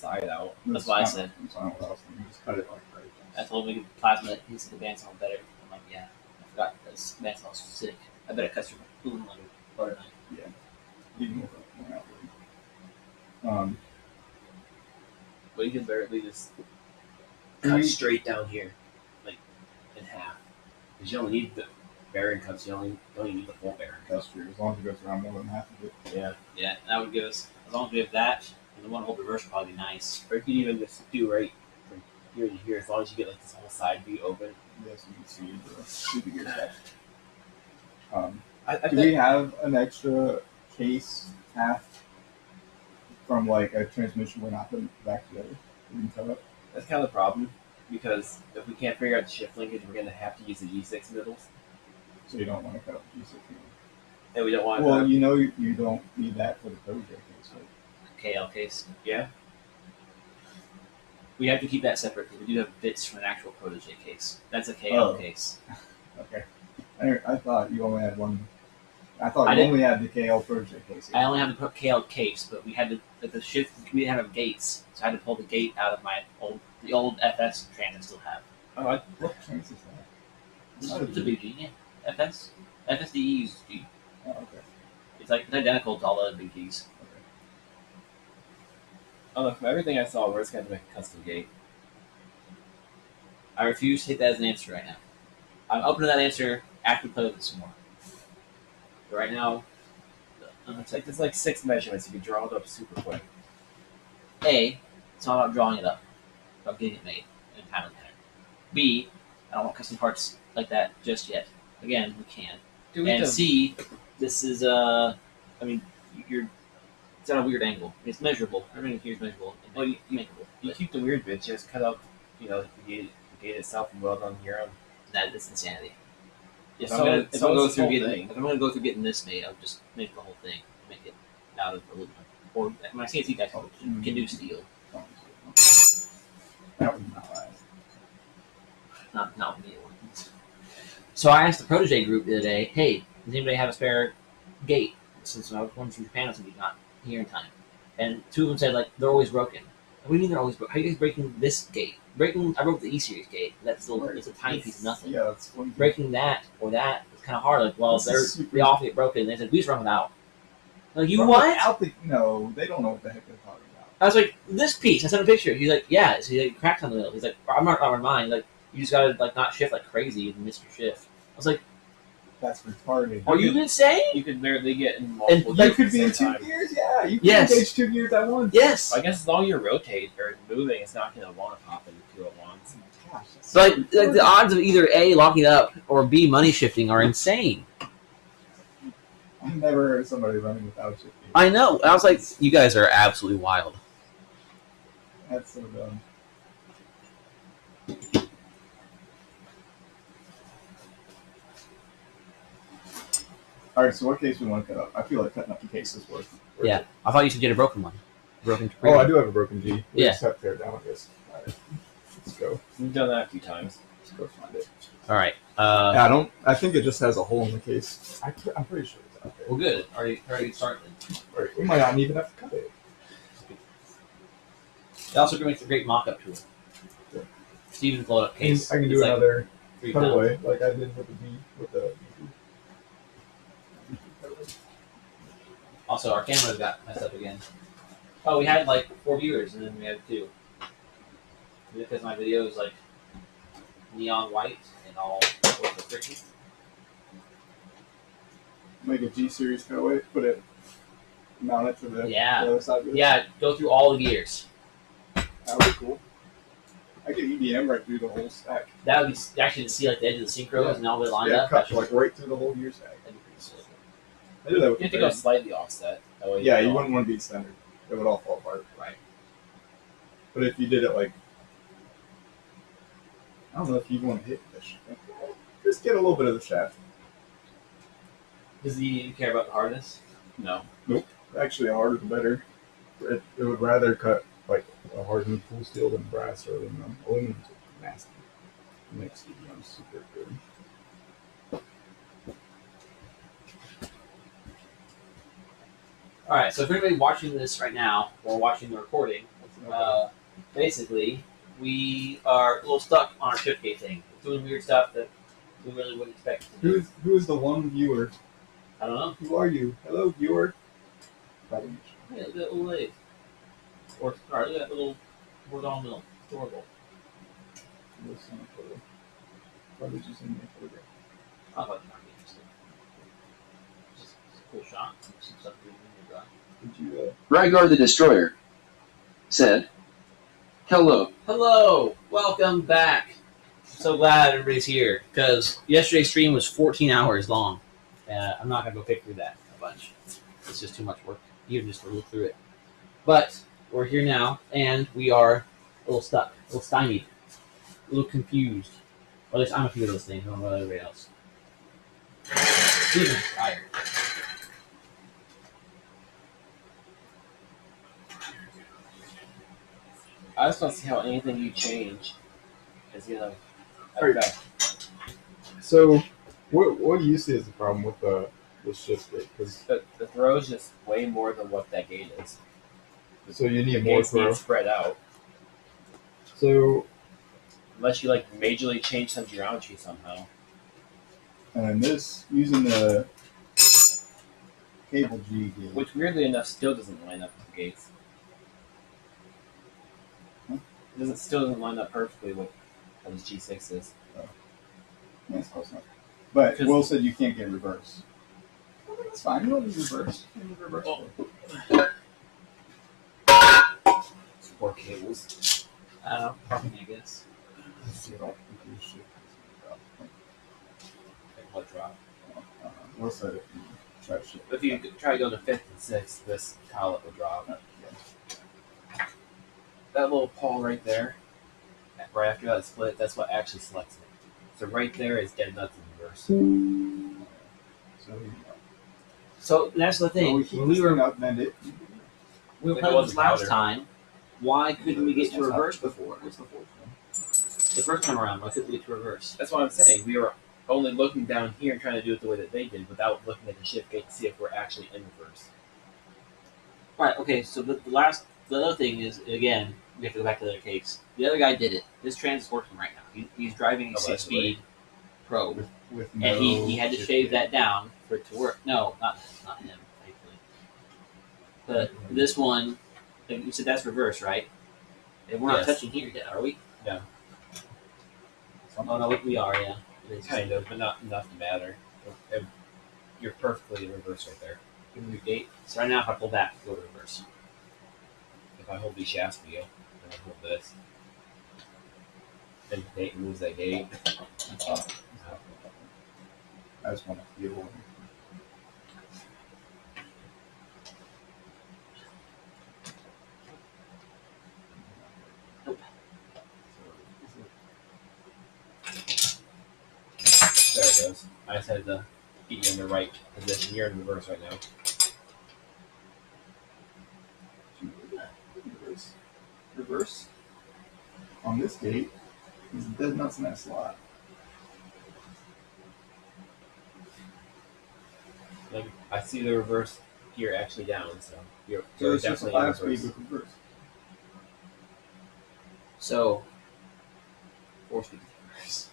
side out. That's what I said. That's not what I was thinking. Just cut it like right. I told him we could plasma it. He said the bandsaw better. I'm like, yeah, I forgot this bandsaw's sick. I bet a customer boom like a butter knife. Yeah. You can work that one out. But you can barely just Can cut we- straight down here, like in half. Because you only need the bearing cuts. You don't need the full bearing That's cuts. true. As long as it goes around more than half of it. Yeah. Yeah, that would give us, as long as we have that, and the one whole reverse would probably be nice. Or you could even just do right from here to here, as long as you get like this whole side view open. Yes, you can see the gear stuff. I Do we have an extra case half from like a transmission we're not putting back together? We can cut up. That's kind of the problem, because if we can't figure out the shift linkage, we're gonna have to use the G6 middles, So you don't want to cut up the G6. and we don't want. Well, you know you don't need that for the project case, right? KL case. Yeah. We have to keep that separate because we do have bits from an actual protege case. That's a KL Oh. case. Okay. I thought you only had one. I thought I you didn't- only had the KL project case. I only have the KL case, but we had to, like the shift, we didn't have gates, so I had to pull the gate out of my the old FS trans I still have. Oh, What trans is that? It's a big G, yeah. FS? FSDE uses G. Oh, okay. It's identical to all the other big Gs. I don't know, from everything I saw, we're just gonna make a custom gate. I refuse to take that as an answer right now. I'm open to that answer after we play with it some more. But right now, There's like 6 measurements. You can draw it up super quick. A, it's not about drawing it up. It's about getting it made in a timely manner. B, I don't want custom parts like that just yet. Again, we can. Do we And have- C, this is it's at a weird angle. It's measurable. Everything here is measurable and Well, you makeable. You keep the weird bits. Just cut out, the gate itself and weld on your own. That is insanity. If It's I'm all- gonna it's if I'm all going this through whole getting thing. if I'm gonna go through getting this made, I'll just make the whole thing, make it out of aluminum. Or my CNC guys can do steel. That was not right. Not with me. So I asked the protege group the other day, hey, does anybody have a spare gate? Since I was one from Japan, I was not here in time. And 2 of them said, like, they're always broken. What do you mean they're always broken? How are you guys breaking this gate? I broke the E-Series gate. That's still, it's a tiny piece of nothing. Yeah, that's funny. Breaking that or that is kind of hard. Like, well, This is super- they often get broken. They said, we just run without. Like, you But what? No, they don't know what the heck they're talking about. I was like, this piece. I sent him a picture. He's like, yeah. So he like, cracked on the middle. He's like, I'm not running mine. Like, you just gotta like not shift like crazy and miss your shift. I was like, That's retarded. are you insane? You could barely get in multiple. You gears could at be the in same 2 time. gears, yeah. You can Yes. engage 2 gears at once. Yes. I guess as long as you're rotating or moving, it's not gonna want to pop into 2 at once. Oh my gosh, that's So, like retarded. the odds of either A, locking up, or B, money shifting are insane. I've never heard of somebody running without shifting. I know. I was like, you guys are absolutely wild. That's so dumb. Alright, so what case we want to cut up? I feel like cutting up the case is worth it. Yeah. I thought you said you had a broken one. Broken. Oh, I do have a broken G. We Yeah. just have to tear it down, I guess. Alright. Let's go. We've done that a few times. Let's go find it. All right. Yeah, I think it just has a hole in the case. I'm pretty sure it's out there. Well, good. Are you starting? Alright, we might not even have to cut it. It also makes a great mock-up tool. Yeah. Steven's blow-up I can case. do It's like another 3 pounds. cutaway like I did with the B with the. Also, our cameras got messed up again. Oh, we had like 4 viewers, and then we had 2. Because my video is like neon white and all sorts of freaky. Make a G series cutaway, put it, mount it to the, Yeah. the other side of it. Yeah, go through all the gears. That would be cool. I could EDM right through the whole stack. That would be actually to see like the edge of the synchros Yeah. and all the way lined Yeah, up. cut That like right through the whole gear stack. that'd be pretty sick. I do that with You have the to go bed. slightly offset. That way Yeah, can you go- wouldn't want to be centered. It would all fall apart. Right. But if you did it like, I don't know if you want to hit the shaft. Just get a little bit of the shaft. Does he care about the hardness? No. Actually, the harder the better. It would rather cut like a hardened full steel than brass or aluminum. Aluminum's nasty. It makes EDM super good. All right. So if anybody watching this right now or watching the recording, basically, we are a little stuck on our shift gate thing. It's doing weird stuff that we really wouldn't expect it to do. Who is the one viewer? I don't know. Who are you? Hello, viewer. Probably. Hey, look at that little lathe. Or, alright, look at that little horizontal mill. Adorable. Why did you send me a photo? I thought it might be interesting. Just a cool shot. Some stuff doing in your drive. Did you, Rygar the Destroyer said, "Hello." Hello! Welcome back! So glad everybody's here, because yesterday's stream was 14 hours long. I'm not going to go pick through that a bunch. It's just too much work, even just to look through it. But we're here now, and we are a little stuck, a little stymied, a little confused. Or at least I'm a few of those things, I don't know about everybody else. Even tired. I just want to see how anything you change is gonna affect. so, what do you see as the problem with the shift gate? Because The throw is just way more than what that gate is. so you The need more gates need throw. spread out. So Unless you like majorly change some geometry somehow. and this using the cable G gate. Which weirdly enough still doesn't line up with the gates. Still doesn't line up perfectly with how this G6 is. Yeah, it's close enough. But 'Cause- Will said you can't get reverse. Well, that's fine. You don't need reverse. You need reverse. Support cables. I don't know, probably, I guess. Like what drop? Will said if you try to shift. If you try to go to 5th and 6th, this collet will drop. That little pawl right there, right after that split, that's what actually selects it. So right there is dead nuts in reverse. So So that's the thing. When we were then it. we were Like it playing was this a last powder. time, why couldn't we get to reverse before? What's the fourth one? The first time around, why couldn't we get to reverse? That's what I'm saying. We were only looking down here and trying to do it the way that they did without looking at the shift gate to see if we're actually in reverse. Right, okay, so the other thing is, again, we have to go back to the other case. The other guy did it. This trans is working right now. He's driving a Allegedly. 6-speed probe, With and he had to shift shave gate. that down for it to work. No, not him, thankfully. But this one, like you said, that's reverse, right? And we're not Yes. touching here yet, are we? No. Oh, no, we are, yeah. It is. Kind of, but not enough to matter. You're perfectly in reverse right there. Give me your gate. So right now, if I pull back, go to reverse. If I hold these shafts for you, and I hold this, then the gate moves that gate. I just want to feel one. Nope. There it goes. I just had to get you in the right position. You're in reverse right now. Reverse. Reverse. On this gate, is dead nuts in that slot. Like, I see the reverse gear actually down, so you're So it's just a definitely in 5-speed reverse. with reverse. So, 4-speed reverse.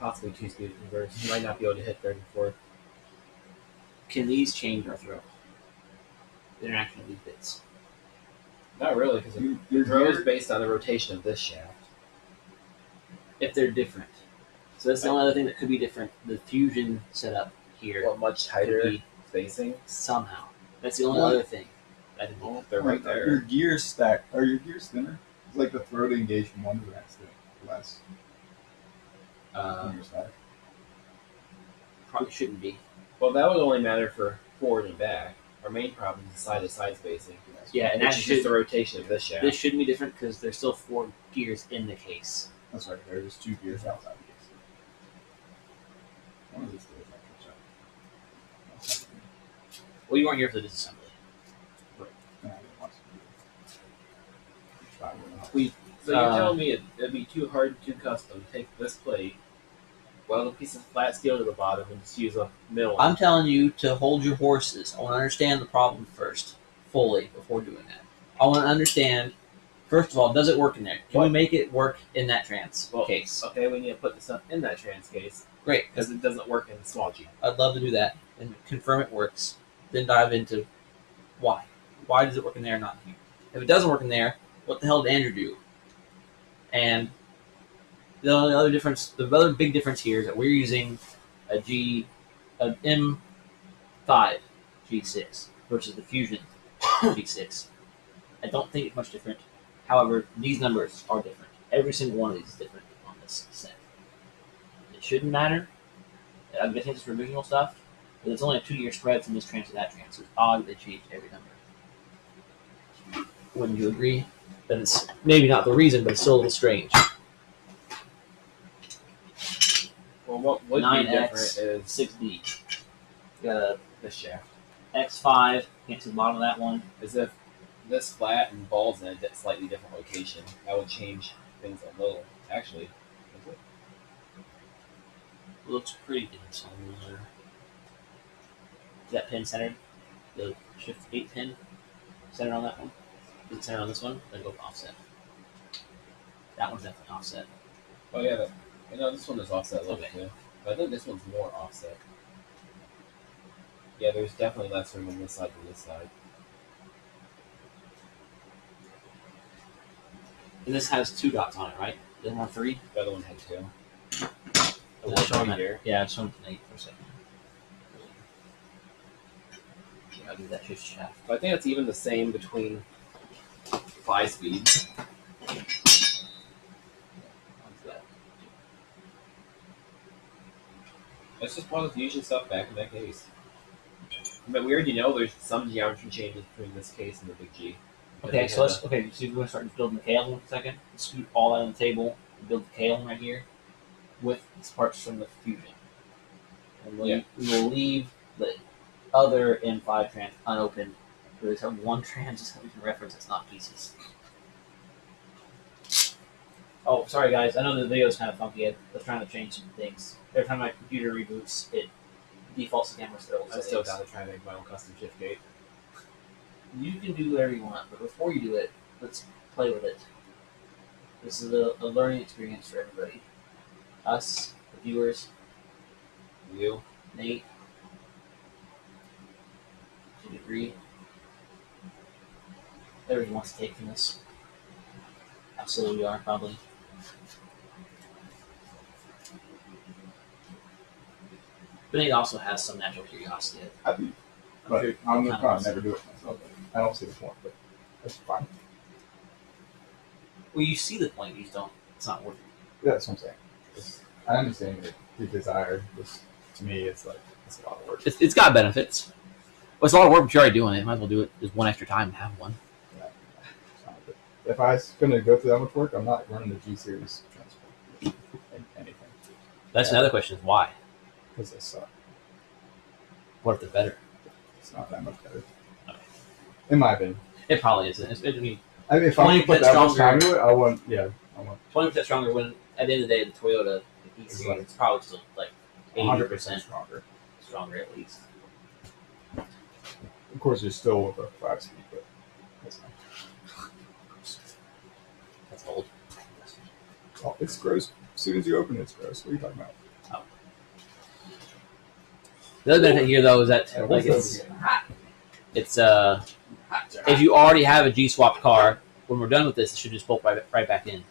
Possibly 2-speed reverse. You might not be able to hit 34. Can these change our throw? The interaction of these bits. Not really, because Your the throw is gear, based on the rotation of this shaft. If they're different. So that's the only other thing that could be different. The fusion setup here Well, much could tighter be spacing. somehow. That's the only Well, other thing. I think. Well, they're right your there. gears stack. Are your gears thinner? It's like the throw to engage from one to the next thing. Less. On your side. Probably shouldn't be. Well, that would only matter for forward and back. Our main problem is the side-to-side spacing, Yeah, and which that is should, just the rotation of this shaft. this shouldn't be different because there's still 4 gears in the case. That's right. There's 2 gears outside the case. One of these gears I can check. Well, you weren't here for the disassembly. And I didn't want to do it. Try it out. So you're telling me it'd be too hard and too custom to take this plate, weld a piece of flat steel to the bottom, and just use a mill. I'm telling you to hold your horses. I want to understand the problem first, fully, before doing that. I want to understand. First of all, does it work in there? Can we What? make it work in that trans Well, case? okay, we need to put the stuff in that trans case Great, because it doesn't work in small g. I'd love to do that and confirm it works. Then dive into why. Why does it work in there and not here? If it doesn't work in there, what the hell did Andrew do? And the only other difference, the other big difference here is that we're using an M5 G6 versus the Fusion G6. I don't think it's much different. However, these numbers are different. Every single one of these is different on this set. It shouldn't matter. I'm guessing it's revisional stuff, but it's only a 2-year spread from this trans to that trans. So it's odd they changed every number. Wouldn't you agree? That it's maybe not the reason, but it's still a little strange. Well, what would be 9X, different is 6B. Got a the shaft. X5, can't see the bottom of that one. As if this flat and balls in a slightly different location. That would change things a little. Actually, is it? Looks pretty good. So is that pin centered? The shift 8 pin centered on that one? Is it centered on this one? Then go offset. That one's definitely offset. Oh yeah, this one is offset a little Okay. bit too. But I think this one's more offset. Yeah, there's definitely less room on this side than this side. And this has 2 dots on it, right? The other one 3? The other one had 2. Oh, that's showing that. here. Yeah, it's showing 8 for a second. Yeah, I'll do that shift shaft. But I think it's even the same between 5 speeds. Let's just put the fusion stuff back in that case. But we already know there's some geometry changes between this case and the big G. Okay, so let's. Okay, so we're gonna start building the KL in a second. Let's scoot all that on the table. And build the KL right here, with these parts from the fusion. And we will leave the other M5 trans unopened. There's one trans that we can reference that's not pieces. Oh, sorry guys. I know the video is kind of funky. I was trying to change some things. Every time my computer reboots, it defaults to camera still. I still gotta try to make my own custom shift gate. You can do whatever you want, but before you do it, let's play with it. This is a learning experience for everybody. Us, the viewers, You. Nate, to a degree. Everyone wants to take from this. How silly we are, probably. But Nate also has some natural curiosity. I do. But I'm gonna probably never do it myself. I don't see the point, but that's fine. Well, you see the point, you just don't. It's not worth it. Yeah, that's what I'm saying. I understand the desire. Just to me, it's like it's a lot of work. It's got benefits. Well, it's a lot of work, but you're already doing it. Might as well do it just one extra time and have one. If I was gonna go through that much work, I'm not running the G series transport anything That's another question: is why? because they suck. What if they're better? It's not that much better, Okay. in my opinion. It probably isn't. I mean, I mean, if I 20% put that much time stronger. into it, I want. Yeah, I want 20% stronger. When at the end of the day, the Toyota EC Right. is probably still like 100% 80% stronger. stronger at least. Of course, you're still with a 5-speed, but that's fine. That's old. Oh, it's gross. As soon as you open it, it's gross. What are you talking about? The other benefit here, though, is that Yeah, like what's it's if you already have a G swapped car, when we're done with this, it should just bolt right back in.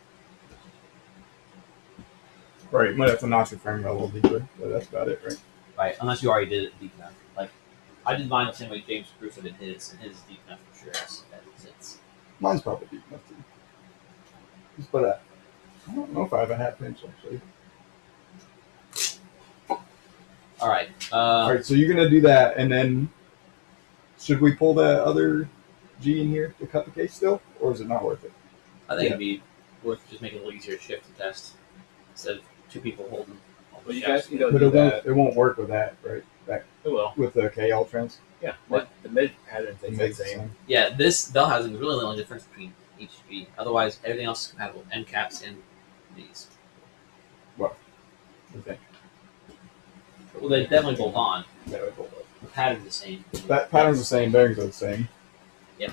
Right, you might have to notch your frame a little deeper, but that's about it, right? Right, unless you already did it deep enough. Like I did mine the same way James Crusoe did his, and his is deep enough for sure. As it sits. Mine's probably deep enough too. Just put a, I don't know if I have a half inch actually. All right. All right, so you're gonna do that, and then should we pull that other G in here to cut the case still, or is it not worth it? I think it'd be worth just making it a little easier to shift and test instead of 2 people holding. all the Well, you shafts. guys can go But do it that. won't work with that, right? That It will. with the KL trans. Yeah. What? The mid pattern It thing's makes the the same. same. Yeah, this bell housing is really the only difference between each G. Otherwise, everything else is compatible. End caps and these. What do you think? Well, they definitely bolt on. Yeah, we pulled it. The pattern's the same. That pattern's the same. Bearings are the same. Yep.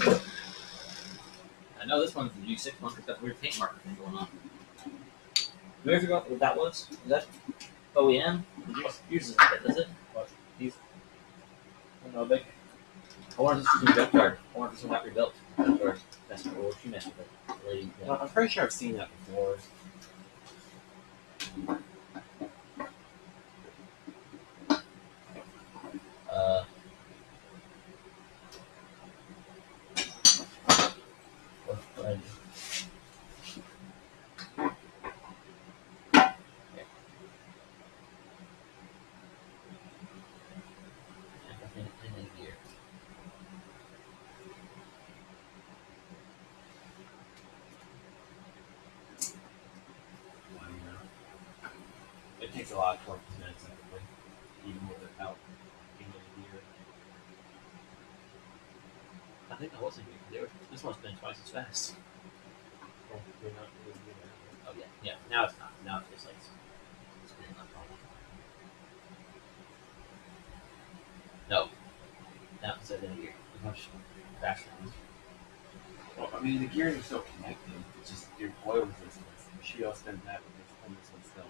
I know this one's the G6 one. It's got the weird paint marker thing going on. Do you ever figure out what that was? Is that OEM? Yours isn't it, does it? What? These? I don't know, big. I wonder if this is a junkyard. I wonder if this one got rebuilt. Or that's what she messed with it. The lady, I'm pretty sure I've seen that before. uh, But in a year. it takes a lot of 20 minutes, typically, even with it out being in a year. I think that was a year. This one's been twice as fast. Well, we're not really doing that. Oh yeah, yeah. Now it's not. Now it's just like it's been not problem. No, now it says in a year. It's much faster. Well, I mean, the gears are still connected. It's just your oil resistance. You should be able to spend that with this one still.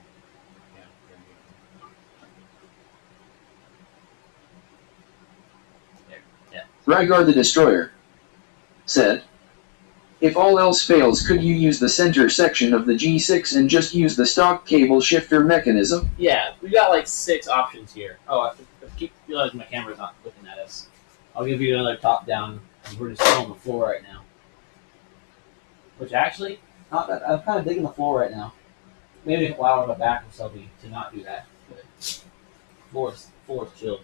Yeah, very good. Rygar the Destroyer said, if all else fails, could you use the center section of the G6 and just use the stock cable shifter mechanism? Yeah, we got like 6 options here. Oh, I keep realizing my camera's not looking at us. I'll give you another top down. We're just still on the floor right now. Which actually, not that, I'm kind of digging the floor right now. Maybe a couple hours on back or something to not do that. But floor is chilled.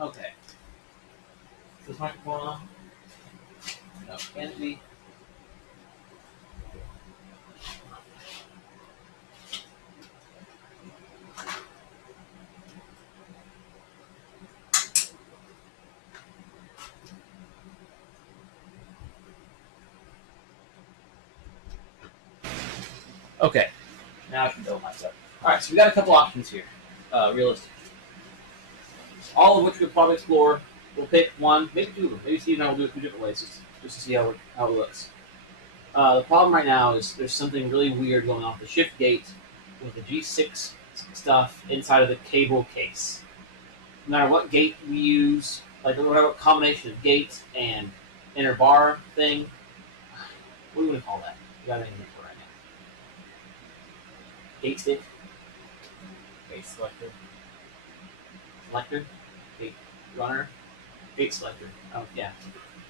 Okay. Is this microphone on? No, can it be? Okay. Now I can build myself. Alright, so we got a couple options here. Realistic. All of which we'll probably explore. We'll pick one, maybe 2 of them. Maybe Steve and I will do it 2 different ways, just to see how it looks. The problem right now is there's something really weird going on with the shift gate with the G6 stuff inside of the cable case. No matter what gate we use, like whatever combination of gate and inner bar thing, what do you want to call that? You got anything for right now? Gate stick? Base selector. Selector? Gate runner? Gate selector. Oh, yeah.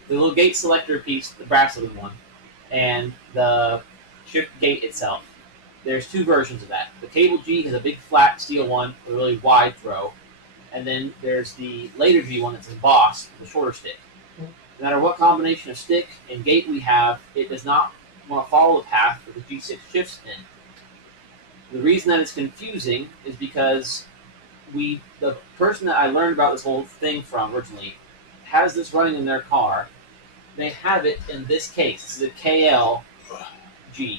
The little gate selector piece, the brass looking one, and the shift gate itself. There's 2 versions of that. The Cable G has a big flat steel one with a really wide throw, and then there's the later G one that's embossed with a shorter stick. No matter what combination of stick and gate we have, it does not want to follow the path that the G6 shifts in. The reason that it's confusing is because the person that I learned about this whole thing from originally has this running in their car. They have it in this case. This is a KLG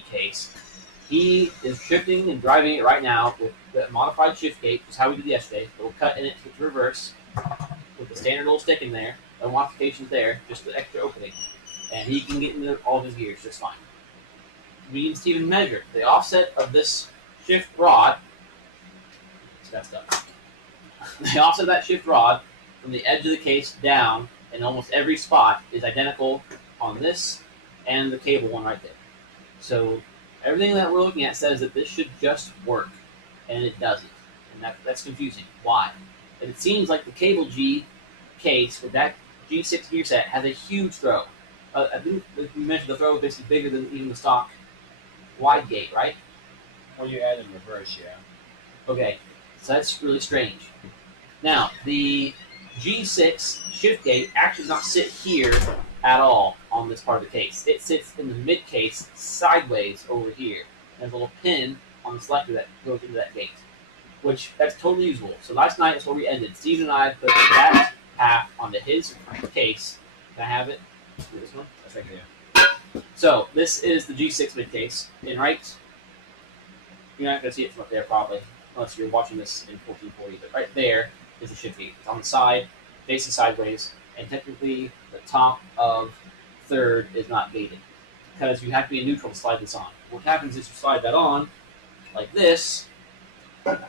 case. He is shifting and driving it right now with the modified shift gate, which is how we did yesterday. We'll cut in it to reverse with the standard little stick in there. No modifications there, just the extra opening. And he can get into all of his gears just fine. We need to even measure the offset of this shift rod. It's messed up. The offset of that shift rod from the edge of the case down in almost every spot is identical on this and the cable one right there. So everything that we're looking at says that this should just work, and it doesn't. And that's confusing. Why? And it seems like the cable G case with that G6 gear set has a huge throw. I think you mentioned the throw is basically bigger than even the stock wide gate, right? Or you add in reverse, yeah. Okay, so that's really strange. Now, the G6 shift gate actually does not sit here at all on this part of the case. It sits in the mid case sideways over here. There's a little pin on the selector that goes into that gate, which that's totally usable. So last night is where we ended. Steve and I put that half onto his case. Can I have it? This one? That's right here. So this is the G6 mid case, and right, you're not going to see it from up there probably, unless you're watching this in 1440, but right there is the shift gate. It's on the side, facing sideways, and technically the top of third is not gated, because you have to be in neutral to slide this on. What happens is you slide that on, like this, and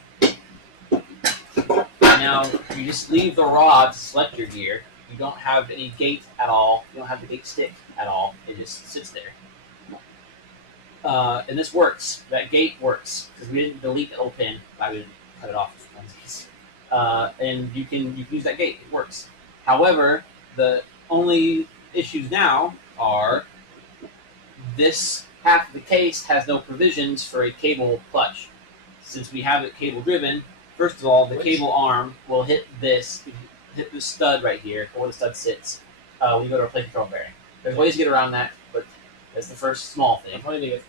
now you just leave the rod to select your gear. You don't have any gate at all. You don't have the gate stick at all. It just sits there. And this works. That gate works because we didn't delete the old pin. I didn't cut it off. And you can use that gate. It works. However, the only issues now are this half of the case has no provisions for a cable clutch. Since we have it cable driven, first of all, the cable arm will hit this stud right here, or the stud sits, when you go to replace control bearing. There's ways to get around that, but that's the first small thing. The funny thing is,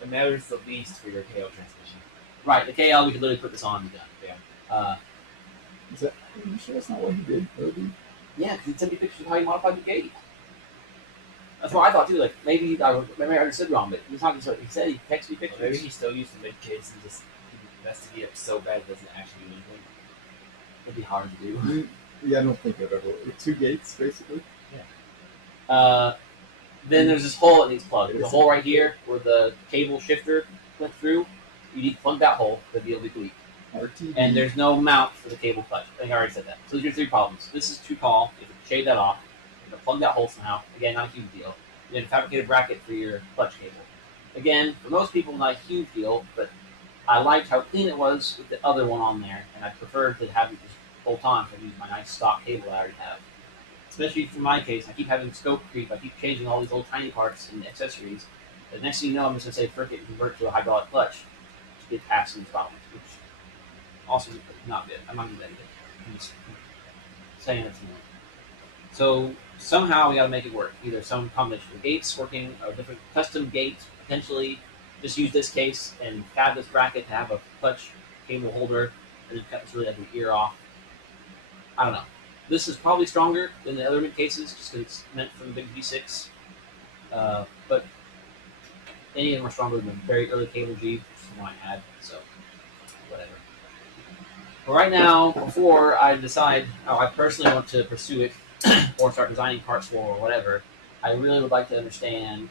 it matters the least for your KL transmission. Right, the KL, we could literally put this on and be done. Yeah. Are you sure that's not what he did? Early? Yeah, because he sent me pictures of how he modified the gate. That's what I thought too. Like maybe I understood wrong, but he's not just what he said. He texted me pictures. Or maybe he still used the mid case and just messed it up so bad it doesn't actually do anything. It'd be hard to do. Yeah, I don't think I've ever. Two gates, basically. Then there's this hole that needs plugged. There's a hole right here where the cable shifter went through. You need to plug that hole to be able to delete. RTD. And there's no mount for the cable clutch. I think I already said that. So those are your three problems. This is too tall. You have to shave that off. You have to plug that hole somehow. Again, not a huge deal. You have to fabricate a bracket for your clutch cable. Again, for most people, not a huge deal, but I liked how clean it was with the other one on there, and I preferred to have it just bolt on so I use my nice stock cable I already have. Especially for my case, I keep having scope creep. I keep changing all these little tiny parts and accessories. The next thing you know, I'm just going to say, frick it, convert to a hydraulic clutch to get past these problems, which also is not good. I'm not going to do that again. I'm just saying it to me. So somehow we got to make it work. Either some combination of gates working, a different custom gate, potentially just use this case and fab this bracket to have a clutch cable holder, and then cut this really ugly ear off. I don't know. This is probably stronger than the other mid cases, just because it's meant for the big V6. But any of them are stronger than the very early cable G, which is the one I had. So whatever. But right now, before I decide how I personally want to pursue it or start designing parts for or whatever, I really would like to understand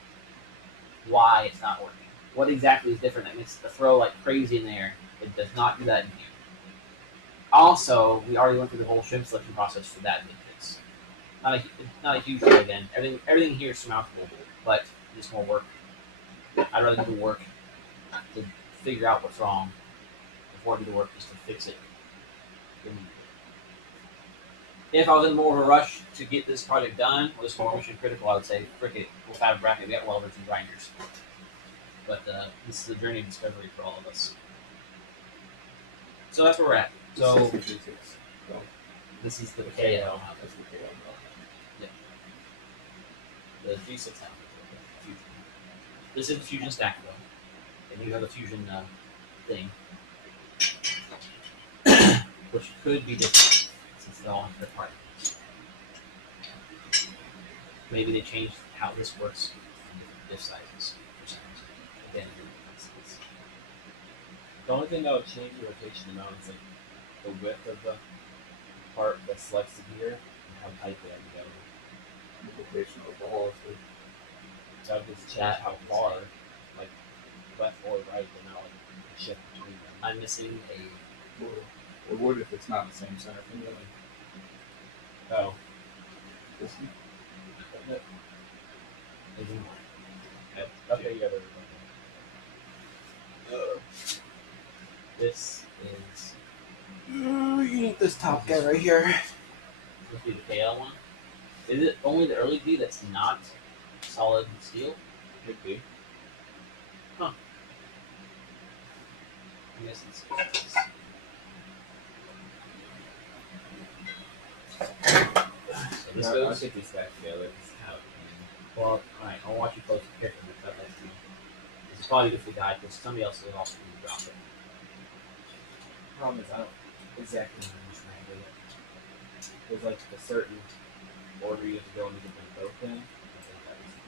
why it's not working. What exactly is different that makes the throw like crazy in there? It does not do that in here. Also, we already went through the whole shrimp selection process for that mid-case. Not a huge deal again. Everything here is surmountable, but just more work. I'd rather do the work to figure out what's wrong before I do the work just to fix it. If I was in more of a rush to get this project done, or this more mission critical, I would say, frick it, we'll have a bracket, we got welders and grinders. But this is a journey of discovery for all of us. So that's where we're at. So this is the KO. That's the KO. Yeah. The G6 now. Fusion. This is the Fusion stack though. And you have the Fusion thing. Which could be different since they all have their part. Maybe they changed how this works with diff sizes for some reason. Again, it's The only thing that would change the rotation amount is like the width of the part that selects the gear and how tight they are together. The rotation of the whole. So I would just change how far, like left or right, and not like shift between them. I'm missing a. Or would if it's not in the same center. Oh. This one? Okay, you got it. This is. You need this top guy right here. Must be the KL one. Is it only the early V that's not solid steel? Could be. Huh. I guess it's. So this I'll goes. take these guys together. It's kind of Well, alright, I'll watch you close and carefully with that next one. This is probably good for the guy because somebody else will also drop it. problem is I don't exactly understand it. There's like a certain order you have to go and get them both in. I think that needs to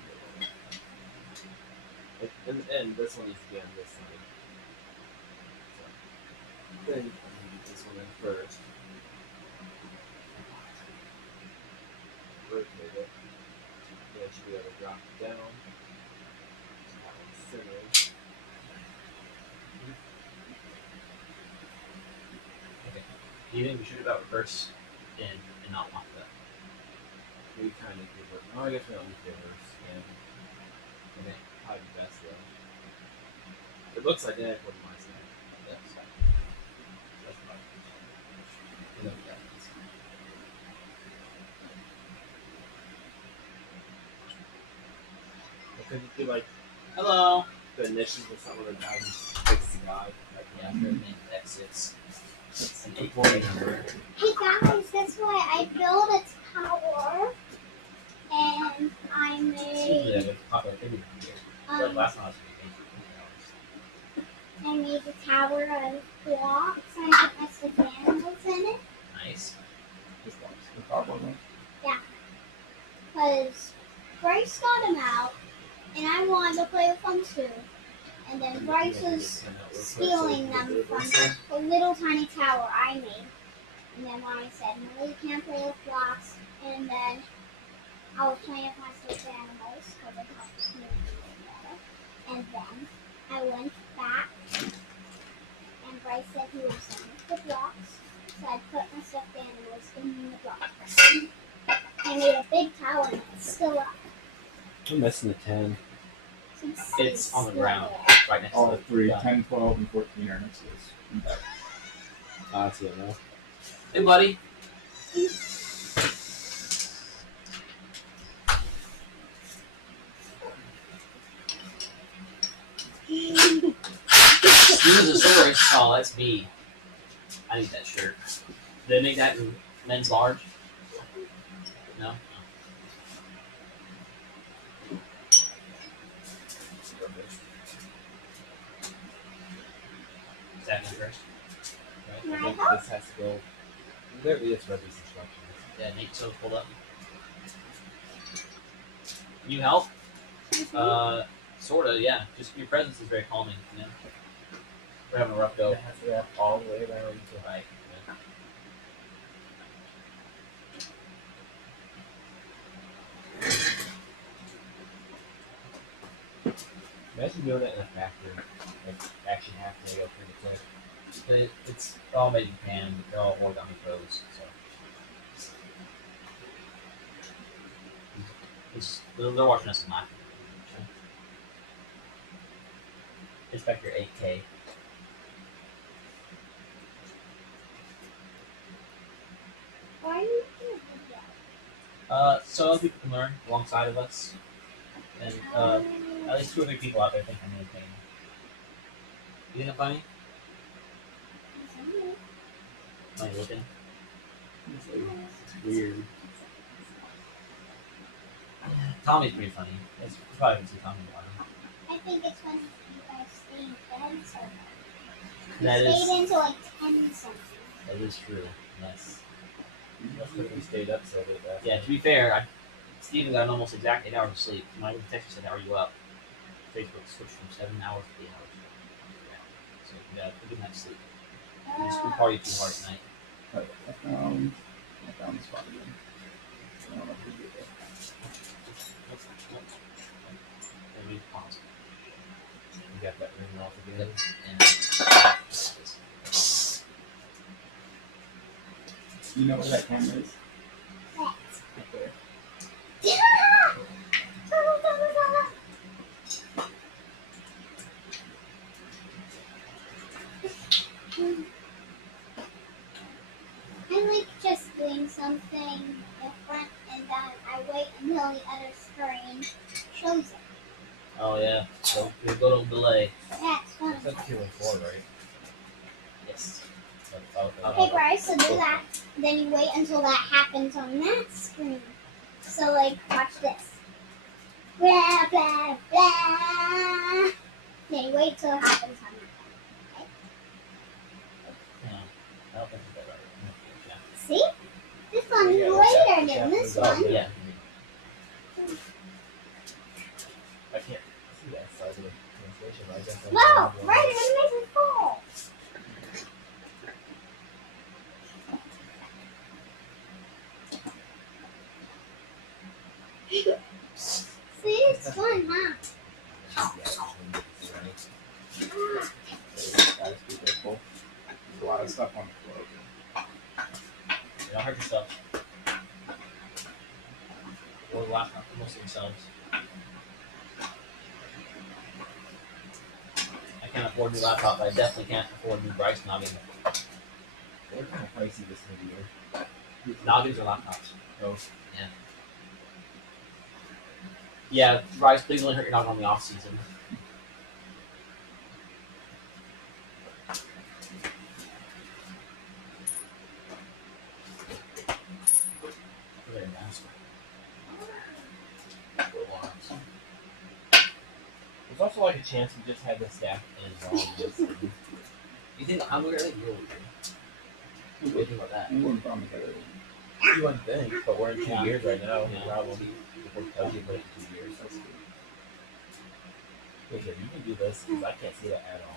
be the and this one needs to be on this side. So, then I'm gonna get this one in first. Rotate it. Then I should be able to drop it down. That one's centered. Do you think we should about reverse in and not lock that? We kind of give it. Oh, I guess we don't need reverse. Yeah. Okay, probably the best though. It looks identical to my side. That's probably. You know what that is. It could be like Hello. the initials of some of the guys who fix the guy. Like, Yeah, third name X6. it's An an 840 number. Hey guys, that's why I built a tower and I Usually made that would pop up every year. But last time I was I made the tower of blocks and I put my stuffed animals in it nice. Just watch the top one. because Bryce got them out and I wanted to play with them too. And then Bryce was stealing them from the little tiny tower I made. And then Mommy said, no, you can't play with blocks. And then I was playing with my stuffed animals because it helps me better. And then I went back and Bryce said he was done with the blocks. So I put my stuffed animals in the blocks. I made a big tower and it's still up. I'm missing the 10. It's on the ground, right next All to the three, gun. 10, 12, and 14 are next to this. I see it now. Hey, buddy. Steven's oh, that's me. I need that shirt. Did they make that in men's large? No? Second first. Right? I think this has to go. There it is, read these instructions. Yeah, Nate so pulled up. Can you help? Sorta, yeah. Just your presence is very calming, you know? We're having a rough go. It has to wrap all the way around to Right. Imagine doing it in a factory. Like, actually have to go pretty quick. But it's all made in Japan. They're all origami pros, so. They're watching us live. Inspector 8K. Why are you doing video? So other people can learn alongside of us. And at least 2 or 3 people out there think I'm entertaining. You think I'm funny? Am I looking? It's weird. Tommy's pretty funny. You probably haven't seen Tommy in a while. I think it's when you guys stay in bed so much. That You is stayed until like 10 something. that is true. Yes. That's when we stayed up so late. Yeah, to be fair, Steven got an almost exact 8 hours of sleep. When I text said, how are you up? Facebook switched from 7 hours to 8 hours. Yeah. So we got a good night's sleep. We partied too hard tonight. I found the spot again. I don't know if we did that. Let me pause. You got that ring off again. You know where that camera is? What? Right there. I the front, and then I wait until the other screen shows it. Oh yeah. So we go to delay. That's fun. It's like 2 and 4, right? Yes. Okay, Bryce, so do that. Then you wait until that happens on that screen. So, like, watch this. Blah, blah, blah. Then you wait till it happens on that. Yeah. I don't think that's right. See? This one's later than this one. Yeah. I can't see that side of the translation, but I guess I'm No, going right, it makes it fall. See, it's fun, huh? Guys, be careful. There's a lot of stuff on the floor. You don't hurt yourself. Or the last time, most of themselves. I can't afford a new laptop, but I definitely can't afford a new Bryce noggin. They're kind of pricey this time of year. Noggins or laptops. Oh. Yeah. Yeah, Bryce, please only hurt your noggin on the off season. Very nice. There's also like a chance we just had the staff in wrong. You think I'm weird? I think you're weird. What do you think about that? You wouldn't probably get it. You wouldn't think, but we're in 2 years right now. Yeah. Problem. Before it tells you about it in 2 years. That's good. Wait, here, you can do this because I can't see that at all.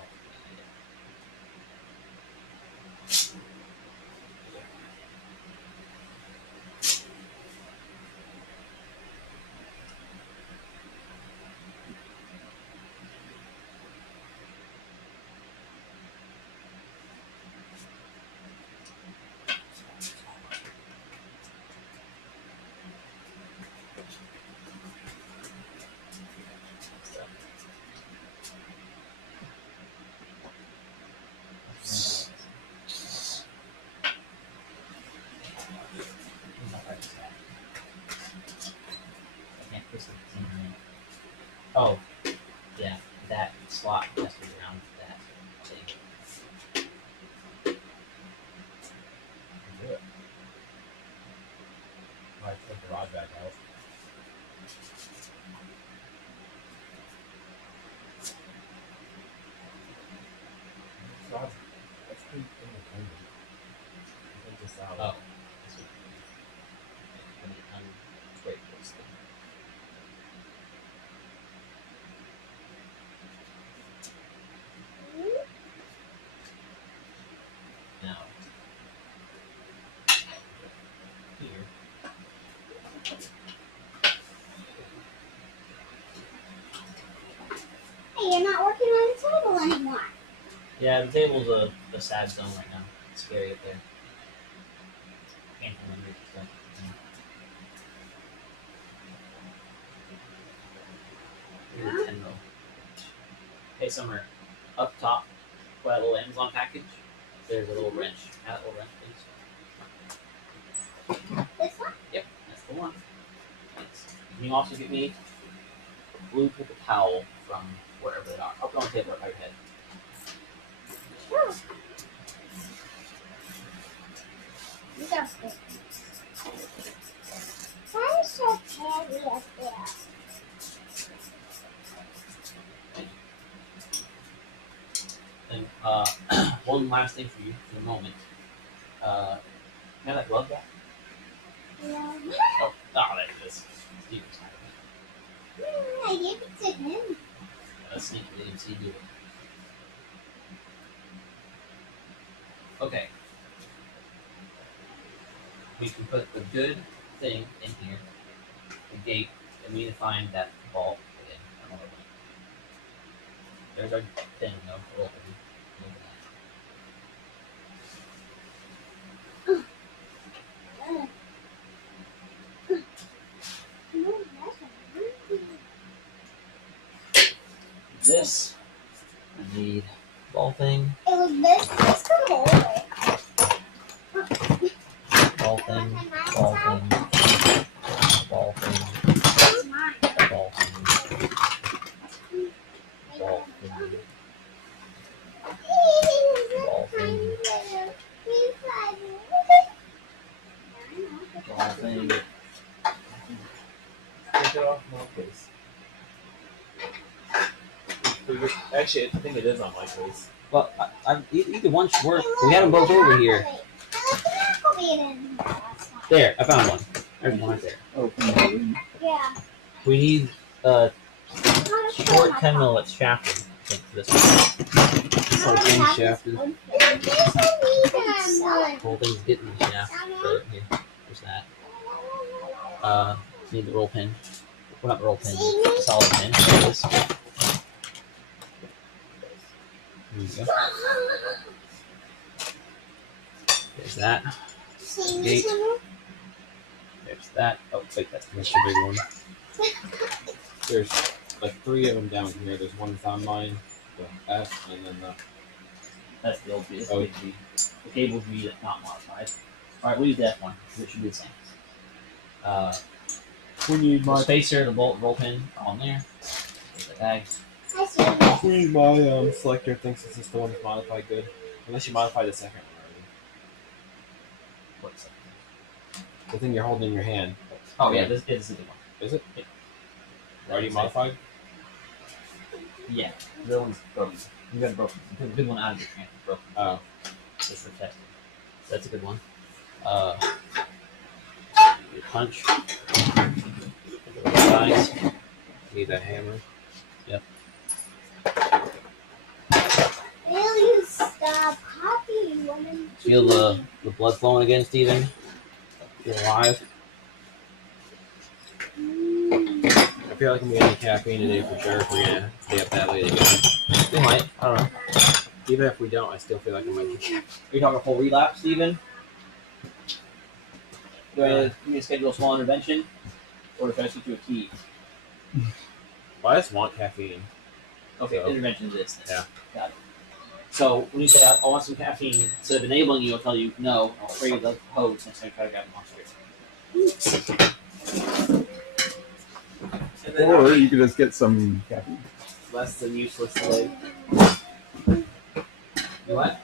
Oh, yeah, that slot has to be around that thing. Do it. I take the rod back out. That's pretty independent. Take this out. Oh. Wait, what's the... Now. Here. Hey, you're not working on the table anymore. Yeah, the table's a sad zone right now. It's scary up there. Can't remember stuff. Here's a 10 mil. Hey, Summer, up top, for that little Amazon package, there's a little wrench. Add that little wrench, please. This one? Yep, that's the one. Thanks. Can you also get me blue paper towel from wherever they are? I'll put it on the table right by your head. Sure. You got this. Why is so heavy up there? And one last thing for you for the moment. Can I have that glove back? Yeah. Oh, there it is. Steven's had it. I gave it to him. Sneak didn't see you. Okay. We can put the good thing in here, the gate, and we need to find that ball again. I don't know where it went. There's our thing, though. We'll open it. This, I need ball thing, It was this could hold it. ball thing, ball thing, The whole thing. Take it off my face. Actually, I think it is on my face. Well, either one should work. We had them both over here. There, I found one. There's one right there. Oh, come Yeah. We need short 10 minutes shafted. I think for this one. Whole thing shafted. Whole thing's getting shafted. But here, there's that. Need the roll pin. Well, not roll pin. Solid pin. There it is. There you go. There's that. Gate. There's that. Oh, wait, that's the big one. There's like 3 of them down here. There's one found mine, the F, and then the. That's the old V. That's Oh. the big V. The cable V that's not modified. Alright, we'll use the F one, because it should be the same. We need The spacer, the bolt, roll pin, all in there. There's the tag. I see it. We need my selector thing since it's the one that's modified good. Unless you modify the second one already. What's that? The thing you're holding in your hand. Oh, yeah, this is the big one. Is it? Yeah. Already modified? Yeah, the other one's broken. You got it broken. You took the big one out of your hand. Broken. Oh. Just for testing. So that's a good one. Your punch. Guys. Need that hammer. Will you stop copying women? Feel the blood flowing again, Steven? You're alive. I feel like I'm getting caffeine today for sure if we're gonna stay up that late again. We might. I don't know. Even if we don't, I still feel like I might. Are you talking full relapse, Steven? Do I need to schedule a small intervention? Or if I shoot you a key? Well, I just want caffeine. Okay, So- intervention is this. Yeah. Got it. So when you say I want some caffeine, instead of enabling you, I'll tell you no. I'll spray you the hose next time you try to grab the monster. And then Or you could just get some caffeine. less than useless today. You what? I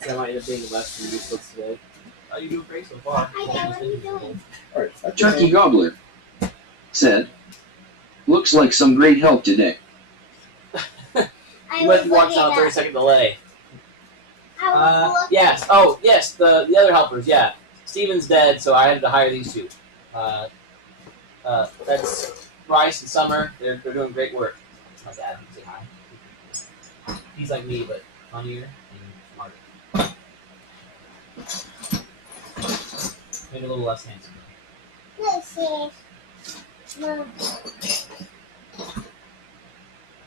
said I might end up being less than useless today. Oh, you're doing great so far. Hi, Dad, what are you doing? Alright. Turkey Gobbler said, "Looks like some great help today." I You was went to watch looking on a at 30-second delay. I was looking. Yes. Oh, yes. The other helpers. Yeah. Steven's dead, so I had to hire these two. That's Bryce and Summer. They're doing great work. My dad. Say hi. He's like me, but funnier and smarter. Maybe a little less handsome. Let's see. Mom.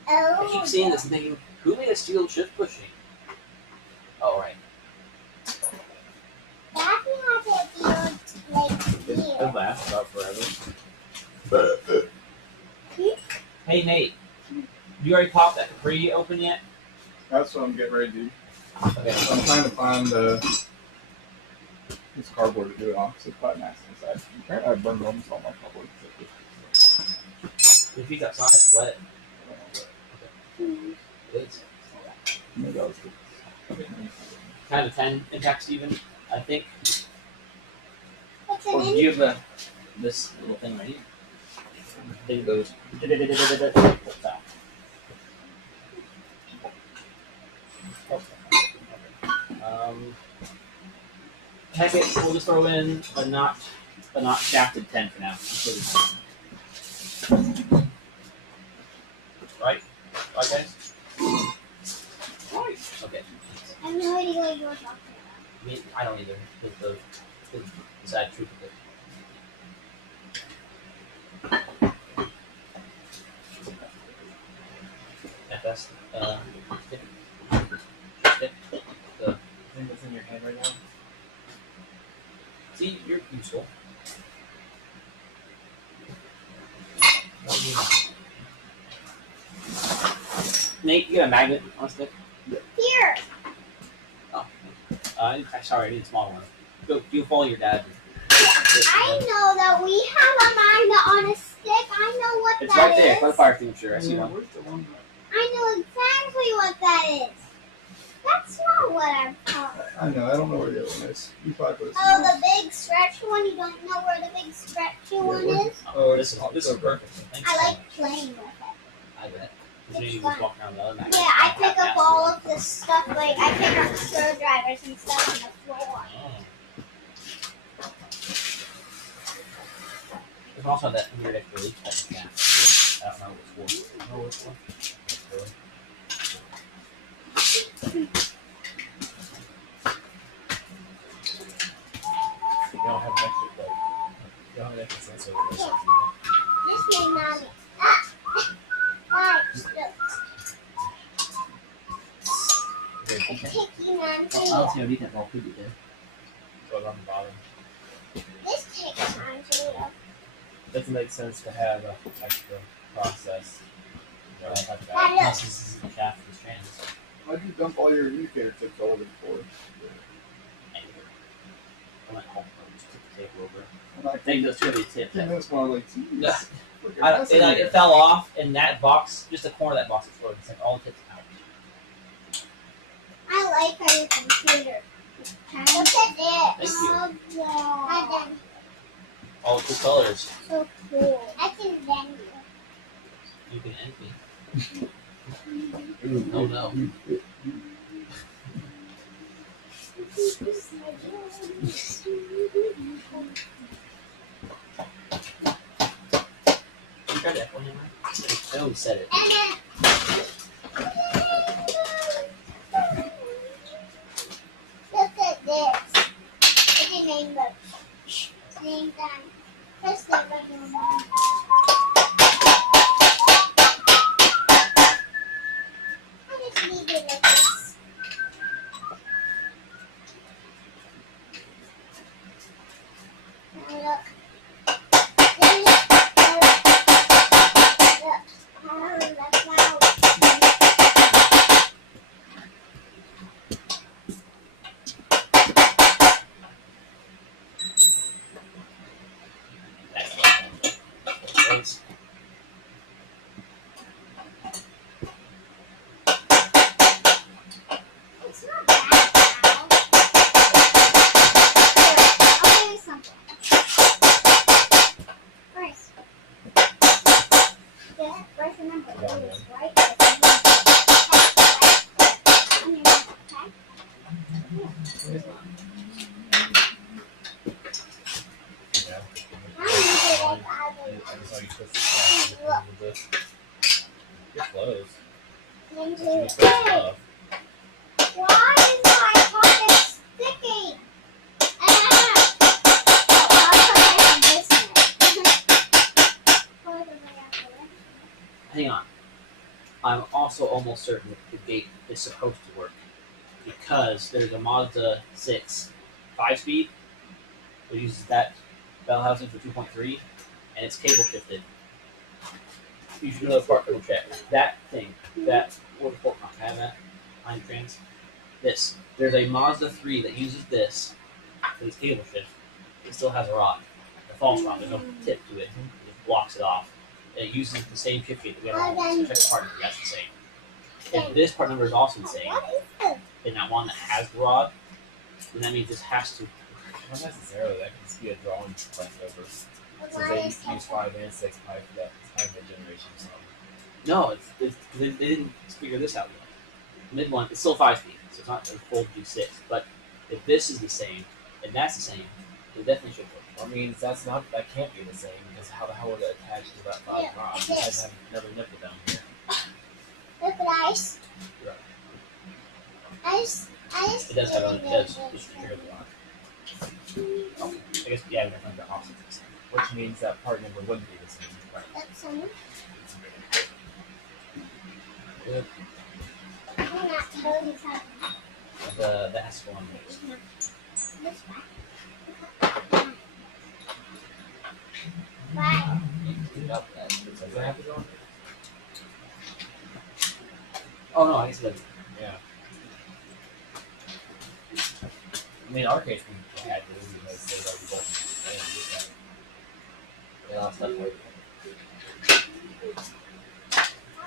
I keep seeing this and thinking, who made a steel shift pushing? Oh, right. Daphne has it like It here. lasts about forever. Hey, Nate. You already popped that Capri open yet? That's what I'm getting ready to do. Okay. I'm trying to find this cardboard to do it on because it's quite nasty inside. Apparently I burned almost all my cardboard. Your feet outside, it's wet. It is. Maybe I was good. Kind of 10 impact, Steven, I think. What's Or an do you have this little thing right here? Thing goes. Flips out. Heck it, we'll just throw in a not shafted 10 for now. Right? Right, guys? Right. Okay. I have no idea what you're talking about. I don't either. The sad truth of it. FS. Stick. The thing that's in your head right now. see, you're useful. Nate, you got a magnet on a stick? Here. Sorry, I need a small one. Go, you follow your dad. I know that we have a magnet on a stick. I know what It's that right there. is. By the fire extinguisher. I see one. Where's the one? I know exactly what that is. That's not what I'm talking. I know. I don't know where the other one is. You probably put it Oh, somewhere the big stretchy one. You don't know where the big stretchy one where's is? Oh, this it's is perfect. Thanks I so like much. playing with it. I bet. So you just walk around the other night. Yeah, I pick up all of this stuff. Like I pick up screwdrivers and stuff on the floor. Oh. There's also that weird extra leak type of cat. I don't know what it's for. You know what it's for? Really? You don't have an extra like. You don't have an extra sensor with this. This made mommy. Ah! Look. Here, Picky man I don't see how deep that ball could be there. put it on the bottom. This takes time to do. Doesn't make sense to have an extra process. You know, like that. Unless this is the shaft of the strands. Why'd you dump all your indicator tips all over the floor? Anyway. I went home and just took the tape over. And I I think those two heavy tips. And that's why I like, geez. Yeah. Freaking I, mess it, in like, here. it fell off, and that box, just the corner of that box exploded. It's like all the tips out. I like how your computer. Look at this. Thank you. Oh, All two colors. so cool. I can bend you. You can end me. Oh no. You tried to echo him? I know he said it. And then. Look at this. It's a rainbow. Same time. Press the button. I just need it like this. Now look. Then look. Look. Oh, the flower. Thanks. It's not bad now. Here, I'll give you something. First. Yeah, first remember, it is right there. On your mouth, okay? Yeah. Now you do it like I other just saw you twist the glass with this. You're close. ones. But you Into need to twist it. stuff. Why is my pocket sticking? Ah! I'll put my this in it. Pour the way after it. Hang on. I'm also almost certain that the gate is supposed to work because there's a Mazda 6 5-speed that uses that bell housing for 2.3 and it's cable shifted. You should know the part code check. That thing, that what the fork knock, I have that behind the trans. This. There's a Mazda 3 that uses this, but it's cable shift. It still has a rod. A false rod, there's no tip to it. It blocks it off. And it uses the same shift gate that we have on the check part number, that's the same. If this part number is also the same, What is this? and that one that has the rod, then that means this has to. Not necessarily. That could just be a drawing leftover. Since Why they is use 5 and 6 pipe, that time of generation or something. No, it's they didn't figure this out yet. Mid one, it's still 5-speed, so it's not a full G6. But if this is the same and that's the same, it definitely should work. Well, I mean, that can't be the same because how the hell would it attach to that 5 Yeah, rod? it You guys is. have another nipple down here. Look at ice. Right. Ice. It does have a does just secure the lock. Oh, I guess yeah, we're the opposite of the same. Which means that part number wouldn't be the same. Right. That's some. Good. I'm not totally talking. The Haskell one makes. This one. Why? Up that. Does that have to go on? Oh no, I guess it doesn't. Yeah. I mean, in our case, we had to because they already both. Yeah, that's not right.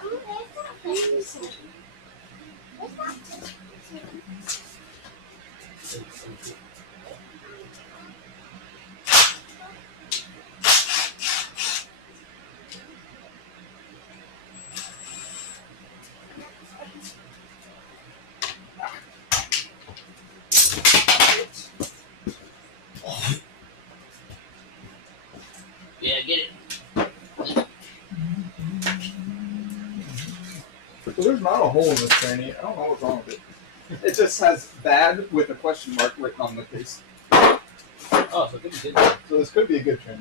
Oh, there's something. It's not. Yeah, get it. So there's not a hole in this tranny. I don't know what's wrong with it. It just has bad with a question mark written on the case. Oh, so it could be good. So this could be a good tranny.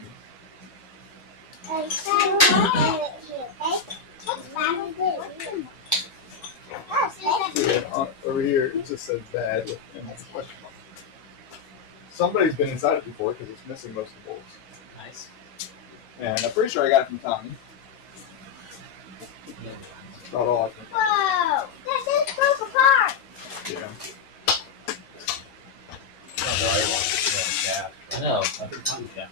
Over here, it just says bad with a question mark. Somebody's been inside it before because it's missing most of the bolts. Nice. And I'm pretty sure I got it from Tommy. Not all I can. Whoa! This broke apart. Yeah. I know. I think Tommy got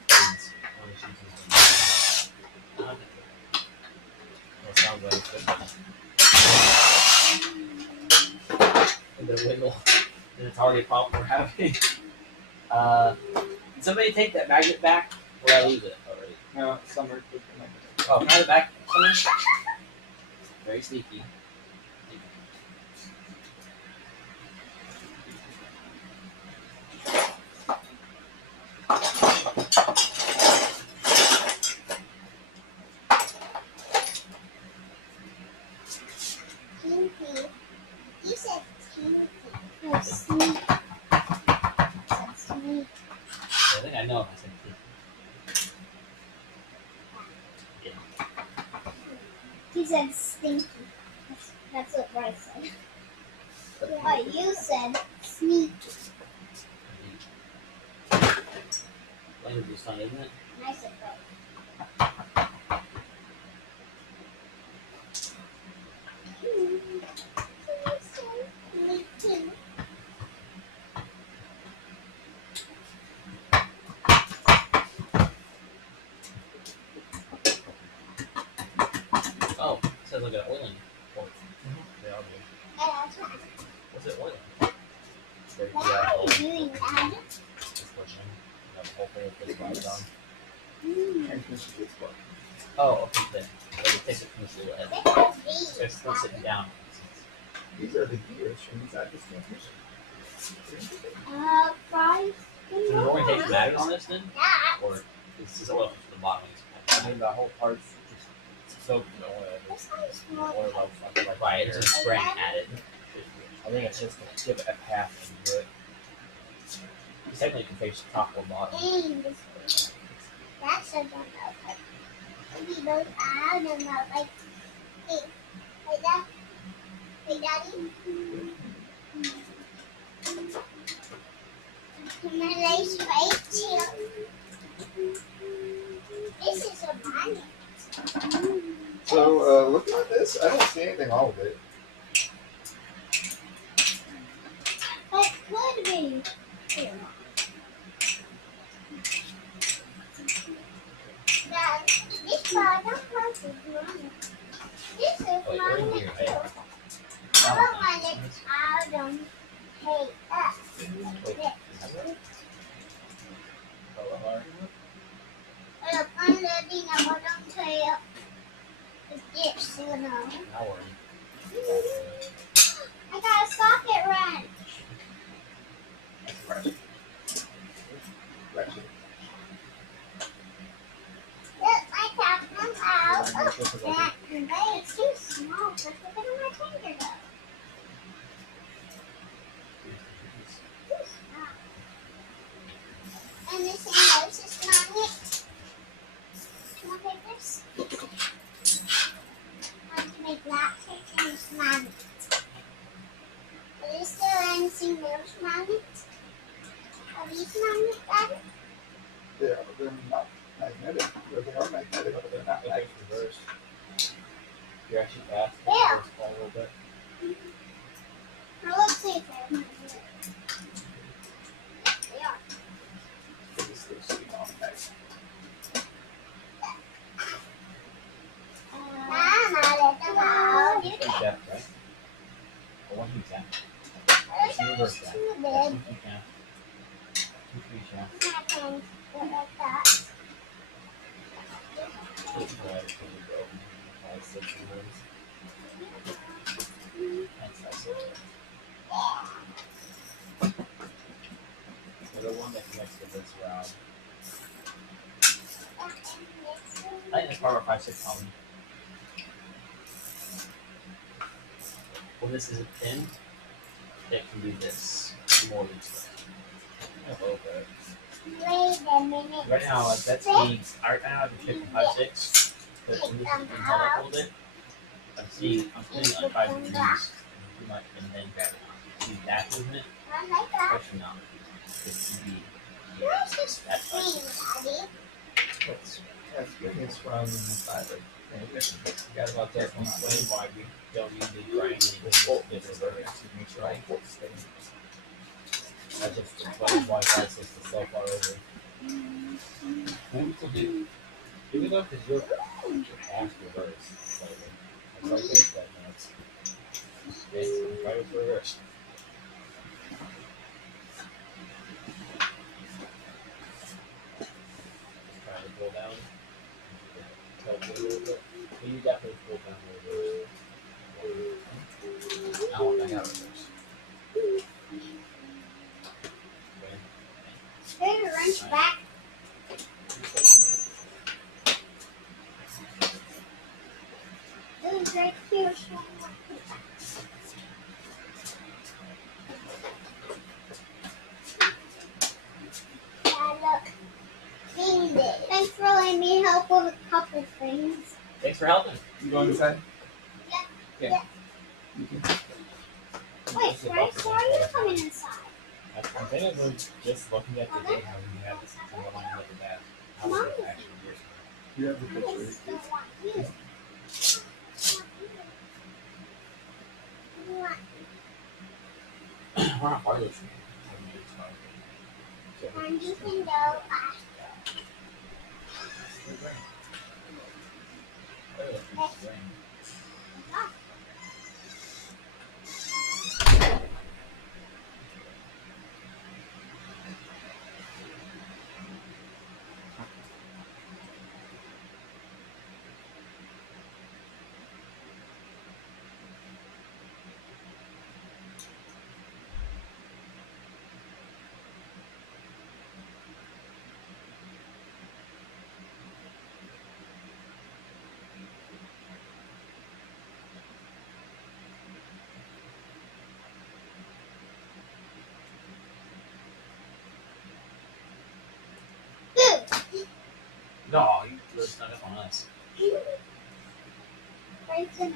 It sounds like it's good. and the wiggle. And it's already a problem we're having. Did somebody take that magnet back? Or did I lose it already? No, summer. Oh, can I have it back? Somewhere? Very sneaky. Tinky. You said tinky. No, sneak. You said sneak. I think I know if I said sneaky. He said stinky. That's what Bryce said. But you said sneaky. Language is fun, isn't it? And I said Bryce. Sneaky. Oh, it says like an oiling port. They all do. What's it oiling? They Why are you doing that? It's pushing. The whole thing with this light on. Transmission gets what? Oh, okay, then. So it takes it from the little head. It's still sitting down. These are the gears from inside this transmission. Bryce. So the orientation matters on this then? That. Or is this oil from the bottom? I mean, the whole part's just soaked in oil. This one's The more. oil of fucking like Right, it's just spring added. I think it's just to give it a path into it. Because technically you can face top or bottom. Dang, this one. That's a jump out. Maybe those out and out like, hey, like that. Hey, Daddy. Can I lay straight here? This is a magnet. So, looking at this, I don't see anything wrong with it. It could be. Here. Dad, this bottom part is mine. This is Oh, wait, we're in mine here, too. right? I don't want it out on hey up. Look, I'm letting a bottom tail. The ditch, you know. Now we're in. I got a socket wrench. Ratchet. Look, I got them out. And it's too small. But look at my finger go. Too small. And this thing is magnet. Can I take this? I want to make plastic and it's magnet. Is there anything else magnet? Are these magnet, Daddy? Yeah, but they're not magnetic. They are magnetic, but they're not It magnetic. takes reverse. You're actually fast. Yeah. It's a little bit. Now let's see if they're magnetic. They are. They're just sitting on the back. Mama, let them out. Pretty depth, right? The one who It's kind of like when you go 5, 6 times. That's 5, 6. So the one that connects to this route. I think that's part of our 5, 6 problem. When this isn't thin, it can do this more than stuff. A little bit. Wait a minute. Right now, like, that's being. Right now, I've been checking 5, 6. But when this is being held up a little bit, I'm putting it on 5 degrees. And then grab it. See that movement? Actually, not. This would be. Where's this That's thing, Daddy? That's good. It's from fiber. You guys want to explain why we don't need the grinding this bolt different to make sure all bolts stay. That just explains why 5, 6 is so far over. What we still do. Even though because you're half reverse slightly. That's why I think that nuts. Okay, so try with reverse. Try to pull down. Tilt it a little bit. But you definitely pull down reverse. I got reverse. Okay. There's a wrench back. This is right here. Look. Thanks for letting me help with a couple things. Thanks for helping. You going inside? Yeah. Wait, why are you coming inside? I'm thinking we're just looking at the day how we have this underlying at the back. How was it actually years ago? You have the I picture. still want you. We're not part of this. And you can go No, you really snuck up on us. right in it.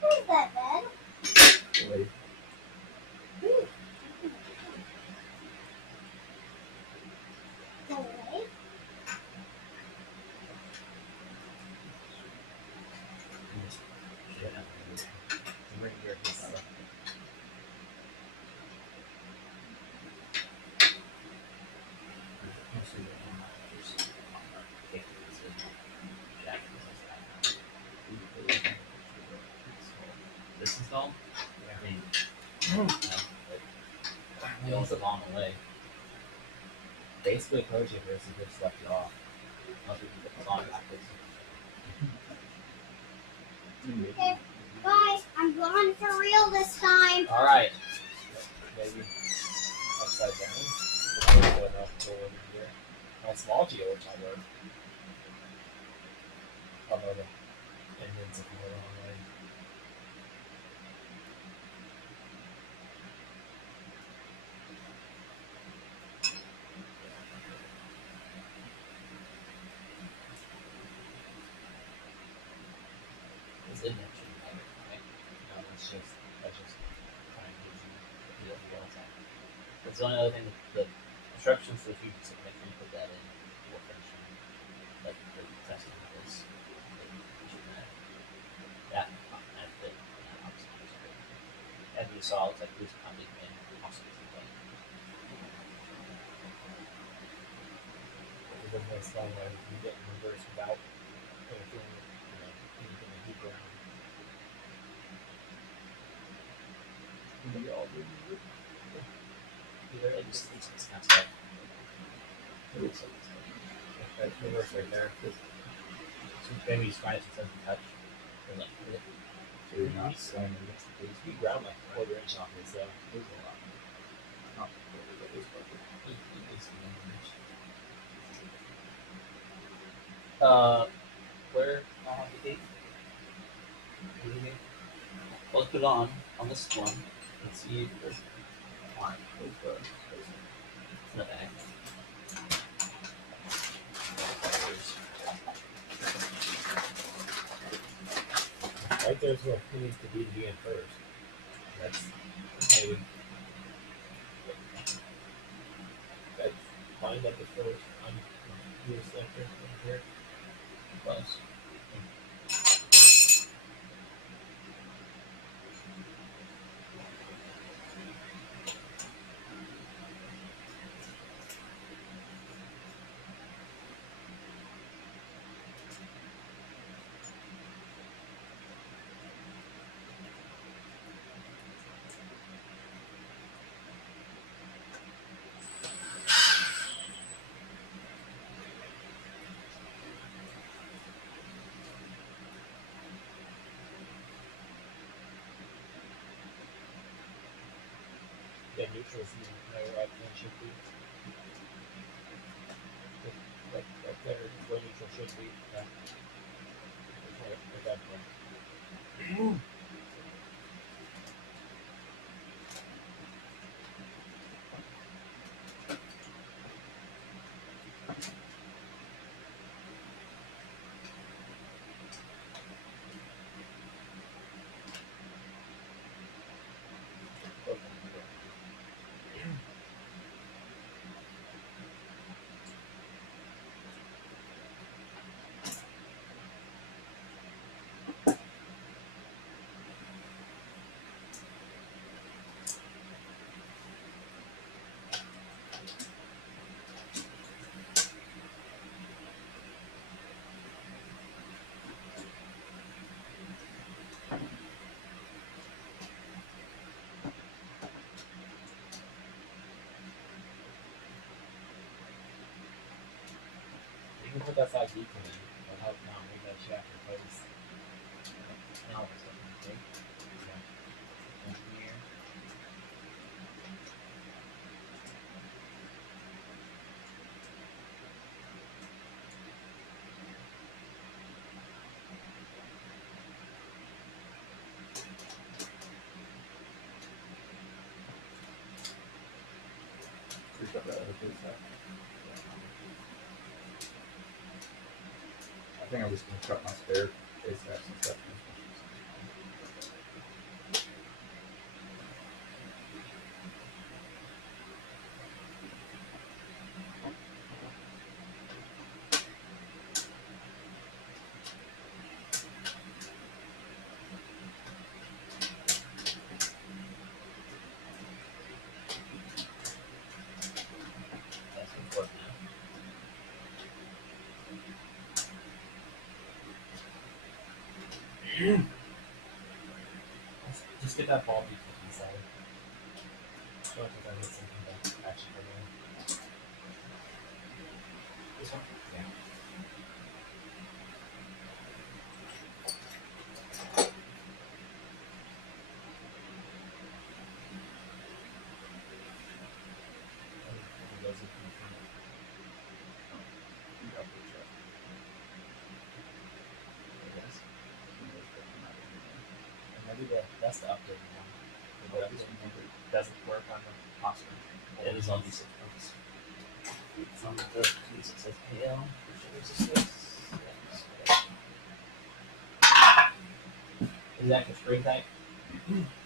Where's that bed? Wait. The lake? Right here, this stuff. This installed? I mean, it was a long way. Basically, approach it versus just left it off. Most people get the long backwards. Okay, guys, I'm gone for real this time. All right. Maybe upside down. Going up forward in here. My small geo might work. Although the endings if you go the wrong way. It's in there. Shouldn't matter, right? No, that's just trying to use You don't feel it's on. That's the only other thing. The instructions for the future so make sure you put that in for function. Like the testing of this. That bit. That obviously is good. As you saw, it's like this company can also do that. the more slow way you get in reverse without interfering with anything that you ground. We all do. It just it's kind of stuff. That's reverse right there. So maybe he's trying to sense the touch. Or like, So you're not slamming against the case. you ground like a quarter inch off it, so There's a lot. Not really, but there's probably. Where I'll have the gate. Well, let's put it on this one. Let's see if there's fine. It's not bad. right there's where he needs to be in first. That's maybe. That's fine at the first. I'm your selector from here. Close. Yeah, neutral is where right one should be. Right there is where neutral should be. Yeah. Right at that point. You can put that side deep in it. That'll help not make that shaft replace. Now it's okay. Yeah. And here. We've got that other piece out. I think I'm just gonna cut my spare case out some stuff. That's important now. Just get that ball deep inside. I don't think I hit something that actually for me. This one? Yeah. Does it You got the check. Yes. maybe that's the updated one. The updated one doesn't work on the Oscar. It is on these 6 points. It's on the first piece. It says PL. Is that for spring type?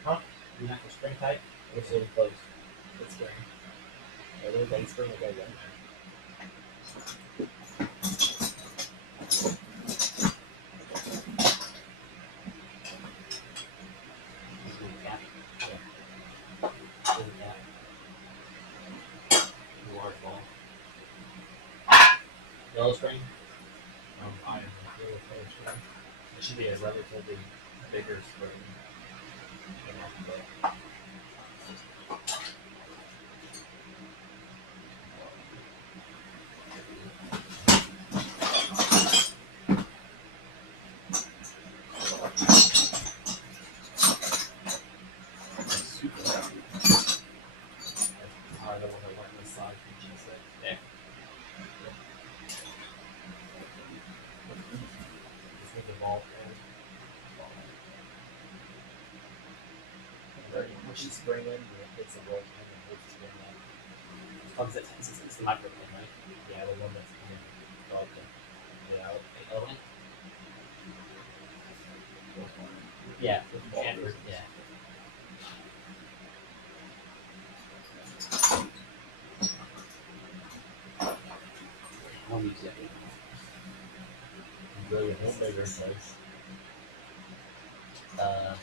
Huh? Is that for spring type? We're still closed. It's spring. Everybody's spring again. This is the cap. Yeah. This is the cap. The waterfall. yellow screen. I am really close. It should be a relatively bigger screen. Super happy. I don't want to work this side from G6. Yeah. This is the ball pen. Once you spring in, it's a roll pen and holds the spring up. Oh, it's the micro pen, right? Yeah, the one that's in the ball pen. Yeah, Owen? Yeah, Ball Stanford. business. Yeah. I'll use it. enjoy your homemaker place. Uh,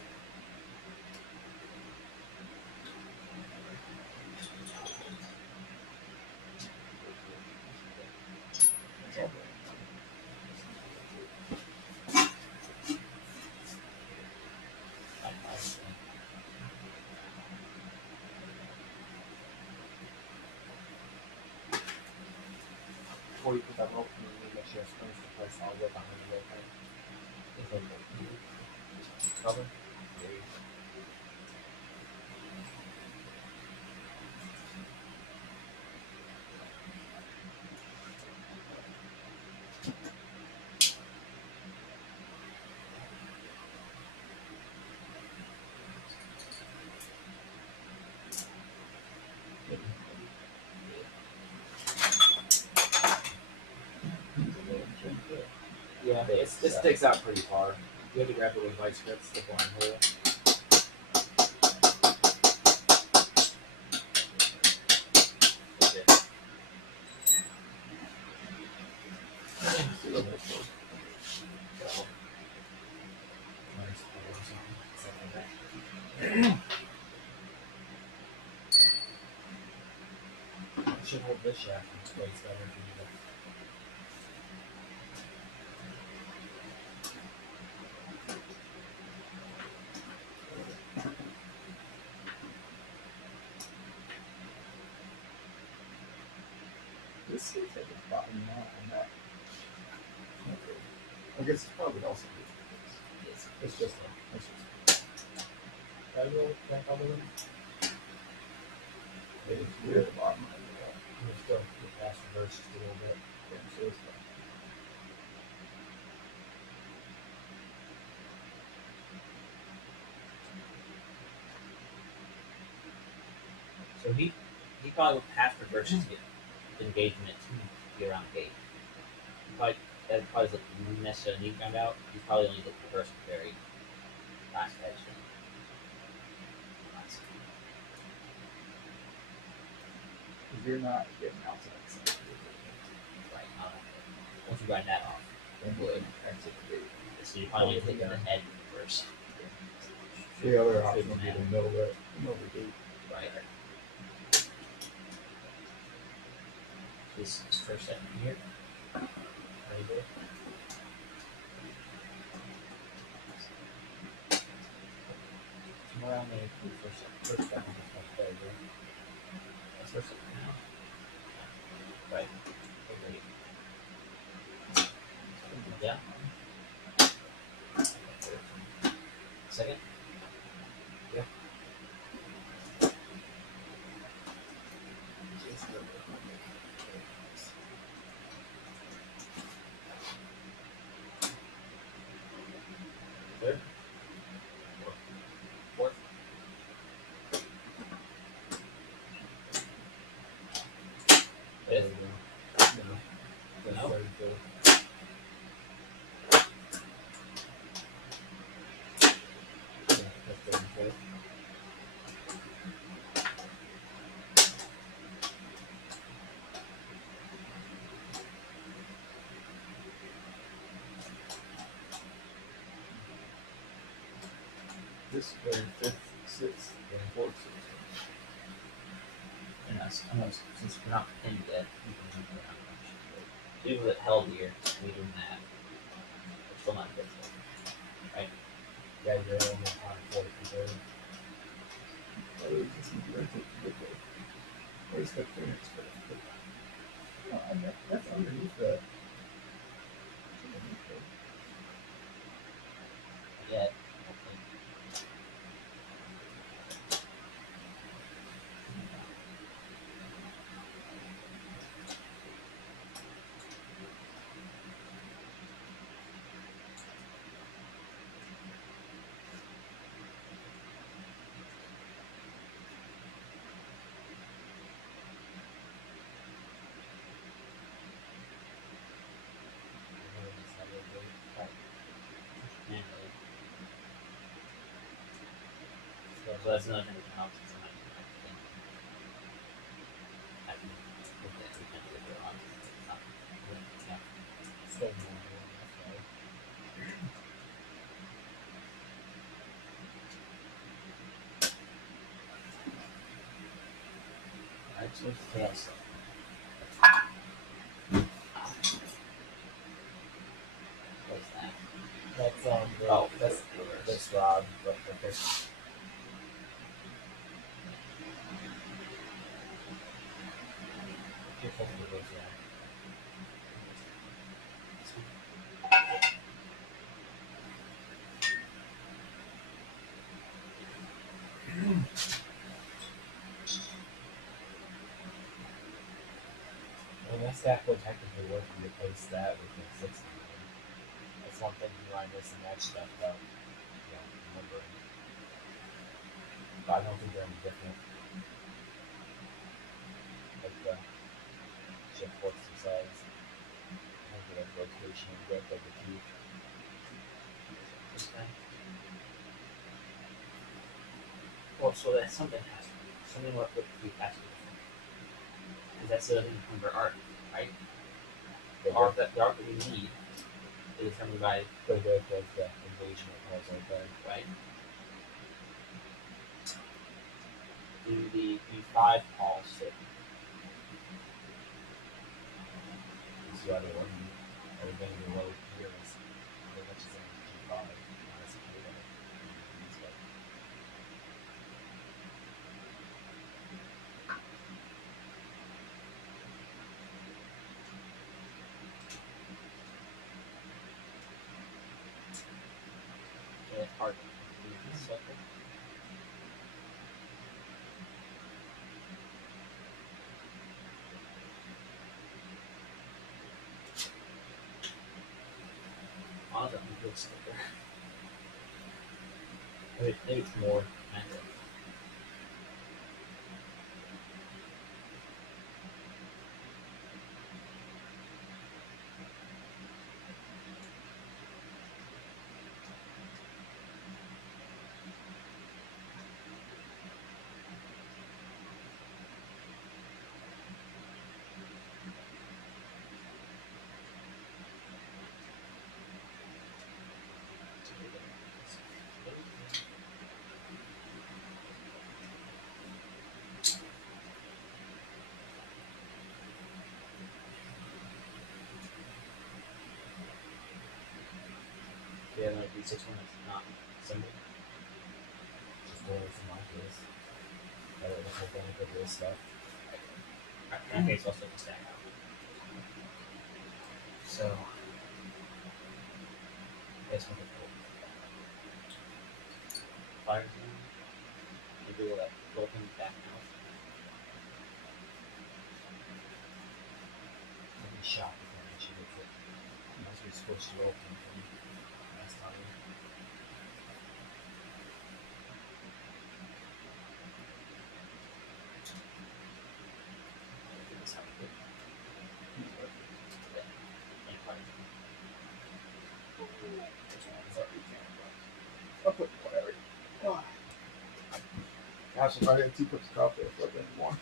It's all Before you put that roll pen, you need to make sure it springs to place all the way behind the roll pen. Cover. There you go. Yeah, it sticks out pretty far. You have to grab it with vice grips, the blind hole. Should hold this shaft in place better if you need it. This seems like it's bottom out on that. Okay. I guess it's probably also good. It's just a. It's just, That roll, that other one, it's weird at the bottom. you still get past reverse just a little bit. Yeah, so it's fine. so he probably would pass reverses to get engagement to get around the gate. That probably doesn't necessarily need ground out. He's probably only looked reverse at the very last edge. Because you're not getting outside the center. Right. Once you grind that off, Then would exit the gate. so you probably only taking the head reverse. The other option would be to middle the gate. Right. This first second here. There you go. Somewhere around there for the first second. There you go. That's first second now. Right. Okay. Yeah. Second. Yeah. Third. Fourth. There Fifth. you go. No. That's No? 32. Yeah, that's 32. This way, fifth, sixth, and fourth, sixth. And I know since we're not pinned yet, we can move around. Even with healthier, we do that. It's still not good. Right? Yeah, you're only on 40 per Where's the Phoenix? Oh, that's underneath that. Yeah. So that's another thing we can help. I can put that we can do it on. Yeah. Still more than enough, Actually, yes. What's that? That's Oh, that's this rod, but for this. You're supposed to do this, yeah. Well, that stack would technically work to replace that with the 60. That's one thing you want to miss and match stuff about. Yeah, remembering. But I don't think they're any different. Like the shift forks themselves. I think they're like rotation and grip of the key. Well, so that something has to be. Something what the key has to be different. Because that's the thing under art, right? The art that we need is determined by The width of the engagement was right there. right. In the B5 pulse that This is the other one. Everything below here is very much the same as G5. Honestly, it's hard to do this stuff. Honestly, I'm good sticker. Maybe it's more accurate. Yeah, like B6 one is not symbol. just more from like this. That was the whole benefit of this stuff. In that case, I'll stick the stack out. So, that's what the fire zone. You do that little thing back now. I'd be shocked if I actually hits it. Unless we switched to open from last time. That's how we do it. And fire zone. I'll put Larry. Gosh, if I had 2 cups of coffee, I'd flip anymore.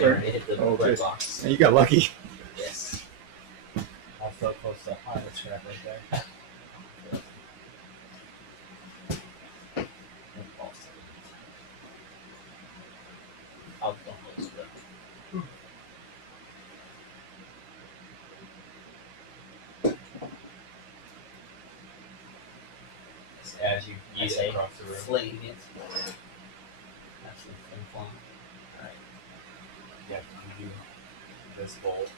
where it hit the Oh, red good. box. And you got lucky. Yes. I was so close to pilot scrap right there. I'll don't close it. As you I yeet say it across the room. fling it. That's the fling flung. Alright. Yeah, you do this bolt.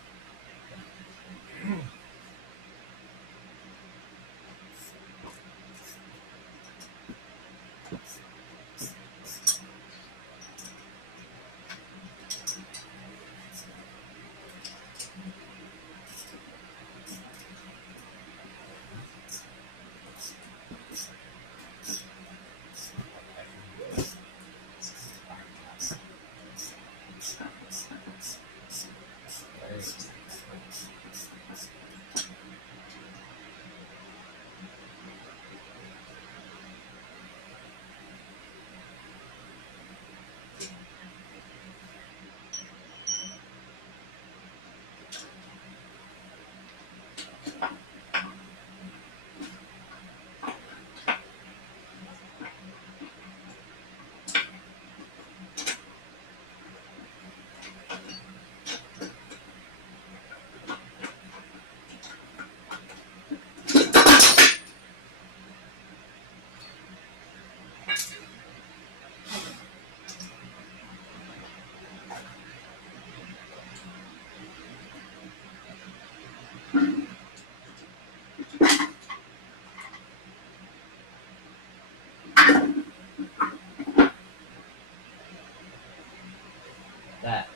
That.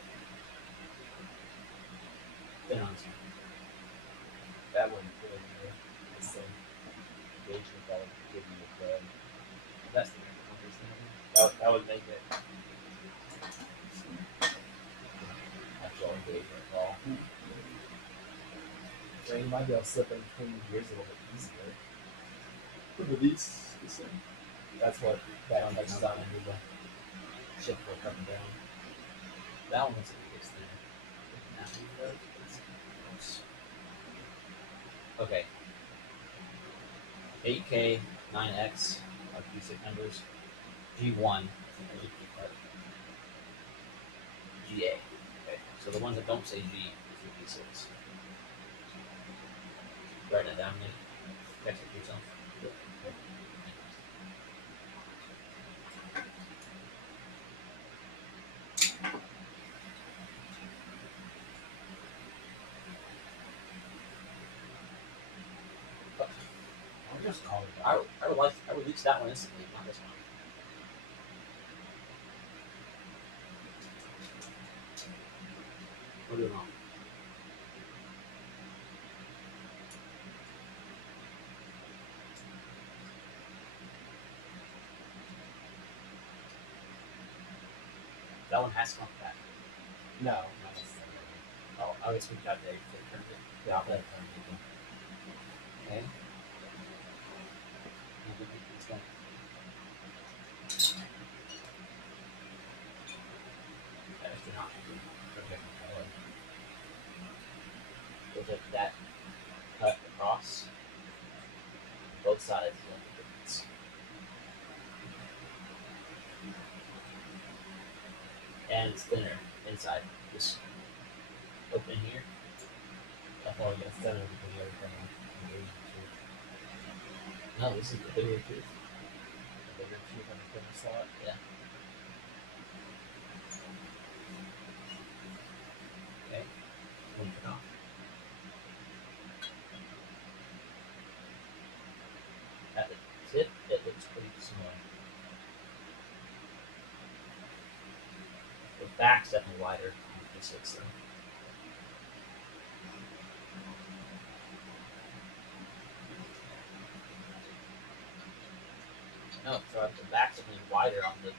Been on some. That wouldn't really do it. It's the engagement that would give you the thread. That's the That would make it actual engagement ball. So you might be able to slip in between the gears a little bit easier. What are these? The same? That's what that touches on into the ship will come down. That one was the biggest thing. That one was. Okay. 8K, 9X, are P6 numbers. G1, GA. Okay. So the ones that don't say G is the P6. Write that down, Nate. Text it to yourself. I'll just call it I released that one instantly, not this one. What are we doing wrong? That one has to come back. No, not necessarily. Oh, I guess we got the turned it. Yeah, I'll let it turn it. Okay. It's done. That is not. Okay. We'll take that cut across both sides of the difference. And it's thinner inside. Just open here. I thought it was thinner because you everything engaged too. No, this is the bigger tooth. The bigger tube on the thinner slot. Yeah. Okay. One cut off. At the tip, it looks pretty similar. The back's definitely wider on the P6 though. No, sorry, the back's definitely wider on the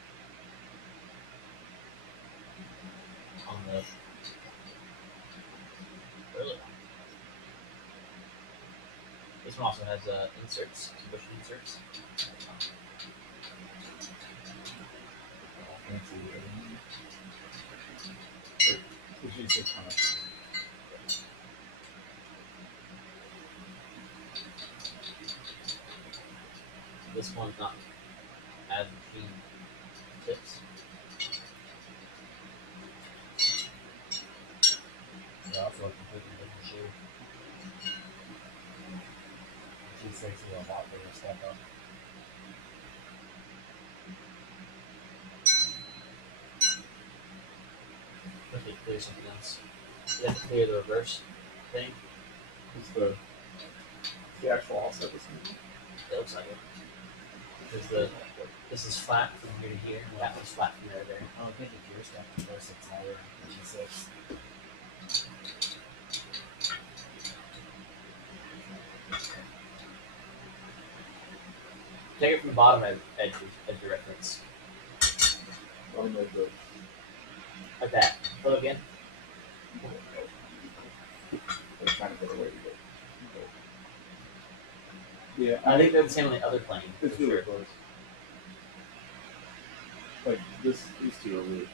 early one. This one also has inserts, some bushing inserts. Fancy. The G6 kind of. This one's not as machine tips. Yeah, also a completely different shoe. G6 is a lot bigger step up. Let me clear something else. You have to clear the reverse thing. It's the actual offset this one. It looks like it. Because this is flat from here to here, and that one's flat from there to there. I don't think if you're stuck reverse, it's higher than G6. Take it from the bottom edge as your reference. Bottom of the. Like that. Plug in. I'm trying to get away with it. Yeah, I think they're the same on the other plane. it's for really sure. close. Like these two are really.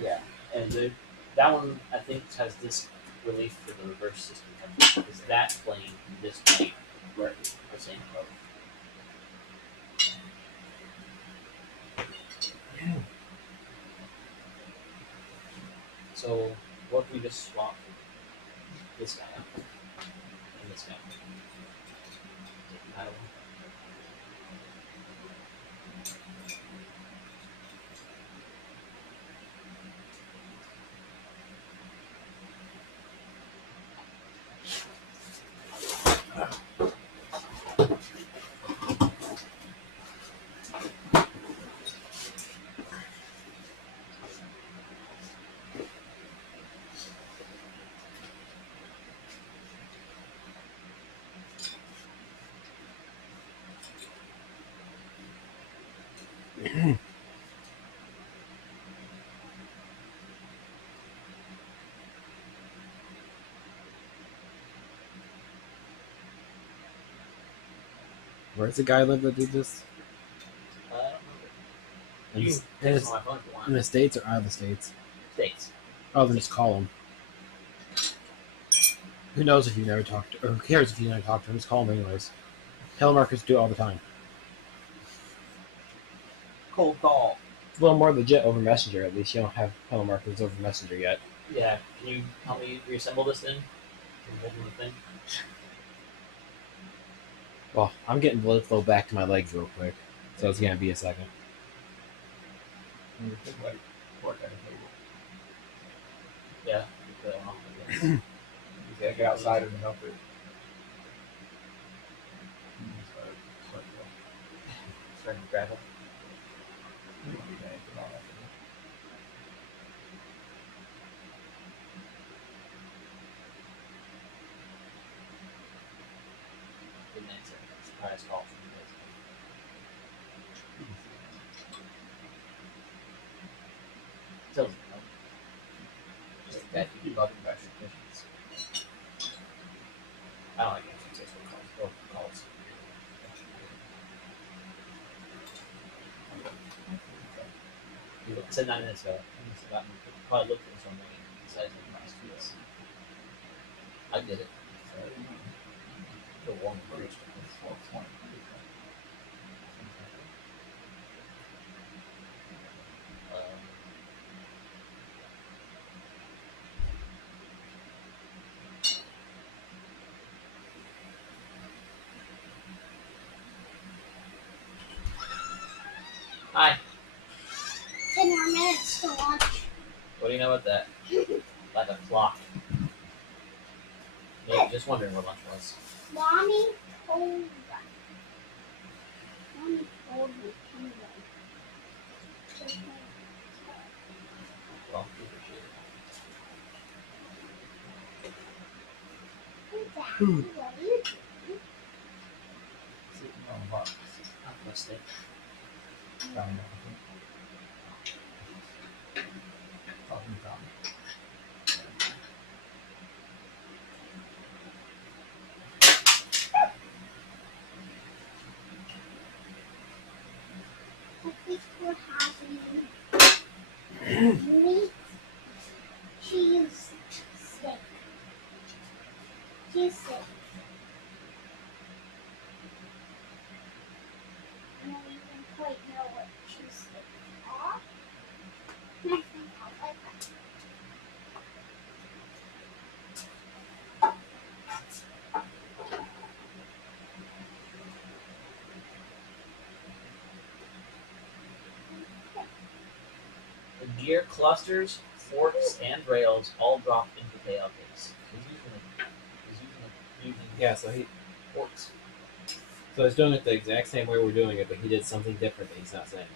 Yeah. And that one, I think, has this relief for the reverse system. Because that plane and this plane Right. are the same color. So, what if we just swap this guy out and this guy? Take them out of one. Where's the guy live that did this? I don't remember. In, You the- can in, take the- some on my phone if you in want. the States or out of the States? States. Oh, then just call him. Who knows if you've never talked to, or who cares if you never talked to him? Just call him anyways. Telemarketers do it all the time. Cold call. It's a little more legit over Messenger, at least. You don't have telemarketers over Messenger yet. Yeah. Can you help me reassemble this thing? Holding the thing. Well, I'm getting blood flow back to my legs real quick, so it's gonna be a second. You think like work at a table. Yeah. Put it on. You gotta get outside and help it. Starting to gravel. You don't need anything on that. Didn't answer. Surprise call from you guys. Tells me, no. Just the guy who debugging by technicians. I don't like answering Facebook calls. Or calls. You said 9 minutes ago. It's about me. Probably looked at this one thing and decided to pass to this. I did it. The one first. That's 420. Hi. 10 more minutes to lunch. What do you know about that? Like a clock. Maybe just wondering what lunch was. Mommy told us. Mommy told me anyway. Well, we appreciate it. Daddy, what are you doing? Sitting on the box. Not much steak. Down there. Talking Tom. I think we're having meat, cheese, quite know what cheese sticks are. And I think I'll like that. The gear clusters, forks, and rails all drop into the payout case. He's using Yeah, so forks. he's doing it the exact same way we're doing it, but he did something different that he's not saying.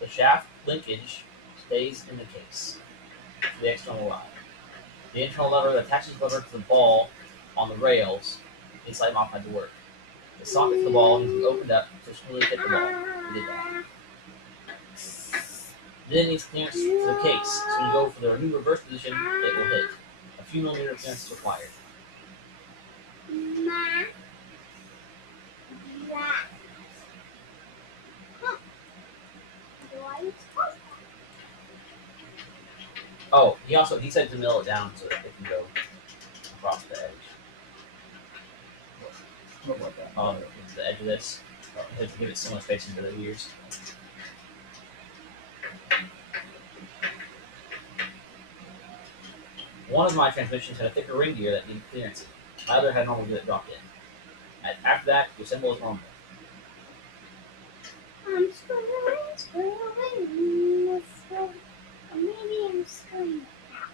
The shaft linkage stays in the case, the external rod. The internal lever that attaches the lever to the ball on the rails inside modified to work. The socket for the ball needs to be opened up to smoothly hit the ball. We did that. Then it needs clearance to the case, so when you go for the new reverse position, it will hit. A few millimeter clearance is required. Ma. That. Huh. Do I use that? Oh, he said to mill it down so that it can go across the edge. What about that? Into the edge of this. You have to give it so much space into the ears. One of my transmissions had a thicker ring gear that needed clearance. My other had a normal gear that dropped in. After that, you assemble as normal. I'm screwing, or maybe I'm screwing out.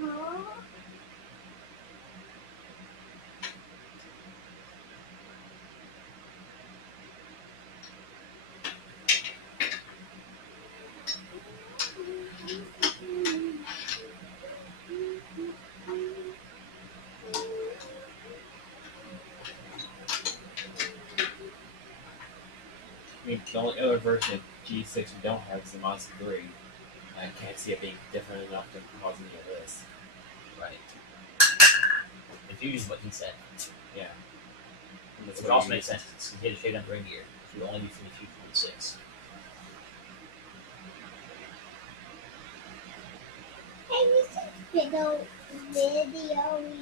Huh? I mean, the only other version of G6 we don't have is the Monster 3. I can't see it being different enough to cause any of this. Right. Infusion is what he said. Yeah. And that's Which what also you makes sense because he had a shade under ring gear. It would only be from the Fusion 6. Hey, this is video.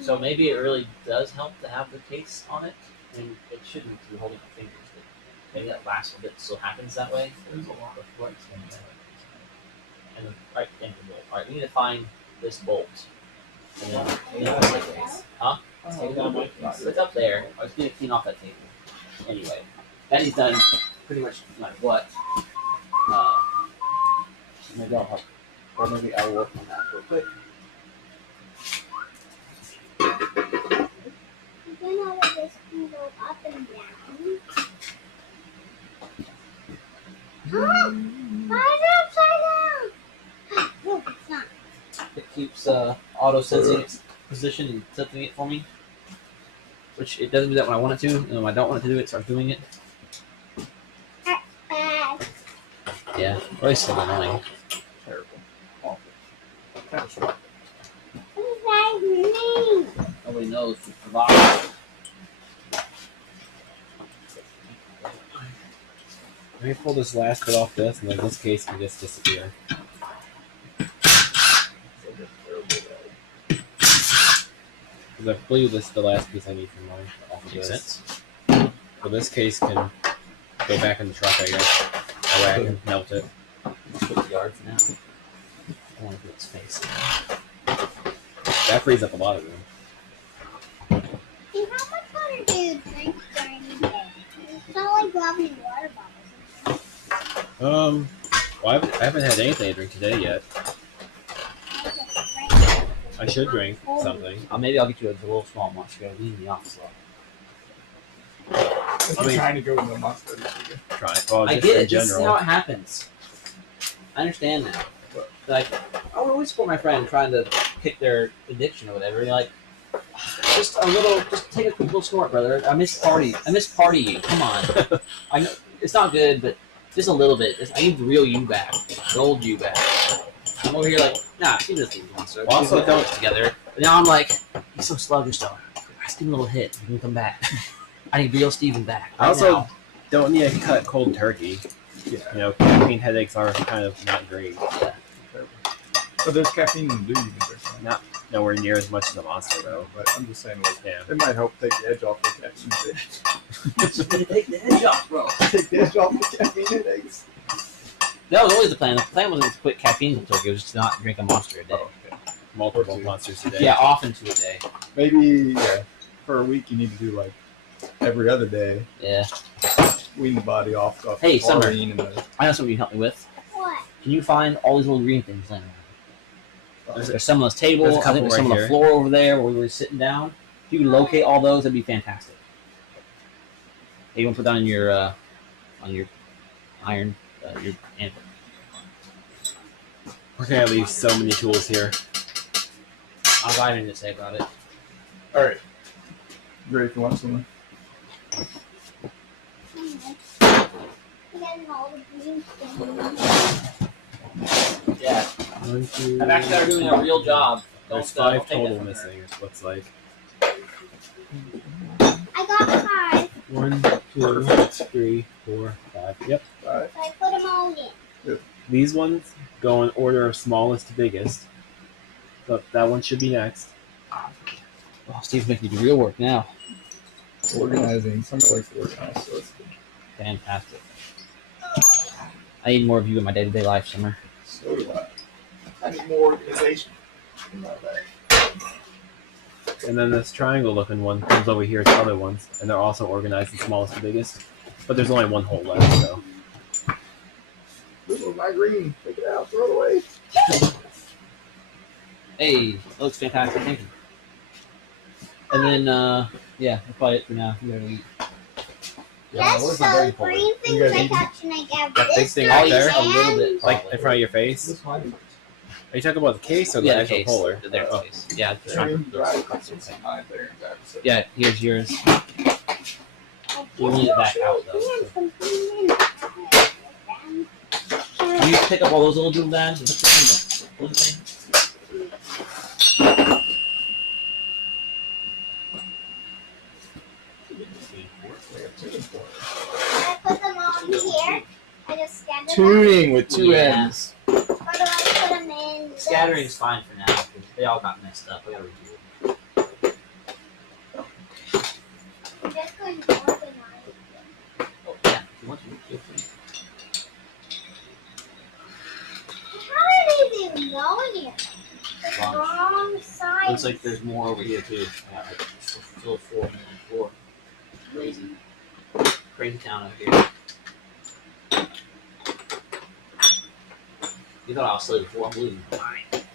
So maybe it really does help to have the case on it. I mean, it shouldn't if you're holding your fingers, but maybe that last little bit still happens that way. There's a lot of flex in that. And the right end of the bolt. Alright, we need to find this bolt. And then, Oh, Take it yeah, down, Mike. it's up there. I was going to clean off that table. Anyway, that he's done pretty much no matter what. Maybe I'll help. Or maybe I'll work on that real quick. You know that this can go up and down. Why is it upside down? Look, it's not. It keeps auto sensing its position and setting it for me. Which it doesn't do that when I want it to, and when I don't want it to do it, it starts doing it. Bad. Yeah, really still annoying. Terrible. Awful. Catastrophic. What does that mean? Nobody knows who provides. Let me pull this last bit off this, and then this case can just disappear. Because I believe this is the last piece I need from mine off of Makes this. sense. So this case can go back in the truck, I guess. That way I can melt it. Let's put the yard for now. I want to do its face. That frees up a lot of room. Hey, how much water do you drink during the day? It's not like grabbing water bottles. Well, I haven't had anything to drink today yet. I should drink something. Maybe I'll get you a little small monster. Go in the office. I'm trying to go in the monster. Try. Well, I just get in it. This is general. how it happens. I understand now. Like, I would always support my friend trying to kick their addiction or whatever. You're like, just a little, just take a quick little snort, brother. I miss party you. Come on. I know it's not good, but just a little bit. I need the real you back, the old you back. I'm over here like, nah, she doesn't need monster. Well, also We don't together. But now I'm like, he's so sluggish though. Just give him a little hit. He can come back. I need real Steven back. I right also now. don't need to cut cold turkey. Yeah. You know, caffeine headaches are kind of not great. But there's caffeine in the do you can drink. No, nowhere near as much as a monster though. But I'm just saying, like, Yeah. it might help take the edge off the caffeine headaches. Take the edge off, bro. Take the edge off the caffeine headaches. That was always the plan. The plan wasn't to quit caffeine intake. It was just to not drink a monster a day. Oh, okay. Multiple Or two. monsters a day. Yeah, often 2 a day. Maybe for a week you need to do like every other day. Yeah. Wean the body off Hey, Summer. taurine and the I know something you can help me with. What? Can you find all these little green things laying around? There's some on this table. There's a I couple think there's some right on the here. floor over there where we were sitting down. If you can locate all those, that'd be fantastic. Hey, you want to put down on your iron, your anvil. We're gonna leave so many tools here. I'll have anything to say about it. All right. You ready for lunch, Summer? Getting all the green things. Yeah. 1, 2. I've actually started doing a real job. There's Don't 5 take that total from her. missing. It looks like I got 5, 1, 2, 3, 4, 5. Yep. All right. so I put them all in. These ones go in order of smallest to biggest. So that one should be next. Oh, Steve's making you do real work now. Organizing. Summer likes to organize, so it's good. Fantastic. I need more of you in my day-to-day life, Summer. So do I. I need more organization in my life. And then this triangle looking one comes over here to other ones, and they're also organized in smallest to biggest. But there's only one hole left, so. This was my green. Take it out. Throw it away. Hey, that looks fantastic. Thank you. And then, yeah, that's probably it for now. You gotta eat. Yes, where's so the brain the folder? green You things guys I eating? touch and I get That big this thing I'll right eat there? a little bit. Like probably. in front of your face? This one. Are you talking about the case or the Yeah, the actual case. polar? Their Oh. case. Yeah, just There trying you to go. Right. There you go. Yeah, here's yours. We'll leave it back out, though. Can you pick up all those little doodle dads and put them in the little thing? I put them on here. I just scan them. Tuning with two Yeah. N's. Or do I put them in this? Scattering's fine for now, because they all got messed up. I gotta redo it. I'm just going to organize them. Oh, yeah, if you want to, feel free. How are these even going here? The Bunch. wrong side. Looks like there's more over here, too. Yeah, like, still 4 on the floor. Crazy. Crazy town out here. You thought I was slow before, I'm losing my mind.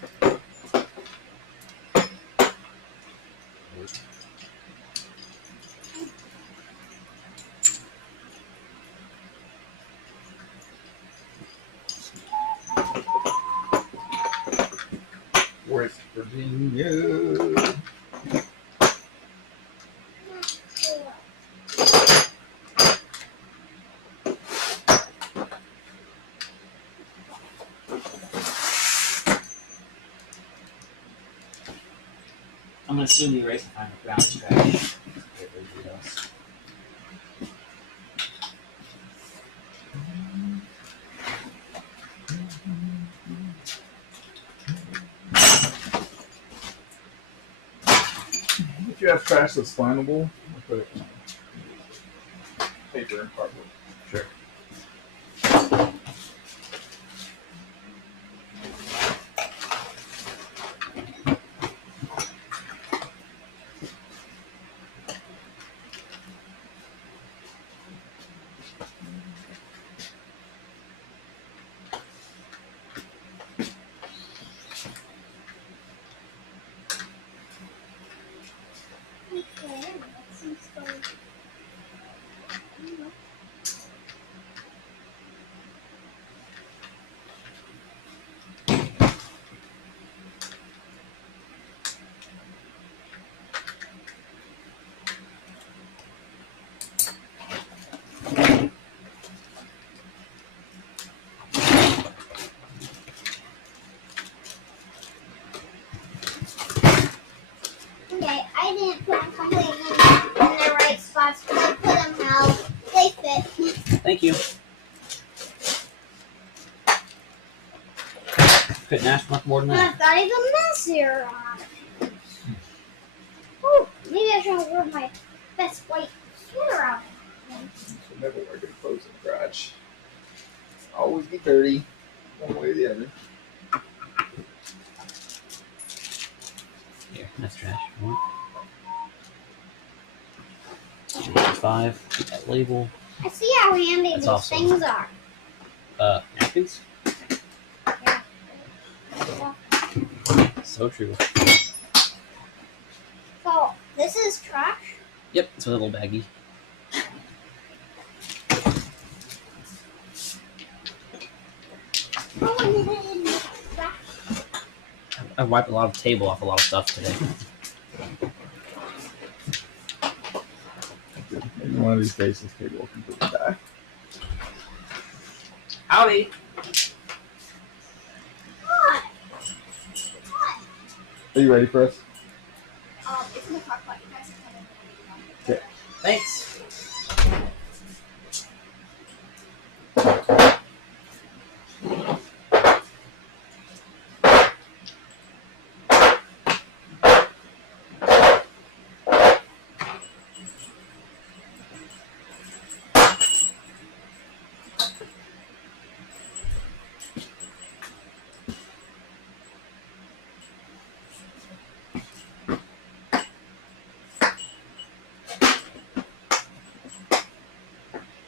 West Virginia. I'm gonna assume you erase and find the ground scratch. If you have trash that's flammable, I'll put it in paper and cardboard. Sure. Okay, that seems to- Okay, I didn't put them completely in the right spots, but I put them how they fit. Thank you. Couldn't ask much more than that. I've got even messier on. Maybe I should wear my best white sweater out. Should never wear good clothes in the garage. Always be dirty, one way or the other. Here, that's trash. One. 5. Keep that label. I see how handy That's these awesome. things are. Napkins? Yeah. So true. So, this is trash? Yep, it's a little baggie. Oh, I did it in the trash. I wiped a lot of table off a lot of stuff today. Maybe one of these days this table will completely die. Howdy! What? Are you ready for us? It's in the crock pot. You guys can Okay. Thanks.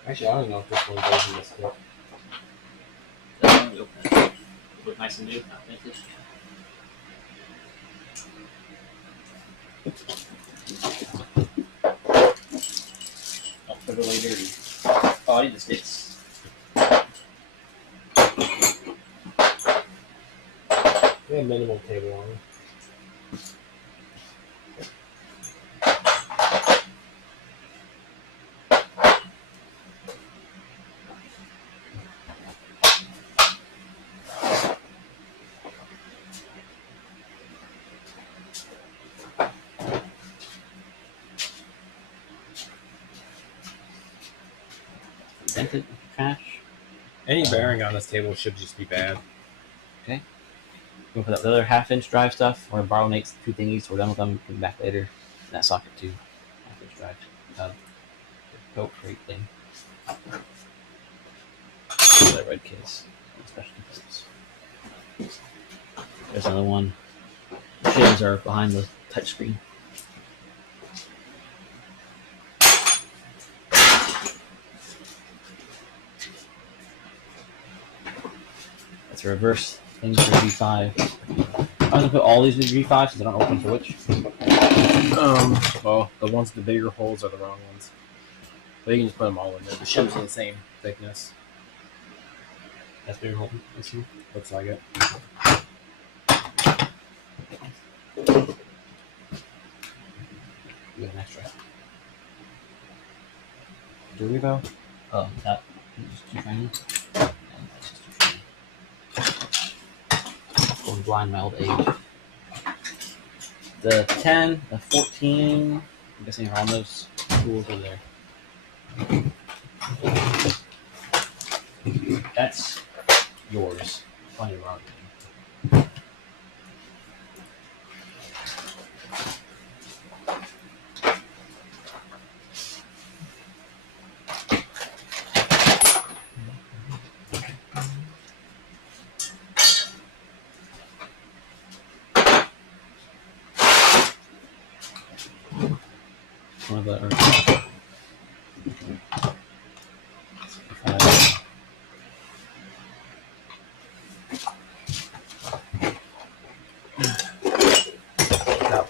Actually, I don't know if this one goes in this kit. Let me open it. Look nice and new. Not vintage. I'll put it away dirty. Oh, I need the sticks. We have minimal table on it. Dented trash. Any bearing on this table should just be bad. We'll put up the other half-inch drive stuff, or borrow Nate's 2 thingies. We're done with them. Put them back later. And that socket too. Half-inch drive. Coat crate thing. That red case. Special cases. There's another one. The shims are behind the touchscreen. That's a reverse thing for G5. I'm gonna put all these in G5 since I don't know which one's for which. Well, the ones with the bigger holes are the wrong ones. But you can just put them all in there. The shims are the same thickness. That's bigger hole. Let's see. Looks like it. We got an extra. Do we though? Oh, that is too shiny. And that's just too shiny. Going blind my old age. The 10, the 14, I'm guessing are on those tools over there. That's yours. Plenty wrong. One of the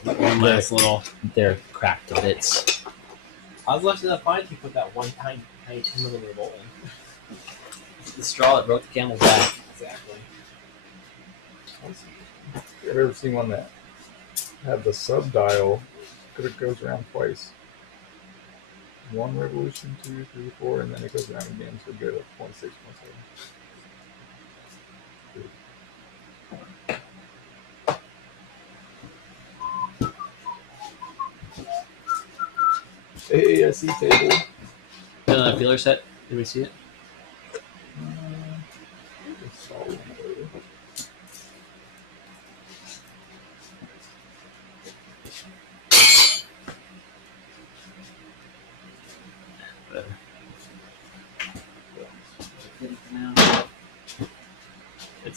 One last little. they're cracked to bits. I was lucky enough to put that one tiny 2mm bolt in. The straw that broke the camel's back. Exactly. Have you ever seen one that had the sub dial? It goes around twice. 1 revolution, 2, 3, 4, and then it goes around again, so go to 0.6, 0.7. Hey, I see table. Another feeler set. Did we see it? Just saw one earlier.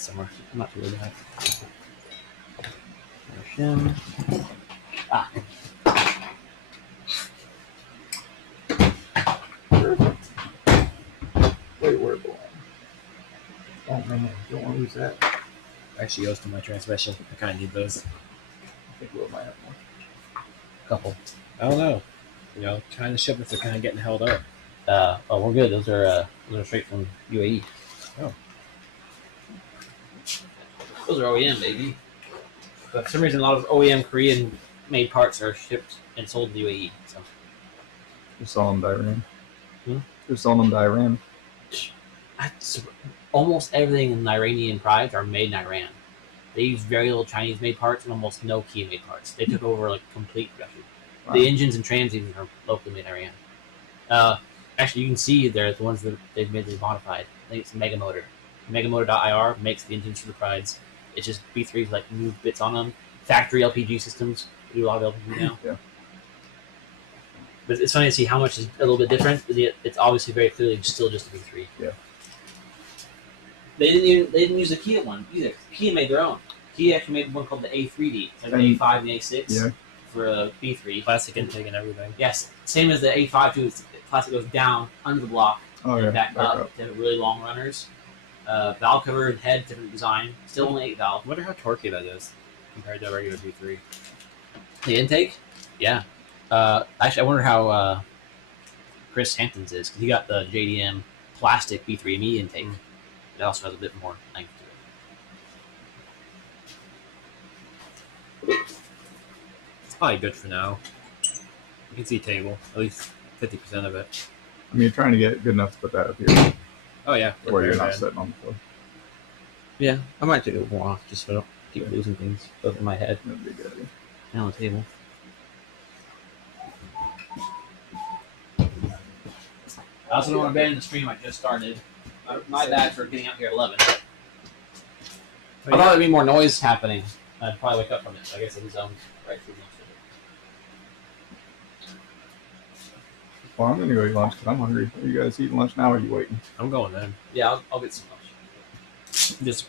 somewhere. I'm not too worried about it. Shim. Ah. Perfect. Wait, where it belongs. Oh man, don't want to lose that. Actually goes to my transmission. I kind of need those. I think Will might have one. Couple. I don't know. You know, China shipments are kind of getting held up. We're good. Those are straight from UAE. Oh. Those are OEM, baby. But for some reason, a lot of OEM Korean made parts are shipped and sold to UAE. So They're selling them to Iran. Hmm? They're selling them to Iran. almost everything in Iranian prides are made in Iran. They use very little Chinese made parts and almost no Kia made parts. They took over like complete production. Wow. The engines and trans even are locally made in Iran. Actually, you can see they're the ones that they've made modified. I think it's Mega Motor. Megamotor.ir makes the engines for the prides. It's just B3's like new bits on them. Factory LPG systems. We do a lot of LPG now. Yeah. But it's funny to see how much is a little bit different. It's obviously very clearly still just a B3. Yeah. They didn't use the Kia one either. Kia made their own. Kia actually made one called the A3D, like the A5 and the A6 Yeah. for a B3. Plastic intake and everything. Yes, same as the A5 too. Plastic goes down under the block Oh and yeah. back up to have really long runners. Valve cover and head, different design. Still only 8 valve. I wonder how torquey that is compared to a regular V3. The intake, yeah. Actually, I wonder how Chris Hampton's is because he got the JDM plastic B3ME intake. It also has a bit more length to it. It's probably good for now. You can see table, at least 50% of it. I mean, you're trying to get good enough to put that up here Oh yeah, where you're very not bad. sitting on the floor. Yeah, I might take it more off just so I don't keep losing things both in my head That'd be a good idea. and on the table. I also don't want to abandon the stream I just started. My bad for getting out here at 11. I thought there'd be more noise happening. I'd probably wake up from it. I guess it was right through most of it. Well, I'm gonna go eat lunch because I'm hungry. Are you guys eating lunch now or are you waiting? I'm going then. Yeah, I'll get some lunch. Just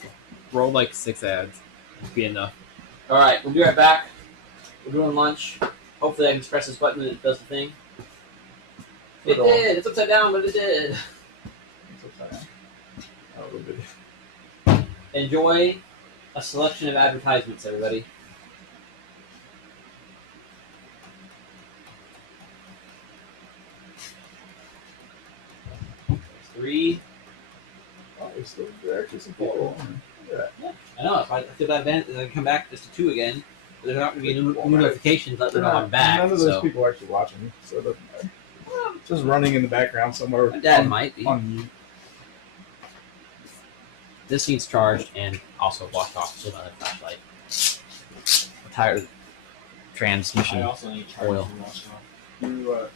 roll like 6 ads. Be enough. All right, we'll be right back. We're doing lunch. Hopefully, I can press this button and it does the thing. It did. It's upside down, but it did. It's upside down. Oh, a little bit. Enjoy a selection of advertisements, everybody. There's 3. Oh, there's actually some people on there. Yeah, I know. If I feel that event, I come back just to 2 again. But there's not going to be new notifications letting me know I'm back. None of those So. people are actually watching me, so it doesn't matter. It's just running in the background somewhere. My dad might be. On mute. This needs charged and also washed off with another flashlight. I'm tired of the transmission. I also need charging Oil. and washing off.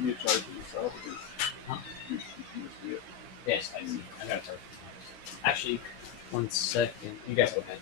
You charge it yourself. Huh? You just do it. Yes, I see. I gotta charge it. Actually, 1 second. You guys go ahead.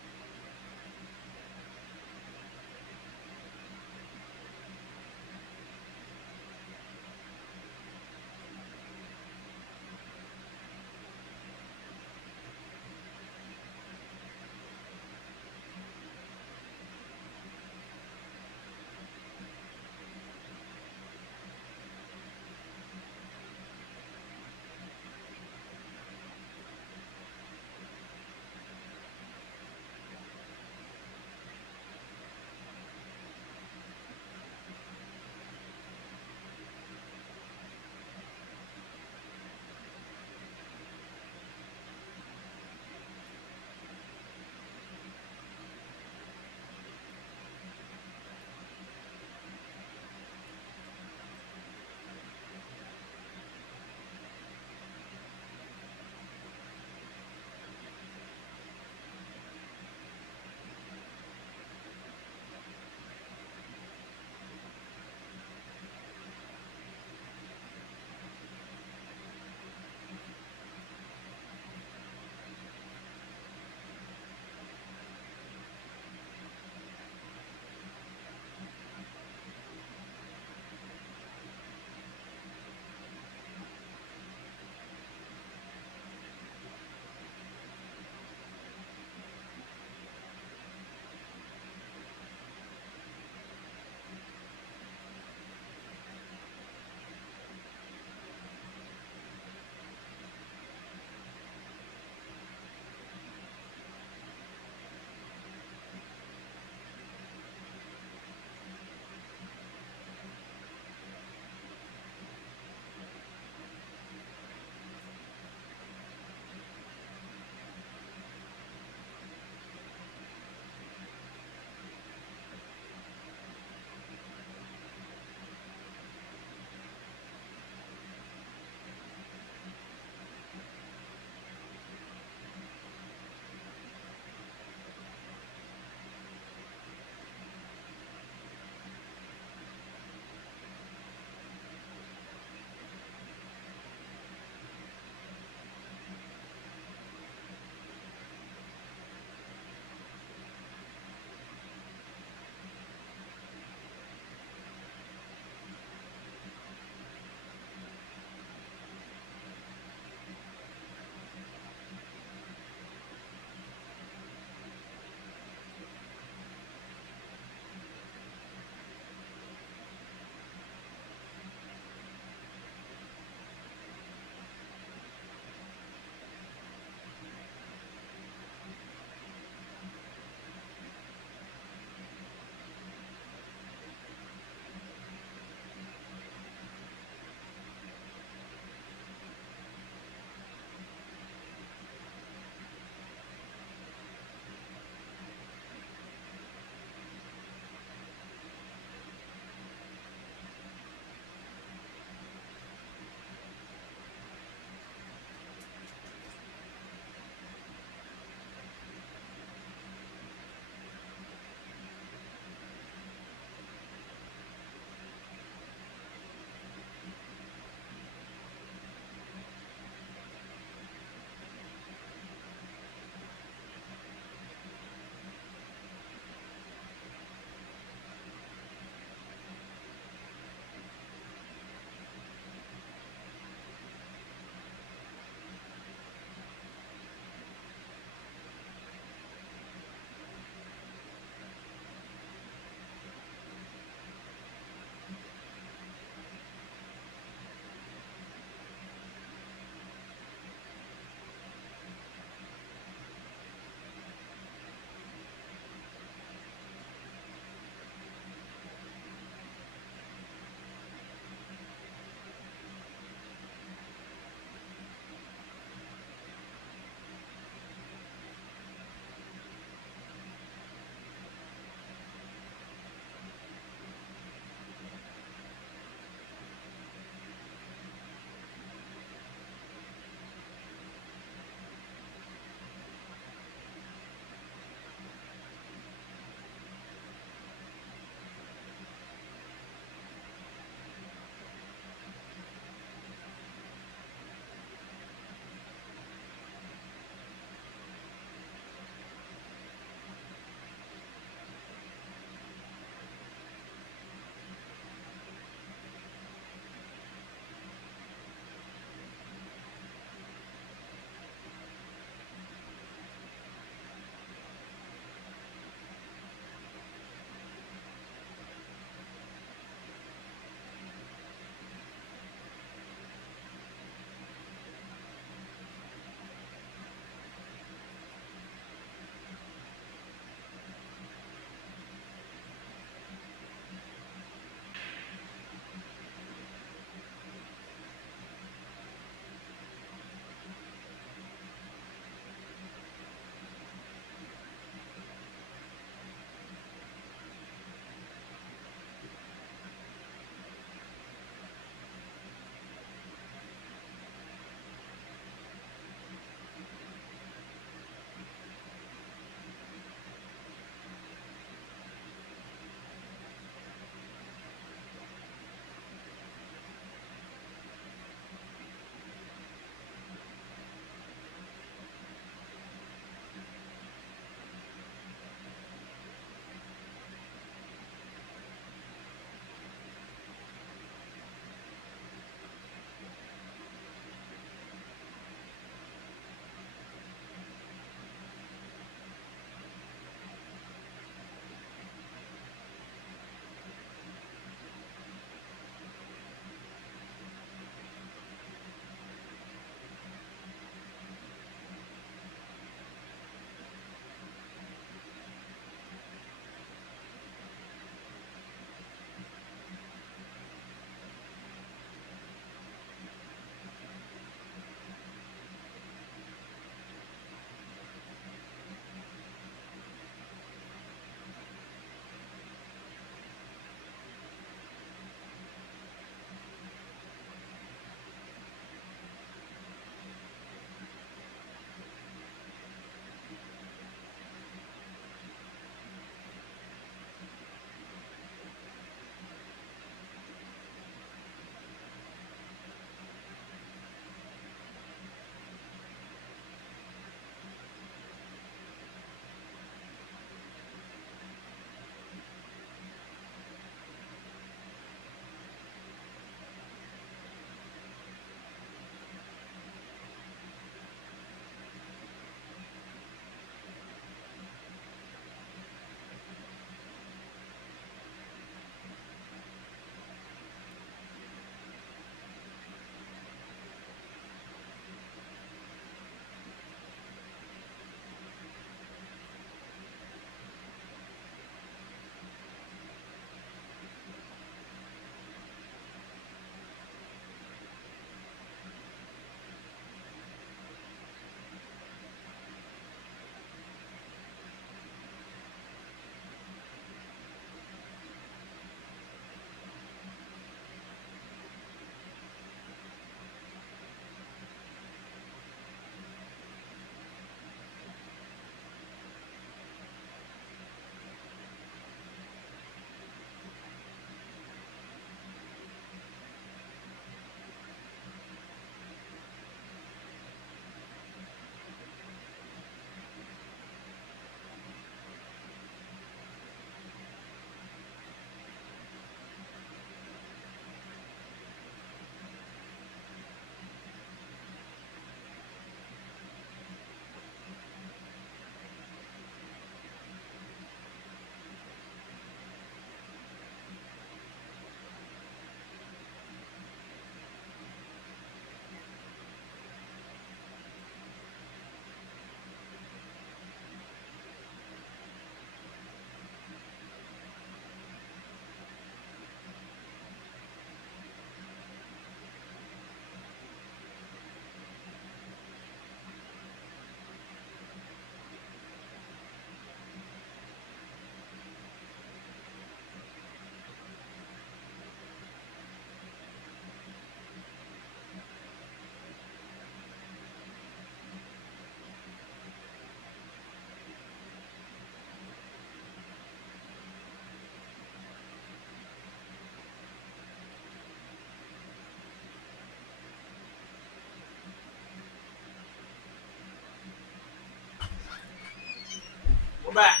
back.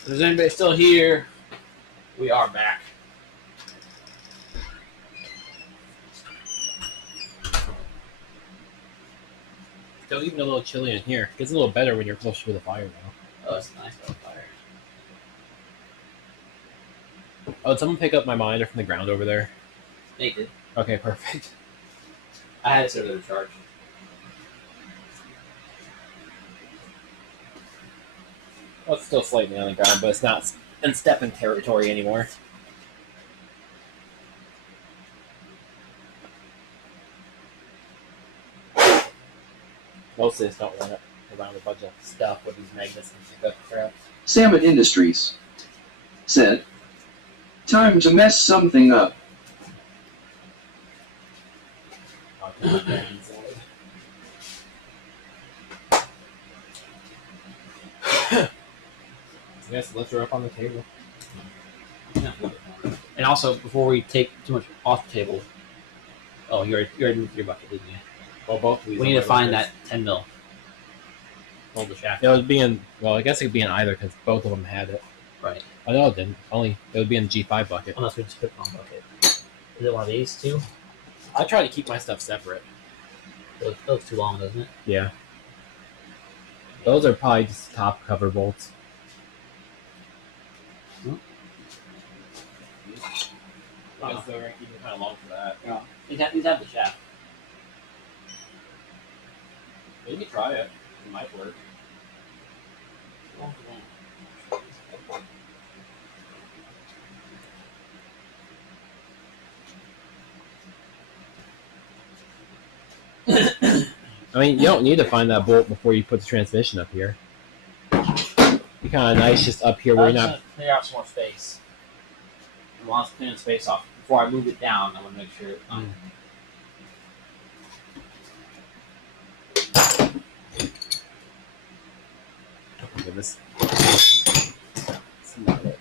If there's anybody still here, we are back. Still even a little chilly in here. Gets a little better when you're closer to the fire now. Oh, it's a nice little fire. Oh, did someone pick up my monitor from the ground over there? Nate did. Okay, perfect. I had it set to the charge. Well, it's still slightly on the ground, but it's not in stepping territory anymore. Most of this don't run it around a bunch of stuff with these magnets and pick up crap. Salmon Industries said, "Time to mess something up." Yes, lift her up on the table. Yeah. And also, before we take too much off the table, oh, you already moved your bucket, didn't you? Well, both of these. We need to find that 10 mil. Hold the shaft. It would be in. Well, I guess it could be in either because both of them had it. Right. Oh no, it didn't. Only it would be in the G5 bucket. Unless we just put it on bucket. Is it one of these two? I try to keep my stuff separate. It looks too long, doesn't it? Yeah. Those are probably just top cover bolts. Wow. Because they're even kind of long for that. Yeah. These have the shaft. Maybe try it. It might work. I mean, you don't need to find that bolt before you put the transmission up here. Be kind of nice just up here where you're not. Clear out some more space. I want to clear the space off. Before I move it down, I want to make sure it's not. Give this. That's not it.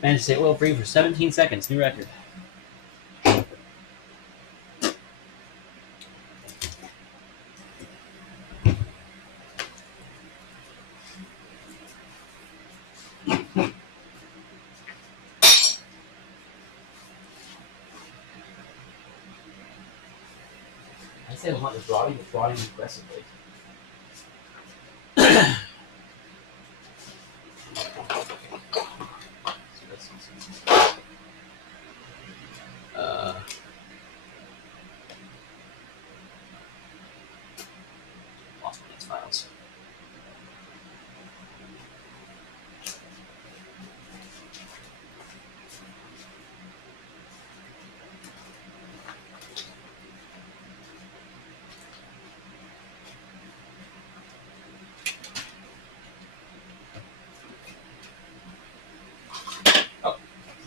Managed to stay oil free for 17 seconds. New record. I say I'm not just rotting, it's rotting aggressively. Lost my next files.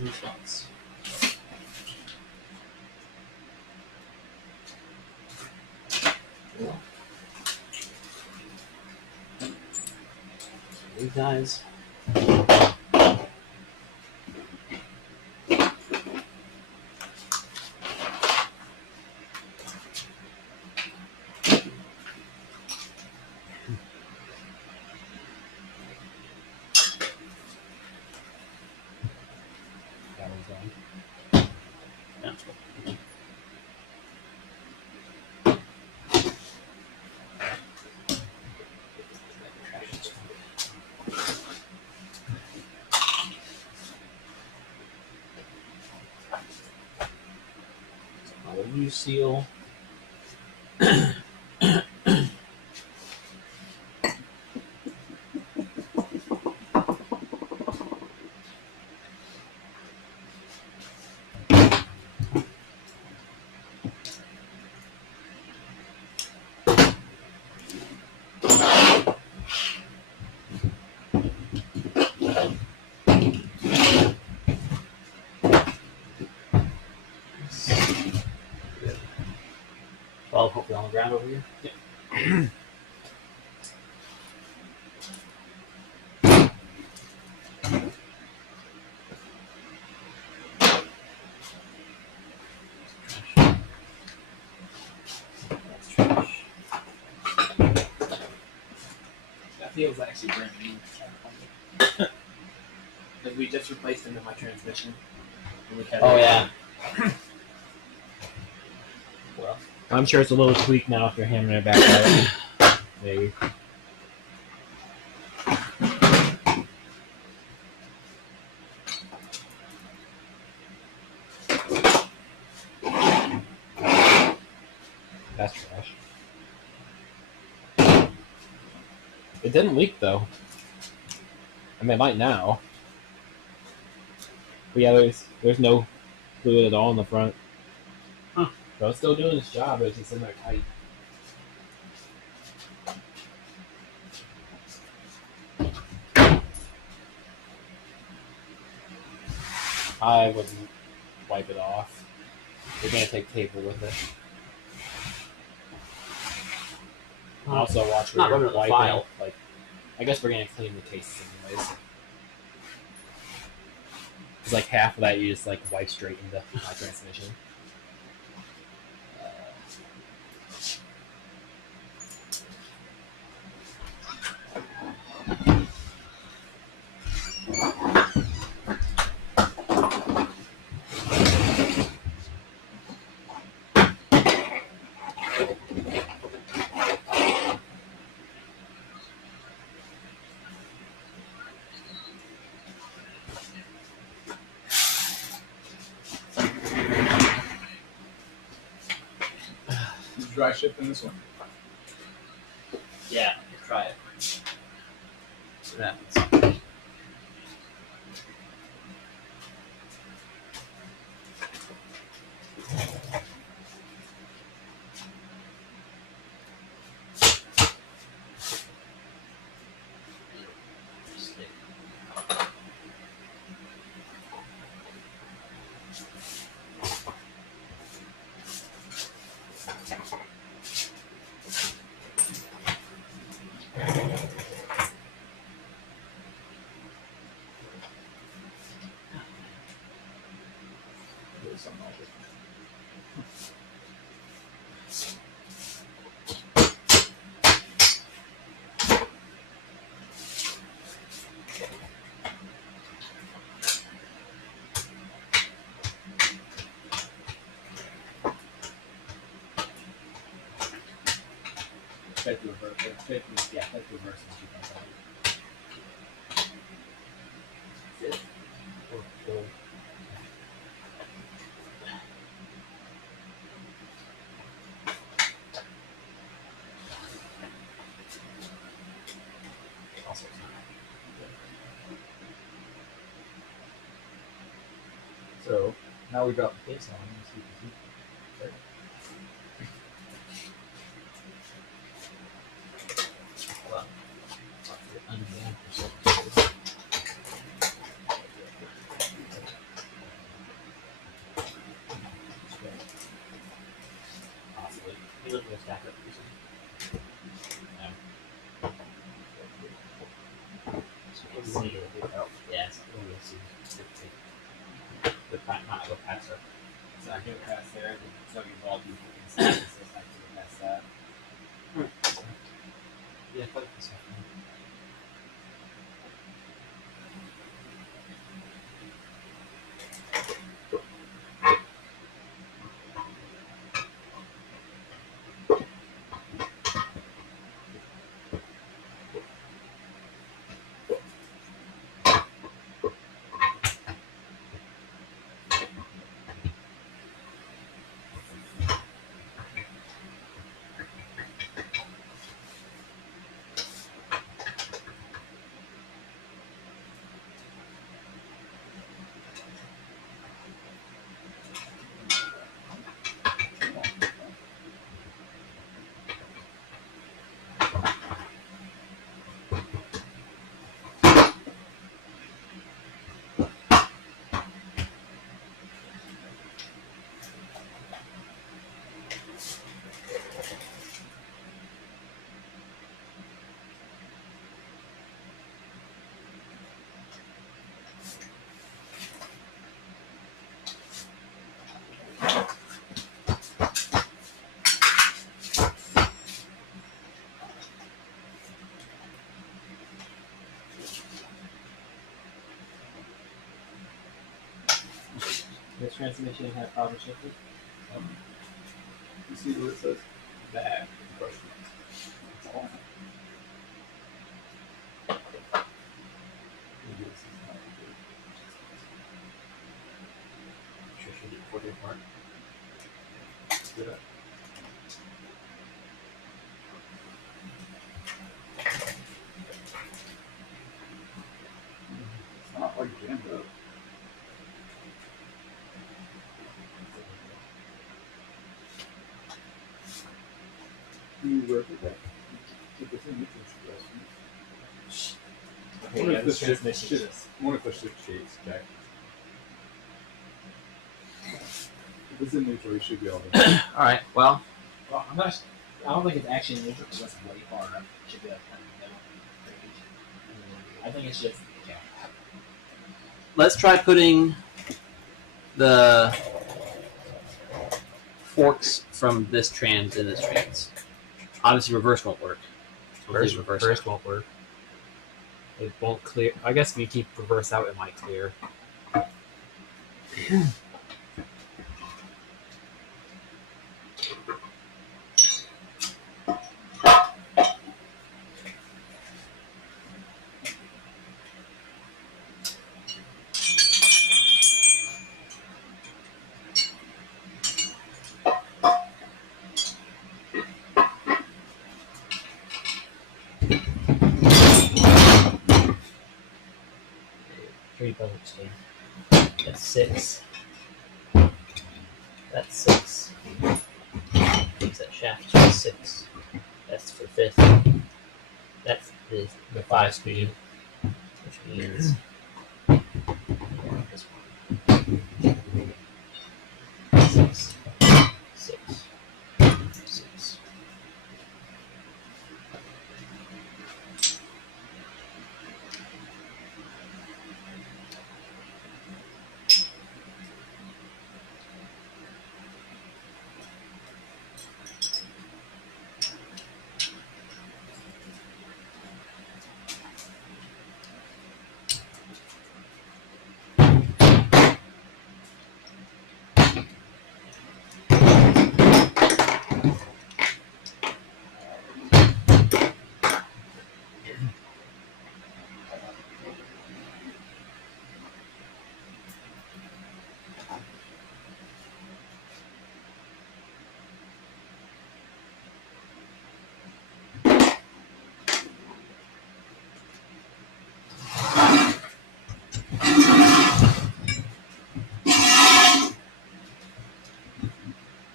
Response. These guys. That one's on. Yeah. New seal. 12 hopefully on the ground over here. That's trash. That feels actually brand new. Because we just replaced them in my transmission. And we had Oh yeah. Well, I'm sure it's a little tweak now if you're hammering it back out. Maybe. That's trash. It didn't leak though. I mean, it might now. But yeah, there's no fluid at all in the front. Huh. So it's still doing its job, but it's just in there tight. I wouldn't wipe it off. We're gonna take paper with it. Also, watch Not where rubbing you're it in the wiping. file. Like, I guess we're gonna clean the cases anyways. It's like half of that you just like wipe straight into my transmission. Dry ship in this one. Yeah, try it. See what happens. There's something like this. Take the reverse. Take the reverse. So now we got the case on. Let's see if you see. Right. Possibly. You look at the stack up piece. Yeah, it's a little the not go past her. So I can pass there, so you all do fucking sentences, I can pass that. Yeah, fuck this one. This transmission had proper shifting. You see what it says? That question. That's all. Maybe this is not good. Sure should do 40 part. Did I? It's not like jammed up. You work with that. If it's in this Okay, What yeah, if this the shift transmission shifts? just What if the shift shakes, Jack? If it's in neutral, you should be able to. All right. Well, well, I'm not. I don't think it's actually neutral because that's way far up. It should be like kind of middle range. I think it's just yeah. let's try putting the forks from this trans in this trans. Obviously, reverse won't work. Reverse won't work. It won't clear. I guess if you keep reverse out, it might clear. Three bullets. That's 6. That's 6. Makes that shaft 6. That's for 5th. That's the 5 speed, which means this one. 6. 6. 6.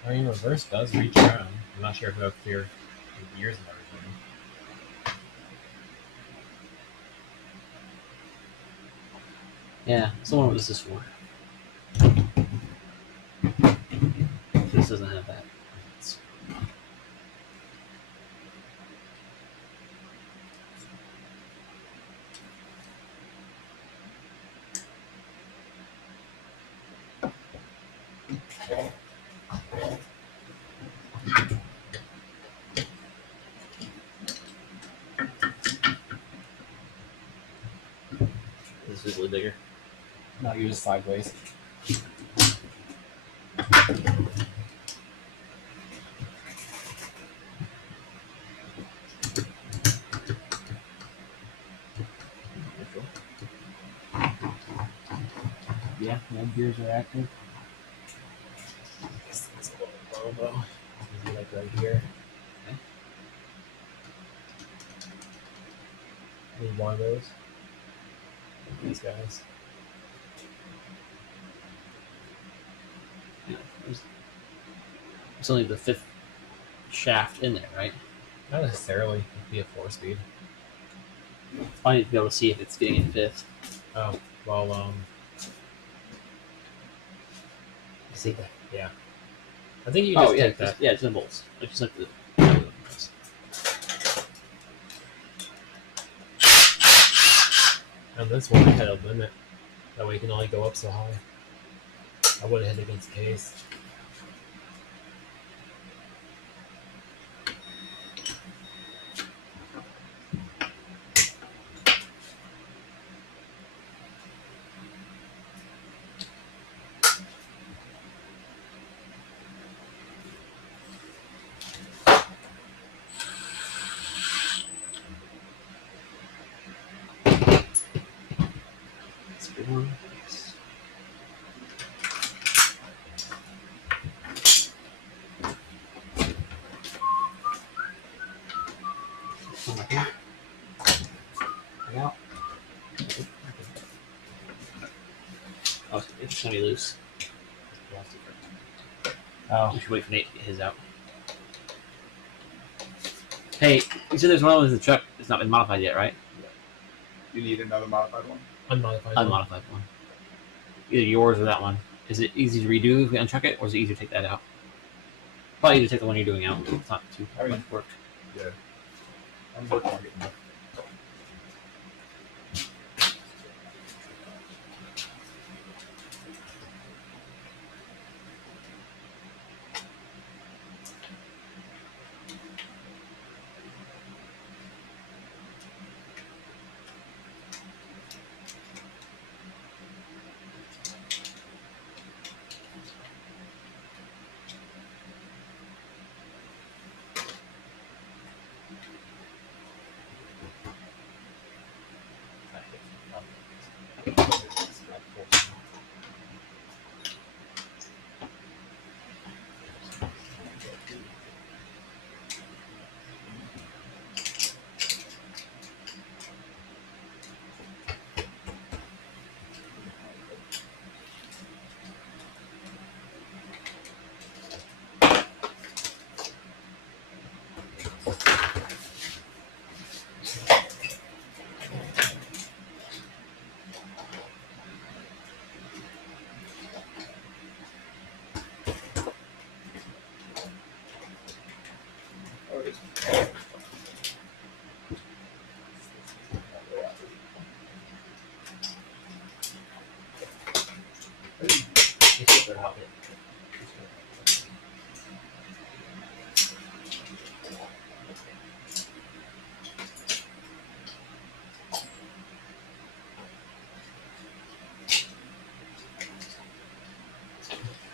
I mean, reverse does reach around. I'm not sure if it'll clear the gears and everything. Yeah, so what was this for? This doesn't have that. This is visually bigger. Now use sideways. Yeah, no gears are active. It's a little low though. Maybe like right here. Okay. Need one of those. These guys. Yeah, it's only the 5th shaft in there, right? Not necessarily. It'd be a 4-speed. I need to be able to see if it's getting in 5th. Oh, well, See that? yeah. I think you can just Oh yeah, take that. it's in bolts. It's just like the. And this one I had a limit. That way you can only go up so high. I would have hit against the case. Good one. Come back here. Back out. Oh, it's gonna be loose. Oh, We should wait for Nate to get his out. Hey, you said there's one with the truck that's not been modified yet, right? You need another modified one? Unmodified. Unmodified one. Either yours or that one. Is it easy to redo if we untruck it, or is it easier to take that out? Probably easier to take the one you're doing out. It's not too much work. Yeah. I'm working on getting that.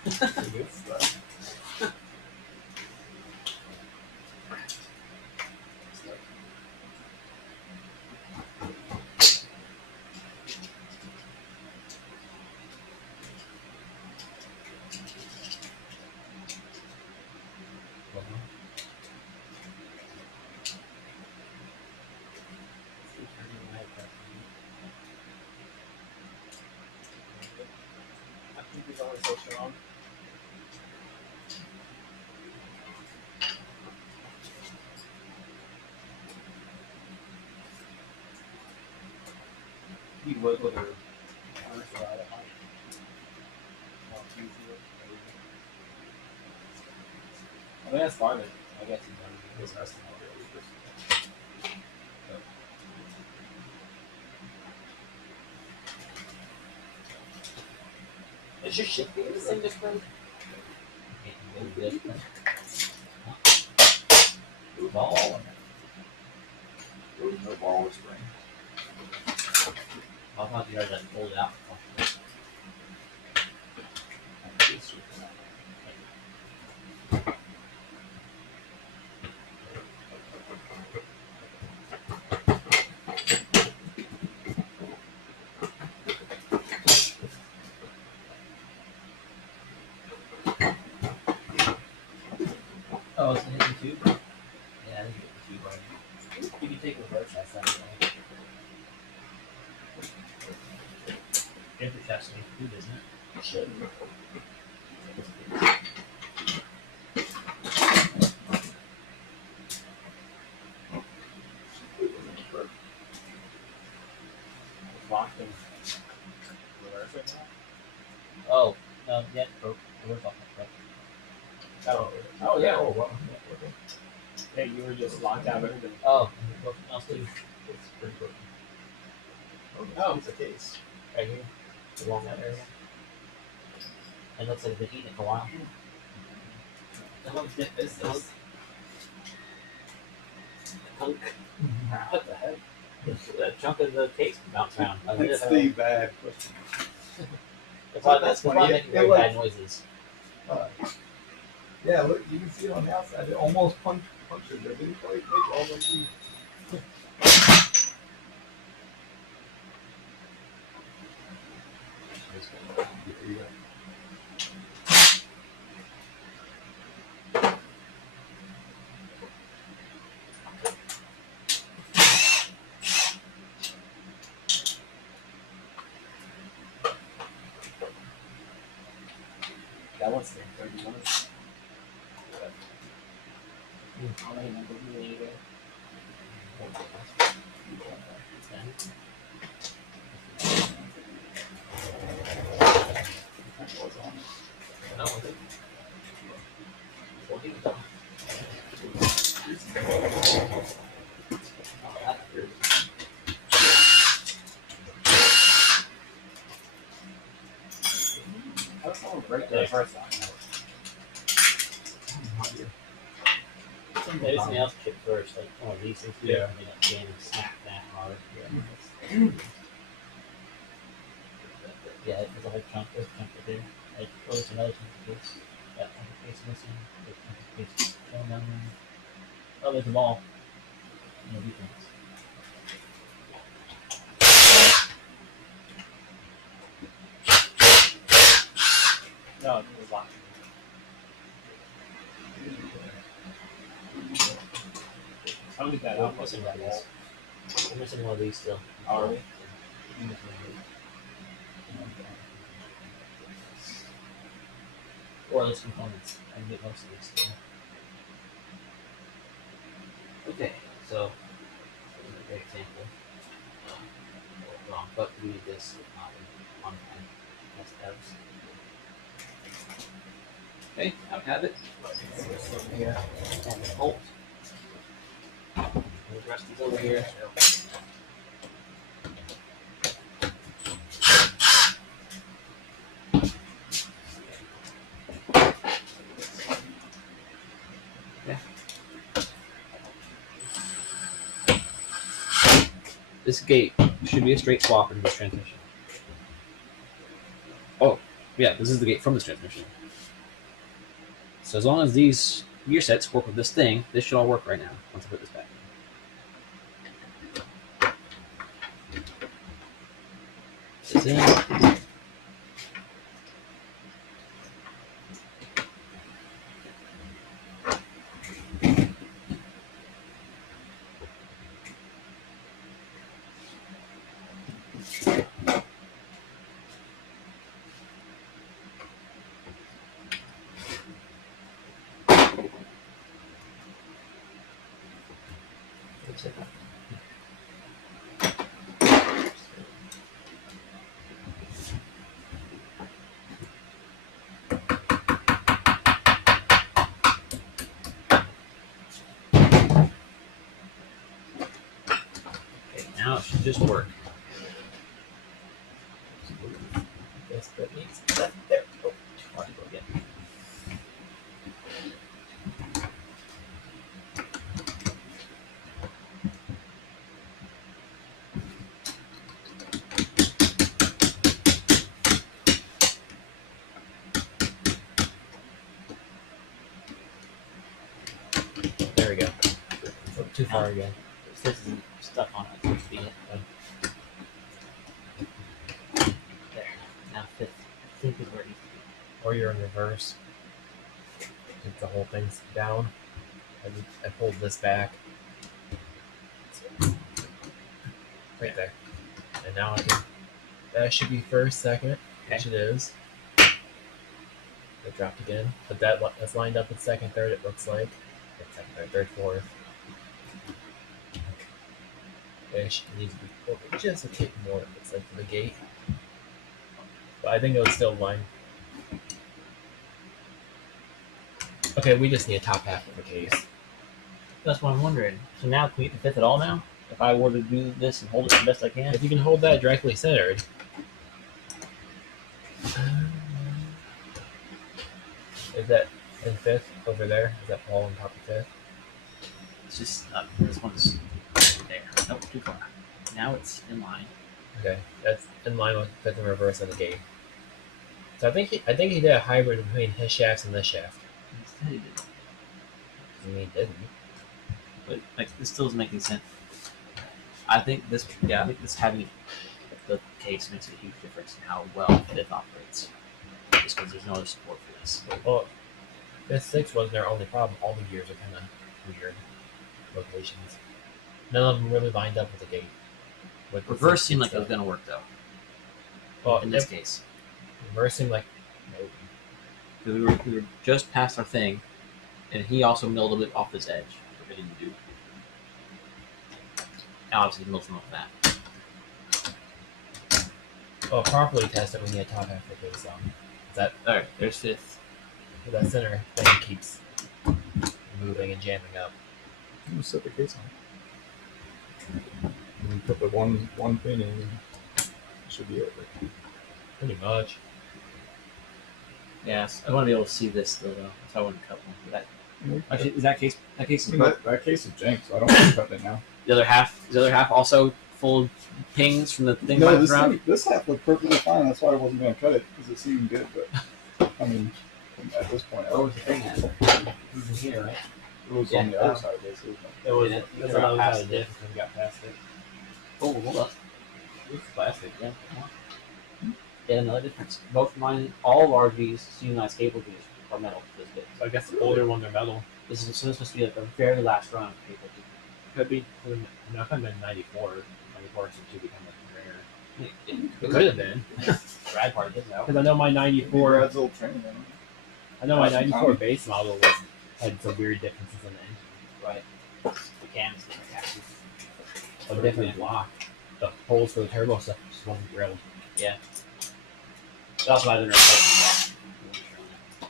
Good stuff. I think he's always so strong. He would with her. I mean, that's fine. I guess he's done. His estimate really is- Is your ship being the same display? Ball. There was no ball or spring. How about you guys just pull it out? Oh, it's in the tube? Yeah, I think it's the tube right. You can take reverse that second way. Every shot's in the tube, isn't it? Should. Locked in reverse right now? Oh, no, yeah, we're talking about Oh yeah. Oh, wow. Yeah, okay. Hey, you were just locked out of everything. Oh, I'll see. It's pretty quick. Oh. It's a case. Right here, along that area. It looks like they've been eating it for a while. How much dip is this? Chunk, What the heck? a chunk of the case bounced around. That's the bad question. That's why That's that's funny. making It very like- bad noises. Yeah, look, you can see it on the outside. It almost punctured there. Didn't quite make all the way. There you go. That one's been 30 minutes. I'll let him know who you either. No, was it? 14. How does someone break that first time? Maybe something else chip first, like one of these things. Yeah. And that jam and snap that hard. Yeah, there's a whole chunk. There's a chunk right there. Like, oh, there's another chunk of this. That chunk of piece missing. There's a chunk of piece going down there. Oh, there's a ball. No defense. No, it was locked. I'll leave that We're out. missing one of these. We're missing one of these still. Are we? We're missing one of these. Or those components. I can get most of these still. Okay, so this is a great example. Wrong, but we need this on time. That's Evs. Okay, now we have it. Yeah. And the bolt. And the rest is over here. Yeah. This gate should be a straight swap into this transmission. Oh, yeah, this is the gate from this transmission. So as long as these gear sets work with this thing, this should all work right now once I put this back in. This in. Okay, now it should just work. Yes, but needs that there. Oh, I'll have to go again. there we go. Oh, too far again. This is stuck on it. Supposed to be it. There. Now fifth. I think is where it needs to be. Or you're in reverse. Get the whole thing's down. I pulled this back. Right there. And now I can. That should be first, second, which it is. It dropped again, but that's lined up with second, third. It looks like. Second, third, fourth. Ish. It needs to be open just a tick more. It looks like for the gate, but I think it was still line. Okay, we just need a top half of the case. That's what I'm wondering. So now can we get the fifth at all now? If I were to do this and hold it the best I can? If you can hold that directly centered. Is that in fifth over there? Is that all on top of fifth? It's just this one's there. Nope, too far. Now it's in line. Okay, that's in line with fifth and reverse of the gate. So I think he did a hybrid between his shafts and this shaft. Instead he did. He didn't. But like this still doesn't make any sense. I think this having the case makes a huge difference in how well fifth operates. just because there's no other support for this. Well, this 6 wasn't their only problem. All the gears are kind of weird locations. None of them really lined up with the gate. With the Reverse 6 seemed like it stuff. was going to work though. Well, In this case, reverse seemed like maybe. 'Cause we were just past our thing, and he also milled a bit off this edge, which I didn't do. Now obviously he milled some off that. Well, properly test it when you get top half because that All right, there's fifth. that center thing keeps moving and jamming up. You just set the case on. And you put the one pin in, and it should be over. Pretty much. Yes, I want to be able to see this though. So I wouldn't cut one. That, actually, is that case? That case I is mean, that case is jank, so I don't want to cut it now. the other half. Is the other half also full of pings from the thing No, bouncing around? this half looked perfectly fine. That's why I wasn't going to cut it because it seemed good. But I mean, at this point, What was the thing at? It was in here, right? it was on the other side basically. It was Yeah, that's you got what I past was it. diff when we got past it. Oh, hold up. This is plastic. Yeah. Come on. Yeah, another difference. Both mine, all of our V's, unionized cable V's, are metal. This bit. So I guess the older ones are metal. This is supposed to be like the very last run of cable V. Could be. Not kind of 94. 94 should become like rare. It It could have been. Rad part did though. Because I know my 94. Brad's old training. I know my Awesome, 94 Tommy. base model had some weird differences in the engine. Right. The cams didn't actually. But definitely blocked. The holes for the turbo stuff just wasn't drilled. It also had an replacement block.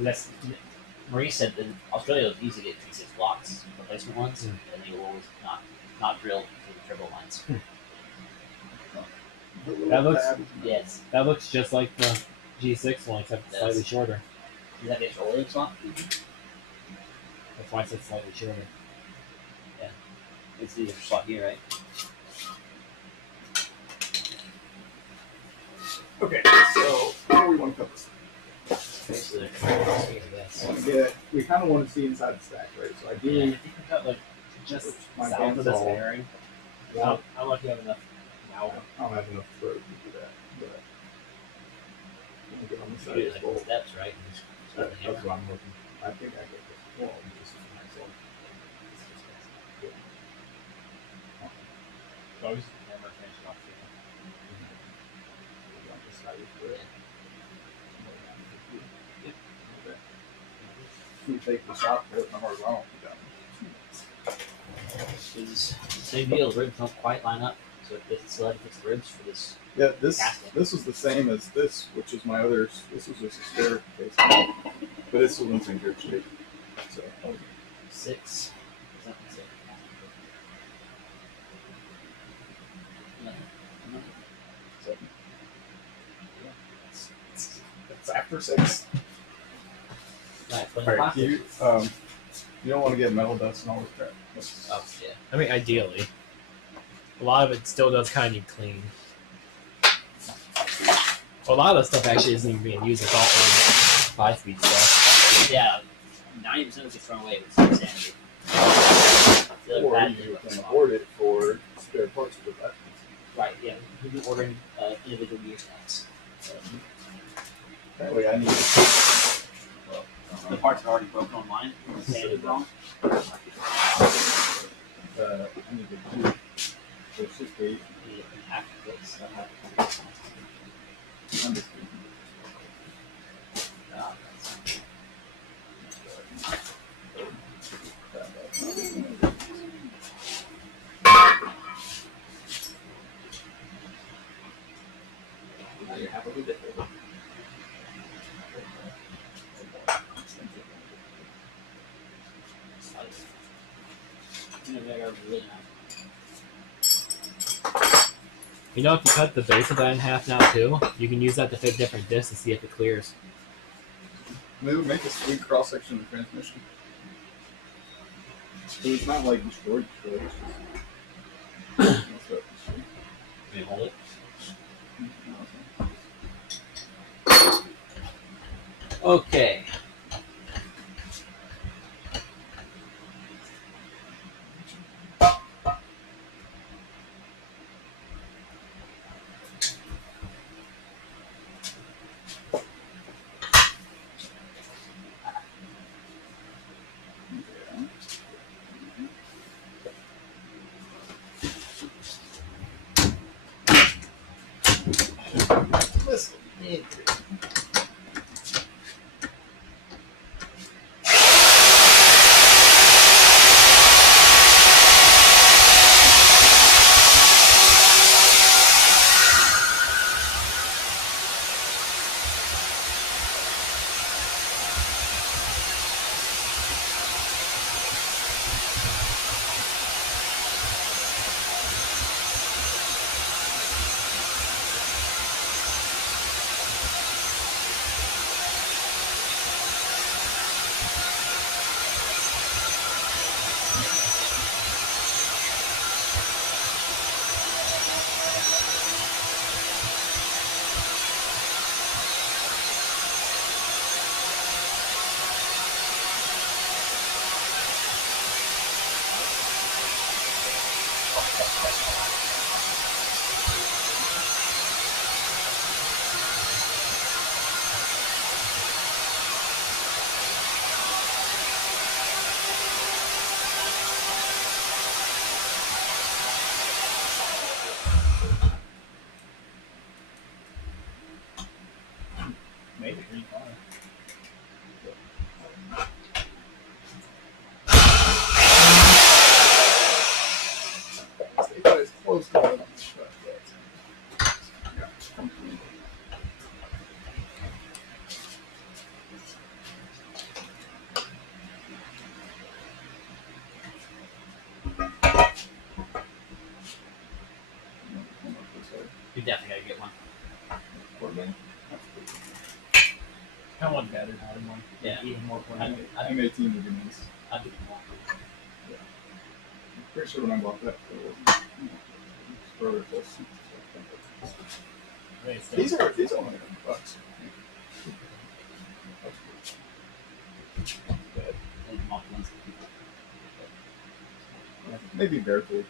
That's Marie said that in Australia it was easy to get T6 blocks, replacement ones, and they were always not drilled through the turbo lines. That looks- Yes. That looks just like the G6 one, except Yes. slightly shorter. Is that the extra oil slot? That's why I said slightly shorter. It's the extra slot here, right? Okay, so how do we want to cut this? Okay, so there's We kind of want to see inside the stack, right? So Yeah, I ideally, think we've got like just My south hands of this all- bearing. well, I don't know if you have enough I now. don't have enough throat to do that, but I'm gonna get on the You side do of like this the bowl. steps, right? And just start the That's hammer. what I'm looking. I think I get this. Well, just for myself. So I was hammer finish it off here. On this side is good. You take the shot, put it in the horizontal. Is same deal. The ribs don't quite line up, so it's like it's the ribs for this. Yeah, this Casting. this was the same as this, which is my other. This was just a spare case, but this one's in good shape. So 6. Something six. No. seven. It's after 6. Right, All right, you don't want to get metal dust and all this crap. That's- Oh, yeah. I mean, ideally. A lot of it still does kind of need clean. A lot of the stuff actually isn't even being used. It's all old 5-speed stuff. Yeah, 90% is just thrown away with insanity. The other Or bad you thing can was- award it for spare parts for that. Right, yeah. We've been ordering individual gear stacks. Apparently, I need. The parts are already broken online. Sanded wrong. I need to do. There's 68. After this, I have I'm just now you're half a little bit. You know, if you cut the base of that in half now too, you can use that to fit different discs to see if it clears. Maybe make a sweet cross section of transmission. So it's not like destroyed. It's just- That's what- Can you hold it? Okay. Listen. Maybe pretty far. Stay quite as close to it. You definitely gotta get one. I want better than one. Yeah. Even more I, important. I, M18 would be nice. I'd get one. I'm pretty sure when I bought that, it wasn't. Or it was these are only $100. And mock ones. Maybe barefoot.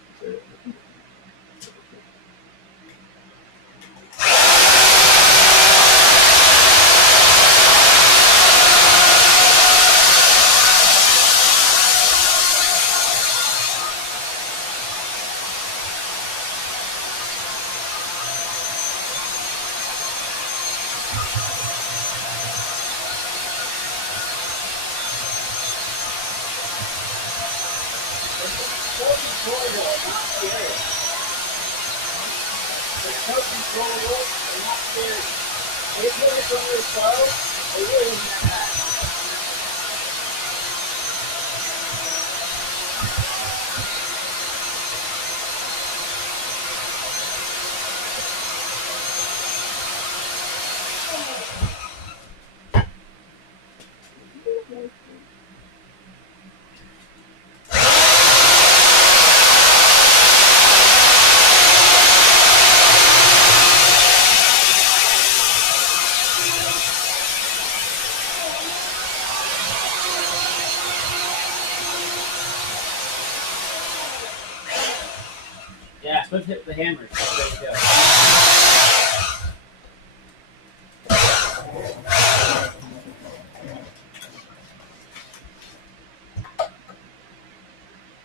Yeah, supposed to hit the hammer. There we go.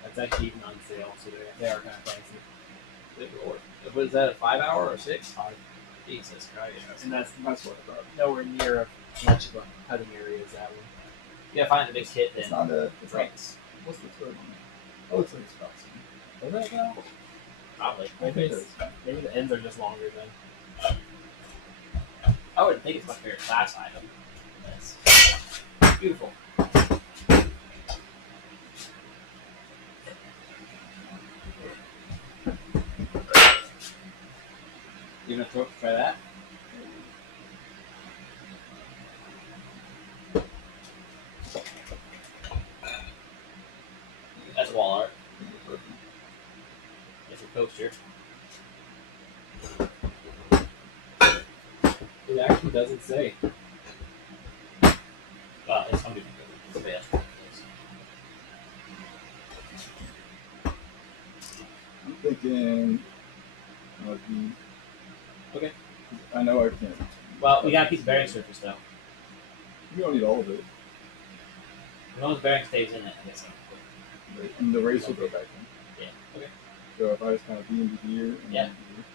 That's actually even on sale, so they are kind of pricey. Good lord. What is that, a 5 hour or 6? Jesus Christ. And that's What I thought. nowhere near much of a cutting area as that one. You gotta find the big hit then. It's not a. It's not. Right. What's the third one? Oh, it's like Scott's. Is that now? Probably. Maybe the ends are just longer then. I would think it's my favorite class item. That's beautiful. You gonna try that? That's wall art. It's a coaster. It actually doesn't say. Well, it's some people do. It's bad. I'm thinking. Okay. I know I can't. Well, we gotta keep the bearing surface though. You don't need all of it. As long as the bearing stays in it, I guess. And the race will go back in. Yeah. Okay. So if I just kind of be into here and Yeah. into here.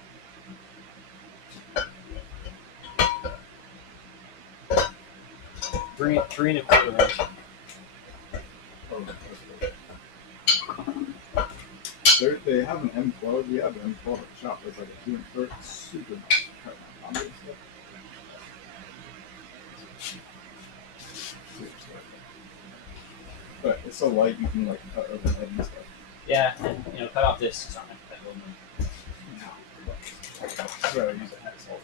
3 3/4 inch. They have an M12. We have an M12 at the shop. It's like a 2-inch foot. Super nice. Cut my mom and stuff. But it's so light you can like cut overhead and stuff. Yeah, and cut off this. It's not like that little I'd rather use a hacksaw.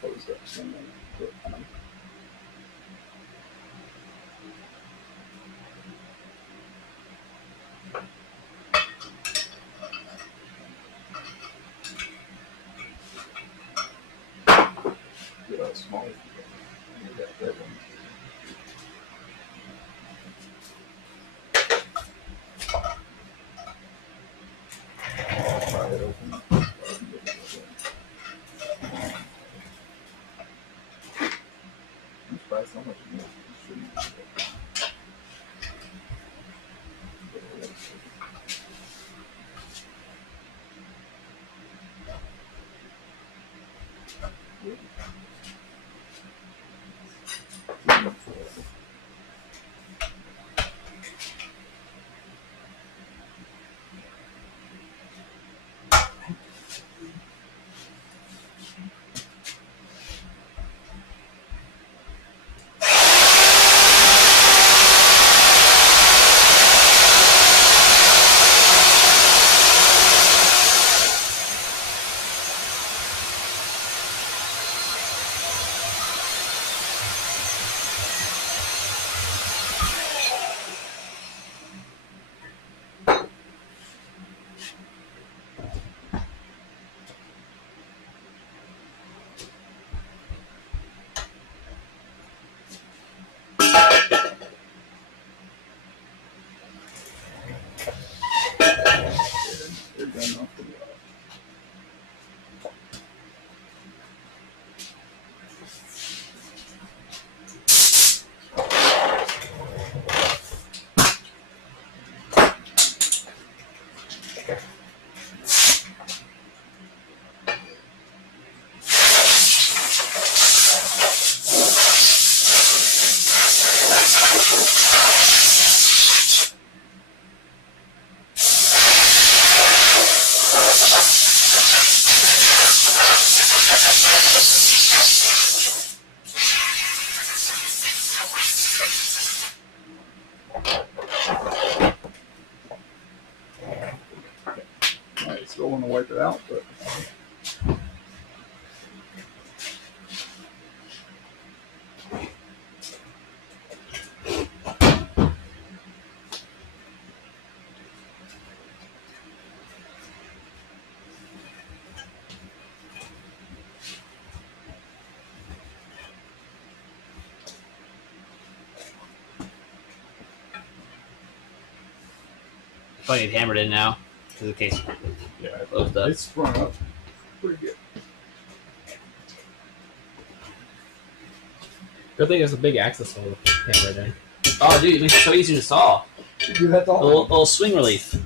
Closed up somewhere. Get out small. That one. Pry it open. I'm surprised how much it is. It shouldn't be that. They're done off the I still want to wipe it out, but Funny, it's hammered in now to the case. yeah, Closed up. it's sprung up pretty good. Good thing there's a big access hole to hammer it in. Oh, dude, it's so easy to saw. Do that to all Little swing relief.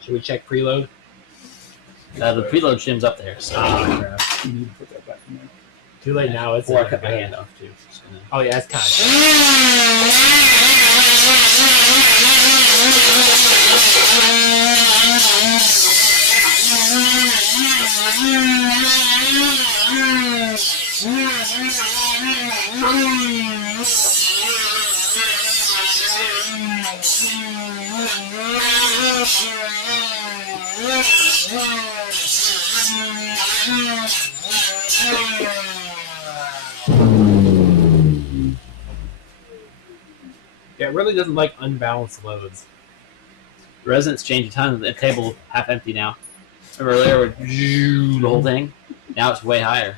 Should we check preload? The preload shim's up there, so. Crap. You need to put that back in there. Too late now. It's Before I cut my hand off, too. Just gonna- Oh yeah, it's kind of. Yeah, it really doesn't like unbalanced loads. The residents changed a ton. The table half empty now. Remember earlier, with the whole thing. Now it's way higher.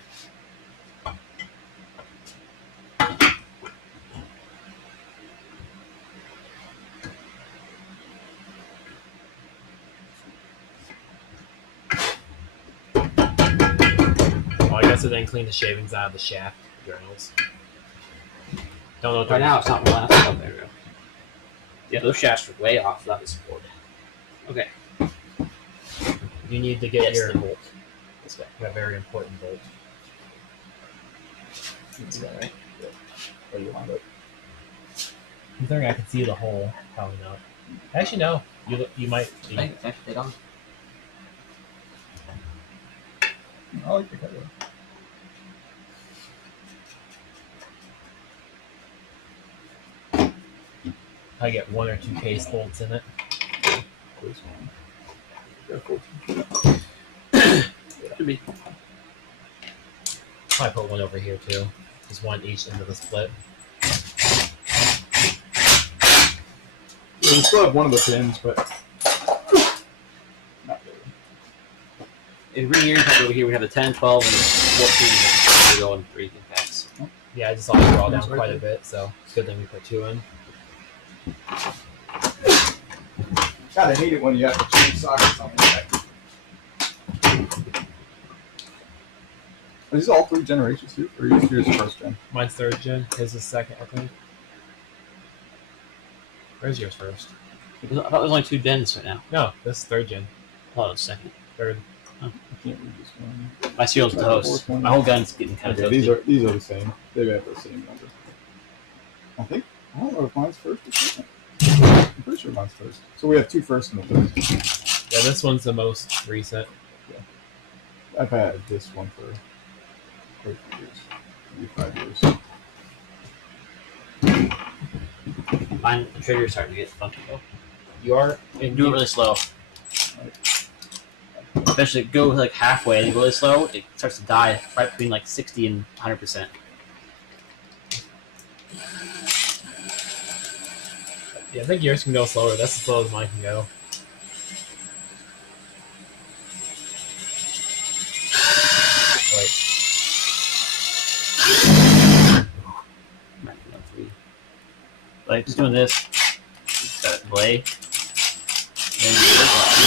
Well, I guess it didn't clean the shavings out of the shaft journals. Don't know. Right now, it's not glass. Oh, there we go. Yeah, those shafts are way off without the support. Okay. You need to get Yes, your the bolt. This guy. A very important bolt. This guy, right? Yeah. Or you want it? You think I can see the hole? Probably not. Actually, no. You might. I think it's actually on. I like the color. I get 1 or 2 case bolts in it. This one. Careful. Should be. Probably put one over here too. Just one each end of the split. Yeah, we still have one of the pins, but not really. If we here, over here, we have the 10, 12, and 14. We go in 3 packs. Yeah, I just saw it draw down That's right quite a there. bit, so it's a good thing we put 2 in. God, I hate it when you have to change sockets on the back. Are these all 3 generations too? Or is yours first gen? Mine's 3rd gen. His is 2nd, I think. Where's yours first? I thought there was only 2 dens right now. No, this is 3rd gen. I thought it was 2nd. 3rd. I can't read this one. My serial's toast. My whole gun's getting kind of Okay, toasty. these are the same. They have the same number. I don't know if mine's first or second. I'm pretty sure mine's first. So we have 2 first and a third. Yeah, this one's the most recent. I've had this one for quite a few years. Maybe 5 years. Mine, the trigger's starting to get funky though. You are And do it really slow. Especially go like halfway and really slow, it starts to die right between like 60 and 100%. Yeah, I think yours can go slower. That's as slow as mine can go. Wait. Like just doing this, play.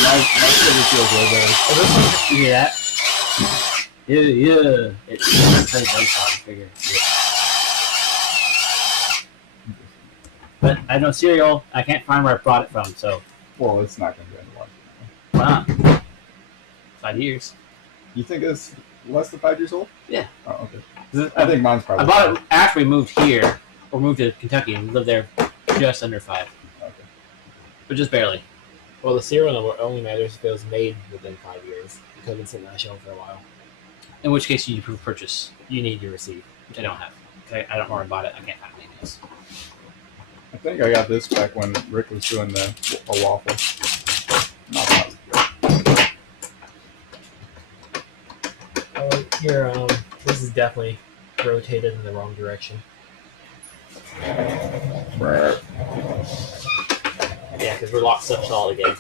My trigger feels way better. You hear that? Yeah. It's very trigger. But I have no cereal. I can't find where I brought it from, so Well, it's not going to be any longer. why not? 5 years. You think it's less than 5 years old? Yeah. Oh, okay. I think mine's probably. I bought it after we moved here, or moved to Kentucky, and lived there just under 5, Okay. but just barely. Well, the serial number only matters if it was made within 5 years. It could have been sitting on a shelf for a while. In which case, you prove purchase, You need your receipt. which I don't have. I don't know where I bought it. I can't find it else. I think I got this back when Rick was doing a waffle. Not positive. Oh, here, this is definitely rotated in the wrong direction. Yeah, because we're locked up solid again.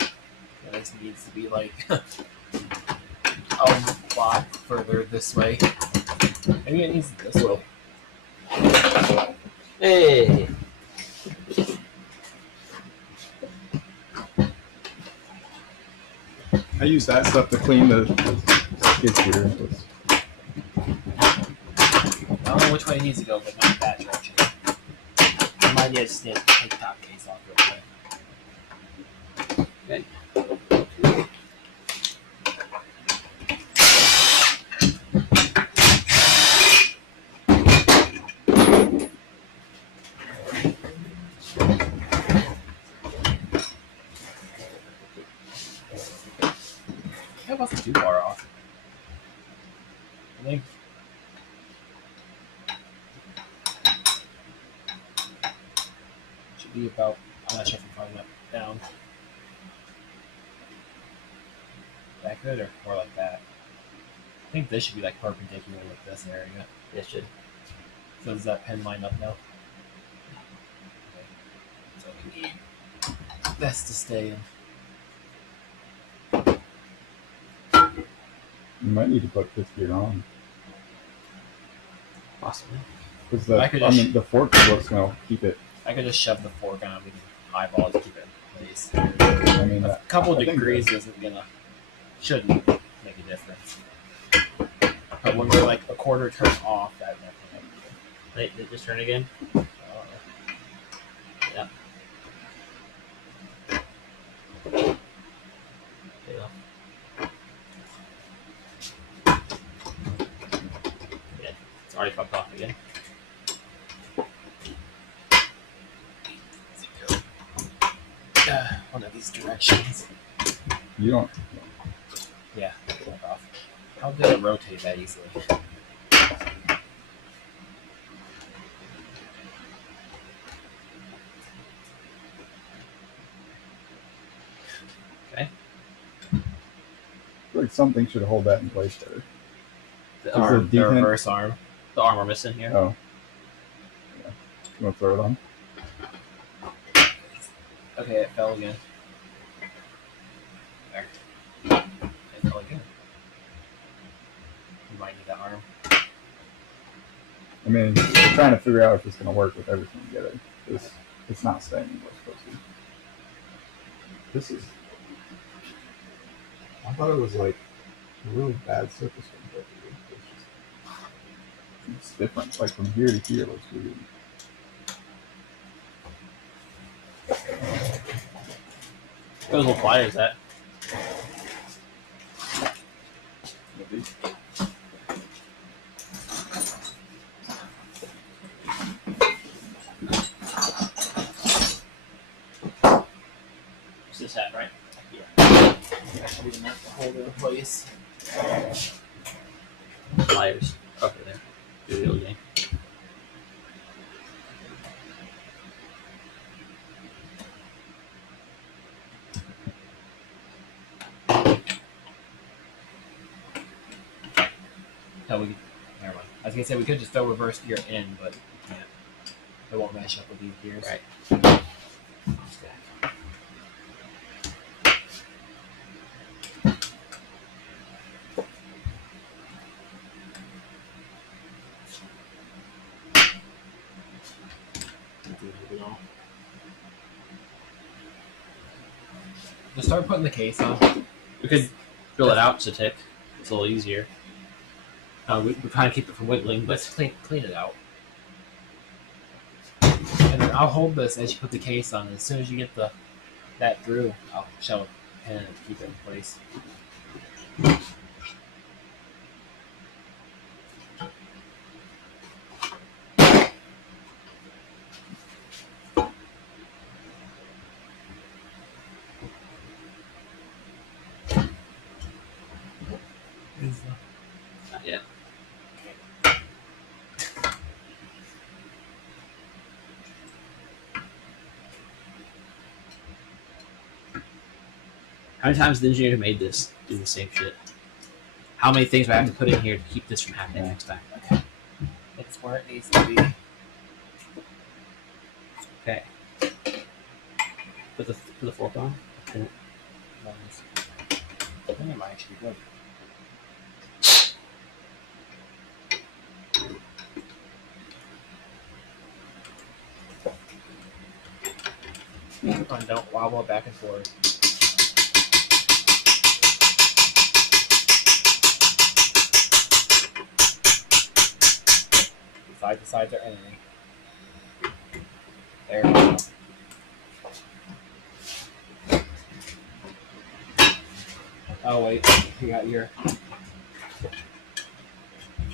Yeah, this needs to be like a lot further this way. Maybe it needs this way. Hey. I use that stuff to clean the skid steer. I don't know which way it needs to go, but not that direction. I might just need to take the top case off real quick. That wasn't too far off. I think. Should be about. I'm not sure if I'm probably not down. That good or more like that? I think this should be like perpendicular with this area. This should. So does that pen line up now? Okay. So we need this to stay in. You might need to put fifth gear on. Possibly. Because the fork is what's going to keep it. I could just shove the fork on with the eyeball to keep it in place. I mean, A couple I think degrees shouldn't make a difference. But when we're like a quarter turn off, that definitely. Wait, just turn again. Yeah. There you go. Yeah, it's already fucked off again. One of these directions. You don't. Yeah, fuck off. How did it rotate that easily? I feel like something should hold that in place better. The Is arm, The reverse arm. the arm we're missing here. Oh. Yeah. You want to throw it on? Okay, it fell again. There. It fell again. You might need that arm. I mean, we're trying to figure out if it's going to work with everything together. It's not staying where it's supposed to. This is. I thought it was like a really bad surface one, but it's different. Like from here to here, it looks weird. Those little pliers that. What's this at, right? Actually, enough to hold it in place. Pliers. Okay, there. Do the old game. No, we could, never mind. I was gonna say we could just throw reverse gear in, but we can't. It won't match up with these gears. Right. Just start putting the case on. We could drill it out to tick. It's a little easier. We're trying to keep it from wiggling, but Let's clean it out. And then I'll hold this as you put the case on. As soon as you get that through, I'll shove a pen to keep it in place. not yet. How many times the engineer who made this do the same shit? How many things do I have to put in here to keep this from happening next time? It's where it needs to be. Okay. Put the fork on. I think it might actually be good. Come on, don't wobble it back and forth. Side to sides are entering. There we go. Oh wait, you got your.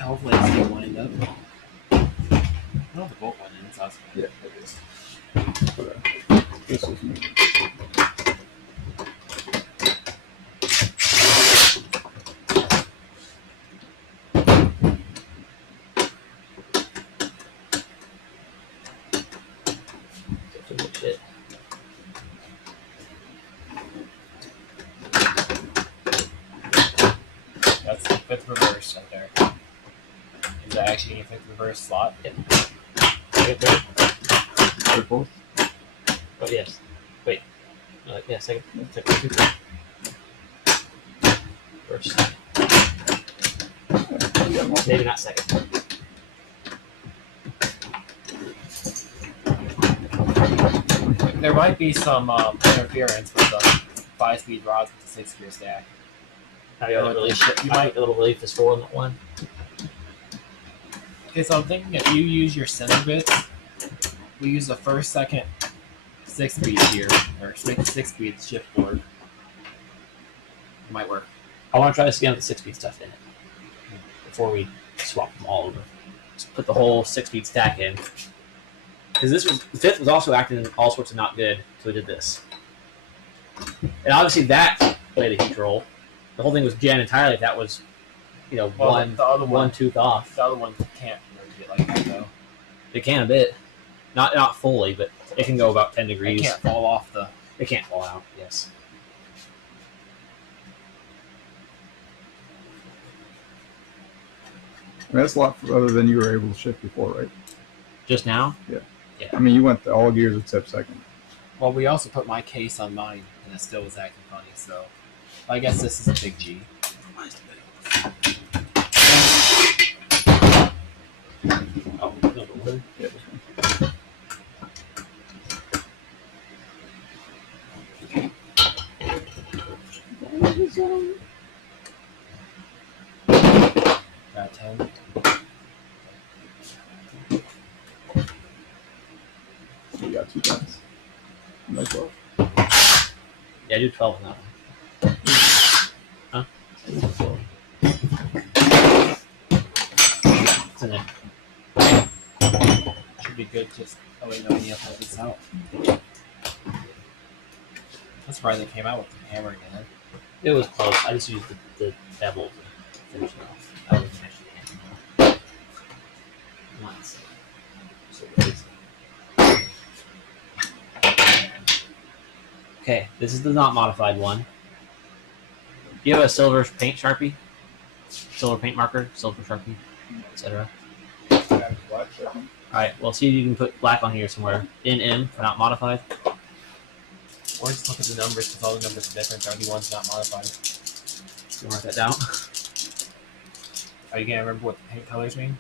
Hopefully it's still lined up. I don't have the bolt one in, it's awesome. Yeah, it is. But, this is me. Shit. That's fifth reverse right there. Is that actually a fifth reverse slot? Second, third. Third, fourth. Oh yes. Wait. Yeah, second, two, three. First. Maybe not second. There might be some interference with the 5-speed rods with the 6-gear stack. How you relief? You might. A little relief is four on that one. Okay, so I'm thinking if you use your center bits, we use the first, second, 6-speed gear or 6-speed shift board. It might work. I want to try this again with the 6-speed stuff in it before we swap them all over. Just put the whole 6-speed stack in. Because the fifth was also acting all sorts of not good, so we did this. And obviously that played a huge role. The whole thing was jammed entirely if that was, the other one tooth off. The other one can't rotate like that though. It can a bit. Not fully, but it can go about 10 degrees. It can't fall off the. It can't fall out, yes. I mean, that's a lot other than you were able to shift before, right? Just now? Yeah. Yeah. I mean, you went to all gears except second. Well, we also put my case on mine, and it still was acting funny. So, I guess this is a big G. Oh, no, really? Yeah. Got 10. You got 2 times. No 12. Yeah, I do 12 on that one. Huh? It's in there. Should be good. Just wait, no, you have to this out. That's why they came out with the hammer again. It was close. I just used the bevel to finish it off. I didn't finish the hammer. Nice. So crazy. Okay, this is the not modified one. Do you have a silver paint Sharpie? Silver paint marker, silver Sharpie, etc. Alright, well, see if you can put black on here somewhere. In M for not modified. Or just look at the numbers because all the numbers are different. The only one's not modified. You mark that down. Are you gonna remember what the paint colors mean?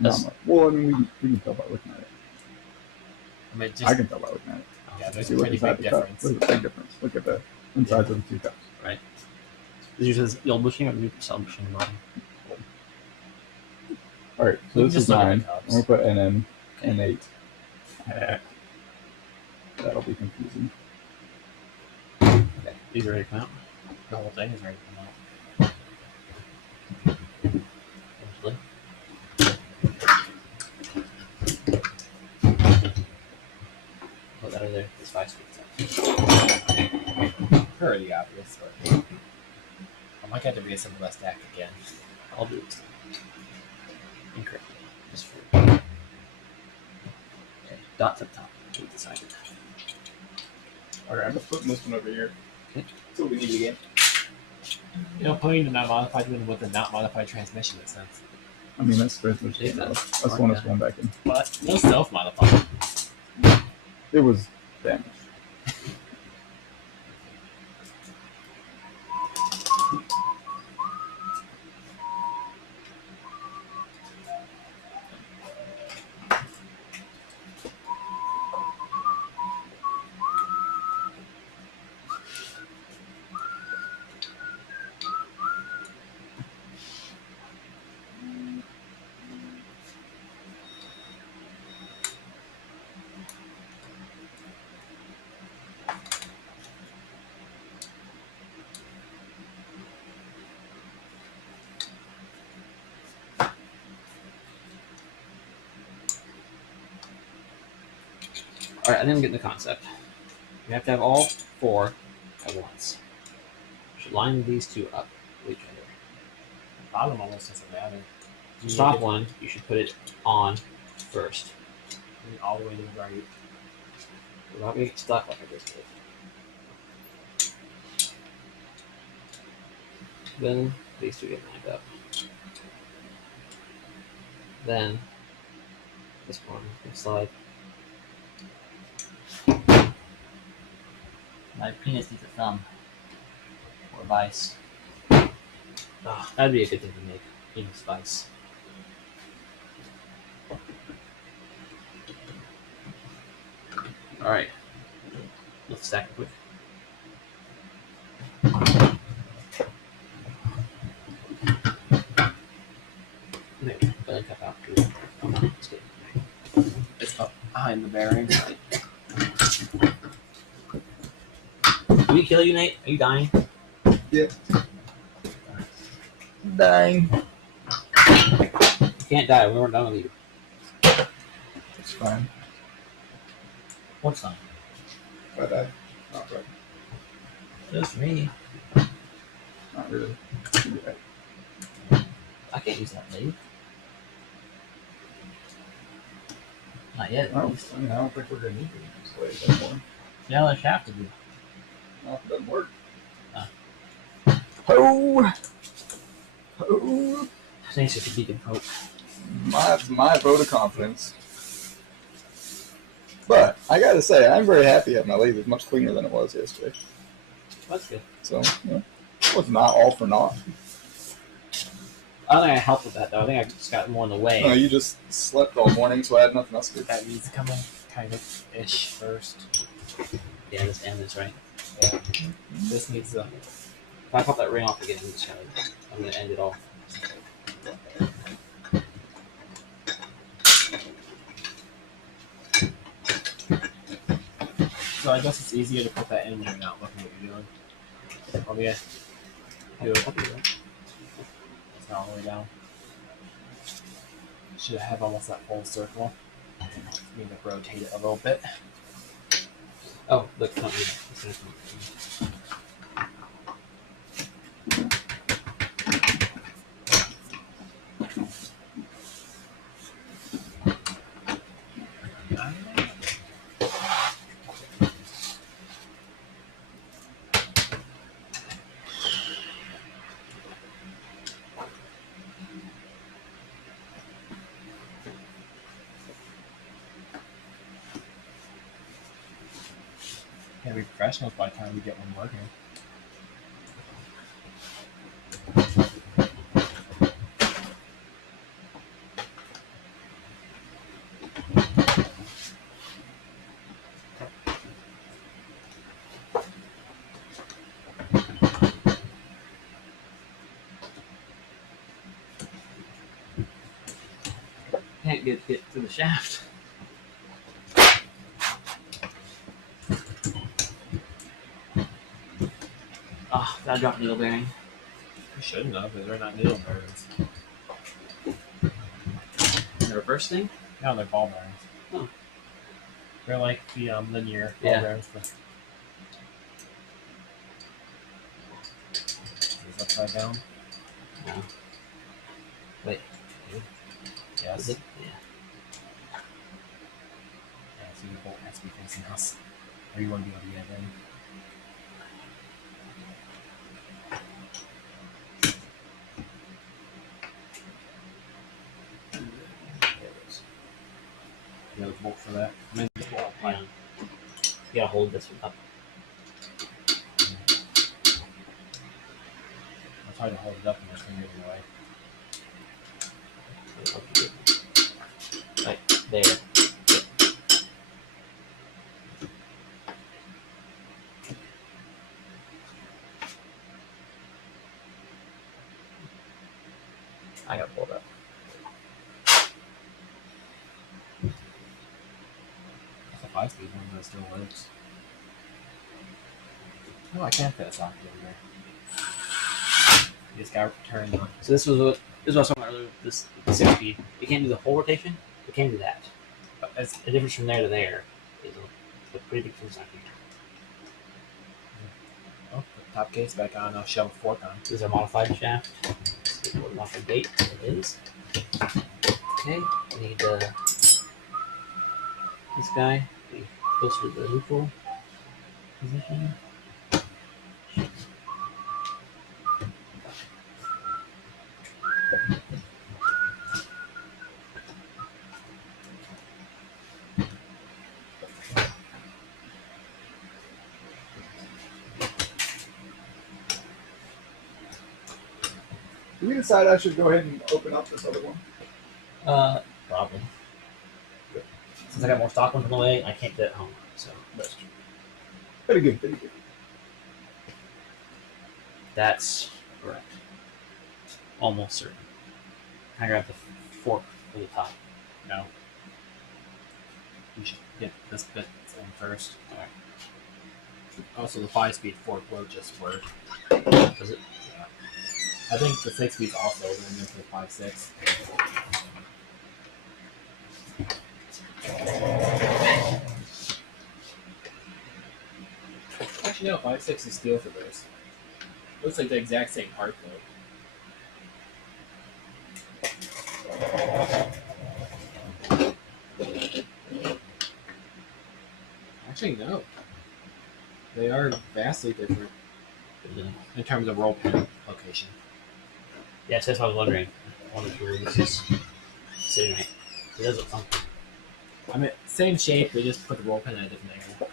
Not much. Well, I mean, we can tell by looking at it. I mean, just I can tell by looking at it. yeah, there's See, a look pretty inside big the cup. difference. Look at the big difference. Look at the insides of the 2 cups. Did you say the old bushing or the new bushing bottom? All right, so We can this just is look at the 9. cups. I'm going to put NN and 8. That'll be confusing. Okay. These are ready to come out. The whole thing is ready to come out. Eventually. Put that over there. It's 5 speeds. Pretty obvious, but I might have to reassemble that stack again. I'll do it. Incorrect. Just for. Okay. Dots up top. We decided. All right, I'm just putting this one over here. Okay. So we need again. You know, putting the not modified one with the not modified transmission makes sense. I mean, that's transmission. Yeah, That's one that's going back in. But no self modified. It was damaged. All right, I think I'm getting the concept. You have to have all 4 at once. You should line these 2 up with each other. Bottom almost doesn't matter. The top one, you should put it on first. All the way to the right. Without getting stuck like I just did. Then These two get lined up. Then this one can slide. My penis needs a thumb. Or vice. Oh, that'd be a good thing to make. Penis vice. Alright. Let's stack it quick. There, let it tap out. Let's get it. It's up behind the bearing. Did we kill you, Nate? Are you dying? Dang. You can't die. We weren't done with you. It's fine. What's done? If I die. Not right. Just me. Not really. I can't use that lathe. Not yet. I don't think we're gonna need to use this anymore. Yeah, the shaft to do. No, it doesn't work. Oh! Oh, Thanks for the beacon hope. my vote of confidence. But I gotta say, I'm very happy that my lathe is much cleaner than it was yesterday. That's good. So, yeah, it was not all for naught. I don't think I helped with that though. I think I just got more in the way. No, you just slept all morning, so I had nothing else to do. That needs to come in kind of ish first. Yeah, this and this, right? Yeah. This needs to. If I pop that ring off again, I'm gonna end it all. So I guess it's easier to put that in when you're not looking what you're doing. Oh yeah. Do it. It's not all the way down. Should have almost that full circle. Need to rotate it a little bit. Oh, look, not me. It's gonna come. Can't be professionals by the time we get one working. Can't get to the shaft. Oh, that dropped needle bearing. We shouldn't have, because they're not needle bearings. The reverse thing? No, they're ball bearings. Oh. They're like the linear ball Yeah. bearings. Is upside down? No. Wait. Yes. Is it? Yeah. Yeah, so your bolt has to be facing us. Or you want to be able to get in. You have a bolt for that? I mean, this bolt. Hang on. You gotta hold this one up. I'll try to hold it up and just fingers away. Right there. I got pulled up. That's a 5-speed one, but it still works. No, I can't fit a socket in there. You just gotta turn the. So this was what I was talking about earlier. This 6-speed. You can't do the whole rotation. You can do that. But it's, The difference from there to there is a pretty big difference. oh, put the top gate's back on. I'll shove a fork on. This is our modified shaft. Modified gate. It is. Okay. We need this guy. Be closer to the neutral position. Did we decide I should go ahead and open up this other one? Probably. Since I got more stock ones on the way, I can't do it at home. So That's true. Pretty good, pretty good. that's correct. Almost certain. I grab the fork for the top. No. You should get this bit in first. Alright. Also, the 5-speed fork will just work. Does it? Yeah. I think the 6-speed's also going to for the 5.6. Actually, no, 5.6 is steel for this. Looks like the exact same part though. Actually, no. They are vastly different in terms of roll pin location. Yeah, so that's what I was wondering. I wonder where this is sitting right. It does look funky. I mean, same shape, they just put the roll pin at a different angle.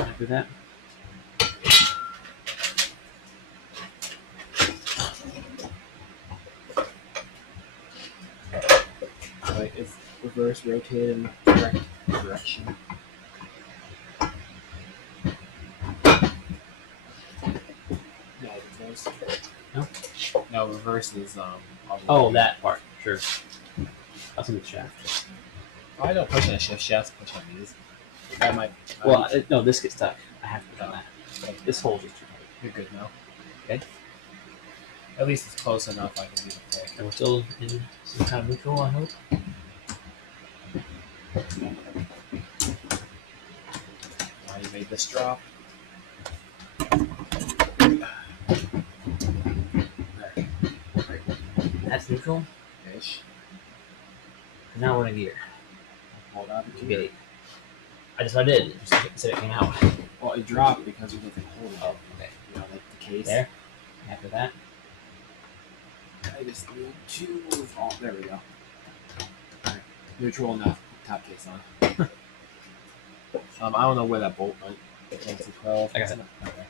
After that, Like, it's reverse rotated in the correct direction. No, reverse. No? No, reverse is all the oh, way. that part, sure. That's in the shaft. I don't push on a shift shaft, push on these. That might. Well, no, this gets stuck. I have to put on that. This holds it too tight. You're good now. Okay. At least it's close enough. I can do the pick. And we're still in some kind of neutral, I hope. Now you made this drop. There. That's neutral. Ish. Now we're in gear. Hold on. Okay. I did. It just said it came out. Well, it dropped because you didn't hold it. Oh, okay. You know, like the case. There. After that, I just need to move all. There we go. Alright. Neutral enough. Top case on. I don't know where that bolt went. It's a 12. I got it. Okay.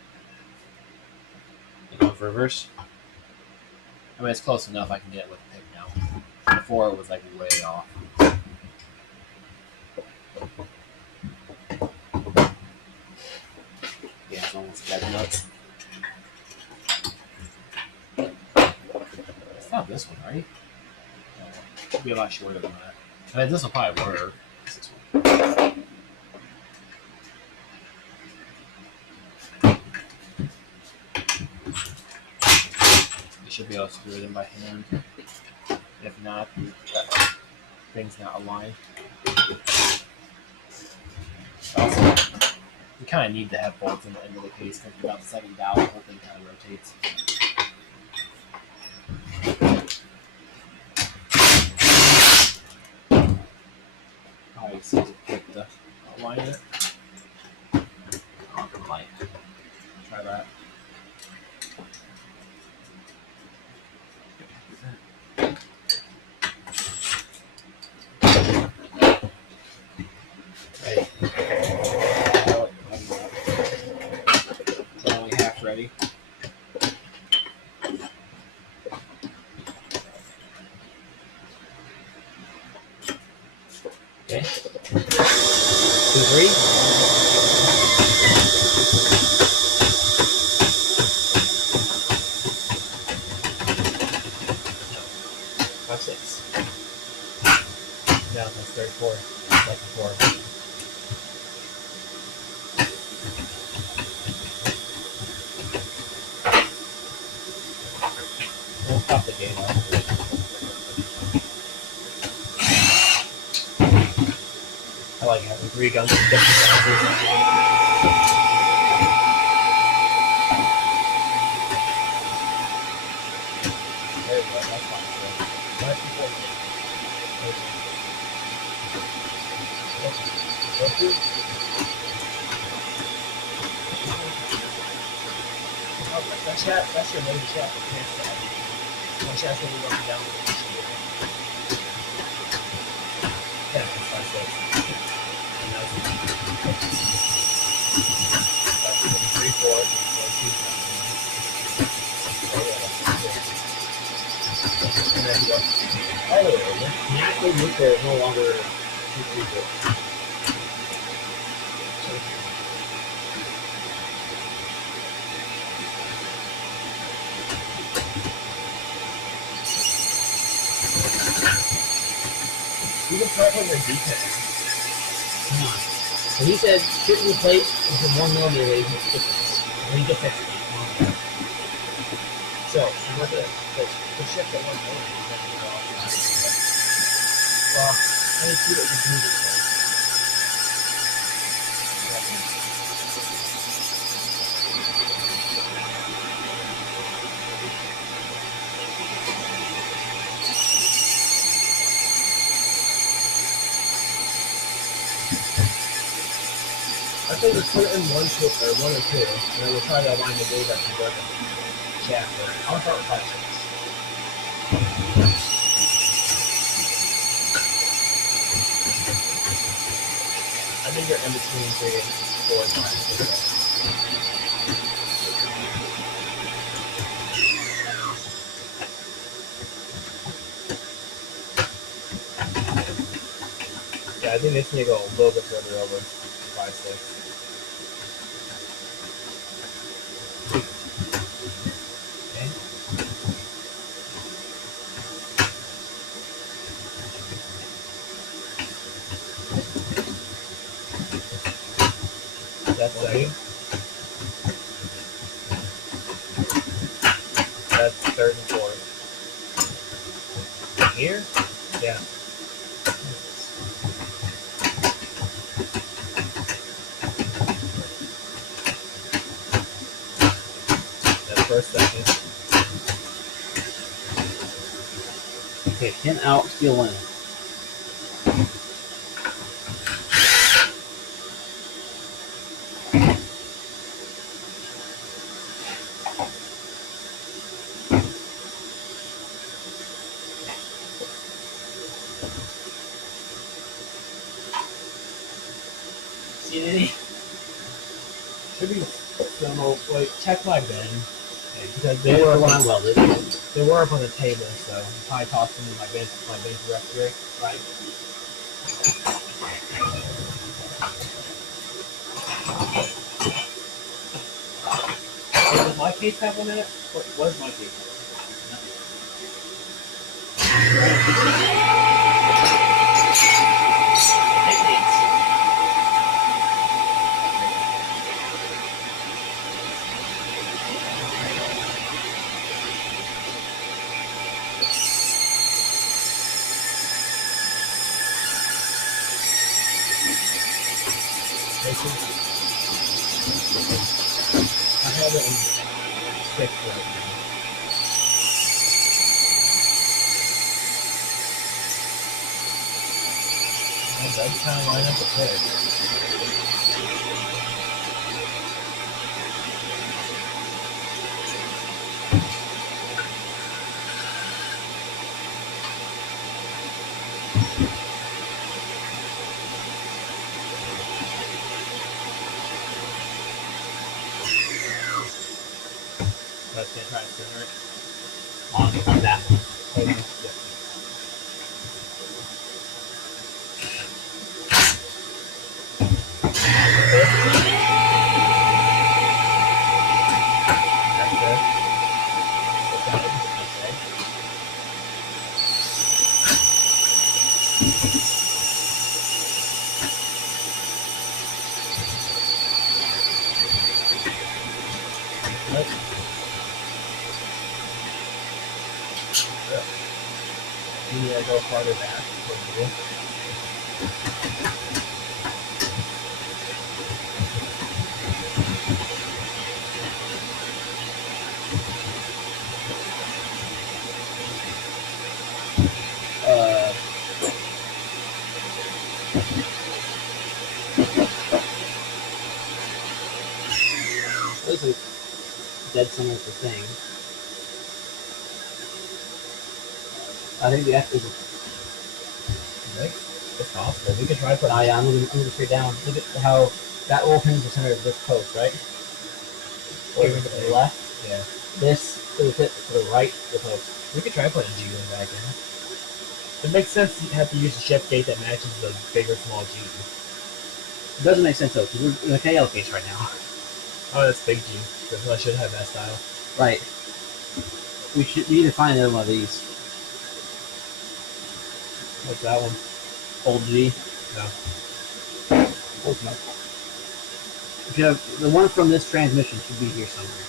you go for reverse. I mean, it's close enough. I can get it with the pick now. Before it was like way off. Yeah, it's almost dead nuts. It's not this one, right? It'll be a lot shorter than that. I mean, this will probably work. It's this one. You should be able to screw it in by hand. If not, that thing's not aligned. Also, you kind of need to have bolts in the end of the case because without the second valve, the whole thing kind of rotates. Oh, you see it quick to align it. On the light. Try that. Ready. We're only half ready. Okay. 2, 3. Five, 6. Now that's 34. Like before. We'll stop the game off. I like having 3 guns with different sizes. There we go, that's fine. So, That's your main chat. My chat's gonna be working down. Yeah, that's 5, 6. And that's 3, 4, 1, 2, 7. Oh yeah, that's 6. And then what? Oh, natural nuclear is no longer 2, 3, 4. You can start with your D10. Come on. So he said shooting the plate is a 1 millimeter difference. And he gets that. So, with the shift at 1 millimeter, you have to go outside. Well, any two that just move it. I think we put it in 1 or 2, and then we'll try to align the data to the chapter. I'll start with 5, 6. I think you're in between 3 and 4 and 5. Yeah, I think this need to go a little bit further over 5, 6. That's second. That's third and fourth. Here? Yeah. That's first, second. Okay, 10 out, steal 1. See anything? Should be demo. Wait, check my bin. Because They were when I welded. they were up on the table, so I tossed them in my bin directory. Right. Hey, does my case have one in it? What was my case? I have it in 6 right now. That does kind of line up with 6. That's gonna try to center it. On that one. Hold on. Yeah. That's good. You need to go farther back. dead center of the thing. I think the F is. It's possible. We could try putting. Oh yeah, I'm moving straight down. Look at how that little pin is the center of this post, right? Or to the left. Yeah. This is hit to the right of the post. We could try putting G in back in. It makes sense to have to use a shift gate that matches the big or small G. It doesn't make sense though, because we're in a KL case right now. Oh, that's big G. Because I should have that style. Right. We need to find another one of these. What's that one? Old G. No. Close enough. If you have the one from this transmission should be here somewhere.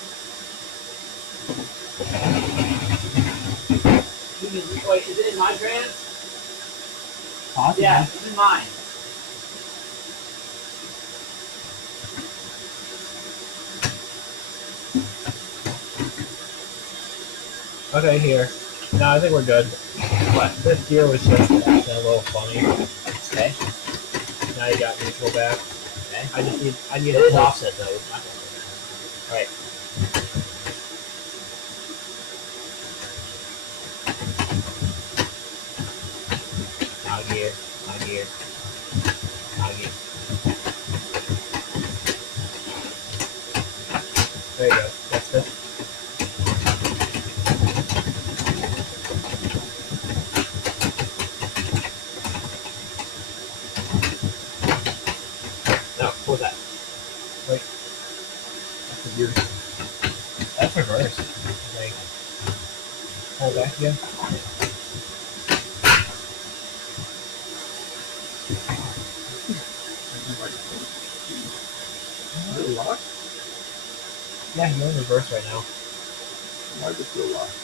Wait, is it in my trans? Possibly. Yeah, it's in mine. Okay, here. No, I think we're good. What? This gear was just acting a little funny. Okay. Now you got neutral back. Okay. I need It is a offset though. It's not Right. Out here. Out here. Out here. There you go. That's good. Now, what was that? Wait. That's a weird. That's reverse. Like, hold back again. Is it locked? Yeah, you're in reverse right now. Why does it feel locked?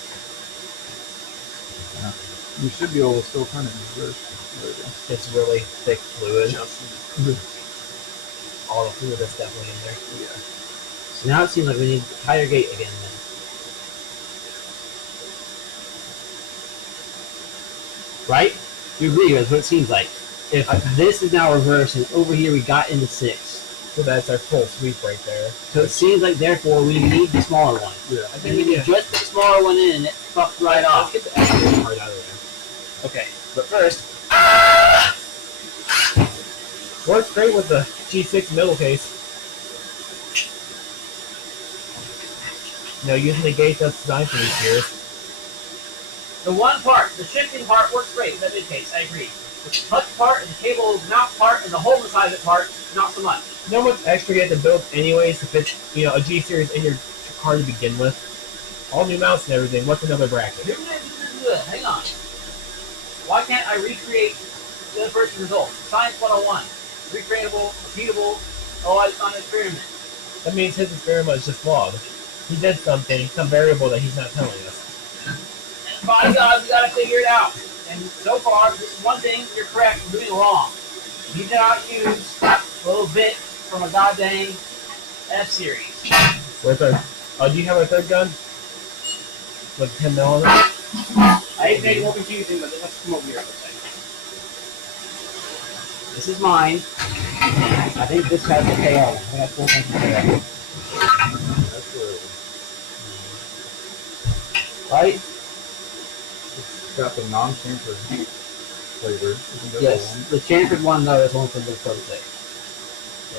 You should be able to still turn it in reverse. There we go. It's really thick fluid. Just. All the fluid that's definitely in there. Yeah. So now it seems like we need higher gate again then. Right? You agree, that's what it seems like. If this is now reversed and over here we got into 6. So that's our full sweep right there. So it seems like therefore we need the smaller one. Yeah. I And think when we you just put the smaller one in and it fucked right off. Let's get the extra part out of Okay, but first, there. Works great with the G6 middle case. You know, using the gate that's designed for these gears. the one part, the shifting part works great with that mid case, I agree. The clutch part and the cable mount part and the hole inside of it part, not so much. You know how much extra you have to build anyways to fit, you know, a G series in your car to begin with? All new mounts and everything. What's another bracket? Hang on. Why can't I recreate the first result? Science 101. Recreatable, repeatable, it's not an experiment. That means his experiment is just flawed. He did something, some variable that he's not telling us. And by God, you gotta figure it out. And so far, this is one thing you're correct, you're doing it wrong. You did not use a little bit from a goddamn F-Series. Where's our... do you have a third gun? With 10 mil on it? I hate to make it more confusing, but let's come over here for a second. This is mine. I think this has the KO. I think that's full thing KO. That's where Right? it's got the non-chamfered flavor. Isn't that Yes. the one? The chamfered one, though, is one from the prototype.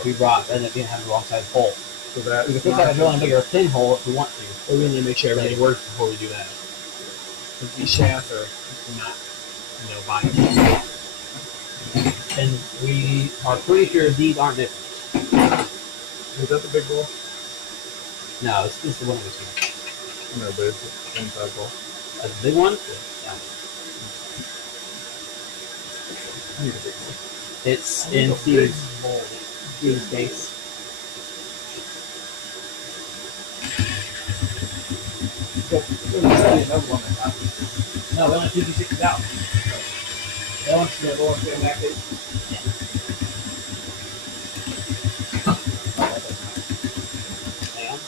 We brought, and again, have the wrong side hole. So that We can fix that by drilling a bigger thin hole if we want to. But we need to make sure everything works before we do that. Because these shafts are not, you know, viable. And we are pretty sure these aren't different. Is that the big ball? No, this is the one that was here. No, but it's the same size ball. That's the big one? Yeah. I need a big ball. It's in Steve's case. No, we only have 2d6 out. That one's going to go and back in. Hang on.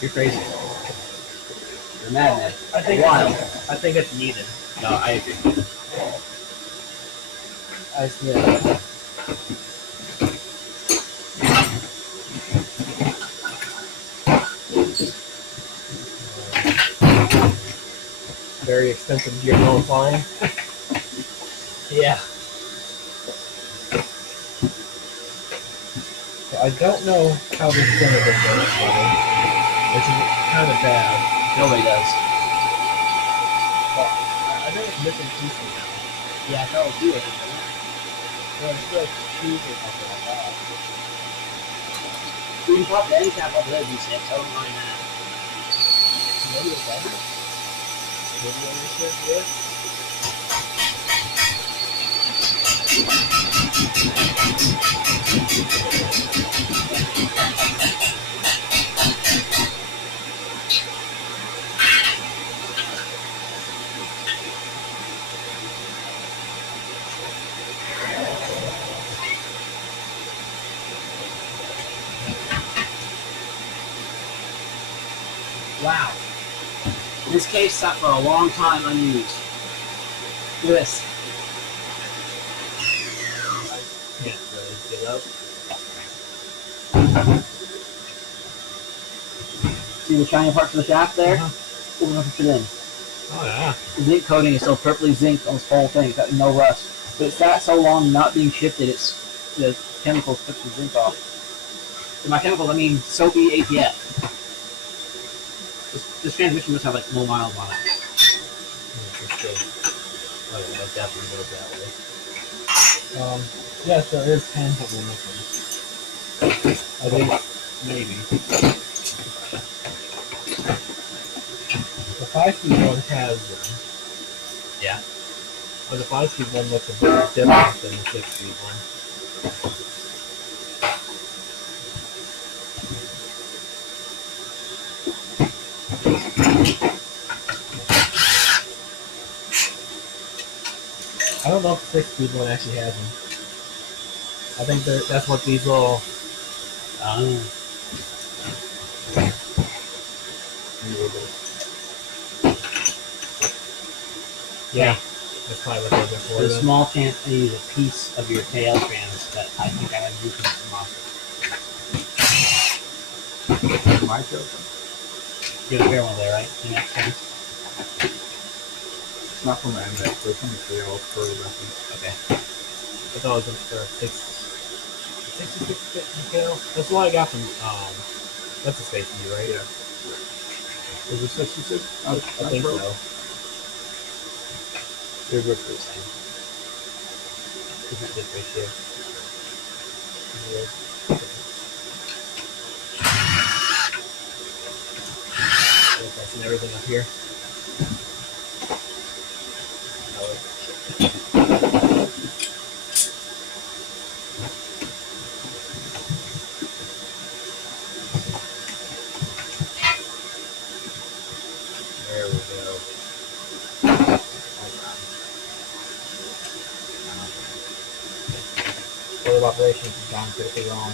You're crazy. You're a madman. Wild. I think it's needed. No, I agree. Yeah. Very expensive gear going flying. Yeah. So I don't know how this center will go, which is kind of bad. Nobody does. But I think it's missing pieces now. Yeah, that will do it. So it's still cheese or something like that. We can pop the end cap off the lid, so I don't mind that. Maybe it's better. Maybe it's good. Wow. This case sat for a long time unused. Look at this. I can't really get up. See the shiny parts of the shaft there? Uh-huh. We're going to put it in. Oh yeah. The zinc coating is still purpley zinced on this whole thing. It's got no rust. But it sat so long not being shifted, the chemicals took the zinc off. And by chemicals, I mean soapy ATF. This transmission must have like no miles on it. Oh yeah, that definitely goes that way. Yes, there is 10 that we're missing. I think maybe. The 5-speed one has them. Yeah. But the 5-speed one looks a bit different than the 6-speed one. I don't know if the 6-speed one actually has them. I think that's what these little. Yeah, that's probably what those are for. There's a small chance I use a piece of your tail strands that I think I have used from Oscar. My tail. You have a fair one there, right? The next one. It's not from the end, but it's from the tail for the reference. Okay. I thought it was for 66 bit detail. That's what I got from. That's a space view, right? Yeah. Is it 66? I think so. They're good for the same. Isn't this ratio? And everything up here. There we go. Order of operations has gone critically wrong.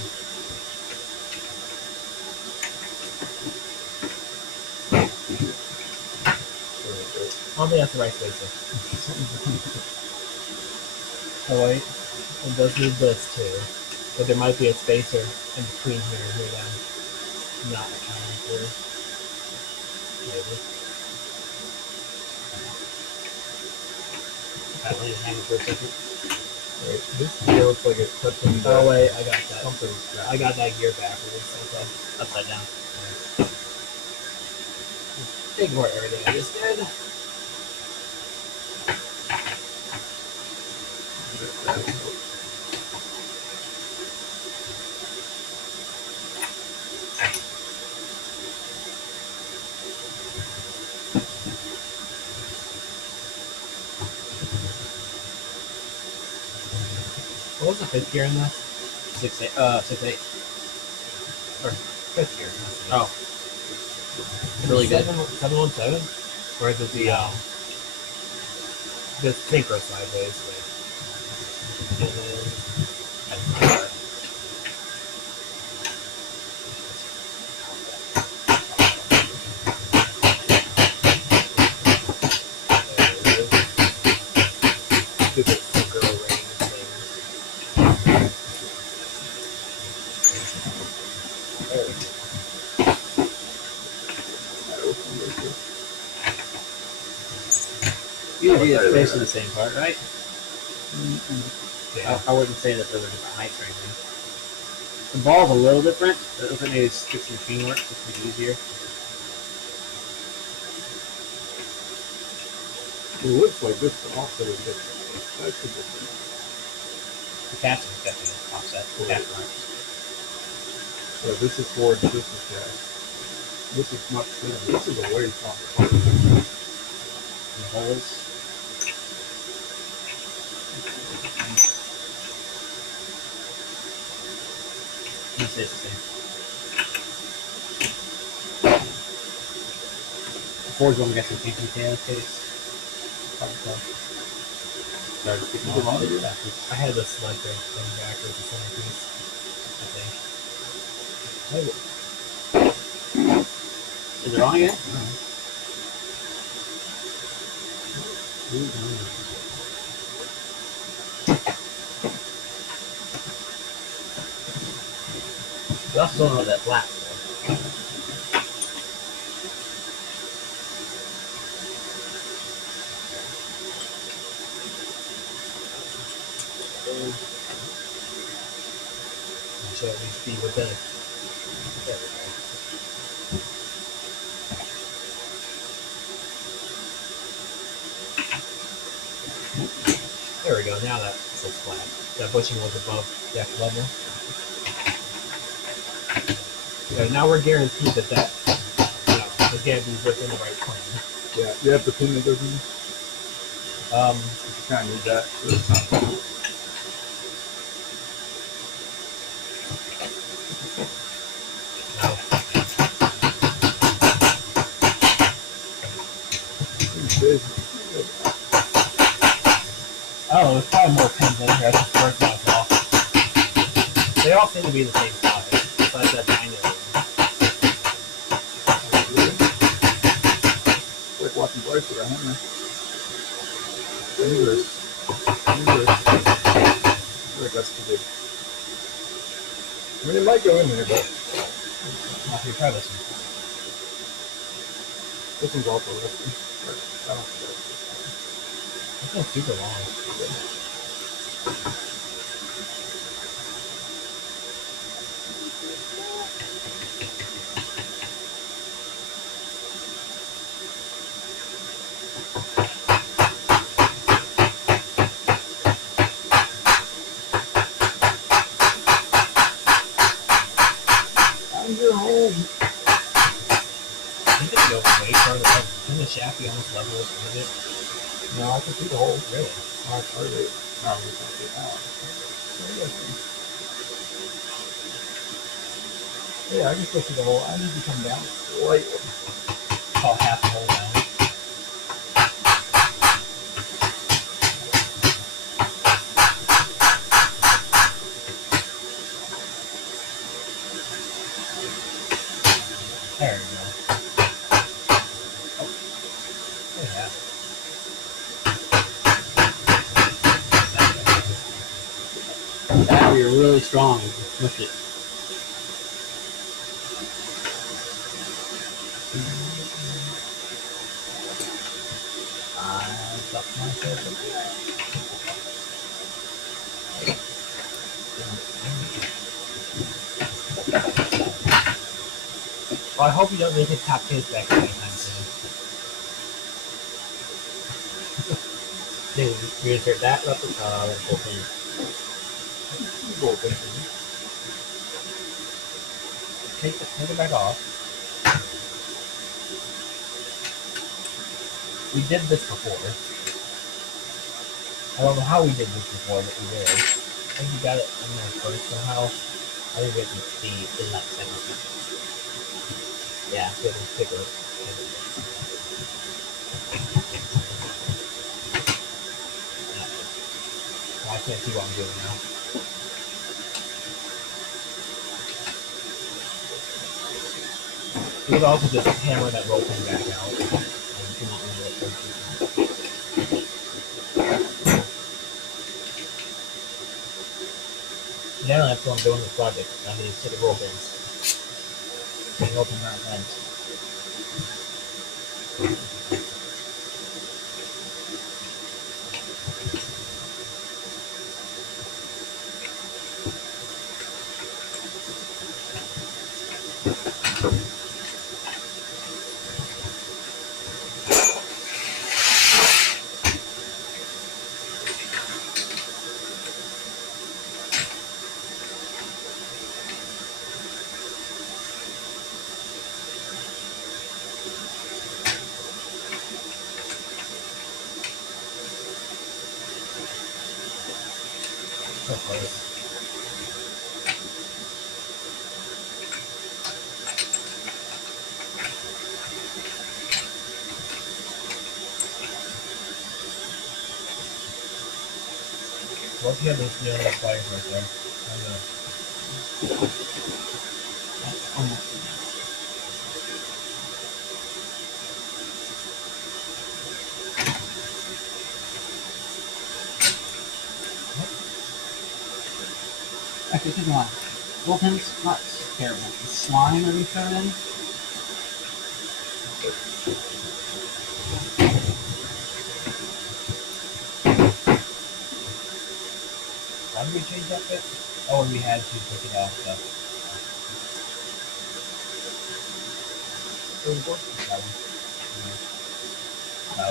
I don't think that's the right spacer. Oh wait, it does need this too. But there might be a spacer in between here and here that I'm not accounting for. Maybe. I let it hang for a second. Wait, this gear looks like it's touching the Oh wait, I got that. something. I got that gear backwards. Okay. Upside down. Ignore everything I just did. What was the fifth gear in this? 6-8. 6-8. Fifth gear. Oh. Really good. 717? Or is it the synchro sideways? And then stupid synchro range thing. Usually it's basically the same part, right? Yeah. I wouldn't say that there were different heights or anything. The ball's a little different. It looks like maybe it's machine work, just make it easier. It looks like this offset is different. That's the difference. The caps is definitely offset. The cap lines. So this is forward, this is cast. This is much thinner. This is a way stronger. The holes. I'm gonna say it's the same. The Ford's one we got some PPK in this case. Probably so. Sorry, just keep Come on, dude. backwards. I had the selector going backwards the centerpiece, I think. Is it wrong again? We also don't know what that flat for. Should at least be within it. There we go. There we go, now that sits flat. That bushing was above deck level. Okay, now we're guaranteed that is going to be within the right plane. Yeah, you have to pin the doesn't you? You kind of need that. So it's not Now, oh, there's probably more pins in here. That's the first one I saw. They all seem to be the same size, besides that tiny one. like watching Bryce with a hammer. Dangerous. I think that's too big. I mean, it might go in there, but I'll try this one. this one's also rusty. I don't think This one's super long. How's your home? I think it goes way further up. Isn't the shaft be almost level with it? No, I can see the hole. Really? Oh, it's hard to. No, we can't see it now. Yeah, I can still see the hole. I need to come down slightly. Oh, half the hole down. There we go. Oh. Yeah. That we are really strong. Lift it. Stop myself. Well, I hope you don't make a top case back anytime soon. Then you insert that whole thing. Take it back off. We did this before. I don't know how we did this before, but we did. I think you got it in there first somehow. I think it was the nut center. Yeah, it was thicker. I can't see what I'm doing now. You could also just hammer that roll pin back out. And you can now that's what I'm doing this project. I'm going to sit the roll pins. And roll pin around ends. So close. What if you have this neon fire right there? I'm gonna... Actually, think about it. Roll pins, not terrible. The slime that we throw in. Why did we change that bit? Oh, and we had to take it off stuff. So what? No.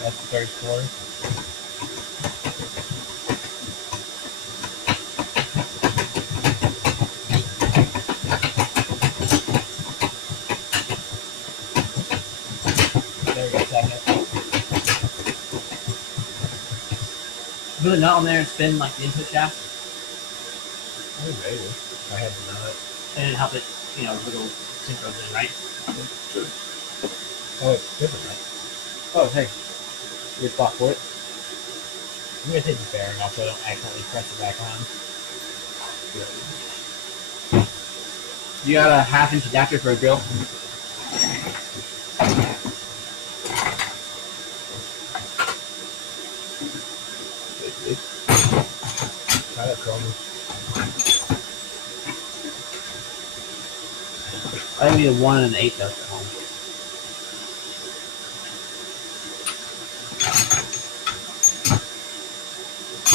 That's the third floor. There we go, second. Put a nut on there and spin like the input shaft, Oh, maybe. I had to know it. and help it, little synchros in, right? Oh, it's different, right? Oh, hey. Good spot for it. I'm gonna take the bearing off so I don't accidentally press it back on. You got a 1/2-inch adapter for a drill. Try that for me. I think we need a 1 and an 1/8 though at home.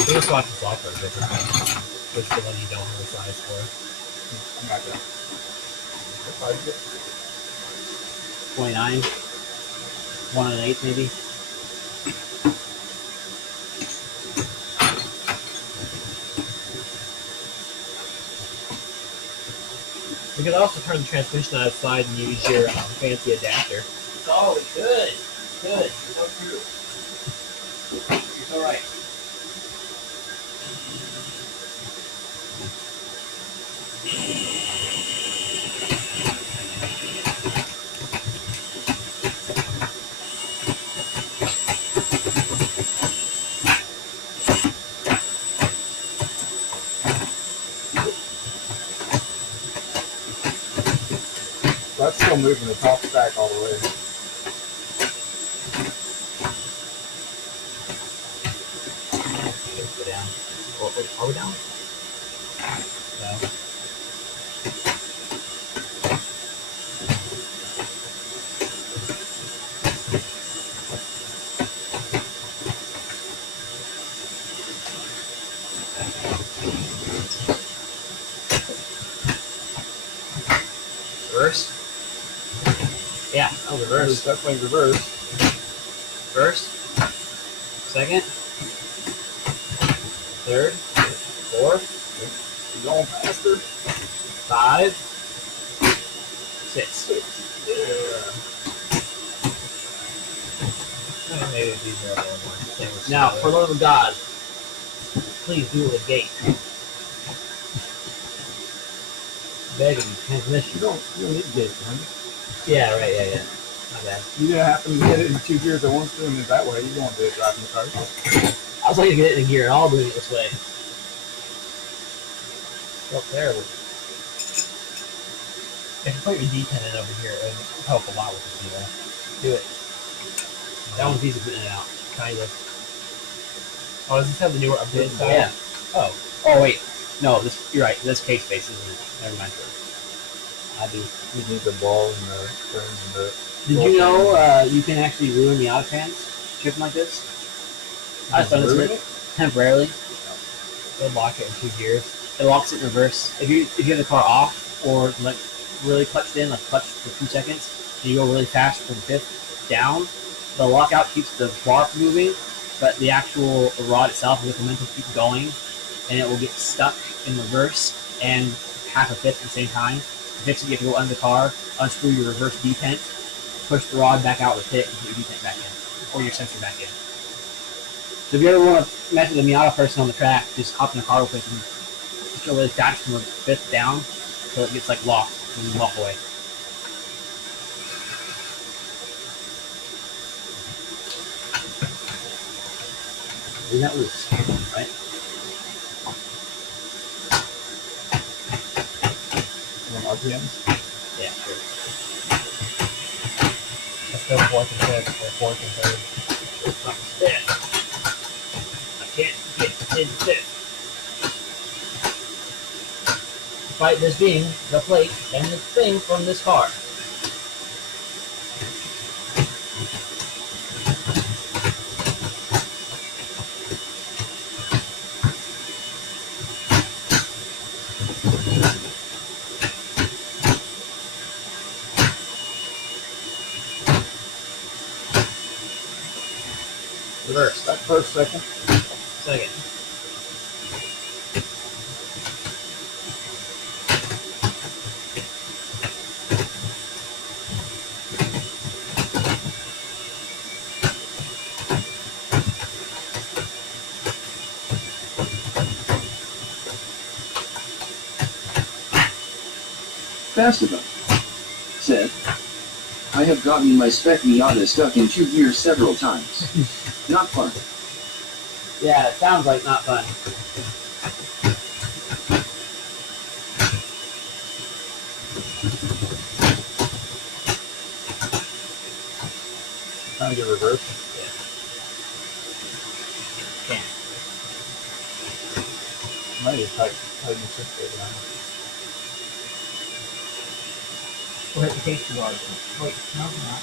We just watch the software different. Which the one you don't have a size for. I'm not gonna. 29. 1 and an 1/8 maybe. You can also turn the transmission outside and use your fancy adapter. Oh, good. Good. So true. You're so right. that's still moving the top stack all the way. Let's go down. Are we down? No. Reverse? Yeah, I'll reverse. Definitely reverse. First, second, third, fourth, You're going faster. 5, 6. Yeah. Maybe these are a little more. Now, for the love of God, please do it with gate. Begging, transmission. You don't need to get it, man. Yeah, right, yeah. My bad. You didn't happen to get it in 2 gears at once, doing it that way. You don't do it driving the car. I was looking to get it in gear and all doing it this way. Felt terrible. If you put your D10 in over here, it would help a lot with the zero. Do it. That one's easy putting it out. Kind of. Oh, does this have the newer updated style? Yeah. Oh. Oh, wait. No, this. You're right. This case space isn't it. Never mind. I do. You need the ball and the springs and the. Did you know you can actually ruin the auto trans shipping like this? I just done Ruin this temporarily. It'll lock it in 2 gears. It locks it in reverse. If you have the car off or like really clutched in, like clutched for 2 seconds, and you go really fast from 5th down, the lockout keeps the bar from moving, but the actual rod itself with the momentum keeps going, and it will get stuck in reverse and half a 5th at the same time. To fix it, you have to go under the car, unscrew your reverse detent, push the rod back out of the pit, and put your detent back in, or your sensor back in. So if you ever want to mess with a Miata person on the track, just hop in the car real quick and just go really fast from the 5th down, so it gets like locked and you walk away. Leave that loose, right? RPMs. Yeah, sure. Let's go 4th and 5th, or 4th and 3rd. Not fifth. I can't get in fifth. Despite this being the plate and the thing from this car. Reverse. That first second. Second. Fast enough. Said. I have gotten my spec Miata stuck in 2 gears several times. Not fun. Yeah, it sounds like not fun. Trying to get reversed. Can't. Might need to tighten the shift there down. We'll hit the case too hard. Wait, no, not.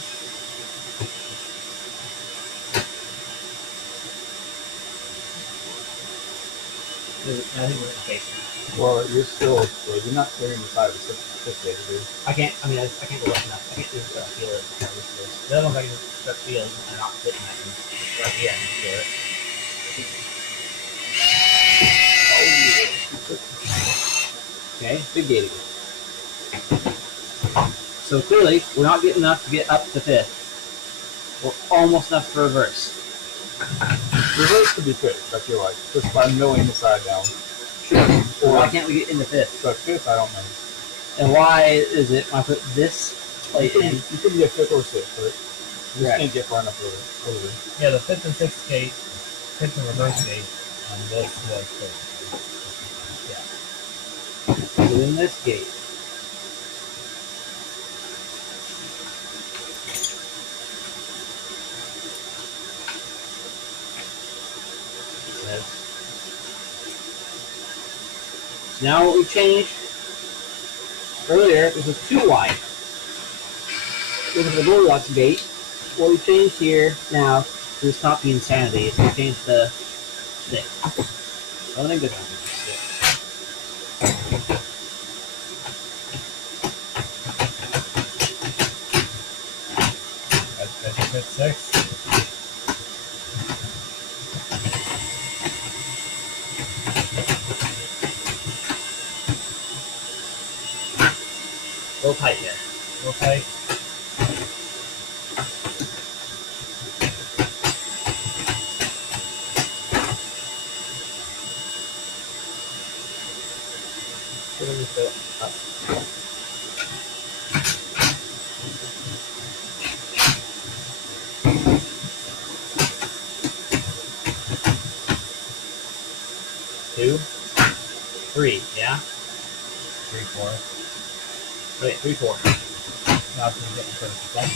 I think we're in the case. Well, you're not clearing the side of the shift gauge, dude. I can't go rough enough. I can't do feel it. The other ones I can start feeling and not fitting that one. Right here, I can feel it. Okay, big gate again. So clearly, we're not getting enough to get up to 5th. We're almost enough for reverse. Reverse could be fixed, I feel like, just by milling the side down. Sure. Or Why can't we get into 5th? the 5th, I don't know. And why is it when I put this plate in? You could be a 5th or 6th, right? You just Right. can't get far enough over. Yeah, the 5th and 6th gate, 5th and reverse gate on this was 5th. Within this gate. So now what we changed earlier, this was too wide. This is the Goldilocks gate. What we changed here now to stop the insanity is we changed the stick. So I think this one is the stick. That should fit 6. A little tight there. Real tight. Let me fill it up. Two, three, yeah? 3, 4. Wait, 3, 4. Now can you get the first one?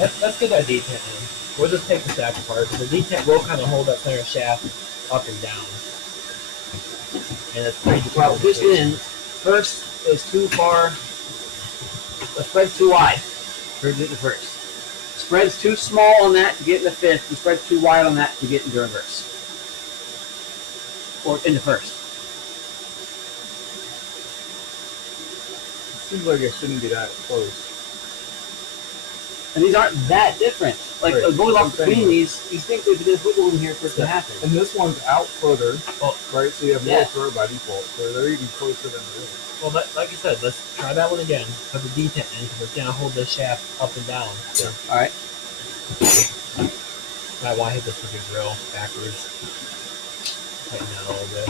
Let's get that detent in. We'll just take the shaft apart. The detent will kind of hold that center shaft up and down. And it's pretty Well, this in first is too far. The spread's too wide for the first. Spread's too small on that to get in the fifth, and spread's too wide on that to get into reverse. Or into first. It seems like it shouldn't be that close. And these aren't that different. Like Right. Goldilocks That's what I'm between these, you think there's wiggle in here for it to happen. And this one's out further, Oh. right? So you have more Yeah. curve by default. So they're even closer than the other. Well, like you said, let's try that one again. Put the detent in because it's gonna hold this shaft up and down. So Alright. I want to hit this with your drill backwards. Tighten that a little bit.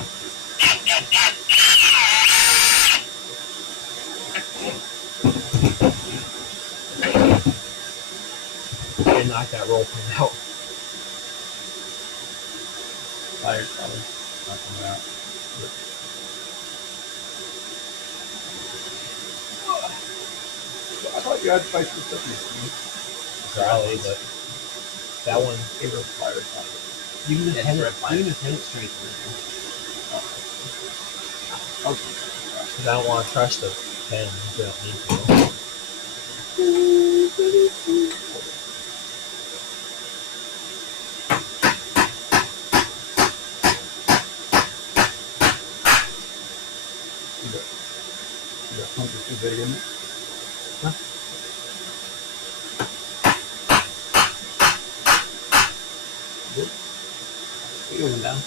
And knock that roll pin out. Fire's probably not coming out. I thought you had spice for stuff. Probably, but that one, Favorite fire's not. you can just Yeah, hit it. red flag. You can just hit it straight through. Okay. Because I don't want to crush the pin. You don't need to. You got something too big in it. You're going down.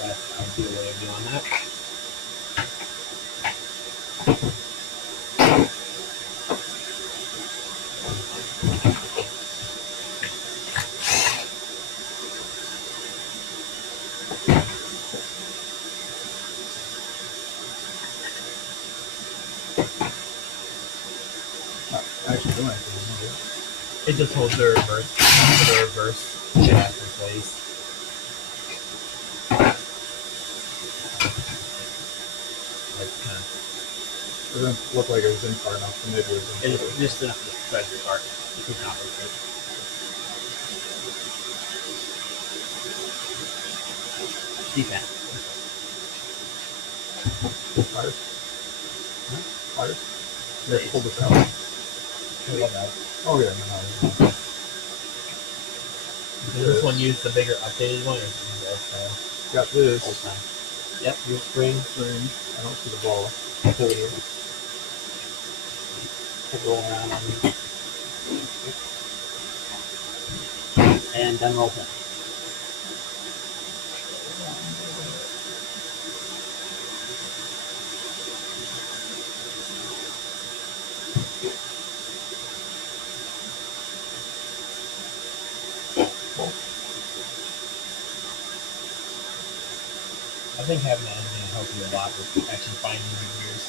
That's an ideal way of doing that. Actually, doing it. It just holds the reverse shaft in place. Like kind of. It doesn't look like it was in far enough. So maybe it was in. It's just enough to spread your part. You could not rotate. Defense. Fire. Fire. You have to pull this out. Oh yeah, no. Does this one use the bigger updated one or does it use the old style? Got this. Whole time. Yep, your spring. Spring. I don't see the ball. It's over here. Keep rolling around on you. And done roll pin. I think having that is going to help you a lot with actually finding your gears.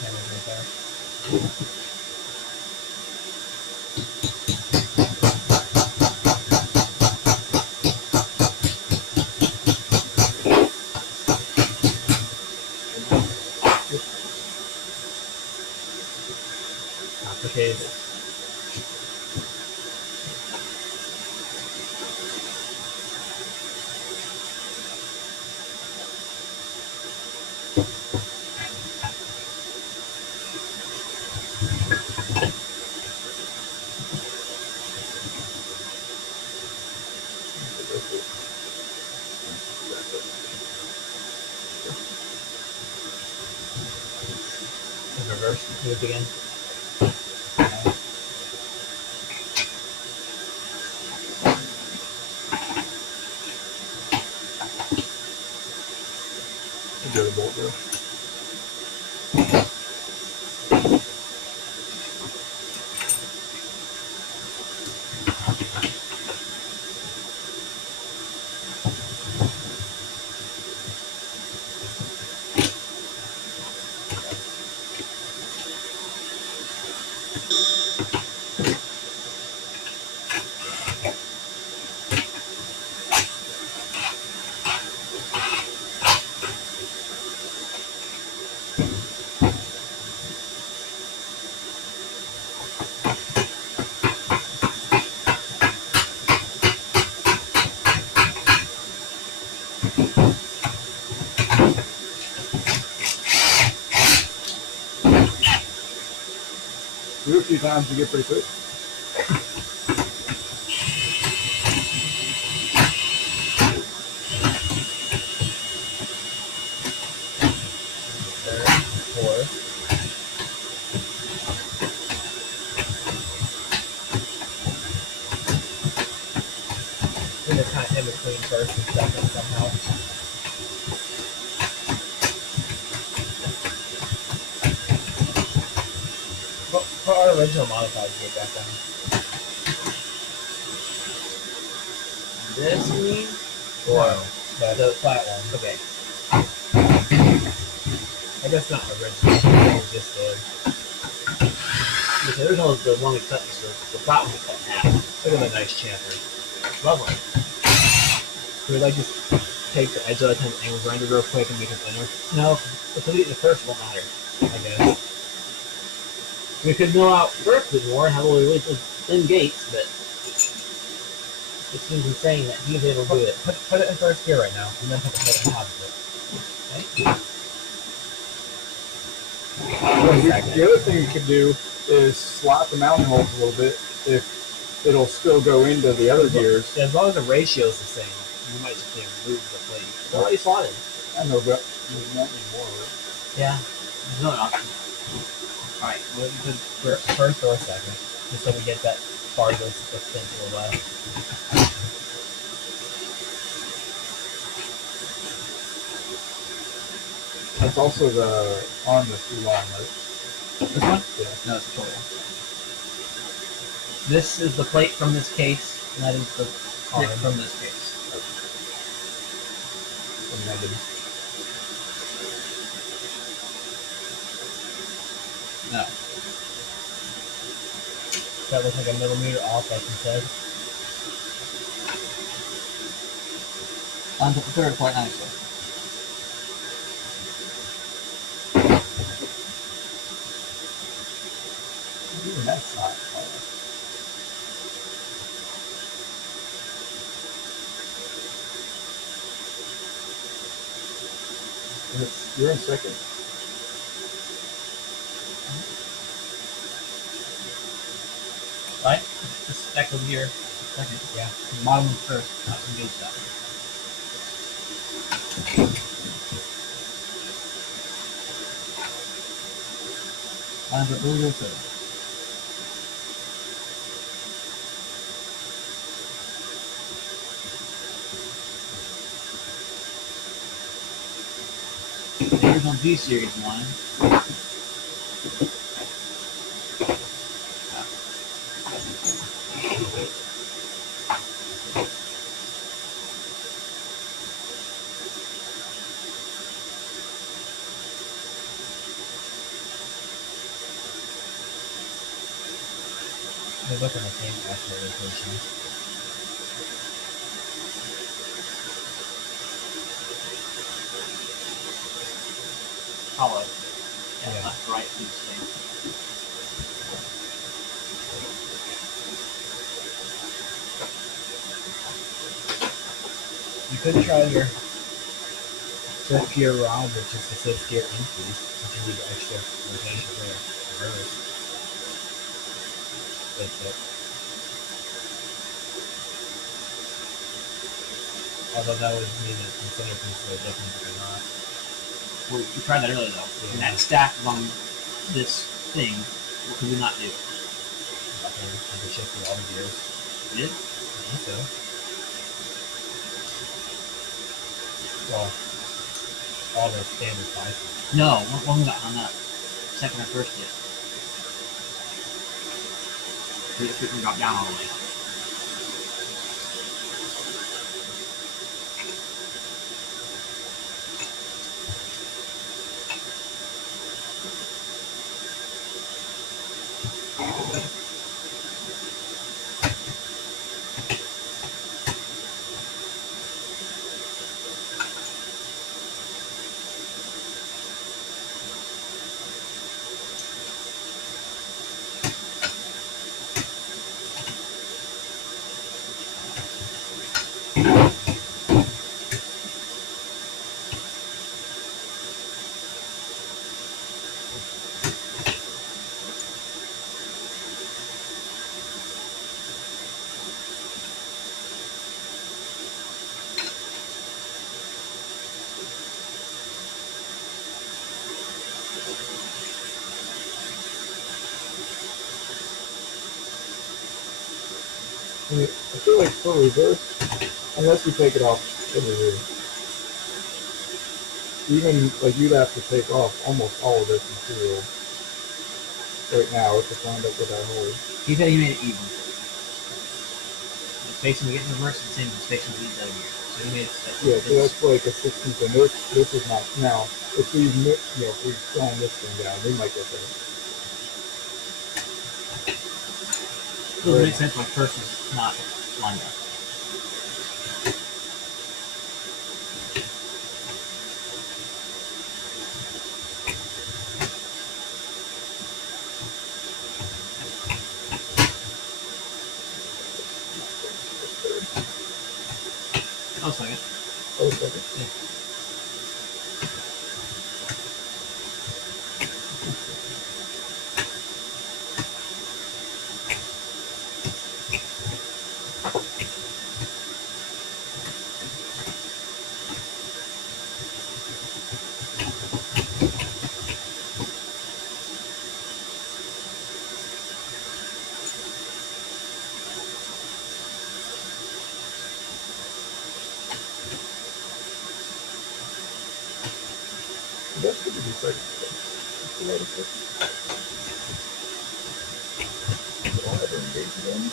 Camera's right there. Not the case. In reverse, do it again. Go to bolt there. Do it a few times, you get pretty quick. Third, fourth. And it's kind of in between first and second somehow. Put our original modified gear back on. This you mean? Or the flat one. okay. I guess not original. It was just Because there's no the one we cut, the flat one we cut in half. look at the nice chamfer. Lovely. So we like just take the edge of the 10 angle grinder real quick and make it thinner. No, if we get the first won't matter. I guess. We could mill out vertically more and have a really thin gates, but it seems insane that he's able to do it. Put it in first gear right now, and then put the foot on top of it. The other thing you could do is slap the mounting holes a little bit if it'll still go into the other gears. Yeah, as long as the ratio is the same, you might just move the plate. It's already slotted. I know, but you won't need more of it. Yeah. There's another option. Alright, well, you could first or second, just so we get that farthest extent to the left. That's also the arm that's too long, right? This one? Yeah. No, it's the total. This is the plate from this case, and that is the plate from this case. And then No. That looks like a millimeter off, like you said. Onto the third quite nicely. even that's not far. You're in second. Right? Just back over here. Second. Yeah. The bottom one first. Not some good stuff. Lines up really, really good. The original G series one. They look in the same asteroid location. Hollow. Yeah. Left, right, do the same. You could try your fifth gear rod, which is the fifth gear increase, which you need extra rotation for reverse. Fix it. Although that would mean that the center piece would definitely not. We tried that earlier though. Yeah. And that stack on this thing, what could we not do? Okay, you can shift through all the gears. Did? I think so. Well, all the standard 5 No, one got hung up. Second or first hit. We couldn't drop down all the way. I mean, I feel like for reverse, unless you take it off over here, even like you'd have to take off almost all of this material right now if it's lined up with that hole. He said he made it even. The spacing we get in reverse is the same as the spacing we get out here. So he made it so Yeah, so that's like a 16th, and this is not. Now, if we, if we slowing this thing down, we might get there. it doesn't make sense why first is not lined up. Oh, second. Oh, second. That's going to be second. That's a lot of second. So I'll have her engage again.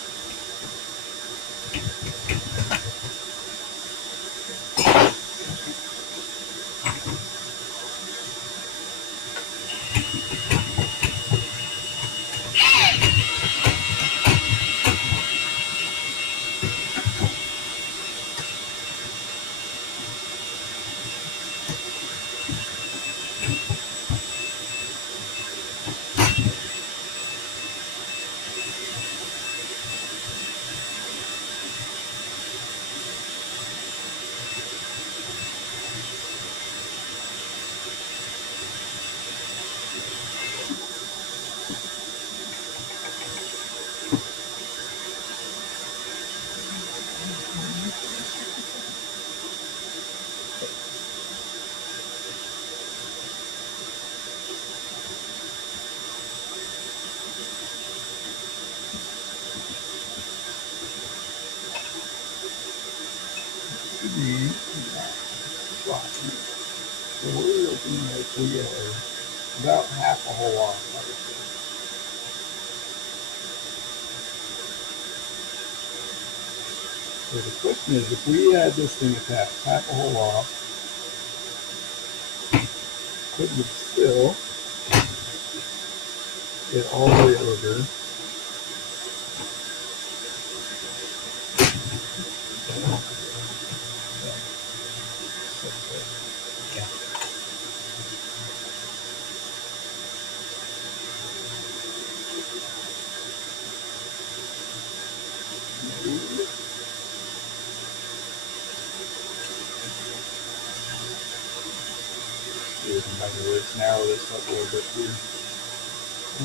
So we're looking like we are about half a hole off, I would say. So the question is, if we had this thing attached half a hole off, could we still get all the way over? Maybe let's narrow this up a little bit too.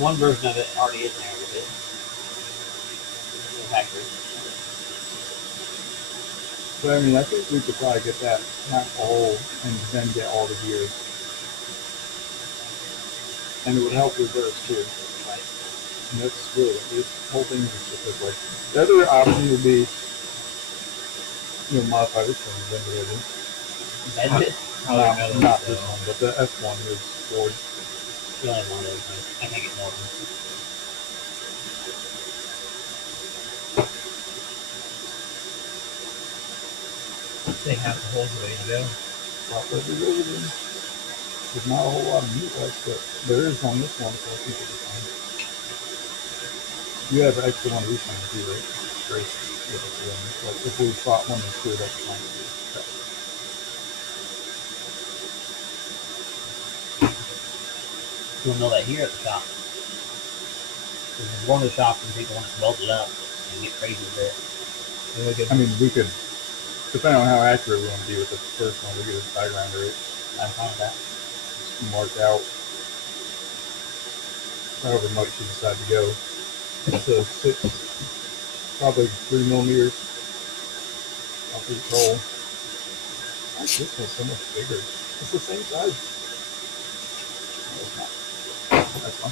One version of it already is narrowed a bit. The factory. But I mean, I think we could probably get that half a hole and then get all the gears. And it would help reverse too. Right. And that's really, this whole thing is just this way. The other option would be, modify this one, bend it over. Bend it? Not this one, but the F1 is forward. You only have one of those, right? I can't get more of them. They have the holes ready to go. There's not a whole lot of meat left, but there is on this one, so I think it'll be fine. You have an extra one of these ones too, right? Great. Like if we spot one and two, that's fine. You'll know that here at the shop. Because when you go to the shop and people want to weld it up and get crazy with it. I mean, we could, depending on how accurate we want to be with the first one, we could just diagram it. I'm fine with that. Just mark out however much you decide to go. So 6, probably 3 millimeters off each hole. This one's so much bigger. It's the same size. No, it's not. That's fine.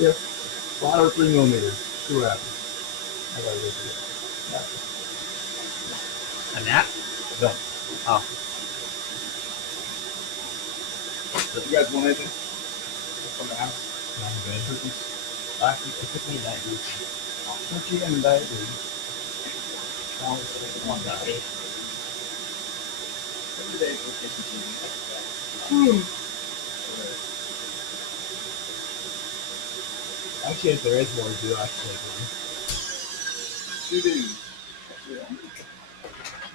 Yeah, 5 or 3 millimeters. See what happens. I gotta go through it. And that? No. Oh. You guys want anything from the house? I'm good. Cookies. It took me that week. Cookie and diet food. One day. Every day we're taking cheese. Actually, if there is more, do actually take one. 2 dudes. Yeah.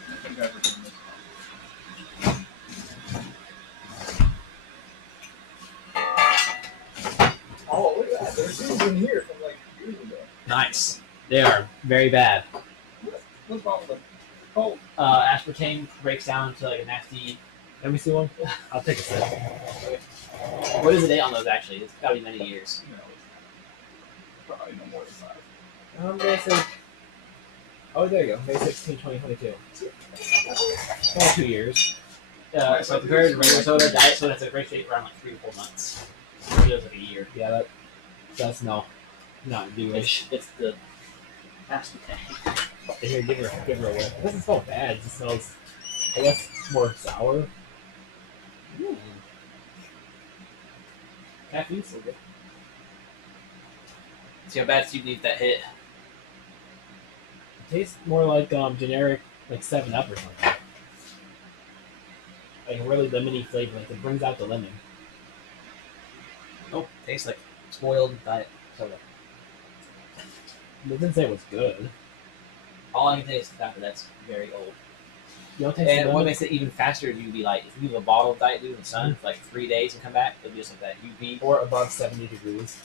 I think I've written this. Oh, look at that. There's dudes in here from like years ago. Nice. They are very bad. What's wrong with them? Oh, Aspartame breaks down into like a nasty. Let me see one. I'll take a sip. What is the date on those actually? It's got to be many years. no. Probably no more than 5. I'm gonna say. Oh, there you go. May 16, 2022. 2 years. So compared to regular soda, diet soda, it's a great shape around like 3 to 4 months. It feels like a year. Yeah, that's not newish. It's the aspartame. Here, give her a whiff. It doesn't smell bad. It just smells, I guess, more sour. Caffeine's so good. See how bad Steve needs that hit. It tastes more like generic, like 7-Up or something. Like a really lemony flavor. Like it brings out the lemon. Oh, tastes like spoiled diet soda. It didn't say it was good. All I can taste is the fact that that's very old. You don't taste And the what lemon? makes it even faster is you can be like, if you leave a bottle of Diet Dew in the sun for like 3 days and come back, it'll be just like that UV. Or above 70 degrees.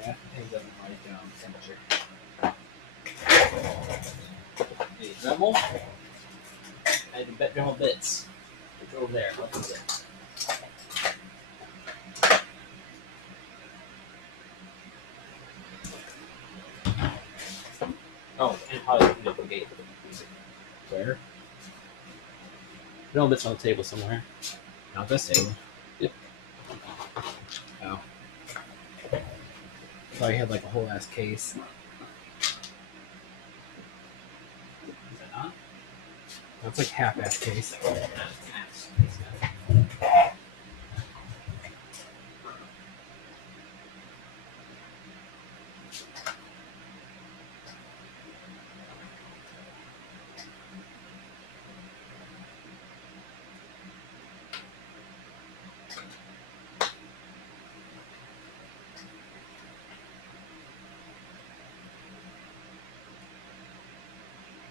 Yeah, it doesn't like temperature. The Dremel and the Dremel bits. It's over there. What is it? Oh, and probably the gate. Where? Dremel bits on the table somewhere. Not this table. Yep. Oh. Thought you had like a whole ass case. Is that not? That's like half-ass case.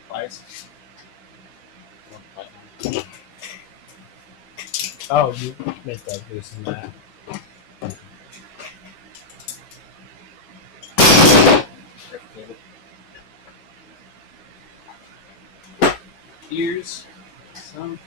Pliers. Oh, you missed that loosen that. Ears. Some.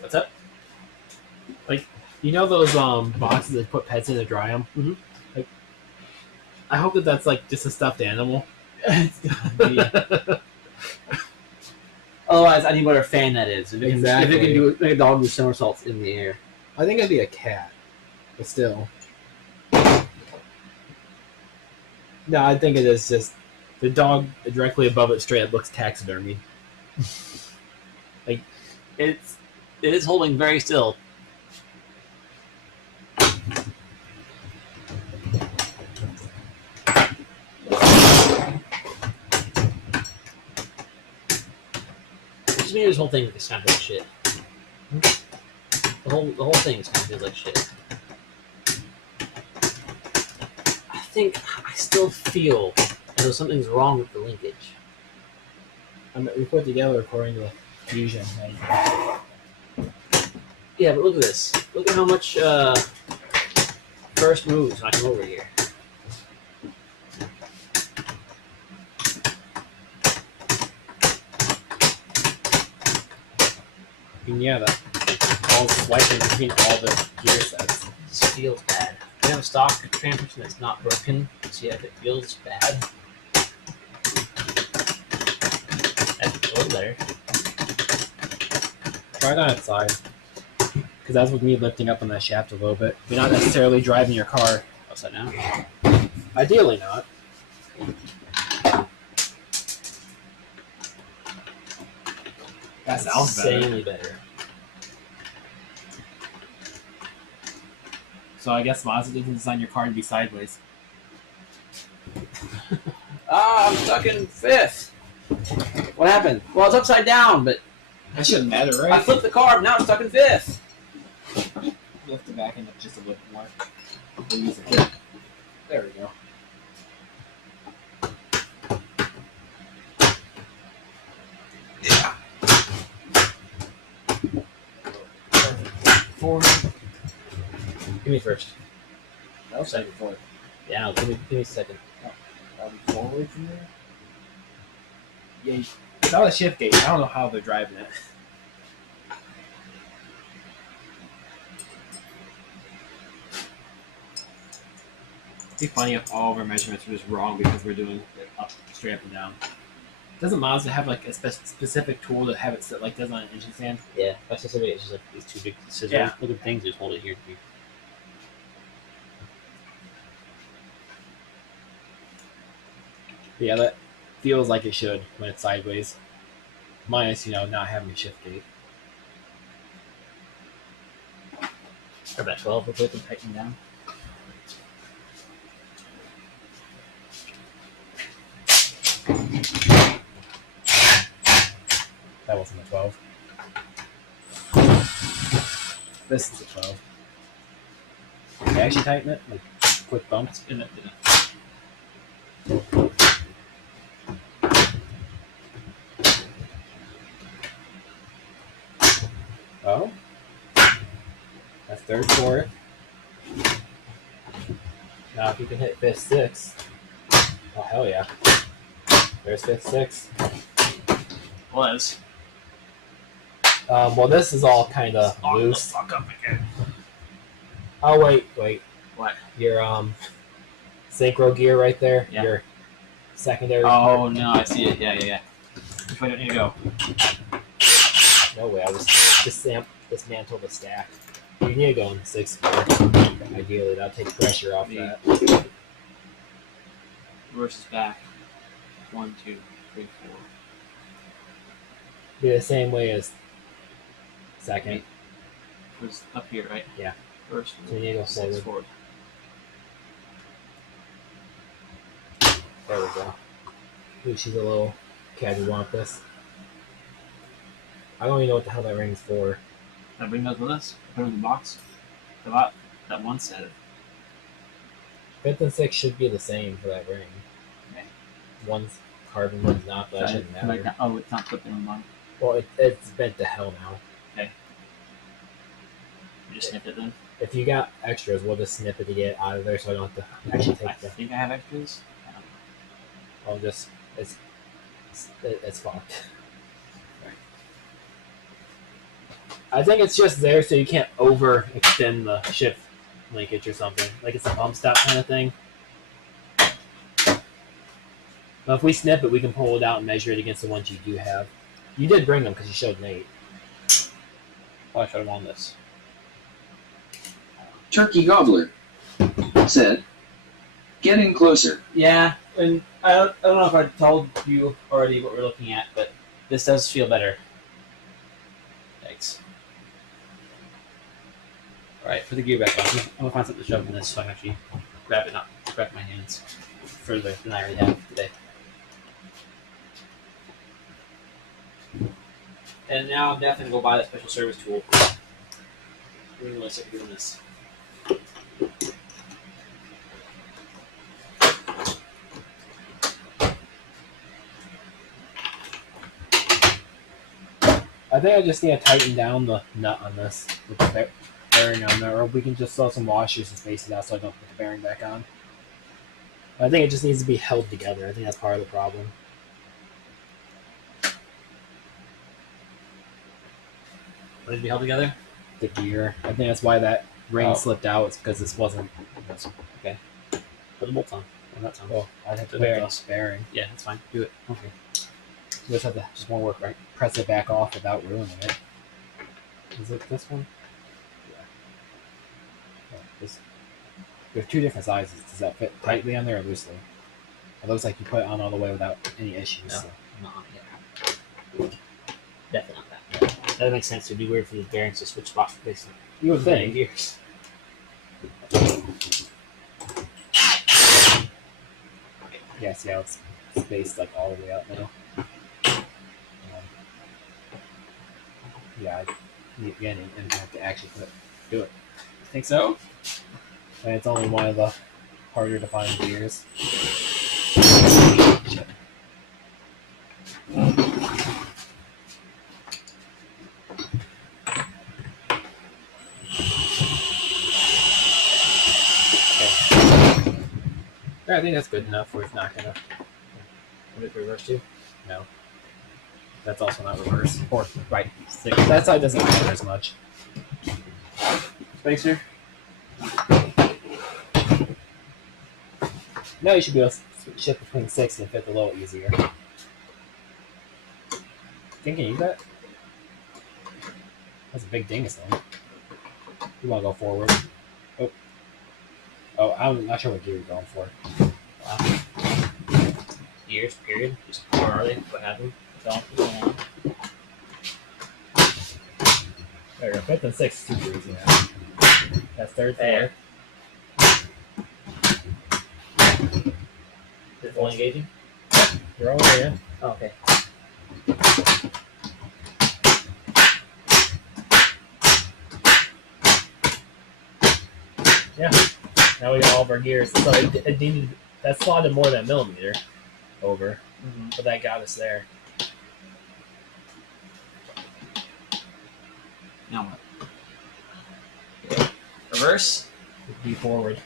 What's up? You know those boxes that put pets in to dry them? Mhm. Like, I hope that that's like just a stuffed animal. It's gotta be. Otherwise, I need whatever fan that is. If it can, Exactly. If it can do make a dog do somersaults in the air. I think it'd be a cat, but still. No, I think it is just the dog directly above it straight up looks taxidermy. It is holding very still. Just mean this whole thing is kind of like shit. The whole thing is kind of feels like shit. I still feel as though something's wrong with the linkage. I mean, we put together according to fusion. Yeah, but look at this. Look at how much first moves when I come over here. And yeah, that all swiping between all the gear sets. This feels bad. We have a stock transmission that's not broken. See if it feels bad. That's a little better. Try that outside. Because that's with me lifting up on that shaft a little bit. You're not necessarily driving your car Upside down. Ideally not. That sounds better. Insanely better. So I guess Mazda didn't design your car to be sideways. Ah, I'm stuck in fifth. What happened? Well, it's upside down, but That shouldn't matter, right? I flipped the car, but now I'm stuck in fifth. Lift the back end up just a little more. We'll use it here. There we go. forward. Give me first. That was second forward. Yeah, no, give me second. Forward from there. Yeah, without a shift gate, I don't know how they're driving it. It'd be funny if all of our measurements were just wrong because we're doing it up, straight up and down. Doesn't Mazda have like a specific tool to have it sit like this on an engine stand? Yeah, that's just it's just like these two big scissors. Yeah. Look at things, just hold it here. Yeah, that feels like it should when it's sideways. Minus, not having a shift gate. Grab that 12 real quick and tighten down. That wasn't a 12. This is a 12. Can I actually tighten it? Like, quick bumps? In it. Oh. That's third, fourth. Now, if you can hit fifth, sixth. Oh, hell yeah. There's fifth, sixth. Was. Well, this is all kind of loose. Fuck up again. Oh, wait. What? Your synchro gear right there. Yeah. Your secondary. Oh no, I see it. Yeah. Which way do I need to go? No way. I'll just dismantle the stack. You need to go in sixth gear. Ideally, that'll take pressure off that. Reverse is back. 1, 2, 3, 4. Be the same way as second. It was up here, right? Yeah. First, So you need to go 6 forward. forward. There we go. Ooh, she's a little casual on this. I don't even know what the hell that ring's for. Can I bring those with us? Put them in the box? About that one set. Fifth and sixth should be the same for that ring. Okay. One's carbon, one's not, but that shouldn't matter. Oh, it's not clipping on mine. Well, it's bent to hell now. You just snip it then? If you got extras, we'll just snip it to get it out of there so I don't have to actually I take the... think I have extras. I don't know. I'll just... It's fucked. I think it's just there so you can't overextend the shift linkage or something. Like it's a bump stop kind of thing. But if we snip it, we can pull it out and measure it against the ones you do have. You did bring them because you showed Nate. Oh, I should have on this. Turkey Gobbler said, "Getting closer." Yeah, and I don't know if I told you already what we're looking at, but this does feel better. Thanks. Alright, put the gear back on. I'm gonna find something to shove in this so I can actually grab it, not grab my hands further than I already have today. And now I'm definitely gonna go buy that special service tool. I'm really sick of doing this. I think I just need to tighten down the nut on this with the bearing on there, or we can just throw some washers and space it out so I don't put the bearing back on. I think it just needs to be held together. I think that's part of the problem. What did we held together? The gear. I think that's why that ring Oh. slipped out. It's because this wasn't. Okay. Put the bolts on. Or nuts on. Well, I'd have to The put bearings. the bearing. Yeah, that's fine. Do it. Okay. You just have to just more work, right? Press it back off without ruining it. Is it this one? Yeah. Oh, this. There's two different sizes. Does that fit tightly on there or loosely? It looks like you put it on all the way without any issues. No. So. Not on yet. Definitely not that. That makes sense. It'd be weird for the bearings to switch spots based on You would think. gears. Yeah, see how it's spaced like all the way out now. Yeah, again, and have to actually do it. Think so? And it's only one of the harder to find gears. Yeah, I think that's good enough where it's not gonna. Would it reverse too? No. That's also not reverse. Or right. 6. That side doesn't matter as much. Spacer. Now you should be able to shift between 6 and 5th a little easier. Think you can use that? That's a big dingus thing. You want to go forward. Oh, I'm not sure what gear you're going for. Years, period. Just where are they? What happened? That's all. There you go. 5th and 6th is super easy now. That's 3rd, 4th. Is it full engaging? You're over here. Oh, okay. Yeah. Now we got all of our gears. So it needed, that slotted more than a millimeter over, but that got us there. Now what? Okay. Reverse. Be forward.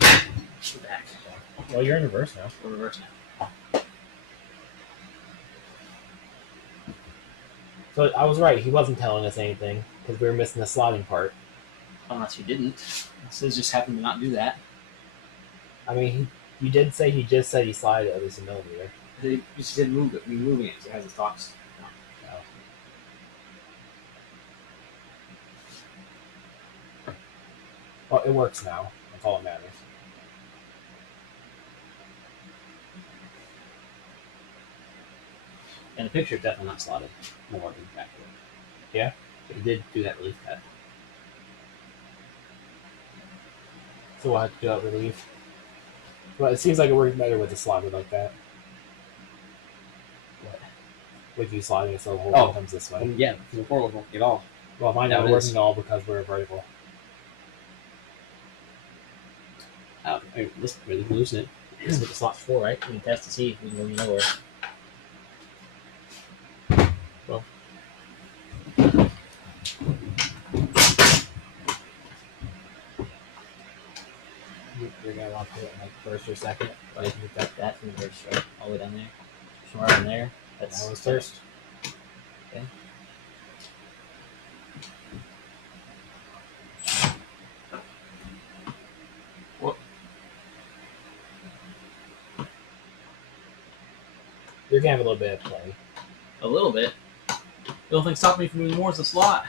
Back. Well, you're in reverse now. We're reverse now. So I was right. He wasn't telling us anything because we were missing the slotting part. Unless you didn't. This just happened to not do that. I mean, you did say he just said he slided at least a millimeter. You just didn't move it. You're moving it, so it has its stocks. Well, it works now. That's all that matters. And the picture is definitely not slotted more than back to it. Yeah? But he did do that relief cut. So we'll have to do that relief. Well, it seems like it works better with a slotted like that. What? With you sliding it so the whole Oh. thing comes this way. Well, yeah, the forward won't get all. Well, mine Yeah, not it working is. at all because we're vertical. Let's really loosen it. This is what the slot's for, right? We can test to see if we can go nowhere. You're going to want to put it in like first or second. But if you've got that from the first straight all the way down there, somewhere on there, that's That was first. Okay. You're going to have a little bit of play. A little bit. The only thing stopping me from moving more is the slot.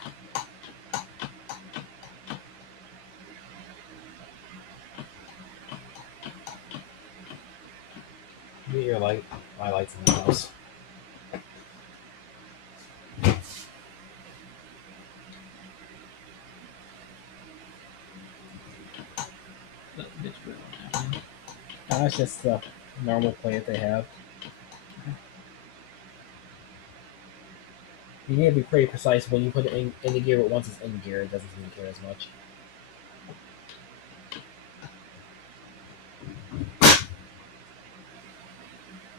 Get your light. My light's in the house. That's just the normal play that they have. You need to be pretty precise when you put it in the gear, but once it's in the gear, it doesn't seem to care as much.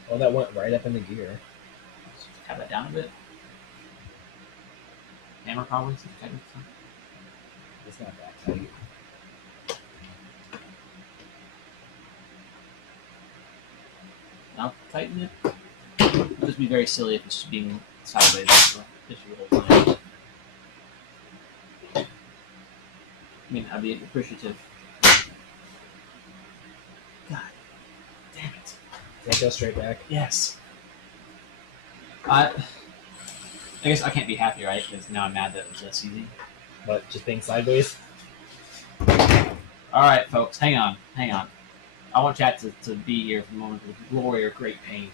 Well, that went right up in the gear. Have that down a bit. Hammer probably. Some technical stuff. It's not that tight. Now tighten it. It'd just be very silly if it's just being sideways. Just the whole time. I mean, I'd be appreciative. God damn it. That goes straight back. Yes. I guess I can't be happy, right? Because now I'm mad that it was this easy. But just being sideways. All right, folks, hang on. I want chat to be here for a moment of glory or great pain.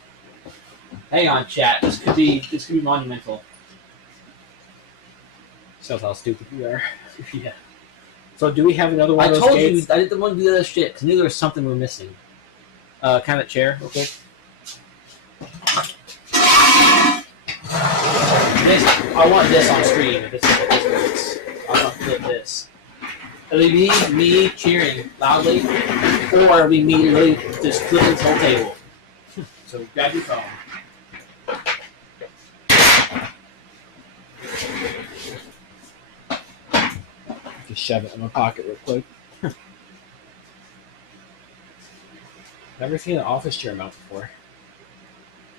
Hang on, chat. This could be monumental. Shows how stupid we are. Yeah. So do we have another one I of those told gates? you I didn't want to do that shit because I knew there was something we were missing. Kind of chair, real quick. I want this on stream if this works. I want to flip this. It'll be me cheering loudly, or it'll be me literally just flipping this whole table. So grab your phone. Just shove it in my pocket real quick. Never seen an office chair mount before.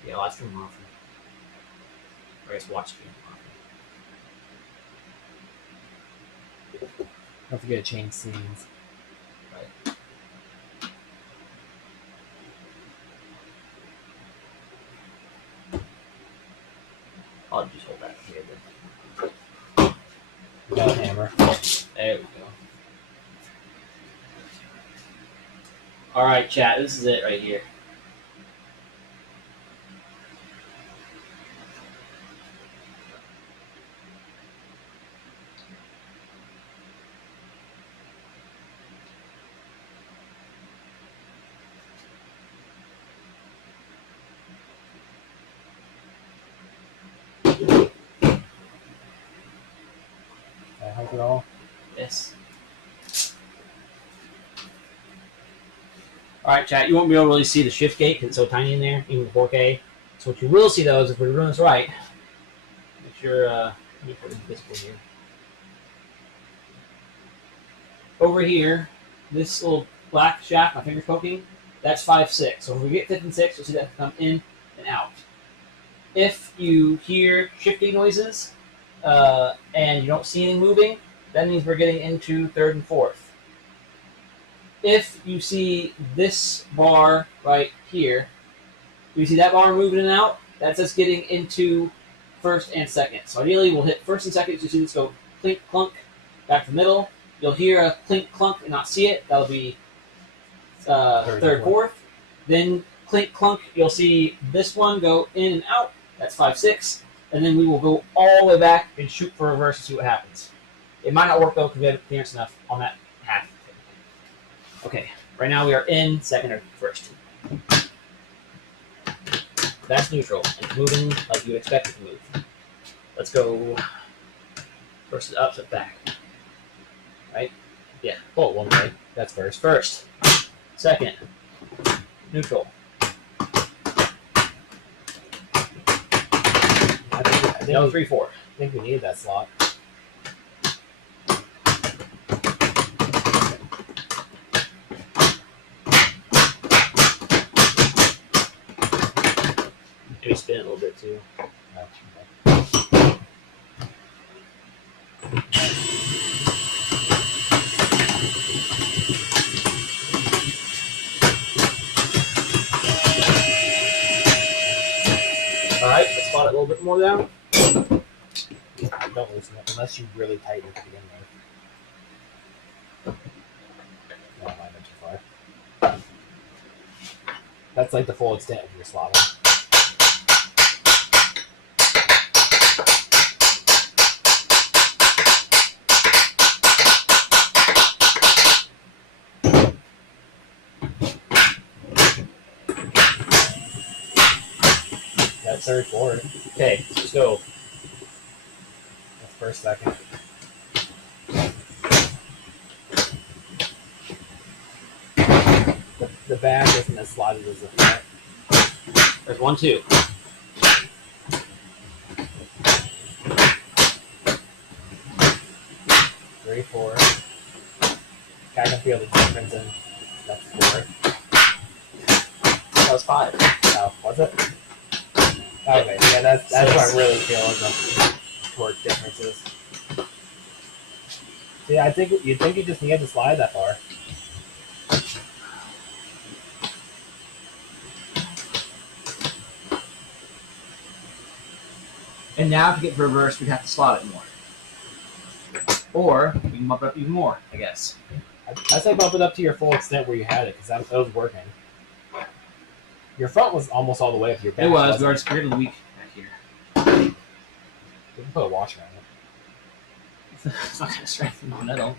Yeah, I'll ask him often. Or I guess watch him often. Don't forget to change scenes. Right. I'll just hold that here then. You got a hammer. There we go. Alright, chat, this is it right here. I hope it all. Yes. Alright, chat, you won't be able to really see the shift gate because it's so tiny in there, even with 4K. So what you will see, though, is if we're doing this right, make sure, let me put it visible here. Over here, this little black shaft my finger's poking, that's 5/6. So if we get 5th and 6th, you'll see that come in and out. If you hear shifting noises and you don't see anything moving, that means we're getting into 3rd and 4th. If you see this bar right here, you see that bar moving in and out, that's us getting into 1st and 2nd. So ideally, we'll hit 1st and 2nd, so you see this go clink, clunk, back to the middle. You'll hear a clink, clunk, and not see it. That'll be 3rd, 4th. Then clink, clunk, you'll see this one go in and out. That's 5/6. And then we will go all the way back and shoot for reverse to see what happens. It might not work, though, because we haven't clearance enough on that half. Okay, right now we are in 2nd or 1st. That's neutral. It's moving like you would expect it to move. Let's go 1st is up, so back. Right? Yeah. Pull it one way. That's first. 1st. 2nd. Neutral. I think No, we 3/4. needed that slot. Maybe spin it a little bit too. Alright, let's spot it a little bit more down. Don't loosen it unless you really tighten it to begin with. No, I went too far. That's like the full extent of your slotting. That's 3rd, 4th. Okay, let's go. That's 1st, 2nd. The back isn't as slotted as the front. There's 1, 2. Three, 4. I can feel the difference in that's 4. That was 5. Oh, was it? Okay, yeah, that's what I really feel is the torque differences. See, you'd think you just need to slide that far. And now to get reverse, we'd have to slot it more. Or we can bump it up even more, I guess. I say bump it up to your full extent where you had it, because that was working. Your front was almost all the way up to your back. It was. wasn't We were just getting weak back here. You can put a washer on it. It's not going to strengthen the metal.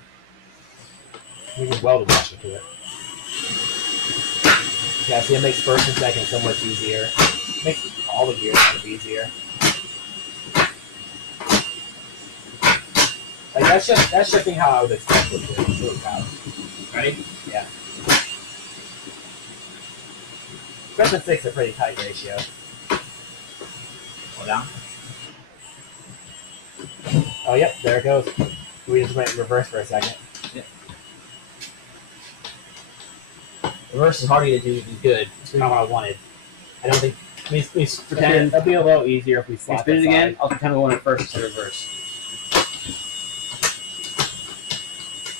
You can weld a washer to it. Yeah, see, it makes 1st and 2nd so much easier. It makes all the gears kind of easier. Like that's shifting how I would expect it to work out. Ready? Yeah. 5th and 6th are pretty tight ratio. Hold down. Oh, yep, there it goes. We just went in reverse for a second. Yep. Reverse is harder to do than good. It's not what I wanted. I don't think. Let me pretend. That'll be a little easier if we Can I slot spin it the again? side. I'll pretend we're going reverse instead of reverse.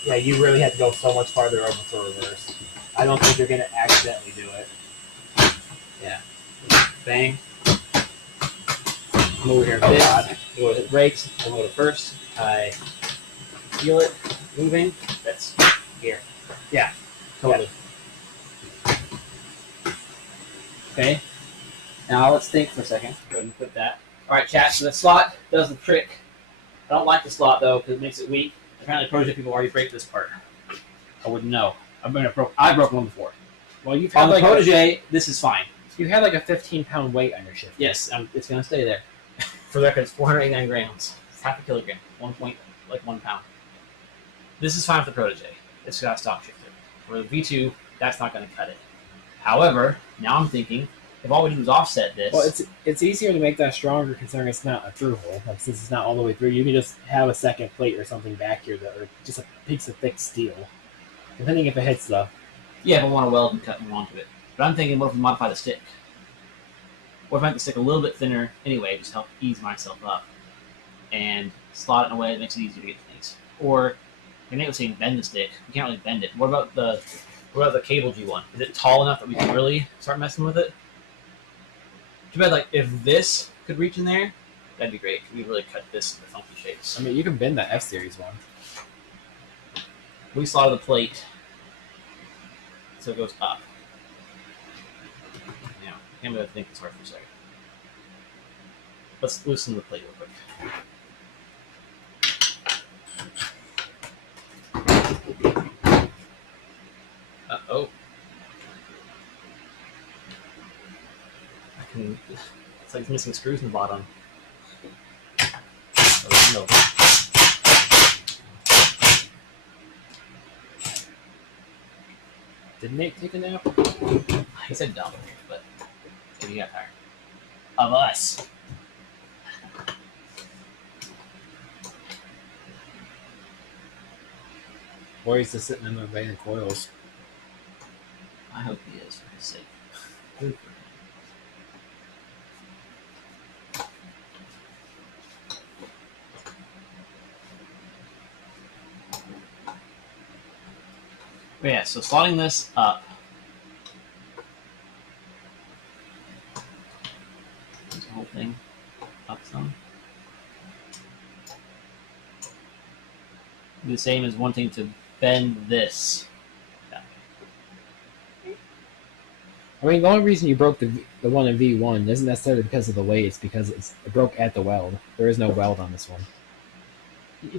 Yeah, you really have to go so much farther over for reverse. I don't think you're gonna accidentally do it. Bang. I'm over here a bit. Go to brakes. I'll go to first. I feel it moving. That's here. Yeah, totally. Okay. Now let's think for a second. Go ahead and put that. All right, chat. So the slot does the trick. I don't like the slot though because it makes it weak. Apparently, project people already break this part. I wouldn't know. I've broken one before. Well, you've On had the like protege, this is fine. you had like a 15-pound weight on your shifter. Yes, it's gonna stay there. For the record, it's 489 grams. It's half a kilogram. 1 pound. This is fine for the protege. It's got a stock shifter. For the V2, that's not gonna cut it. However, now I'm thinking, if all we did was offset this. Well, it's easier to make that stronger considering it's not a through hole. Like since it's not all the way through, you can just have a second plate or something back here or just a piece of thick steel. Depending if it hits the. Yeah, if I want to weld and cut and onto it. But I'm thinking, what if we modify the stick? What if I make the stick a little bit thinner anyway, just to help ease myself up, and slot it in a way that makes it easier to get to things? Or, Nate was saying bend the stick. We can't really bend it. What about the cable G one? Is it tall enough that we can really start messing with it? Too bad, like, if this could reach in there, that'd be great. We really cut this into funky shapes. I mean, you can bend that F series one. We slotted the plate so it goes up. Now, I'm going to think this hard for a second. Let's loosen the plate real quick. Uh-oh. It's like missing screws in the bottom. Oh, no. Did Nate take a nap? He said dumb, but maybe he got tired. Of us. Or he's just sitting in the vein of coils. I hope he is, for his sake. Good for him. But yeah, so slotting this up. The whole thing up some. The same as wanting to bend this. I mean, the only reason you broke the one in V1 isn't necessarily because of the weight. It's because it broke at the weld. There is no weld on this one.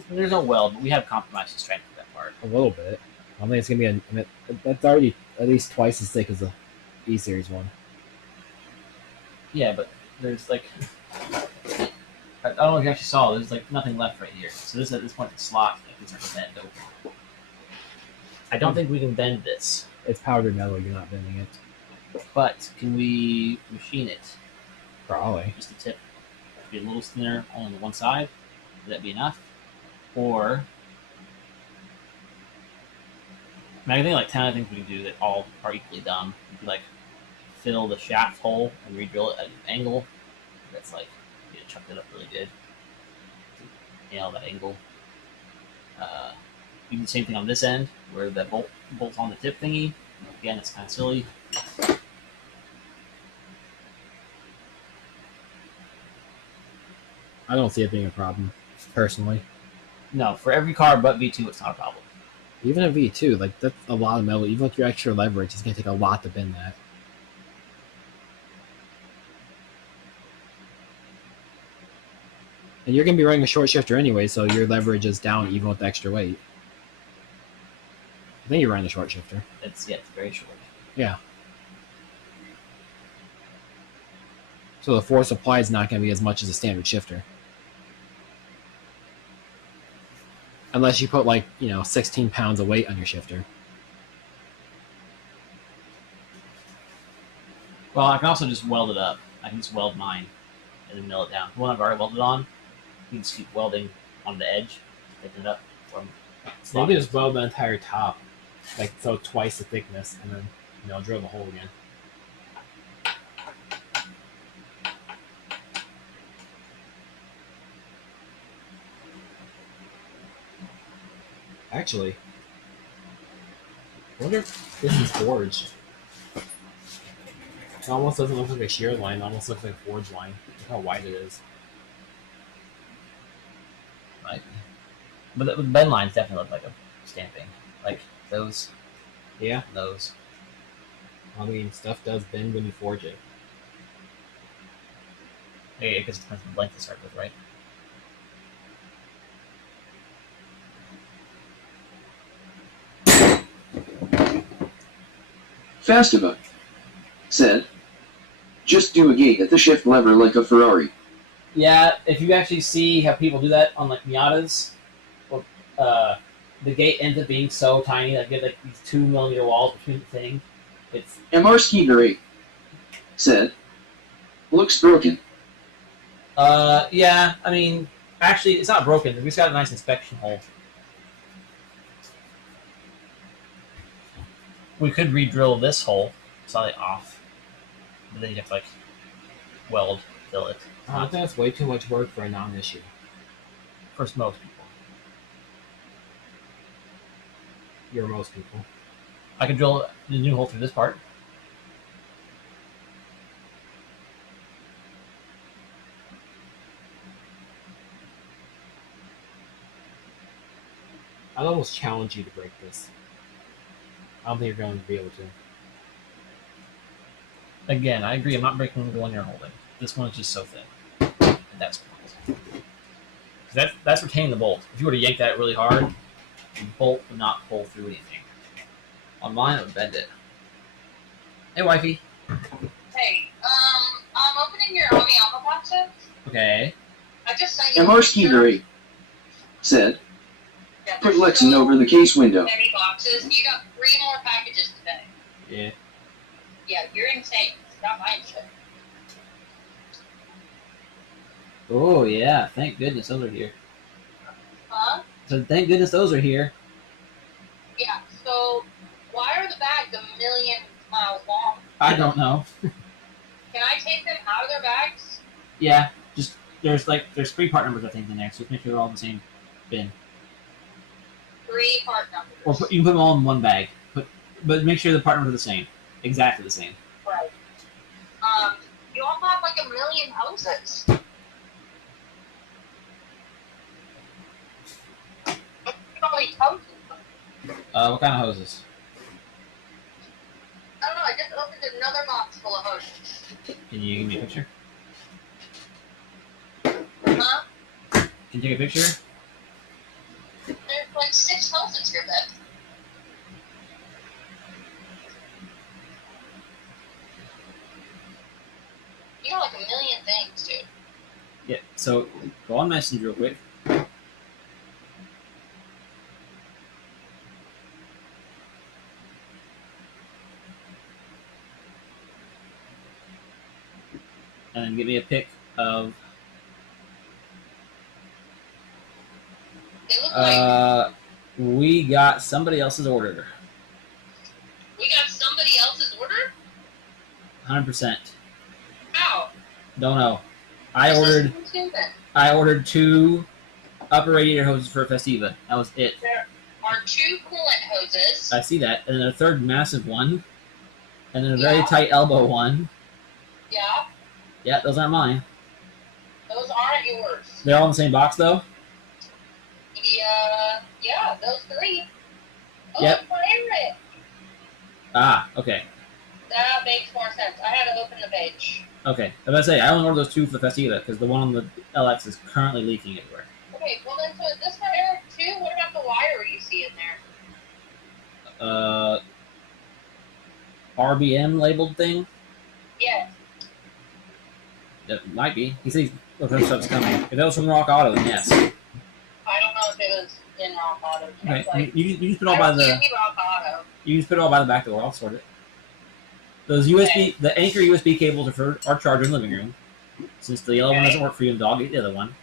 There's no weld, but we have compromised the strength of that part. A little bit. I don't think it's gonna be that's already at least twice as thick as the E series one. Yeah, but there's like I don't know if you actually saw. There's like nothing left right here. So this at this point the slot can start to bend over. I don't think we can bend this, It's powdered metal. You're not bending it. but can we machine it? Probably. Just the tip be a little thinner only on the one side. Would that be enough? Or I mean, I think like 10 other things we can do that all are equally dumb. We could like fill the shaft hole and re-drill it at an angle. That's like you know, chucked it up really good. Nail that angle. You do the same thing on this end where the bolt's on the tip thingy. Again, it's kind of silly. I don't see it being a problem, personally. No, for every car but V2, it's not a problem. Even a V2, like that's a lot of metal. Even with your extra leverage, it's gonna take a lot to bend that. And you're gonna be running a short shifter anyway, so your leverage is down even with the extra weight. I think you're running a short shifter. It's very short. Yeah. So the force applied is not going to be as much as a standard shifter. Unless you put 16 pounds of weight on your shifter. Well, I can also just weld it up. I can just weld mine and then mill it down. The one I've already welded on, you can just keep welding on the edge, thicken it up. So you can just weld the entire top, so twice the thickness, and then I'll drill the hole again. Actually, I wonder if this is forged. It almost doesn't look like a shear line. It almost looks like a forged line. Look how wide it is. Right. But the bend lines definitely look like a stamping. Like those, Yeah, those. I mean, stuff does bend when you forge it. Hey, it depends on the length to start with, right? Fastiva said, just do a gate at the shift lever like a Ferrari. Yeah, if you actually see how people do that on like Miatas, or the gate ends up being so tiny that you get like these 2 mm walls between the thing. It's MR Skider said, looks broken. yeah. I mean, actually, it's not broken. We just got a nice inspection hole. We could re-drill this hole slightly off, but then you have to like weld fill it. I think that's way too much work for a non-issue. For most people, You're most people. I could drill the new hole through this part. I'd almost challenge you to break this. I don't think you're going to be able to. Again, I agree. I'm not breaking the one you're holding. This one is just so thin. And that's point. That's retaining the bolt. If you were to yank that really hard, the bolt would not pull through anything. On mine, it would bend it. Hey, wifey. Hey, I'm opening your Omiyama boxes. Okay. I just sent you MR Skider said, Yeah, put there's Lexan so over the case window. many boxes. You got 3 more packages today. Yeah. Yeah, you're insane. Not my shit. Oh, yeah. Thank goodness those are here. Huh? So thank goodness those are here. Yeah, so why are the bags 1,000,000 miles long? I don't know. Can I take them out of their bags? Yeah. Just, there's 3 part numbers, I think, in there. So make sure they're all in the same bin. 3 part numbers. Or you can put them all in one bag. But make sure the part numbers are the same. Exactly the same. Right. You all have like 1,000,000 hoses. Probably hoses. What kind of hoses? I don't know, I just opened another box full of hoses. Can you give me a picture? Huh? Can you take a picture? There's like 6 hoses here, Ben. You got like 1,000,000 things, dude. Yeah. So go on Messenger real quick. And then give me a pic of They look like we got somebody else's order. we got somebody else's order? 100%. How? Don't know. I This is ordered stupid. 2 upper radiator hoses for Festiva. That was it. There are 2 coolant hoses. I see that. And then a third massive one. And then a very Yeah. tight elbow one. Yeah, Yeah, those aren't mine. those aren't yours. They're all in the same box though. Yeah, those 3. Oh, Yep. pirate. Ah, okay. That makes more sense. I had to open the page. Okay. I was about to say, I only ordered those 2 for the Festiva because the one on the LX is currently leaking everywhere. Okay, well then, so is this for Eric too? What about the wire you see in there? RBM labeled thing? Yes. That might be. He says those stuff's coming. If that was from Rock Auto, then yes. I don't know if it was in Rock Auto. Okay. It's like, You just put it all by the Rock Auto. you just put it all by the back door. I'll sort it. Those USB, the Anchor USB cables are for our charger in the living room. Since the yellow one doesn't work for you, and dog eat the other one.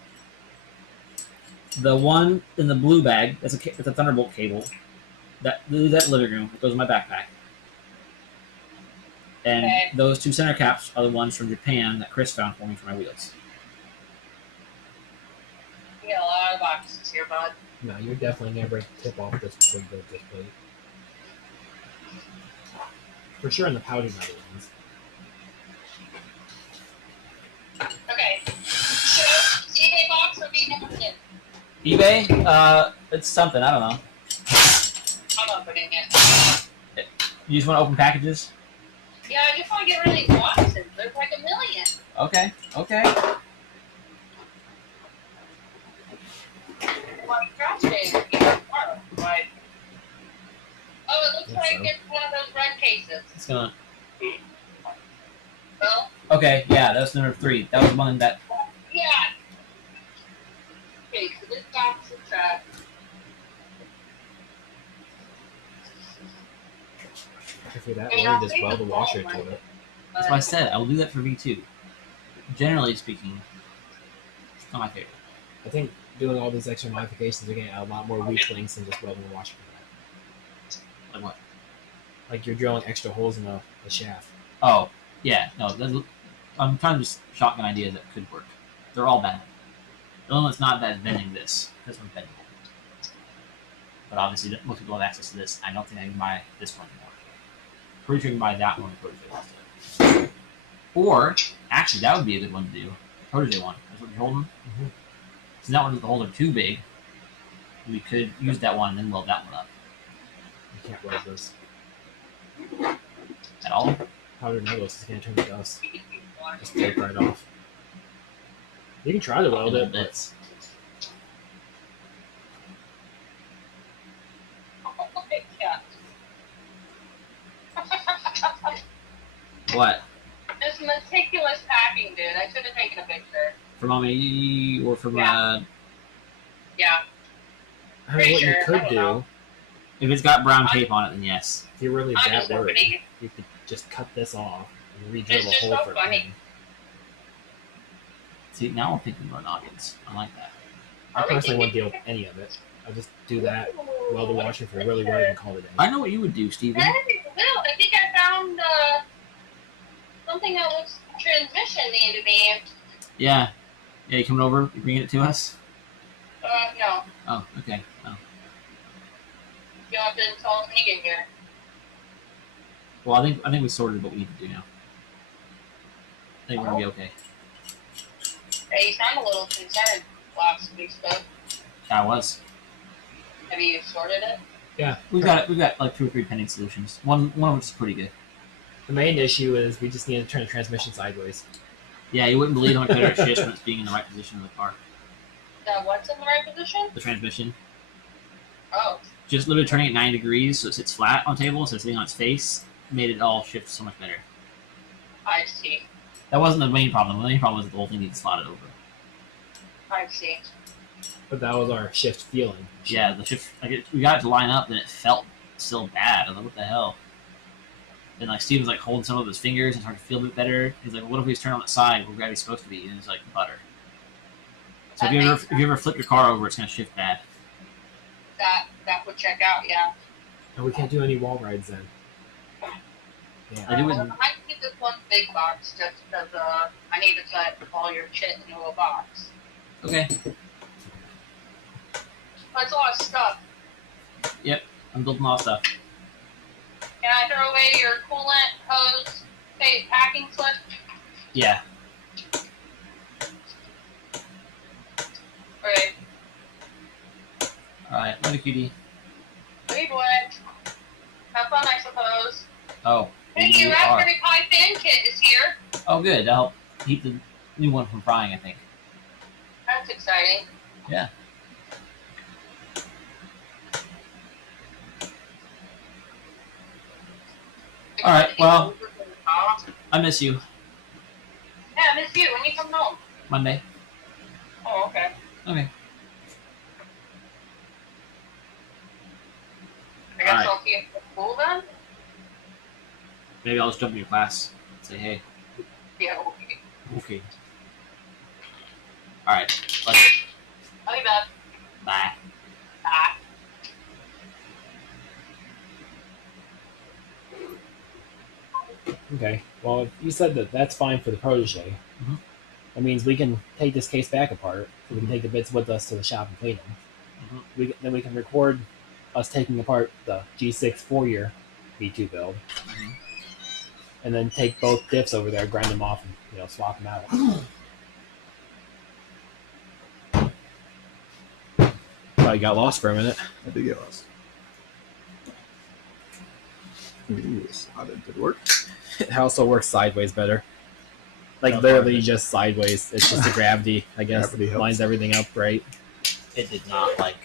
The one in the blue bag, it's a Thunderbolt cable. That leave that in the living room. It goes in my backpack. And Okay. those 2 center caps are the ones from Japan that Chris found for me for my wheels. We got a lot of boxes here, bud. No, you're definitely gonna break the tip off this before you build this plate. For sure in the powder metal ones. Okay. So, eBay box or B-Nation? eBay? It's something. I don't know. I'm opening it. You just want to open packages? Yeah, I just want to get rid of these boxes. There's like a million. Okay. Okay. Like trash days are tomorrow, right? Oh, it looks Think like so. it's one of those red cases. It's gonna. Well, Okay. Yeah, that's number 3. That was one that. yeah. Okay, so this box is If you're that Hey, worried, I'll just take weld the the washer ball, to it. That's what I said. I will do that for V2. Generally speaking, it's not my favorite. I think doing all these extra modifications are getting a lot more weak links than just welding the washer to that. Like what? Like you're drilling extra holes in the shaft. Oh, yeah. No, I'm trying to just shotgun ideas that could work. They're all bad. The only one that's not bad is bending this. This one's bendable. But obviously, most people have access to this. I don't think I can buy this one anymore. Pretty sure you can buy that one with Protege. Or, actually, that would be a good one to do. Protege one. That's what you're holding. Mm-hmm. So that one is the holder too big. We could use that one and then weld that one up. You can't weld this. At all? Powdered metals is gonna turn to dust. Just take right off. You can try to weld it, but bits. yeah. What? This meticulous packing, dude. I should have taken a picture. For mommy or for Yeah. yeah. I mean, what you Sure, I could don't do, know. If it's got brown tape on it, then yes. if you're really I'm that just worried, opening. you could just cut this off and re-drill It's a just hole so for funny. it. See, now we're thinking about noggins. I like that. I personally wouldn't deal with any of it. I'll just do that, weld the washer if you're really worried, and call it a day. I know what you would do, Steven. Will, I think I found something that looks transmission needed to be. Yeah. Yeah, you coming over? You bringing it to us? No. Oh, okay. Oh. You have to install something in here. Well, I think we sorted what we need to do now. I think we're gonna be okay. Hey, you sound a little concerned last we spoke. I was. Have you sorted it? Yeah, We've got like 2 or 3 pending solutions. One of which is pretty good. the main issue is we just need to turn the transmission sideways. Yeah, you wouldn't believe how much better it shifts when it's being in the right position of the car. What's in the right position? The transmission. Oh, Just literally turning it 9 degrees so it sits flat on the table instead of sitting on its face made it all shift so much better. I see. That wasn't the main problem. The main problem was that the whole thing needed slotted over. I see. But that was our shift feeling. Yeah, the shift, we got it to line up and it felt still bad. I was like, what the hell? And like Steve was like holding some of his fingers and started to feel a bit better. He's like, well, what if we just turn on the side where gravity's supposed to be? And it's like butter. So if you ever flip your car over, it's gonna shift bad. That would check out, yeah. And we can't do any wall rides then. Yeah. I do it. I might keep this one big box just because I need to put all your shit into a box. Okay, But it's a lot of stuff. I'm building all stuff. Can I throw away your coolant hose, say, packing slip? Yeah. Okay. All right, later, cutie. Hey, boy. Have fun, I suppose. Oh, Hey, you your are. Raspberry Pi fan kit is here. Oh, good. That'll help keep the new one from frying, I think. That's exciting. Yeah. All right, well- I miss you. Yeah, I miss you. When you come home? Monday. Oh, okay. Okay. I guess Alright. I'll see you at school then? Maybe I'll just jump in your class and say, hey. Yeah, okay. Okay. All right. Let's I'll be back. bye. Bye. Okay. Well, if you said that that's fine for the protege. Mhm. That means we can take this case back apart. So we can take the bits with us to the shop and clean them. Then we can record us taking apart the G6 4-year V2 build, and then take both diffs over there, grind them off, and swap them out. Probably got lost for a minute. I did get lost. Ooh, how did it work? It also works sideways better. Like Yeah, literally fine. just sideways. It's just the gravity, I guess, Gravity helps. lines everything up right. It did not like.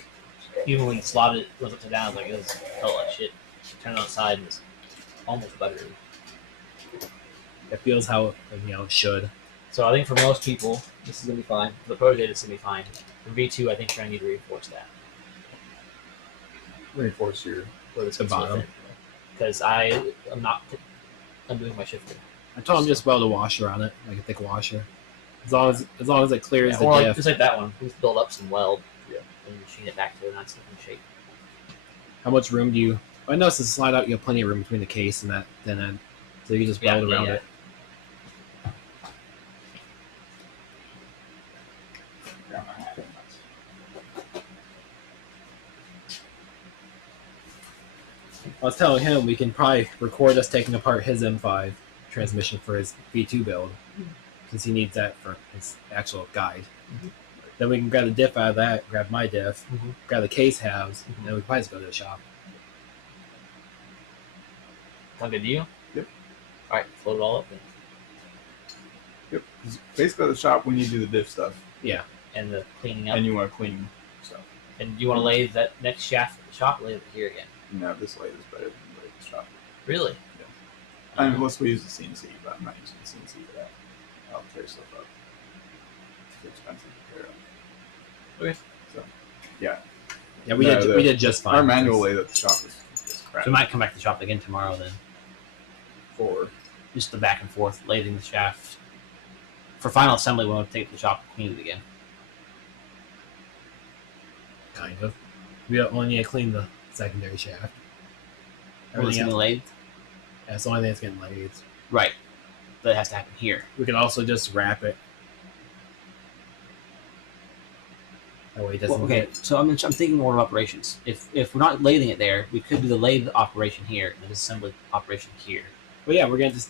Even when you slotted it, was upside down, like it was felt like shit. Turn it on its side and it was almost buttery. It feels how it should. So I think for most people, this is gonna be fine. For the protege, this is gonna be fine. For V2, I think you're gonna need to reinforce that. Reinforce your where The bottom. Because I'm doing my shifter. I told him just weld a washer on it, like a thick washer. As long as it clears the Or like, diff. just like that one. Just build up some weld. Yeah. And machine it back to a nice looking shape. How much room do you? I noticed to slide out, you have plenty of room between the case and that end, so you can just weld around it. I was telling him we can probably record us taking apart his M5 transmission for his V2 build, since he needs that for his actual guide. Then we can grab the diff out of that, grab my diff, grab the case halves, and then we can probably just go to the shop. Sound good to you? Yep. Alright, load it all up then. Yep. 'Cause basically, at the shop, we need to do the diff stuff, And the cleaning up. and you want to clean stuff. And you want to lay that next shaft at the shop, lay it here again. No, this lathe is better than the lathe at the shop. Really? I mean, unless we use the CNC, but I'm not using the CNC for that. I'll tear stuff up. It's too expensive to tear up. Okay. So, yeah. Yeah, we No, did. We did just fine. Our manual lathe at the shop is crap. So we might come back to the shop again tomorrow then. For Just the back and forth, lathing the shaft. For final assembly, we'll take it to the shop and clean it again. Kind of. We only need to clean the secondary shaft. Everything's Everything in the else, lathe? that's the only thing that's getting lathed. Right. That has to happen here. We can also just wrap it. That way it doesn't. Well, okay, get- so I'm thinking order of operations. If we're not lathing it there, we could do the lathe operation here and the assembly operation here. Well, yeah, we're gonna just.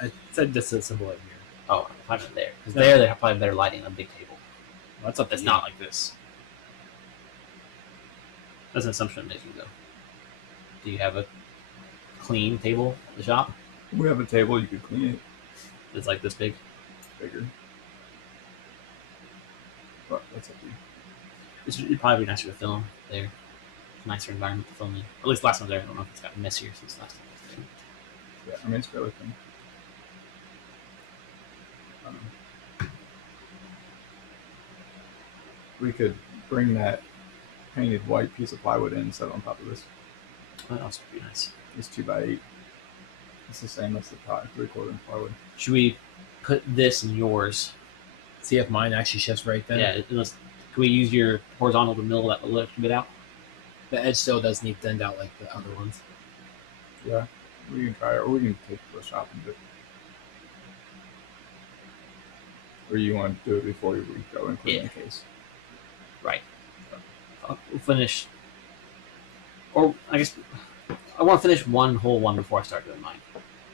I said disassemble it here. Oh, I'm having it there. Because Yeah. there they have probably better lighting on a big table. Well, that's up to That's you. not like this. That's an assumption I'm making, though. Do you have a clean table at the shop we have a table, you could clean it that's like this big? bigger. But that's up to you. It'd probably be nicer to film there. Nicer environment to film in. Or at least last time I was there. I don't know if it's gotten messier since last time I was there. Yeah, I mean, it's fairly thin. We could bring that painted white piece of plywood in and set it on top of this. That also would be nice. It's 2x8. It's the same as the 3/4 inch plywood. Should we put this in yours? See if mine actually shifts right then. Yeah, unless, can we use your horizontal to mill that little bit out? The edge still does need thinned out like the other ones. Yeah, we can try it, or we can take it to the shop and do it. Or you want to do it before we go and clean Yeah. the case? Right. We'll finish. Or, I guess, I want to finish one whole one before I start doing mine.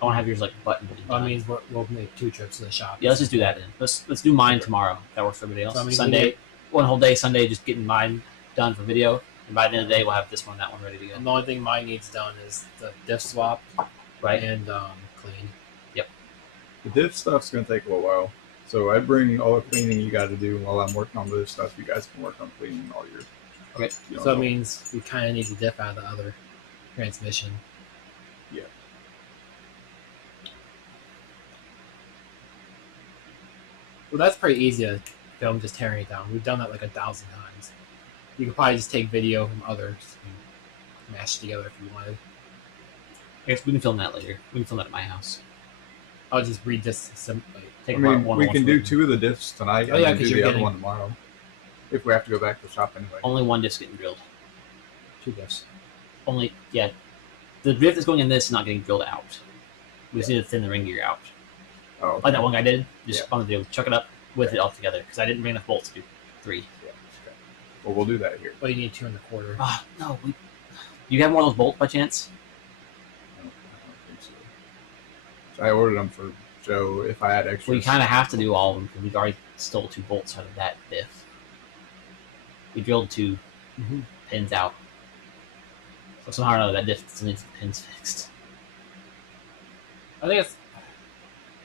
I want to have yours like buttoned and That done. means we'll make 2 trips to the shop. Yeah, let's just do that then. Let's do mine tomorrow. If that works for everybody else. So, I mean, we Sunday, need- one whole day Sunday, just getting mine done for video. And by the end of the day, we'll have this one, that one ready to go. And the only thing mine needs done is the diff swap Right? and clean. The diff stuff's going to take a little while. So I bring all the cleaning you got to do while I'm working on this stuff. You guys can work on cleaning all your. Okay. you know, So that means we kind of need the diff out of the other transmission. Yeah. Well, that's pretty easy to film just tearing it down. We've done that like 1,000 times. You could probably just take video from others and mash it together if you wanted. I guess we can film that later. We can film that at my house. I'll just read this simply. Take I mean, one we on can one do for- 2 of the diffs tonight Oh, and yeah, then 'cause do you're the other getting- one tomorrow. If we have to go back to the shop anyway. Only one disc getting drilled. 2 diffs. Only, yeah. The drift that's going in this is not getting drilled out. We just need to thin the ring gear out. Oh, Like that one guy did. Just Yeah. wanted to chuck it up with it all together because I didn't bring enough bolts to do 3. Yeah. Okay. Well, we'll do that here. Well, you need 2 1/4. Ah, no. Do you have one of those bolts by chance? I don't think so. I ordered them for Joe. If I had extra, Well, you kind of have to do all of them because we've already stole 2 bolts out of that diff. We drilled 2 pins out. So somehow or another, that diff still needs the pins fixed. I think it's.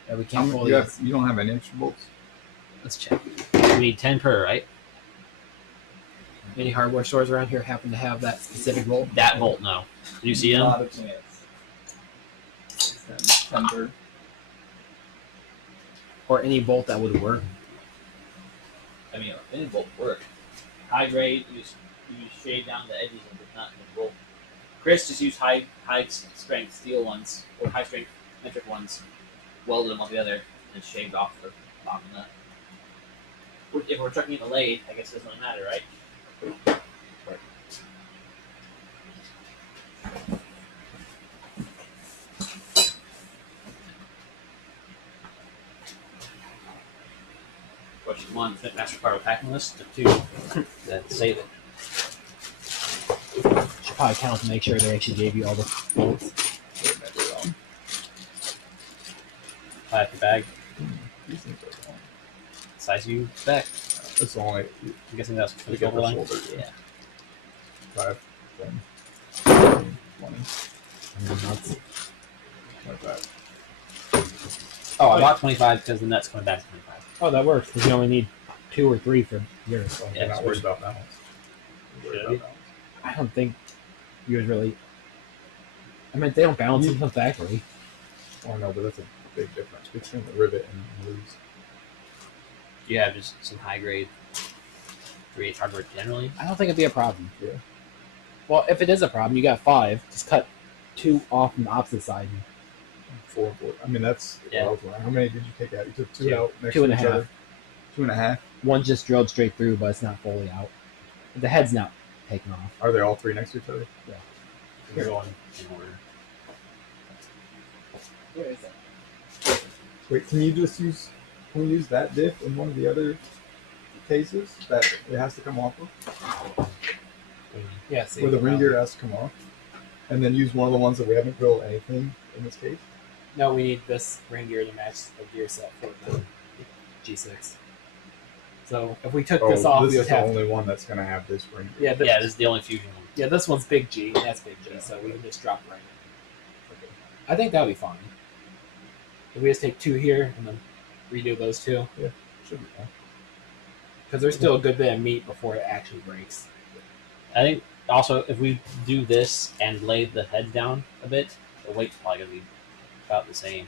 Yeah, we can't pull you, these. you don't have any extra bolts. Let's check. We need 10 per, right? Any hardware stores around here happen to have that specific bolt? That bolt, no. Do you see them? Not a chance. It's 10 per. Or any bolt that would work? I mean, any bolt work. High grade, you shade down the edges of the nut and the bolt. Chris just used high strength steel ones or high strength metric ones, welded them all together, and shaved off the bottom nut. If we're chucking in the lathe, I guess it doesn't really matter, right? Question 1, fit master part of packing list. 2, then save it. Should probably count to make sure they actually gave you all the bolts. Plastic bag, These things are long. size you spec. It's only I'm guessing that's for we the get the line. shoulder. Yeah. 5, 10, 20, And then nuts. like that. Oh, I bought 25 because the nut's coming back to 25. Oh, that works because you only need 2 or 3 for yours. So Yeah, we're not it's worried about balance. We're worried Should about we? balance. I don't think yours really. I mean, they don't balance in the factory. Oh no, but that's a big difference between the rivet and the loose. Do you have just some high grade 3/8 hardware generally? I don't think it'd be a problem. Yeah. Well, if it is a problem, you got 5. Just cut 2 off on the opposite side. 4. I mean, that's Yeah. how many did you take out? You took 2 2. out next 2 and to a each half. other. 2.5. One just drilled straight through, but it's not fully out. The head's not taken off. Are they all 3 next to each other? We're going in order. Where is that? Wait, can you just use? Can we use that diff in one of the other cases that it has to come off of, Yeah, see. where the ring gear has to come off, and then use one of the ones that we haven't drilled anything in this case? No, we need this ring gear to match the gear set for the G6. So if we took this off, this we is would the have. only one that's gonna have this ring gear. Yeah, Yeah, this is the only fusion one. yeah, this one's big G, and that's big G, so we can just drop right in. Okay. I think that would be fine. If we just take 2 here and then redo those 2, Should be fine. because there's still a good bit of meat before it actually breaks. I think also if we do this and lay the head down a bit, the weight's probably gonna be about the same.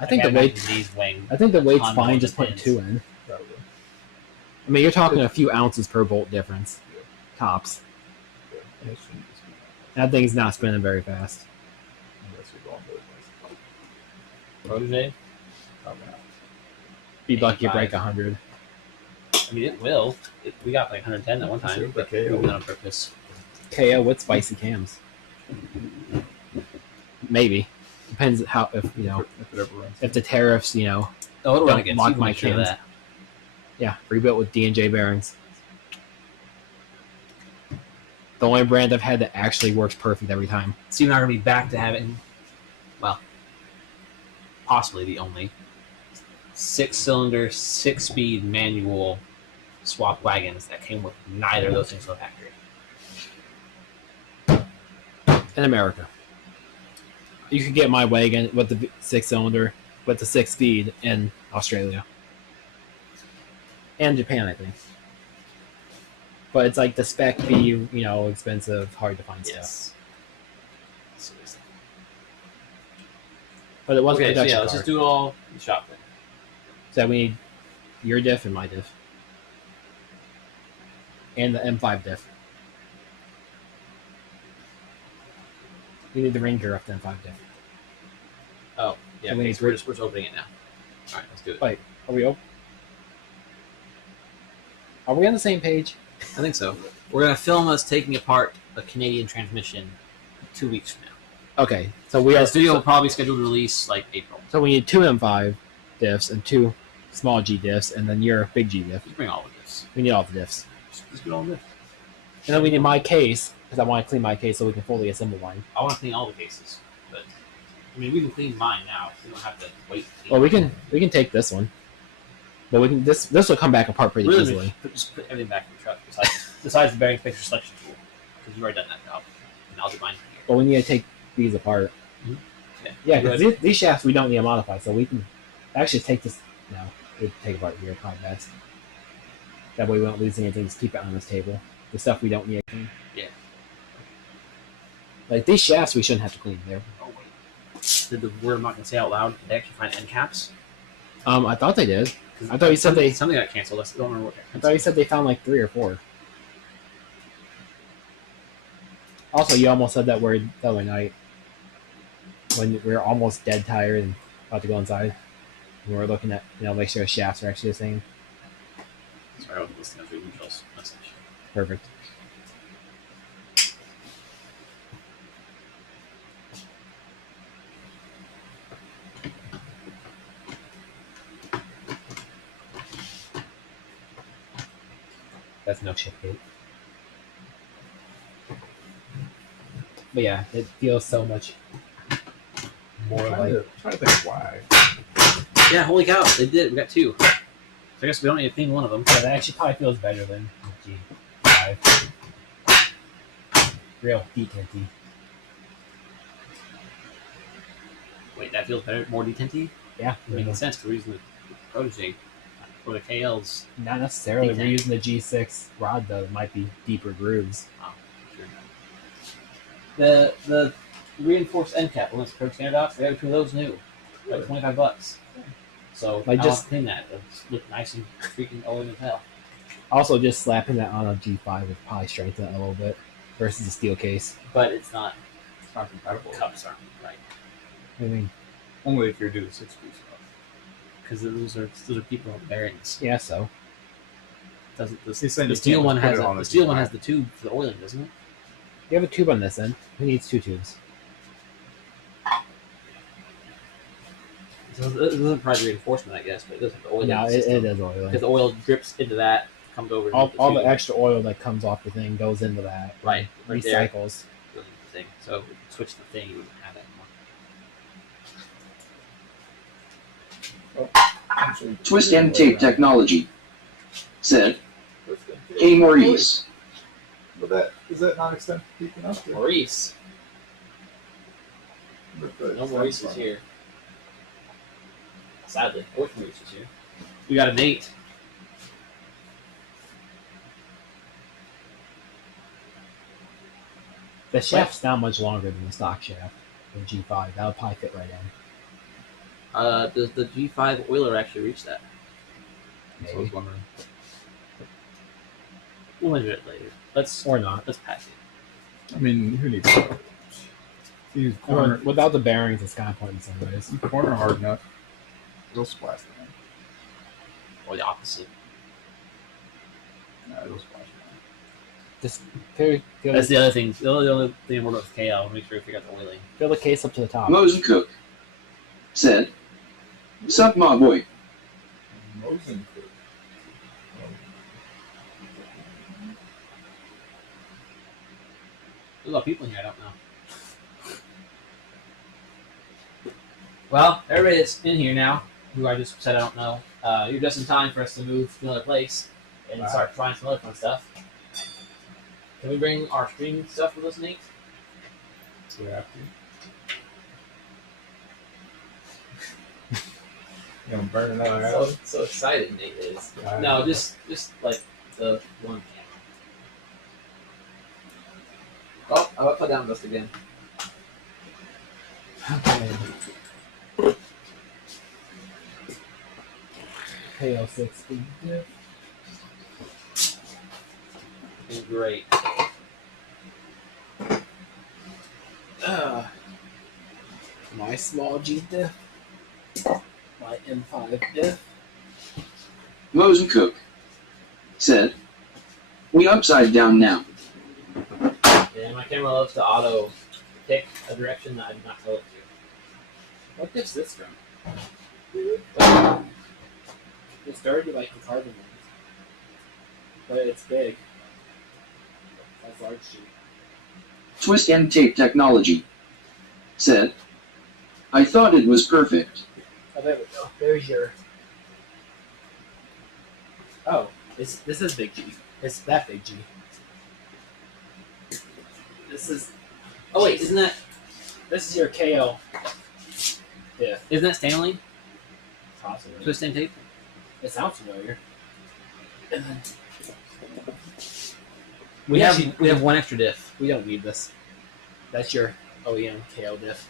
I think can't the weight. imagine these weighing. I think the weight's on more fine. Just putting pins. 2 in. Probably. I mean, you're talking a few ounces per bolt difference, tops. Yeah. And it shouldn't just be That thing's not spinning very fast. unless you're going both ways. Protege. Probably not. Be lucky you 85. break 100. I mean, it will. We got like 110 at one time. Sure, But okay. we did it on purpose. KO with spicy cams. Maybe. Depends how if you know If it ever runs. if the tariffs Oh, it'll Don't run against lock you. my Make sure of cans. that. rebuilt with D&J bearings. The only brand I've had that actually works perfect every time. Steve and I are gonna be back to having, well, possibly the only 6-cylinder, 6-speed manual swap wagons that came with neither of those things from the factory. In America, you could get my wagon with the 6-cylinder with the 6-speed in Australia and Japan, I think. But it's like the spec B, you know, expensive, hard to find stuff. Yes. Seriously. But it was a Okay, so production yeah, let's car. just do it all in the shop then. So we need your diff and my diff. And the M5 diff. We need the ring gear off the M5 diff. Oh, yeah. So we Okay, need so we're just opening it now. All right, let's do it. Wait, are we open? Are we on the same page? I think so. We're gonna film us taking apart a Canadian transmission 2 weeks from now. Okay, so we The are studio will probably scheduled to release like April. So we need two M5 diffs and two small G diffs, and then your big G diff. Just bring all of this. We need all the diffs. Just get all of this. And then we need my case, because I want to clean my case so we can fully assemble mine. I want to clean all the cases, but I mean we can clean mine now. We don't have to wait. Well, we can take this one, but we can this will come back apart pretty easily. Just put everything back in the truck besides the bearing fixture selection tool, because you've already done that job, and I'll do mine here. But we need to take these apart. Mhm. Yeah, because these shafts we don't need to modify, so we can actually take this now. We take apart here, probably best. That way we don't lose anything. Just keep it on this table. The stuff we don't need to clean. Yeah. Like these shafts, we shouldn't have to clean. There. Oh wait. Did the word I'm not gonna say out loud? Did they actually find end caps? I thought they did. I thought you said something got canceled. I don't remember what. I thought you said they found like 3 or 4. Also, you almost said that word the other night when we were almost dead tired and about to go inside. And we were looking at, make sure the shafts are actually the same. Sorry, I wasn't listening to Michelle's message. Perfect. That's milkshake cake. But yeah, it feels so much more like. I'm trying to think why. Yeah, holy cow, they did. We got 2. So I guess we don't need to clean one of them. Yeah, that actually probably feels better than G5. Real detenty. Wait, that feels better, more detenty? Yeah, Making sense because we're using the protege or the KLs. not necessarily. D10. We're using the G6 rod though. It might be deeper grooves. Oh, sure. The reinforced end cap, the ones for standard docs, they have 2 of those new. Like $25. So Like I just- want to clean that. It'll look nice and freaking old as hell. Also, just slapping that on a G5 would probably strengthen it a little bit versus a steel case. But it's not compatible. Cups aren't right. I mean, Only if you're doing 6 piece stuff. Because those are people on bearings. yeah. So Doesn't He's saying the you steel can't one just put has it on the a steel one G5. has the tube for the oiling, doesn't it? you have a tube on this end. Who needs 2 tubes? So it doesn't provide reinforcement, I guess, but it does have the oiling. No, it system. is oiling. Because the oil drips into that, comes over. All the tube. extra oil that comes off the thing goes into that. Right, right there. Recycles. Thing. So if you switch the thing, you wouldn't have that anymore. Twist and tape technology. Said, hey Maurice. But is that not extended deep enough? Maurice. No Maurice is here. Sadly, I wish Maurice was here. We got a Nate. The shaft's not much longer than the stock shaft. The G5. That would probably fit right in. Does the G5 oiler actually reach that? So I was wondering. We'll measure it later. Or not. Let's pass it. I mean, who needs to use I mean, corner? without the bearings, it's kind of pointless anyways. Corner hard enough. It'll splash down. Or the opposite. No, it'll splash down. Just feel That's the other thing. The other thing we're with KL. Make sure we figure out the oiling. the case up to the top. Mose Cook. Said, sup my boy. Mosen could. There's a lot of people in here. I don't know. Well, everybody that's in here now, who I just said I don't know, you're just in time for us to move to another place and Wow. start trying some other fun stuff. Can we bring our streaming stuff with us, Nate? We have to. You know, burning that out. So excited Nate is. I No, know. just like the one camera. Oh, I'll put down this again. Okay. KL6 speed diff. Great. My small G diff. My M5 diff. Mose Cook. Said, we upside down now. Yeah, my camera loves to auto pick a direction that I did not tell it to. What diff's this from? It started with like the carbon ones, but it's big. That's large sheet. Twist and tape technology. Said, I thought it was perfect. Oh, there we go. There's your. Oh, this is big G. It's that big G. This is. Oh wait, isn't that your KL. isn't that Stanley? Possibly. Twist and tape? It sounds familiar. And then We have one extra diff. we don't need this. That's your OEM KL diff.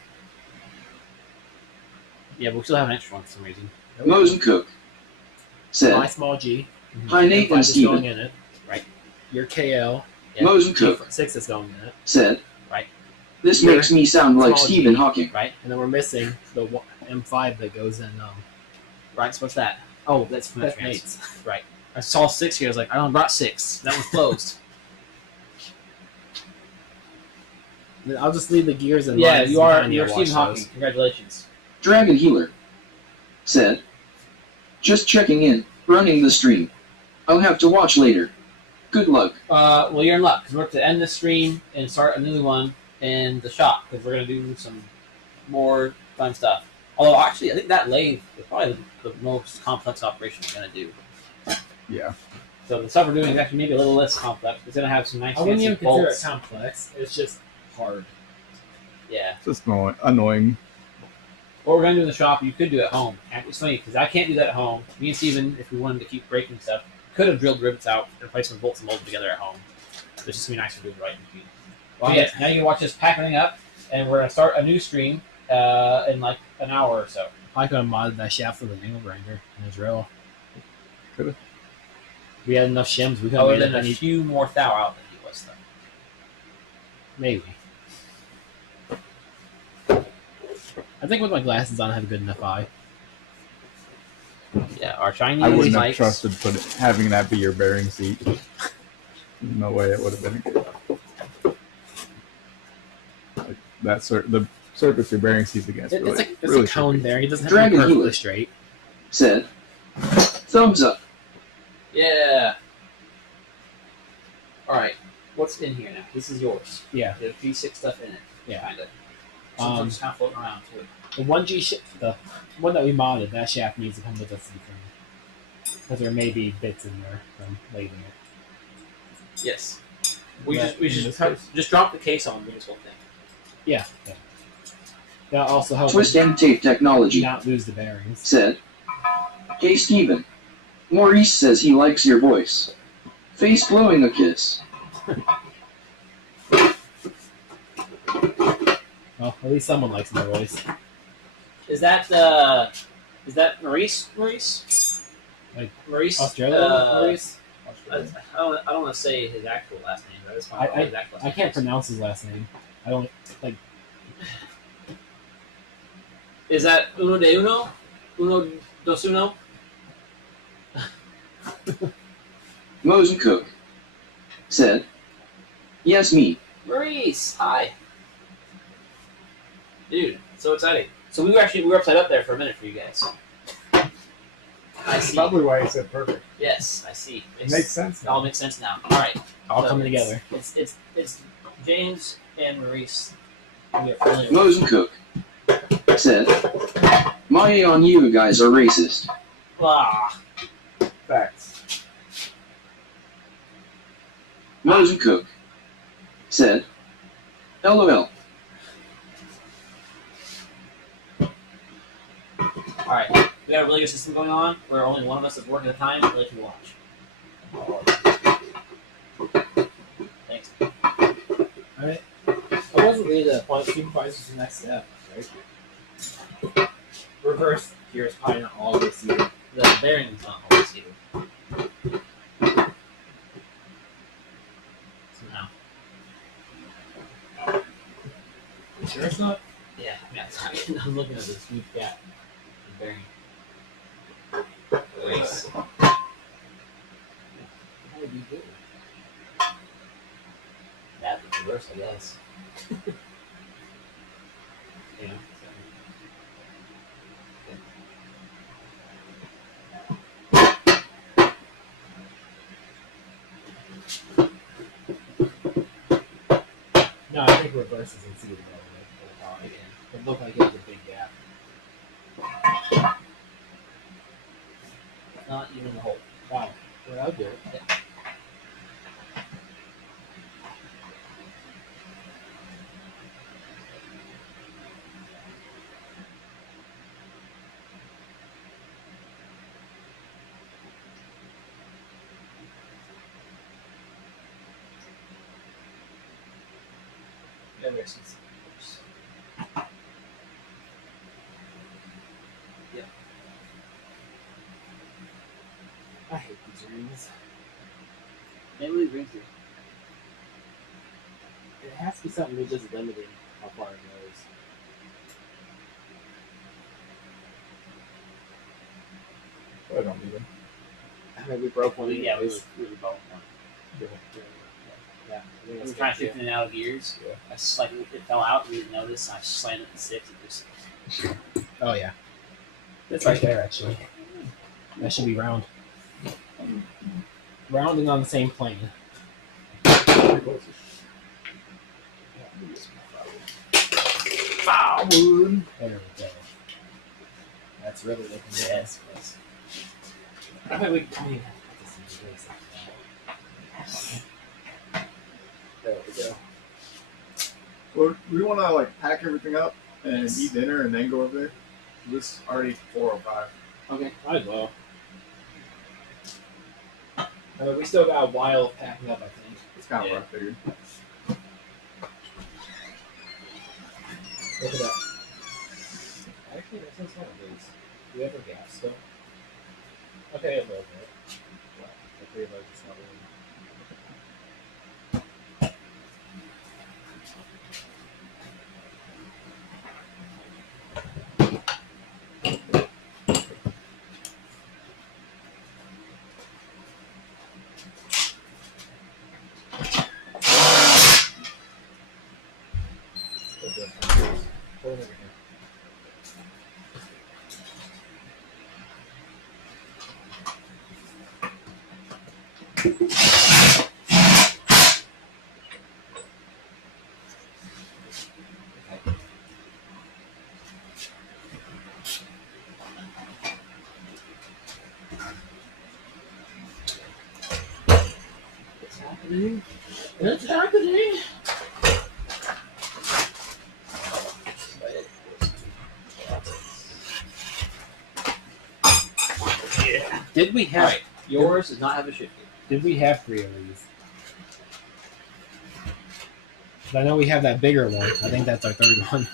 Yeah, but we still have an extra one for some reason. Moses Cook. My Said, small G. hi Nate and M5 is going Steven. in it. Right. Your KL. Yeah. Moses Cook. 6 is going in it. Said, Right. this Here, makes me sound like small Stephen G. Hawking. Right? And then we're missing the M5 that goes in. Right, so what's that? Oh, that's from That's that Nate's. Right. I saw 6 here. I was like, I only brought 6. That one's closed. Then I'll just leave the gears and Yeah, lines you are. behind You're to Stephen watch Hawking. those. Congratulations. Dragon Healer. Said, just checking in, running the stream. I'll have to watch later. Good luck. Well, you're in luck because we're going to end the stream and start a new one in the shop because we're going to do some more fun stuff. Although, actually, I think that lathe is probably the most complex operation we're going to do. Yeah. So the stuff we're doing is actually maybe a little less complex. It's going to have some nice I wouldn't fancy even consider bolts. it complex. It's just hard. Yeah. Just annoying. What we're going to do in the shop, you could do at home. And it's funny because I can't do that at home. Me and Steven, if we wanted to keep breaking stuff, could have drilled rivets out and placed some bolts and molded together at home. It's just going to be nicer to do it right in between. Well, yes, now you can watch us pack everything up, and we're going to start a new stream in like an hour or so. I could have modded that shaft with an angle grinder and a drill. Could've. We had enough shims. We could Other have made than a few more thou out than he was, though. Maybe. I think with my glasses on, I have a good enough eye. Yeah, our Chinese I wouldn't have mics. trusted having that be your bearing seat. No way it would have been good. Like the surface your bearing seat's against. It's really a cone tricky. bearing. It doesn't have to Dragon be perfectly Healer. straight. Said, thumbs up. Yeah. All right. What's in here now? This is yours. Yeah. There's P6 stuff in it. Yeah. Kind of. Sometimes it's kind of floating around too. The 1G the one that we modded, that shaft needs to come with us because there may be bits in there from lathing it. Yes. We Yeah, in just this just drop the case on this whole thing. Yeah. That also helps Twist and tape technology. not lose the bearings. Said, hey Steven. Maurice says he likes your voice. Face blowing a kiss. Well, at least someone likes my voice. Is that Maurice? Maurice? Like Maurice? Australia, Maurice? I don't want to say his actual last name. But I just want to call his actual last I name. can't pronounce his last name. I don't like. Is that uno de uno? Uno dos uno? Moses Cook. Said, yes me. Maurice, hi. Dude, so exciting. So we were upside up there for a minute for you guys. I see. Probably why he said perfect. Yes, I see. It makes sense It all now. makes sense now. All right. All So coming together. It's James and Maurice. We are familiar with. Moses Cook. Said, my on you guys are racist. Ah, Facts. Moses Cook. Said, LOL. all right. We got a really good system going on where only one of us is working at a time and let you watch. Thanks. Alright. I wasn't really the point. Supervisor's the next step, right? Reverse gears probably not all this either. The bearing's not always either. Somehow. You sure it's not? Yeah, I'm looking at this huge gap in bearing. Race. How would you do it? That was reverse, I guess. Yeah. No, I think reverses and see it again. It looked like it was a big gap. Not even the whole. Wow. Well, I'll do it. Maybe I should see. I hate these rings. Maybe we bring through. It has to be something that's just limiting how far it goes. I don't need them. I mean, we broke one. Yeah, we anyways. were both one. Yeah. I think We that's were trying to good, shift in and out of gears. Yeah. I just like it fell out. We didn't notice. I slammed it in 6. It just yeah. Oh yeah. It's right there actually. That should be round. Round and on the same plane. Pretty close. Firewood. There we go. That's really looking good. yes. I mean, there we go. Well, we want to like pack everything up and eat dinner and then go over there. This is already 4:05. Okay, might as well. I mean, we still got a while of packing up, I think. It's kind of Yeah. what I figured. Look at that. Actually, that sounds kind of loose. Do we have a gas still? Okay, a little bit. Wow, I realize it's not really. Put it over here. It's happening. It's happening. Yeah. Did we have? Alright, yours does not have a shift gear. Did we have 3 of these? 'Cause I know we have that bigger one. I think that's our 3rd one.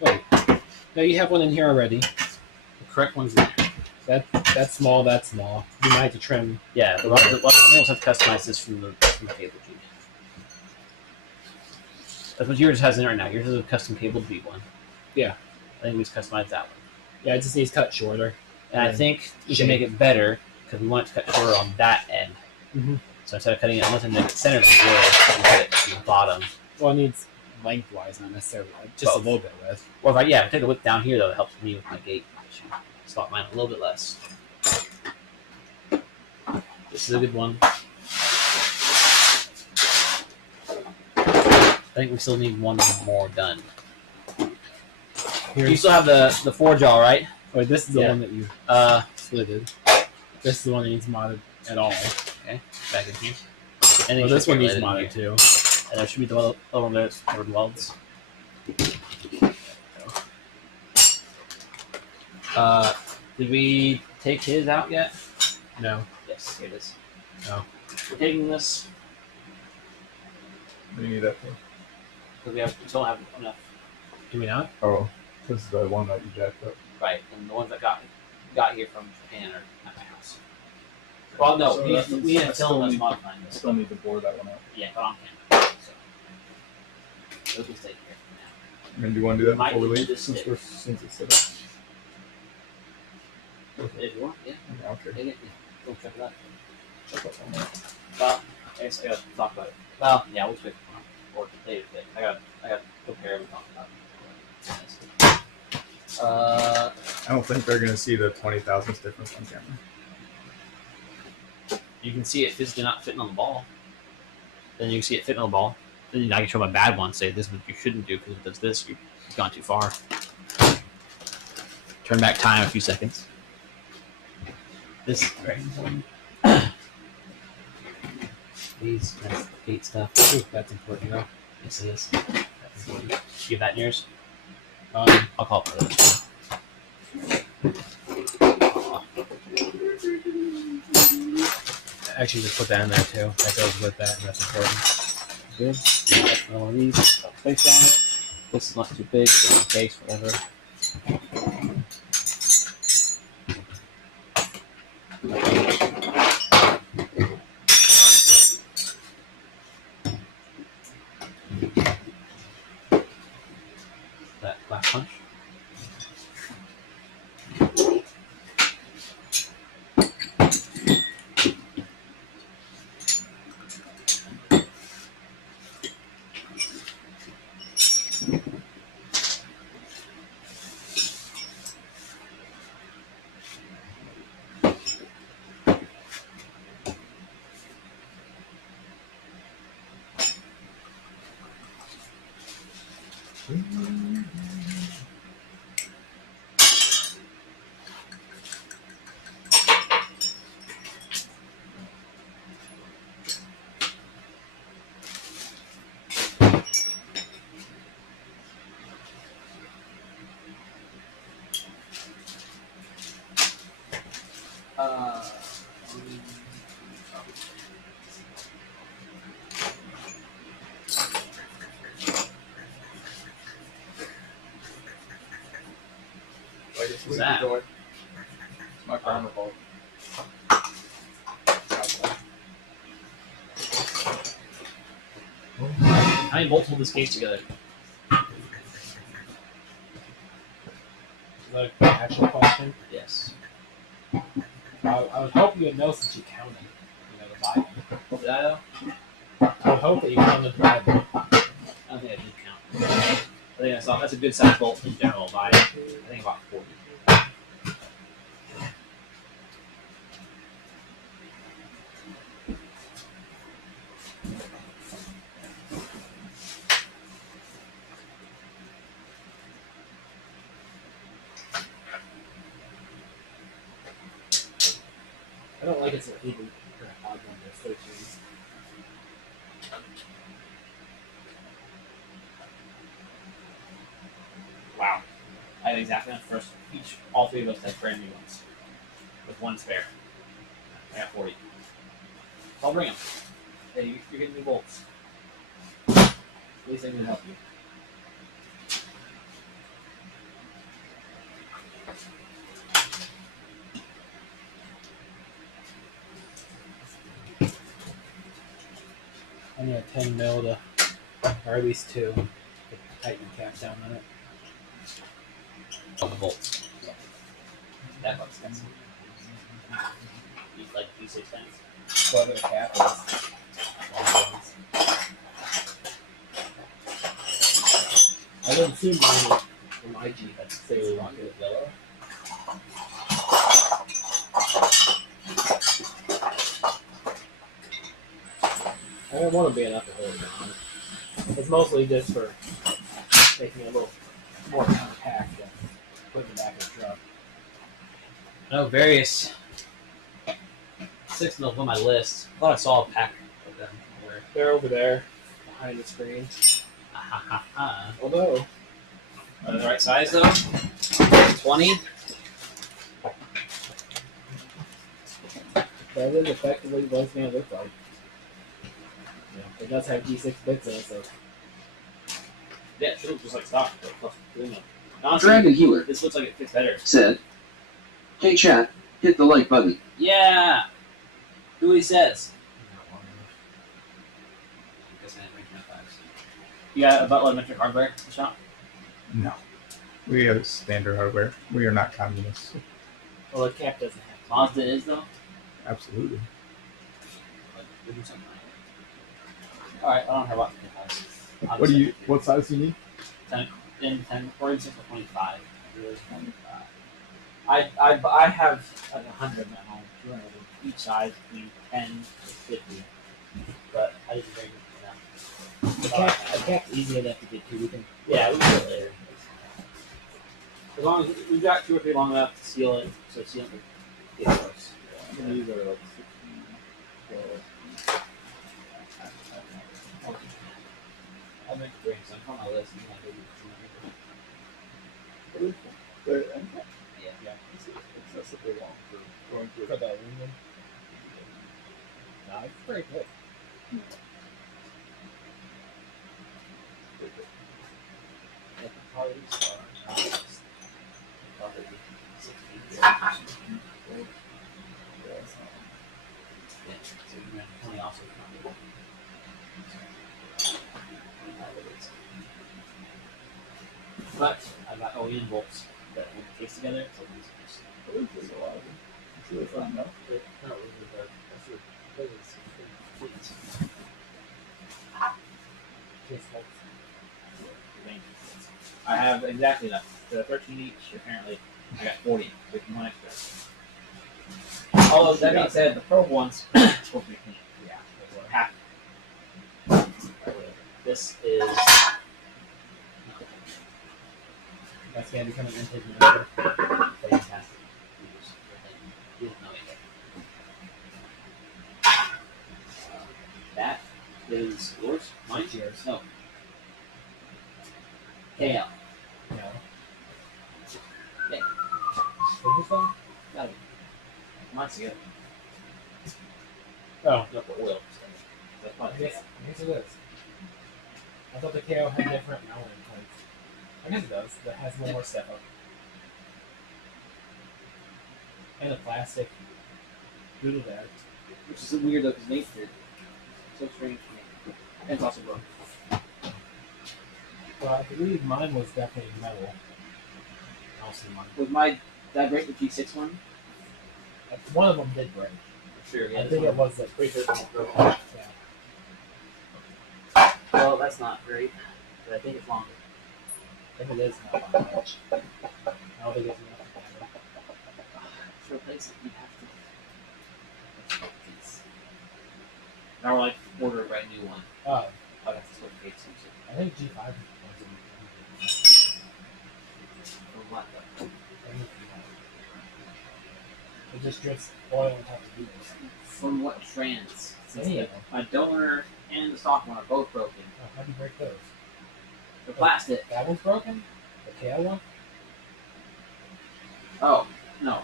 Wait. No, you have one in here already. The correct one's in there. That's small. That's small. You might have to trim. Yeah, the one else have to customize this from the cable G. That's what yours has in right now. Yours is a custom cable G one. Yeah. I think we just customized that one. Yeah, it just needs cut shorter. And I Yeah. think we Shape. can make it better because we want it to cut shorter on that end. Mhm. So instead of cutting it almost in the center of the wood, we cut it from the bottom. Well, it needs lengthwise, not necessarily just Both. a little bit width. Or if I take the width down here though, it helps me with my gate. Spot mine a little bit less. This is a good one. I think we still need one more done. You still have the 4-jaw, right? Wait, this is the Yeah. one that you slitted. This is the one that needs modded at all. Back in here. And then Well, you this should one needs get it in modded here. too. And there should be the other one there that's covered in welds. Did we take his out yet? No. Yes, here it is. Oh. We're taking this What do you need that for? because we don't have enough. Do we not? Oh, this is the one that you jacked up. Right, and the ones that got here from Japan are at my house. Well, no, So we that need means to I film still us need- modifying I this. still need to bore that one out. Yeah, but on camera. So those will stay here for I mean, do you want to do that Might before we need leave? this Since stick. since it's set up. now. If you want, yeah, Yeah, okay. take it. Go check it out. Check up on that. Well, I guess I gotta talk about it. Well, yeah, we'll switch or later today. I gotta prepare and talk about it. I don't think they're gonna see the 20,000th difference on camera. You can see it physically not fitting on the ball. Then you can see it fitting on the ball. Then I can show them a bad one. Say this is what you shouldn't do because if it does this, you've gone too far. Turn back time a few seconds. This is very important. These that's gate stuff. Ooh, that's important though. Yes, it is. That's important. You have that in yours? I'll call it for this. Actually, just put that in there too. That goes with that, and that's important. Good. One of these. I'll place on it. This is not too big. So in case, whatever. That last punch. What's that? My camera fault. How many bolts hold this case together? Is that an actual question? Yes. I would hope you would know since you counted. You know, the Bible. Did I though? I would hope that you counted the Bible. I don't think I did count. I think I saw that's a good size bolt in general. By I think about 40. I don't like it's an even or an odd number. It's 13. Wow. I have exactly enough first. All three of us have brand new ones. With one spare. I got 40. I'll bring them. Hey, you're getting new bolts. At least I can help you. I need a 10 mil to, or at least 2, to tighten the cap down on it. Oh, the bolts. That looks expensive. Like these expensive. Whatever the cap is. I didn't see mine in my Jeep that say rocket yellow. I don't want to be enough to hold it down. It's mostly just for making it a little more compact than putting it back in the truck. I know various 6 mils on my list. I thought I saw a pack of them. Where, They're over there behind the screen. ha ha ha. Although, Are they the right size though? 20? that is effectively what it's going to look like. It does have G6 bits in it, so Yeah, it should look just like stock. But plus aluminum. Honestly, Dragon Healer this looks like it fits better. said, "Hey chat, hit the like button." Yeah! Who he says. You got about elementary hardware in the shop? No. We have standard hardware. We are not communists. well, the cap doesn't have. Mazda is though? Absolutely. Like, we'll do something like that. Alright, I don't care about the price. What size do you need? 10. in 10 or in 6 or 25. There's 25. I have like 100 at home, 200 of each size between 10 to 50. But I didn't bring enough. A cap's easy enough to get to. We can. Yeah, we can do it later. As long as we've got 2 or 3 long enough to seal it, so seal it get close. Yeah, these are like 16, 12. I'll make a bring some on my list. The end cap? Yeah. It's excessively long for going through. For the aluminum. Nah, it's very good. Yeah, the colors are probably 16. Yeah, Yeah, so you ran 20 also. But I've got OEM bolts that will case together, so these are just there's a lot of them. It's really fun, though. no, please. I have exactly that. The 13 each, apparently. I got 40, with one extra. Although, that being said, the probe ones supposed to be clean. Yeah, half. This is. That's gonna become an intake manager. Fantastic. You didn't know it. That is yours? Mine's yours. No. KL. No. Yeah. What'd you say? Got it. Mine's together. Oh. No, for oil. That's fine. I guess it is. I thought the KO had different mounting points. I guess it does. That has one more step up. And the plastic. Doodle that. Which is weird though, because Nate's did. So strange to me. And it's also broken. Well, I believe mine was definitely metal. Also mine. Did I break the G6 one? One of them did break. Sure, yeah. I think it was the pretty sure it's broken. Yeah. Well, that's not great, but I think it's longer. If it is not by much. I don't think it's enough to handle. To replace it, you have to. Now we're like order a brand new one. Oh, Oh, that's what the case is. I think G5 was For what though? It just drips oil on top of the wheels. From what strands? Since Any of them. my donor and the stock one are both broken. Oh, how'd you break those? The plastic. That one's broken? The KO one? Oh, no.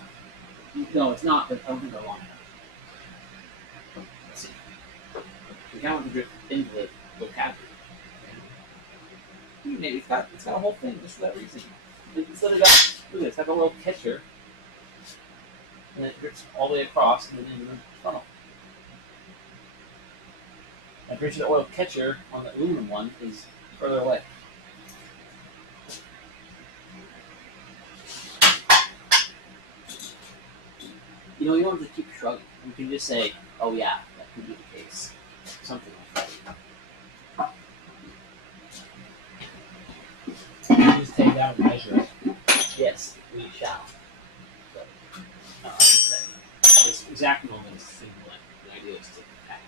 No, it's not, but I don't think they're long enough. Let's see. We kind of want to drip into the cavity. Maybe it's got a whole thing just for that reason. Instead of that, look at this, have a little catcher, and it drips all the way across and then into the funnel. I'm pretty sure the oil catcher on the aluminum one is further away. You know, you don't have to keep shrugging. You can just say, oh yeah, that could be the case. Something like that. You just take that and measure it. Yes, we shall. So, I'll just say, this exact moment is single length. The idea is to pack.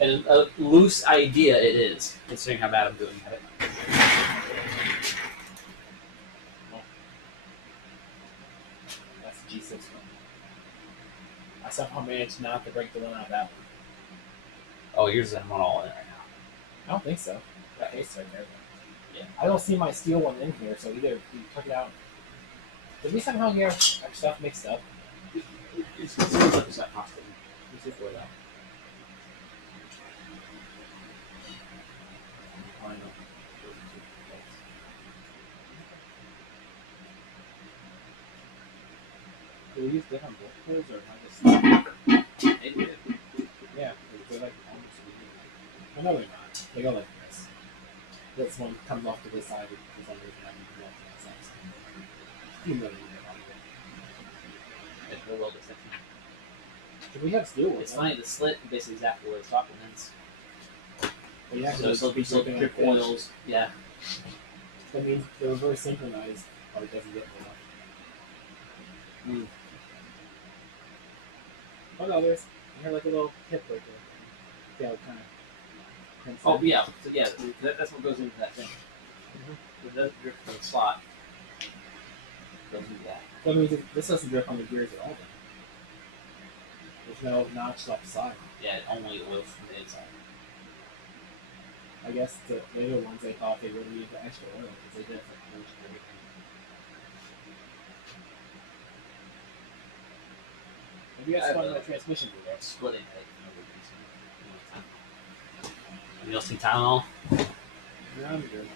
And a loose idea it is, considering how bad I'm doing at it. That's the G6 one. I somehow managed not to break the one out of that one. Oh, yours is one all in right now. I don't think so. That case right there. Yeah. I don't see my steel one in here, so either you took it out. Did we somehow get our stuff mixed up? It seems like it's not possible. Let's see for that. Do we use different bolt pulls or not just? Yeah, they're like almost. Well, no, they're not. They go like this. This one comes off to this side for some reason. I don't know if that makes sense. You know what I mean. Should we have steel ones? It's funny, the slit is basically exactly where the stock one ends. Yeah, So so it's still drip oils. Yeah. That means the reverse synchronized part doesn't get more. Oh no, there's you have like a little tip right there. Yeah, kind of. Oh yeah. So yeah, that's what goes into that thing. It does drip from the slot. Goes into that. That means this doesn't drip on the gears at all. Then. There's no notch off the side. Yeah, it only oils from the inside. I guess the later ones they thought they would need the extra oil because they did it for the first grade. Have you guys spun that transmission through there? Splitting it. You else need Tylenol? Yeah, I'm good.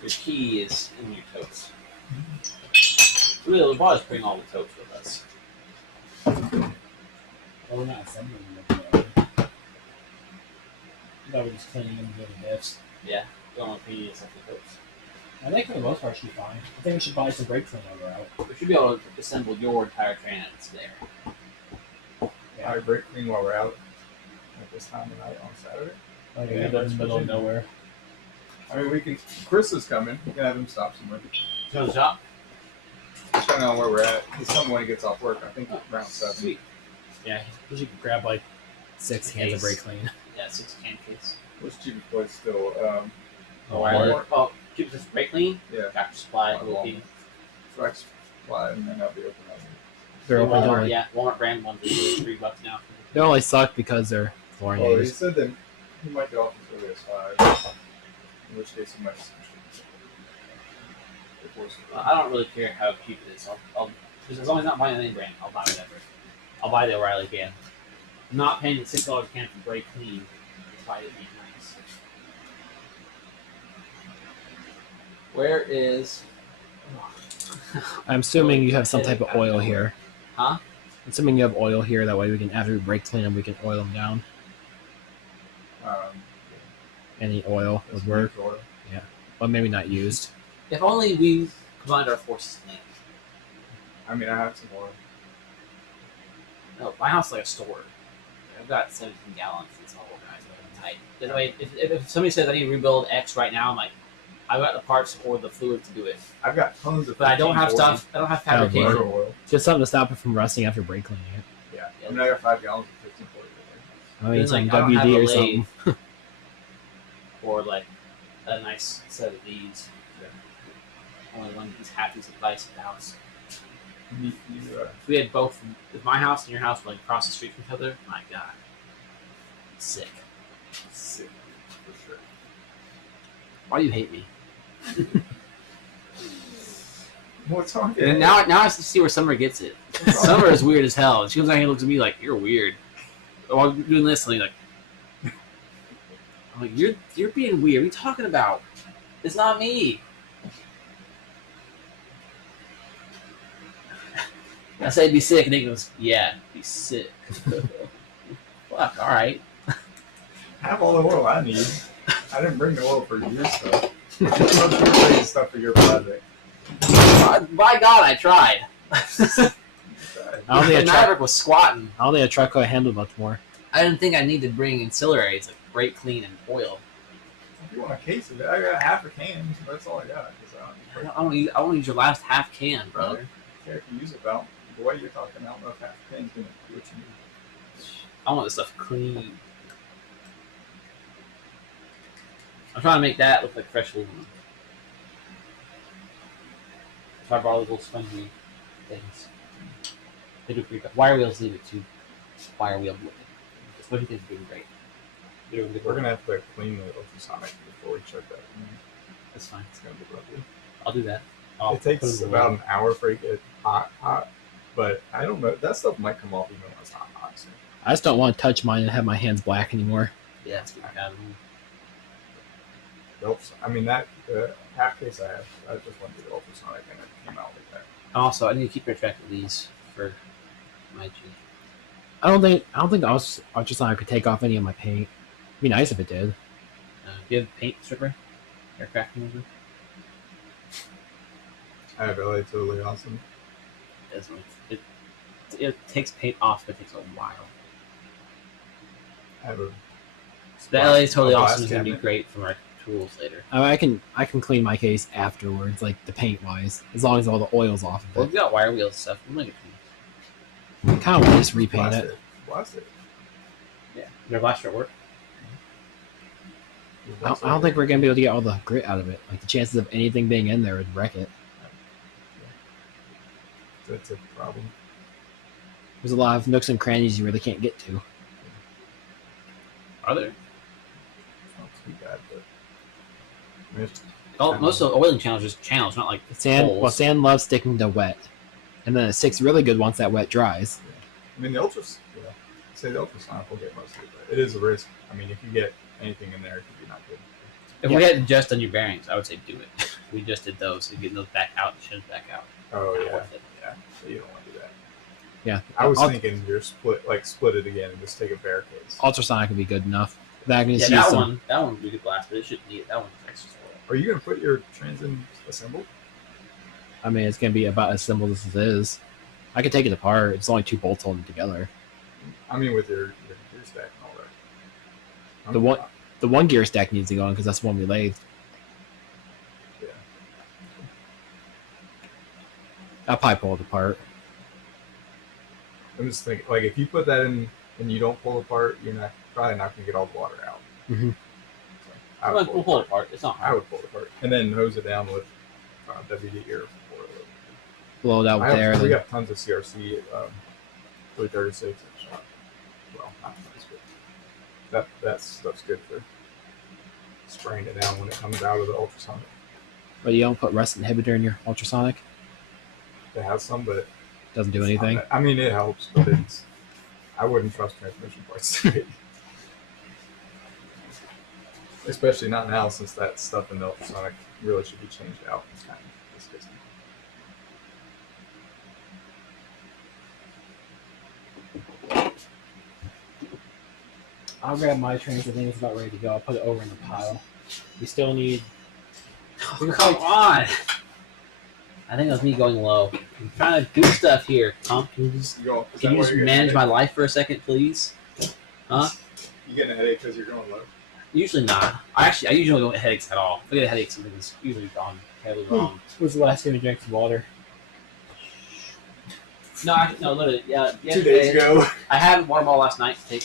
Your key is in your totes. Really, the boss bring all the totes with us. Oh, we're not assembling them. I thought we were just cleaning them and doing diffs. Yeah, the only key is like the totes. I think for the most part should be fine. I think we should buy some brake clean over out. We should be able to assemble your entire train that's there. All right, break clean while we're out at this time of night on Saturday. Oh, yeah, in the middle of nowhere. I mean, we can. Chris is coming. We can have him stop somewhere. To the shop? Depending on where we're at. He's coming when he gets off work. I think around 7. Sweet. Yeah, we should grab like 6 cans of brake clean. Yeah, 6 can case. What's cheapest place still? Oh, cheapest brake clean? Yeah. Tractor Supply, Walmart. Wilkie. Flex Fly, and then I'll be open up. They're open till Walmart, like, yeah. Walmart brand ones are $3 now. they only suck because they're Well, he fluorinated. said that he might get off as early as 5. In which case he might. I don't really care how cheap it is. I'll as long as I'm not buying any brand, I'll buy whatever. I'll buy the O'Reilly can. I'm not paying the $6 a can for brake clean. Buy it nice. Where is? I'm assuming you have some type of oil here. Huh? I'm assuming you have oil here. That way we can, after we brake clean them, we can oil them down. Any oil would work. Oil. But maybe not used. If only we combined our forces. Link. I mean, I have some oil. No, my house is like a store. I've got 17 gallons. It's all organized and tight. That way, if somebody says I need to rebuild X right now, I'm like, I've got the parts or the fluid to do it. I've got tons of. But I don't have 1540 stuff. I don't have That'll fabrication. motor oil. Just something to stop it from rusting after brake cleaning it. Yeah. I mean, I got 5 gallons of 1540. I mean, It's some like, I don't have WD a or lathe. something. Or like a nice set of these. Only one of these half these advice in the house. If we had both, if my house and your house were like across the street from each other, my God, sick. Sick, for sure. Why do you hate me? What's on And now I see where Summer gets it. Summer is weird as hell. And she comes out here and looks at me like, "You're weird." While I'm doing this, and I'm like, "You're being weird. What are you talking about? It's not me." I say be sick, and he goes, "Yeah, be sick." Fuck. All right. I have all the oil I need. I didn't bring the oil for your stuff. You're bringing stuff for your project. By God, I tried. I don't think The a truck. Maverick was squatting. I don't think a truck could handle much more. I didn't think I needed to bring ancillaries like brake clean and oil. If you want a case of it, I got half a can. That's all I got. I want to use your last half can, brother. Yeah, if you use it, but the way you're talking, I don't know if half a can's gonna do what you need. I want this stuff clean. I'm trying to make that look like fresh aluminum. So I brought all those little spongy things. They do pretty good. Wire wheels leave it too. Wire wheel looking. The spongy things are doing great. They're doing good We're work. gonna have to clean the ultrasonic before we check that. That's fine. It's gonna be lovely. I'll do that. I'll It takes put it about away. an hour for it to get hot, but I don't know. That stuff might come off even when it's not hot. So. I just don't want to touch mine and have my hands black anymore. Yeah, that's good. I mean, that half case I have, I just went through the ultrasonic and it came out like that. Also, I need to keep track of these for my G. I don't think the ultrasonic could take off any of my paint. It'd be nice if it did. Do you have paint stripper? Aircraft remover? I have LA totally awesome. It takes paint off, but it takes a while. I have a The LA is totally a awesome. glass Is going to be cabinet. great for our tools later. I can clean my case afterwards, like the paint wise, as long as all the oil's off Well, of we've got wire wheels and stuff. We'll make it clean. it. I kind of want to just repaint blast it. Blast it. Yeah. Your blaster at work? I don't think we're gonna be able to get all the grit out of it. Like the chances of anything being in there would wreck it. That's a problem. There's a lot of nooks and crannies you really can't get to. Are there? It's not too bad, but I mean, Most of the oiling channels are just channels, not like holes. Well, sand loves sticking to wet, and then it sticks really good once that wet dries. I mean, the ultrasonic will get most of it, but it is a risk. I mean, if you get anything in there, it could be not good. If we had just done your bearings, I would say do it. We just did those, so getting those back out, the shins back out. Oh Not yeah, worth it. yeah. So you don't want to do that. Yeah, I was thinking you're split it again and just take a bare case. ultrasonic would be good enough. That I can Yeah, just use that one would be good blast, but it shouldn't need it. That one's extra slow. Are you gonna put your transom assembled? I mean, it's gonna be about as simple as it is. I could take it apart. It's only 2 bolts holding together. I mean, with your gear stack and all that. The one gear stack needs to go on because that's the one we lathed. Yeah. I'll probably pull it apart. I'm just thinking, like, if you put that in and you don't pull it apart, you're probably not gonna get all the water out. Mhm. So I would We'll pull it apart. It's not I hard. would pull it apart and then hose it down with WD or Blow it out with air. we Then got tons of CRC 336 and shot. Well, not tons, but that stuff's good for spraying it down when it comes out of the ultrasonic. but you don't put rust inhibitor in your ultrasonic. It has some, but Doesn't do it's not anything. that- I mean, it helps, but I wouldn't trust transmission parts to it. Especially not now, since that stuff in the ultrasonic really should be changed out. It's kind of disgusting. I'll grab my trains. I think it's about ready to go. I'll put it over in the pile. We still need. Oh, come on! I think it was me going low. I'm trying to do stuff here. Tom, can you just manage my life for a second, please? Huh? You getting a headache because you're going low? Usually not. I usually don't get headaches at all. If I get a headache, something's usually gone terribly wrong. Was the last time you drank some water? No, literally, yeah. 2 days ago. I had a water bottle last night to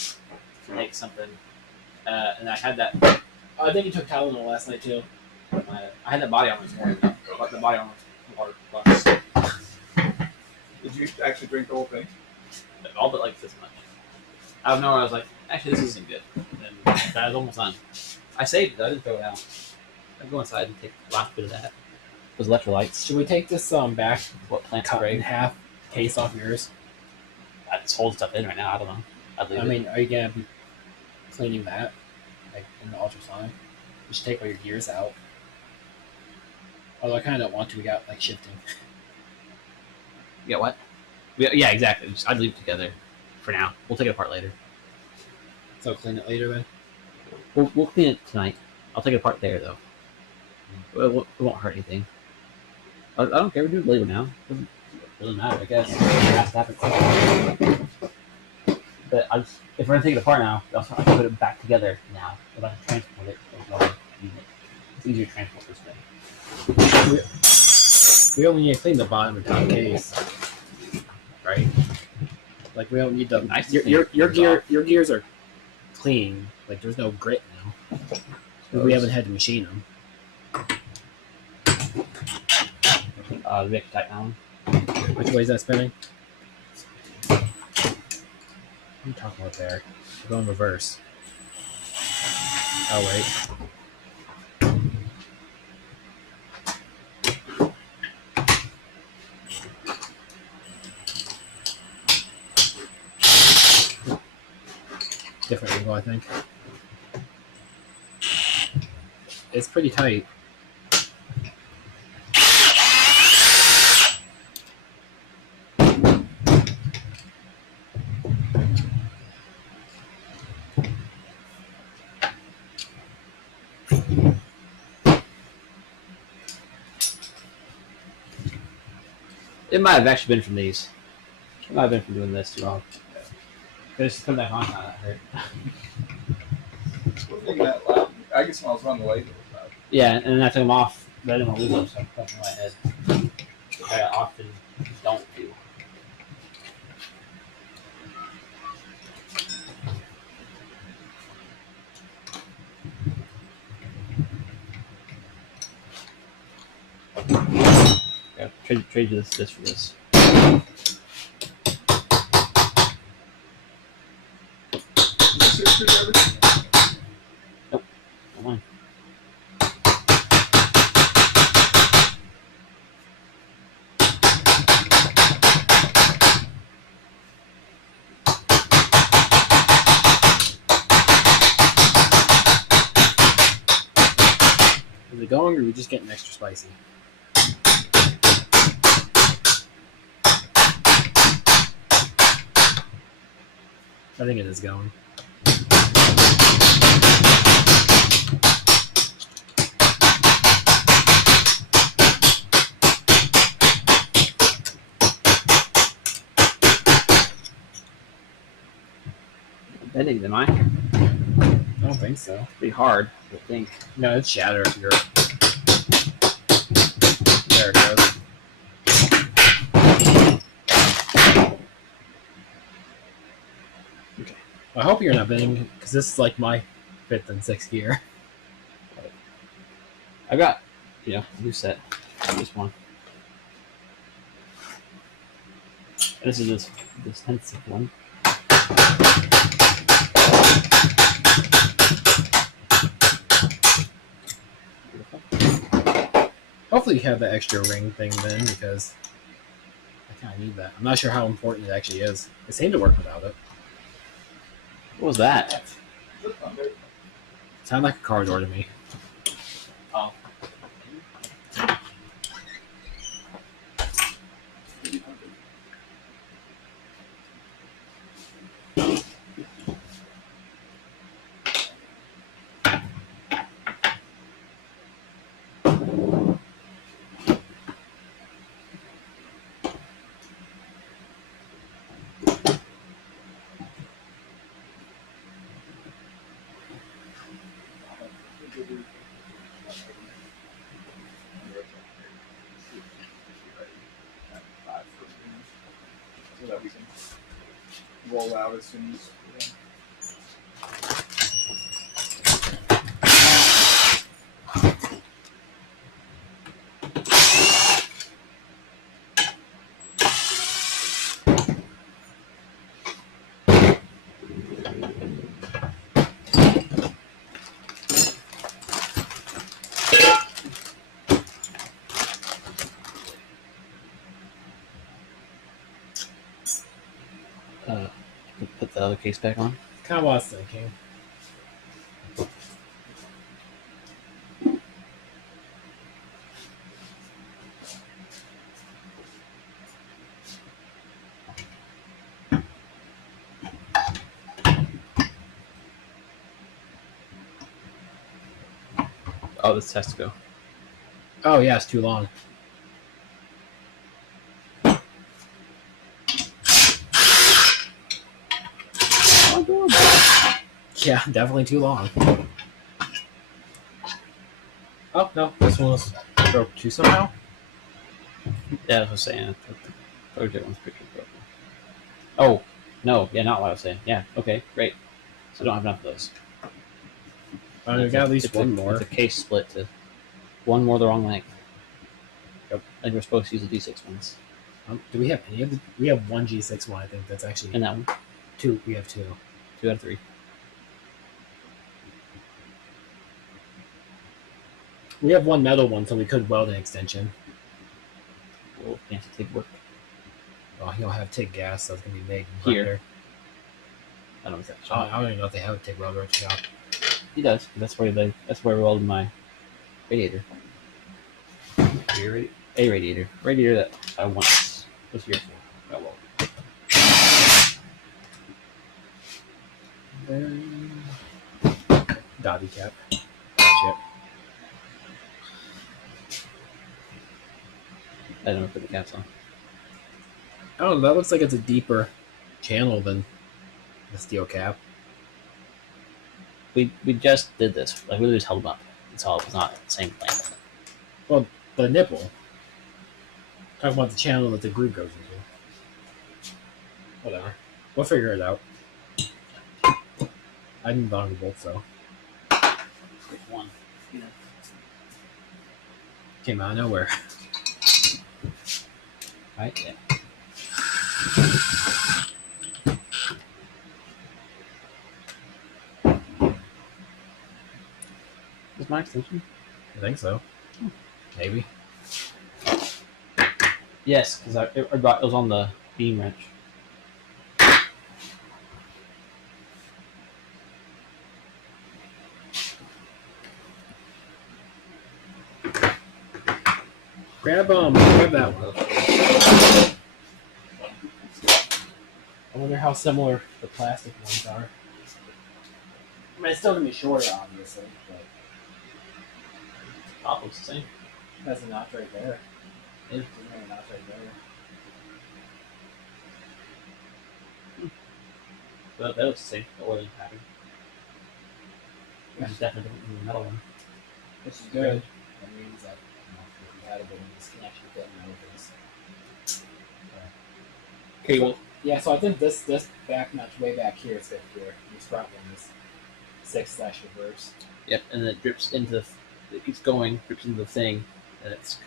take something, and I had that. I think you took Tylenol last night too. I had that body armor this morning. But the body armor water plus. Did you actually drink the whole thing? All but like this much. Out of nowhere, I was like, actually, this isn't good. And that was almost done. I saved it. I didn't throw it out. I'd go inside and take the last bit of that. Those electrolytes. Should we take this back? What plant Cut in spray? half case off yours. I just hold stuff in right now. I don't know. I'd leave I it. mean, are you gonna be cleaning that, like in the ultrasonic? You should take all your gears out. Although I kind of don't want to. We got like shifting. Yeah, what? Yeah, exactly. I'd leave it together for now. We'll take it apart later. So clean it later then. We'll clean it tonight. I'll take it apart there, though. It won't hurt anything. I don't care. We do it later now. Doesn't matter, I guess. It has to happen. But if we're going to take it apart now, I can put it back together now. If I can transport it, it's easier to transport this way. We only need to clean the bottom and top case, right? Like we don't need the Nice to your clean things gear. off. Your gears are clean. Like there's no grit in them. We haven't had to machine them. The Vic Titan. Which way is that spinning? What are you talking about there? We're going reverse. Oh wait. Different angle, I think. It's pretty tight. It might have actually been from these. It might have been from doing this too long. Just come back on. That hurt. Wasn't even that loud. I guess when I was running the lathe, it was loud. Yeah, and then I took them off, but I didn't want to lose them, so I put them in my head. Which I often don't do. Yeah, trade you this for this. Nope, not mine. Is it going, or are we just getting extra spicy? I think it is going. Bending, am I? I don't think so. Pretty hard, I think. No, it's shatter if you're. There it goes. Okay. I hope you're not bending, because this is like my 5th and 6th gear. I got, a new set. Just one. And this is this 10th one. Hopefully you have that extra ring thing then, because I kind of need that. I'm not sure how important it actually is. It seemed to work without it. What was that? Sounded like a car door to me. Oh. So that we can roll out as soon as. Put the other case back on. Kind of what I was thinking. Oh, this has to go. Oh yeah, it's too long. Yeah, definitely too long. Oh no, this one was broke too somehow. Yeah, that's what I was saying. The project one's picture broken. Oh, no. Yeah, not what I was saying. Yeah, okay, great. So I don't have enough of those. We got at least It's one a, more. It's a case split to one more the wrong length. Yep. I think we're supposed to use the D6 ones. Do we have any of the? We have one G6 one. I think that's actually And that one. two. We have two. 2 out of 3. We have one metal one, so we could weld an extension. Well, fancy TIG work. Well, he'll have TIG gas, so it's gonna be made Here. right I don't know if that's there. I don't even know if they have a TIG welder at the shop. He does. That's where I welded my radiator. A radiator. Radiator that I once was here for. Got welded. Dotty cap. Shit. I don't know put the caps on. Oh, that looks like it's a deeper channel than the steel cap. We just did this. Like we just held them up. That's all. It was not the same thing. The nipple. Talking about the channel that the groove goes into. Whatever. We'll figure it out. I didn't bother the bolt, so. One. Yeah. Came out of nowhere. Right. Yeah. Is my extension? I think so. Maybe. Yes, because it was on the beam wrench. Grab that one. I wonder how similar the plastic ones are. I mean, it's still gonna be shorter, obviously, but Top looks the same. that's a notch right there. Yeah. There's a notch right there. But that looks the same. The oiling pattern. Which is definitely different from the metal one. Which is good. That means that if you had a good one, this can actually fit in out of this. Okay, well, Yeah, so I think this back notch way back here is good here. This front one is 6/reverse. yep, and then it drips into it keeps going, drips into the thing, and it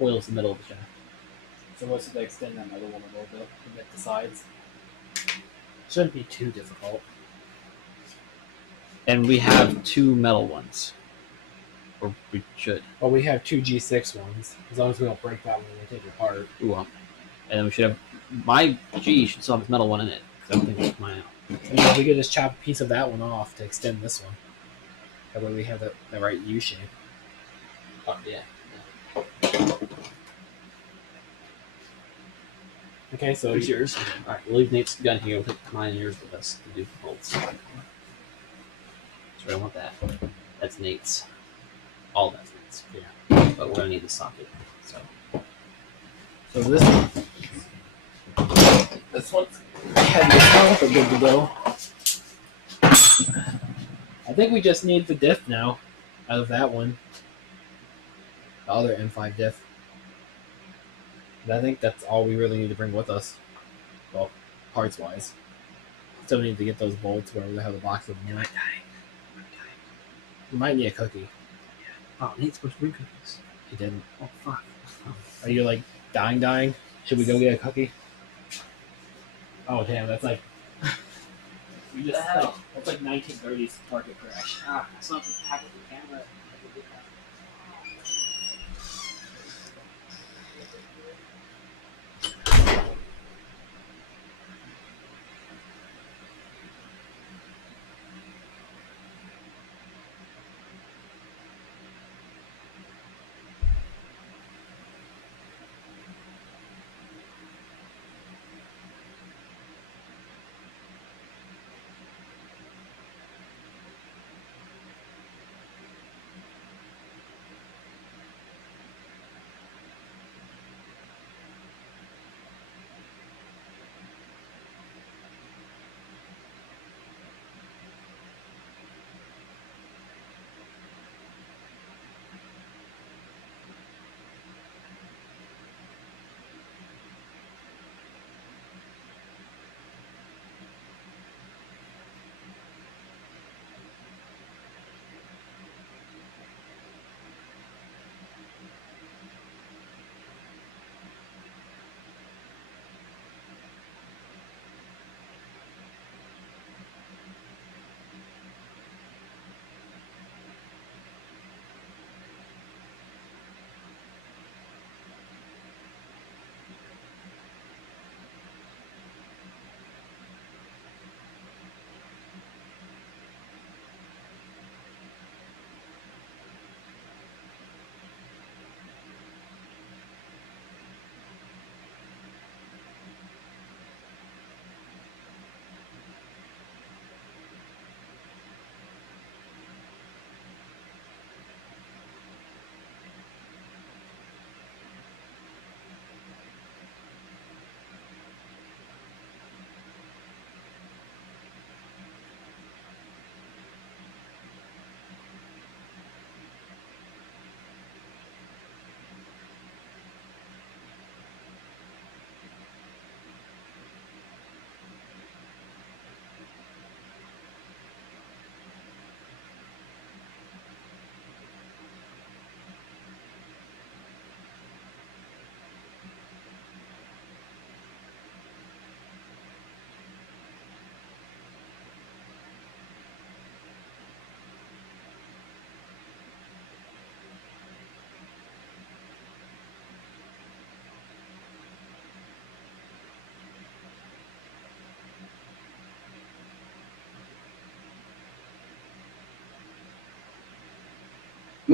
oils the middle of the shaft. So what's to extend that other one a little bit and get the sides? Shouldn't be too difficult. And we have 2 metal ones. Or we should. Well, we have 2 G6 ones. As long as we don't break that one when we take it apart. We won't. And then we should have my G should still have this metal one in it. I don't think it's mine out. And then we could just chop a piece of that one off to extend this one. That way we have the right U shape. Oh, yeah. Okay, so Where's yours? Alright, we'll leave Nate's gun here. We'll take mine and yours with us to do the bolts. So I don't want that. That's Nate's. All that's Nate's. Yeah. But we're gonna need the socket. So this one's heavy as hell, but good to go. I think we just need the diff now out of that one. The other M5 diff. And I think that's all we really need to bring with us. Well, parts wise. Still need to get those bolts where we have the box of them. You might need a cookie. oh, Nate's supposed to bring cookies. He didn't. Oh fuck. Are you like dying? Should we go get a cookie? Oh damn, that's like we just that's like 1930s market crash. Ah, it's not the pack of the camera.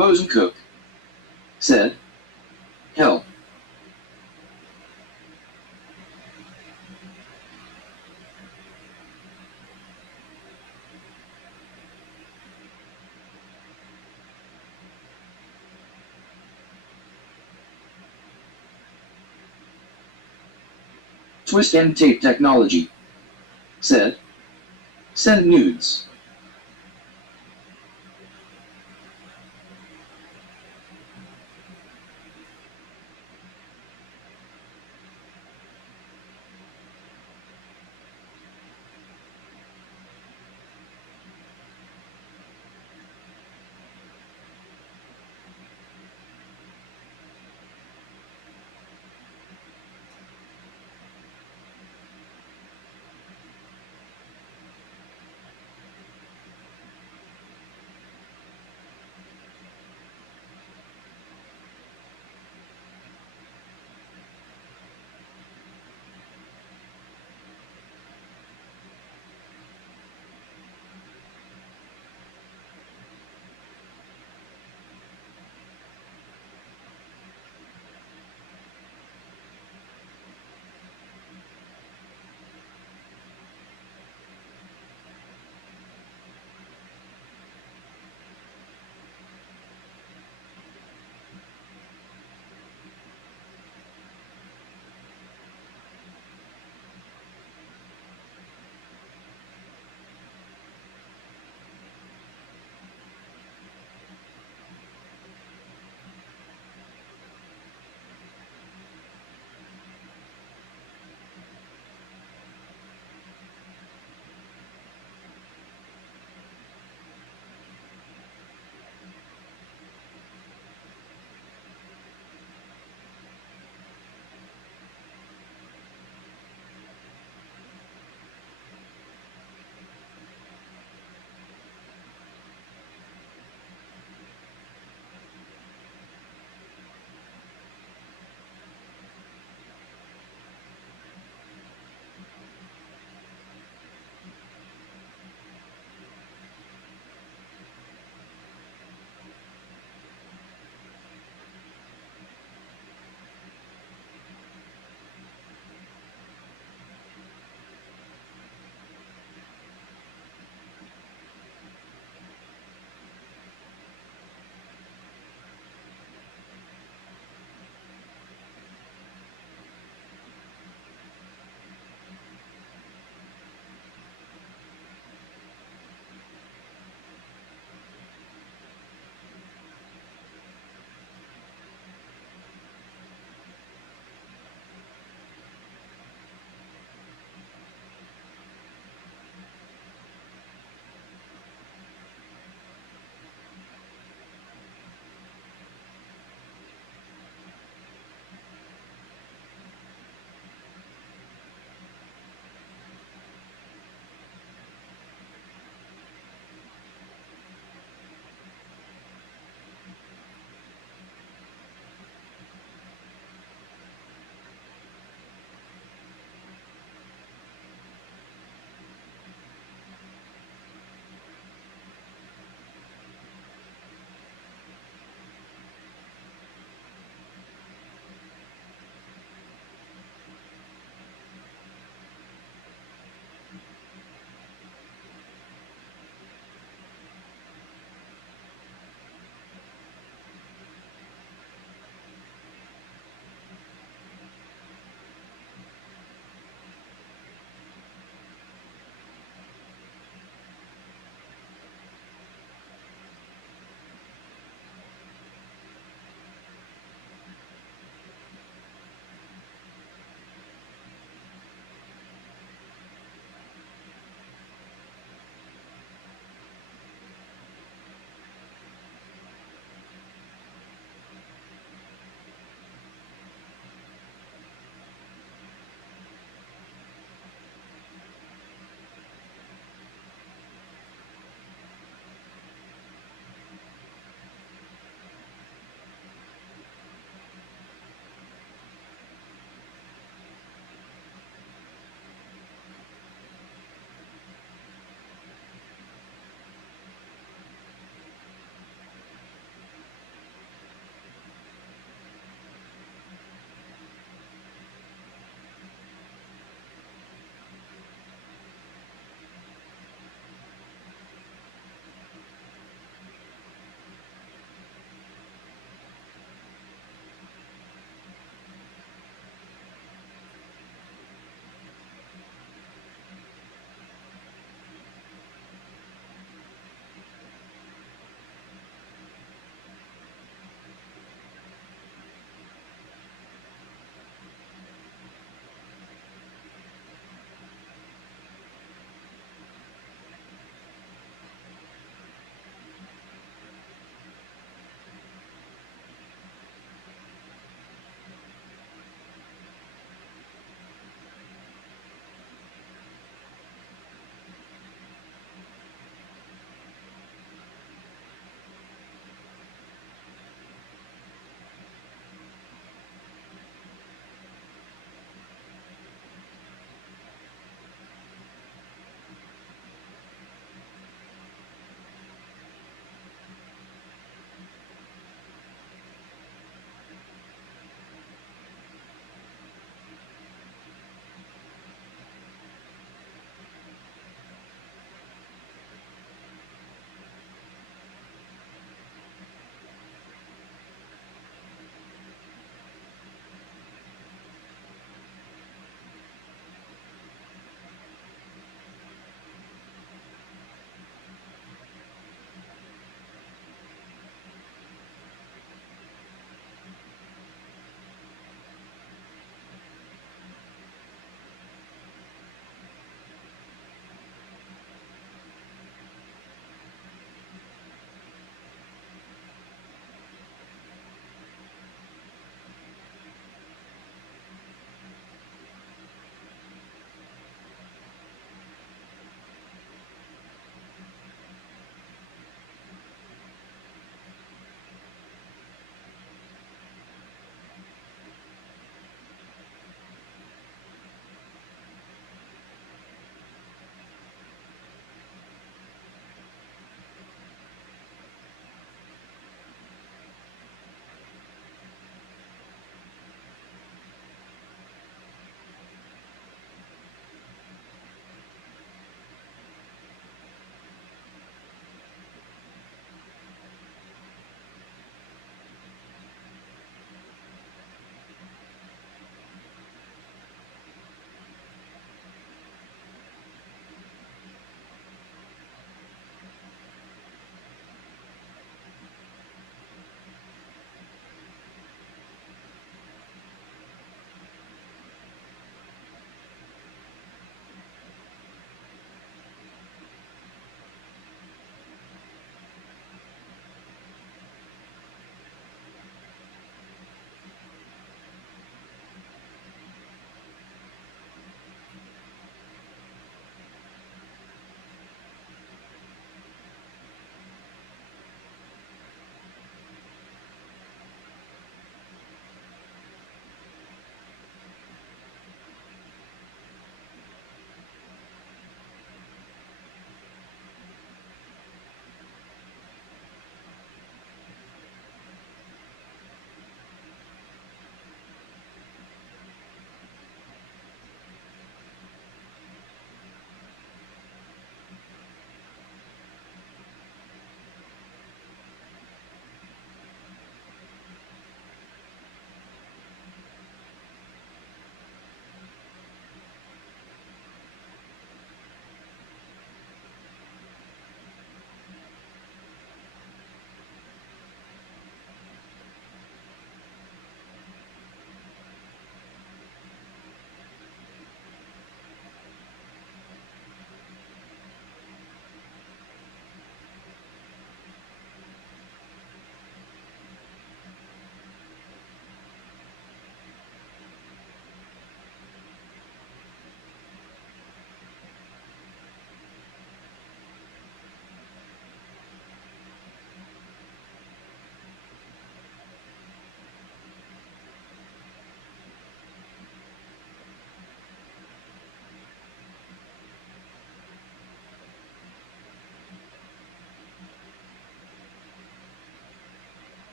Mose Cook said, "Hell." Twist and tape technology said, "Send nudes."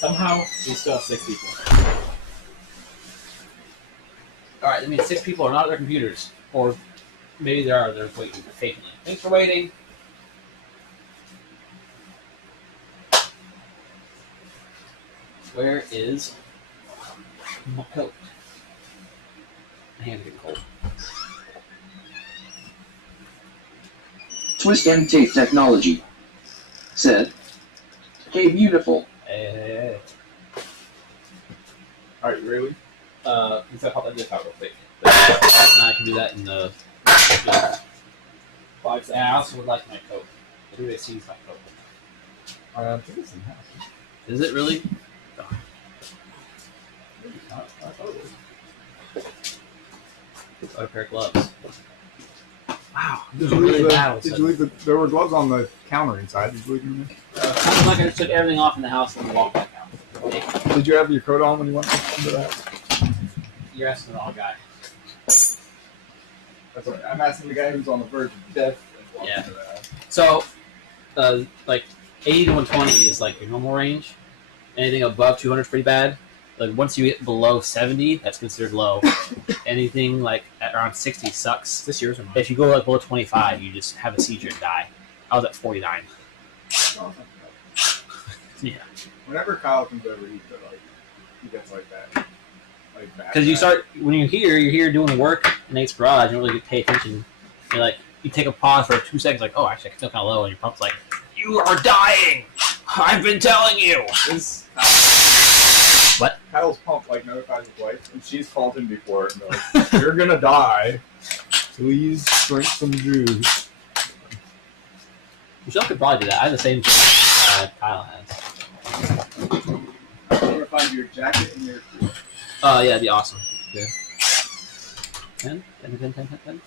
Somehow, we still have 6 people. Alright, that means 6 people are not at their computers. Or maybe they are, they're waiting faithfully. Thanks for waiting. Where is my coat? My hands getting cold. Twist and tape technology. Said. Hey, beautiful. Hey. Alright, really? Let's pop that diff out real quick. Now I can do that in the 5 seconds. And I also would like my coat. Everybody sees my coat. I think it's in house. Is it really? I thought it was. What a pair of gloves. Wow, Did this you is really leave the, bad. did you leave the, there were gloves on the counter inside. Did you leave them Sounds like I just took everything off in the house and walked back out. there? Did you have your coat on when you went into the house? You're asking the wrong guy. That's right. I'm asking the guy who's on the verge of death. And Yeah. into the house. So, like 80 to 120 is like your normal range. Anything above 200 is pretty bad. Like once you get below 70, that's considered low. Anything like at around 60 sucks. Is this yours or mine? If you go like below 25, you just have a seizure and die. I was at 49. Oh, Yeah. whenever Kyle comes over, he gets like that. Like bad. Because you start when you're here doing work in Nate's garage. You don't really pay attention. You're like you take a pause for 2 seconds. Like, oh, actually, I feel kind of low, and your pump's like, you are dying. I've been telling you. Is What? Kyle's pump like notifies his wife, and she's called him before and like, "You're gonna die. Please drink some juice." Michelle could probably do that. I have the same Kyle has. I'm gonna find your jacket and your. Yeah, that'd be awesome. Good. 10, 10, 10, 10, 10, 10.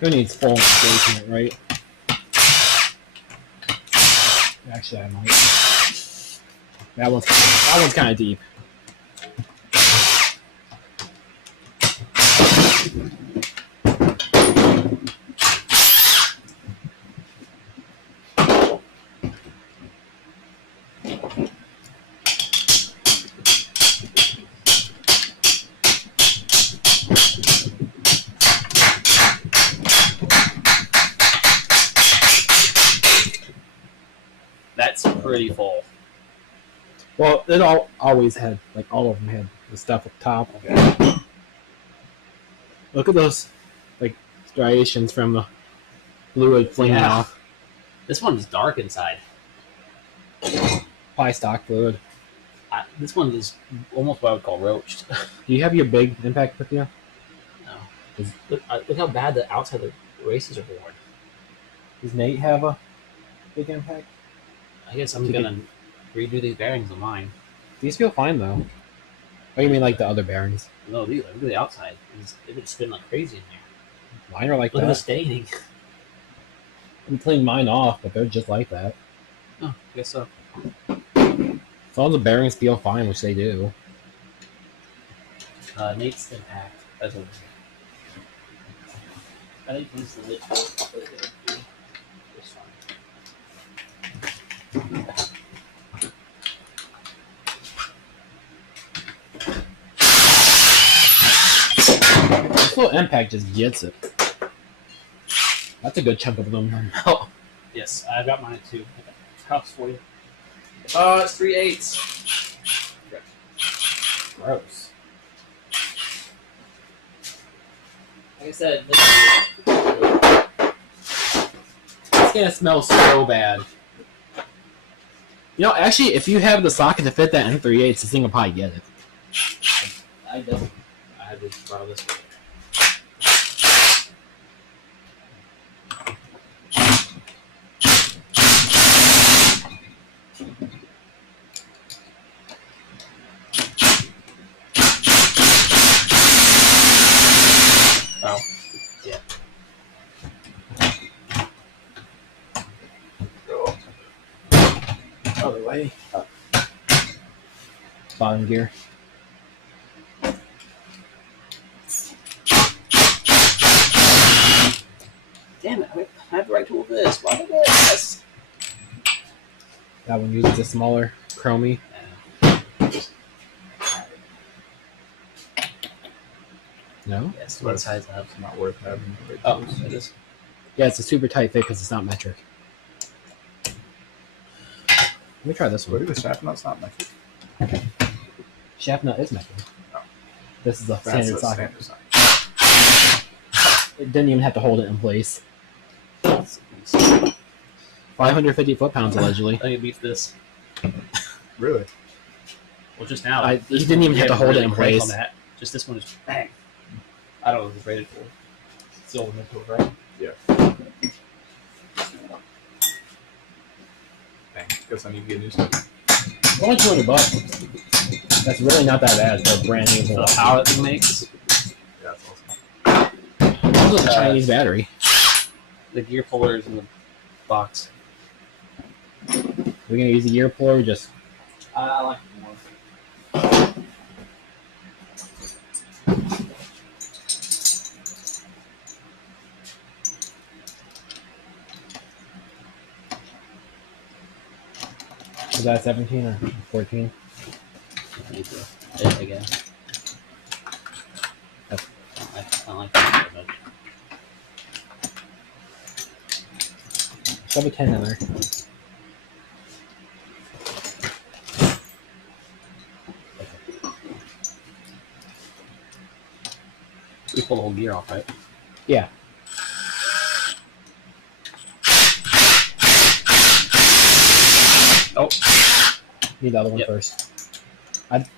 Who needs full engagement, right? Actually, I might. That one's kind of deep. That's pretty full. Well, it always had, like, all of them had the stuff up top. Look at those, like, striations from the fluid flinging Yeah. off. This one's dark inside. Probably stock fluid. This one is almost what I would call roached. Do you have your big impact with you? No. Look how bad the outside of the races are bored. Does Nate have a big impact? I guess I'm gonna redo these bearings on mine. These feel fine, though. Oh, you mean like the other bearings? No, look at the outside. It would spin like crazy in here. Mine are like Look at the that. staining. We cleaned mine off, but they're just like that. Oh, I guess so. As long as the bearings feel fine, which they do. Nate's impact. That's what I think he's the lid. It's fine. This little impact just gets it. That's a good chunk of aluminum. Oh, yes, I've got mine too. Cups for you. It's 3/8. Gross. Like I said, It's gonna smell so bad. You know, actually, if you have the socket to fit that in 3/8, this thing will probably get it. I don't. I had to borrow this one. Oh, yeah. Other way. Bottom gear. Damn it! I have the right tool for this. Why did I do this? That one uses a smaller chromie. No? Yes, one size up. It's not worth having. Oh, it is. Yeah, it's a super tight fit because it's not metric. Let me try this Look one. at the shaft nut's not metric. Shaft nut is metric. Oh. This is a That's standard the socket. standard size. It didn't even have to hold it in place. 550 foot-pounds allegedly. I think it beats this. Really? Well, just now. You this didn't even one, have to you hold it really in crank place. On that. Just this one is bang. I don't know what it's rated for. Still in the tool, right? Dang. Guess I need to get new stuff. Only $200. That's really not that bad for a brand new For the one. power that thing makes. Yeah, that's awesome. Also, the Chinese battery. The gear puller is in the box. We're gonna use the gear puller or just I like it more. is that 17 or 14? I guess. I don't like that very much. Shove a 10 in there. We pull the whole gear off, right? Yeah. Oh. Need the other one Yep. first.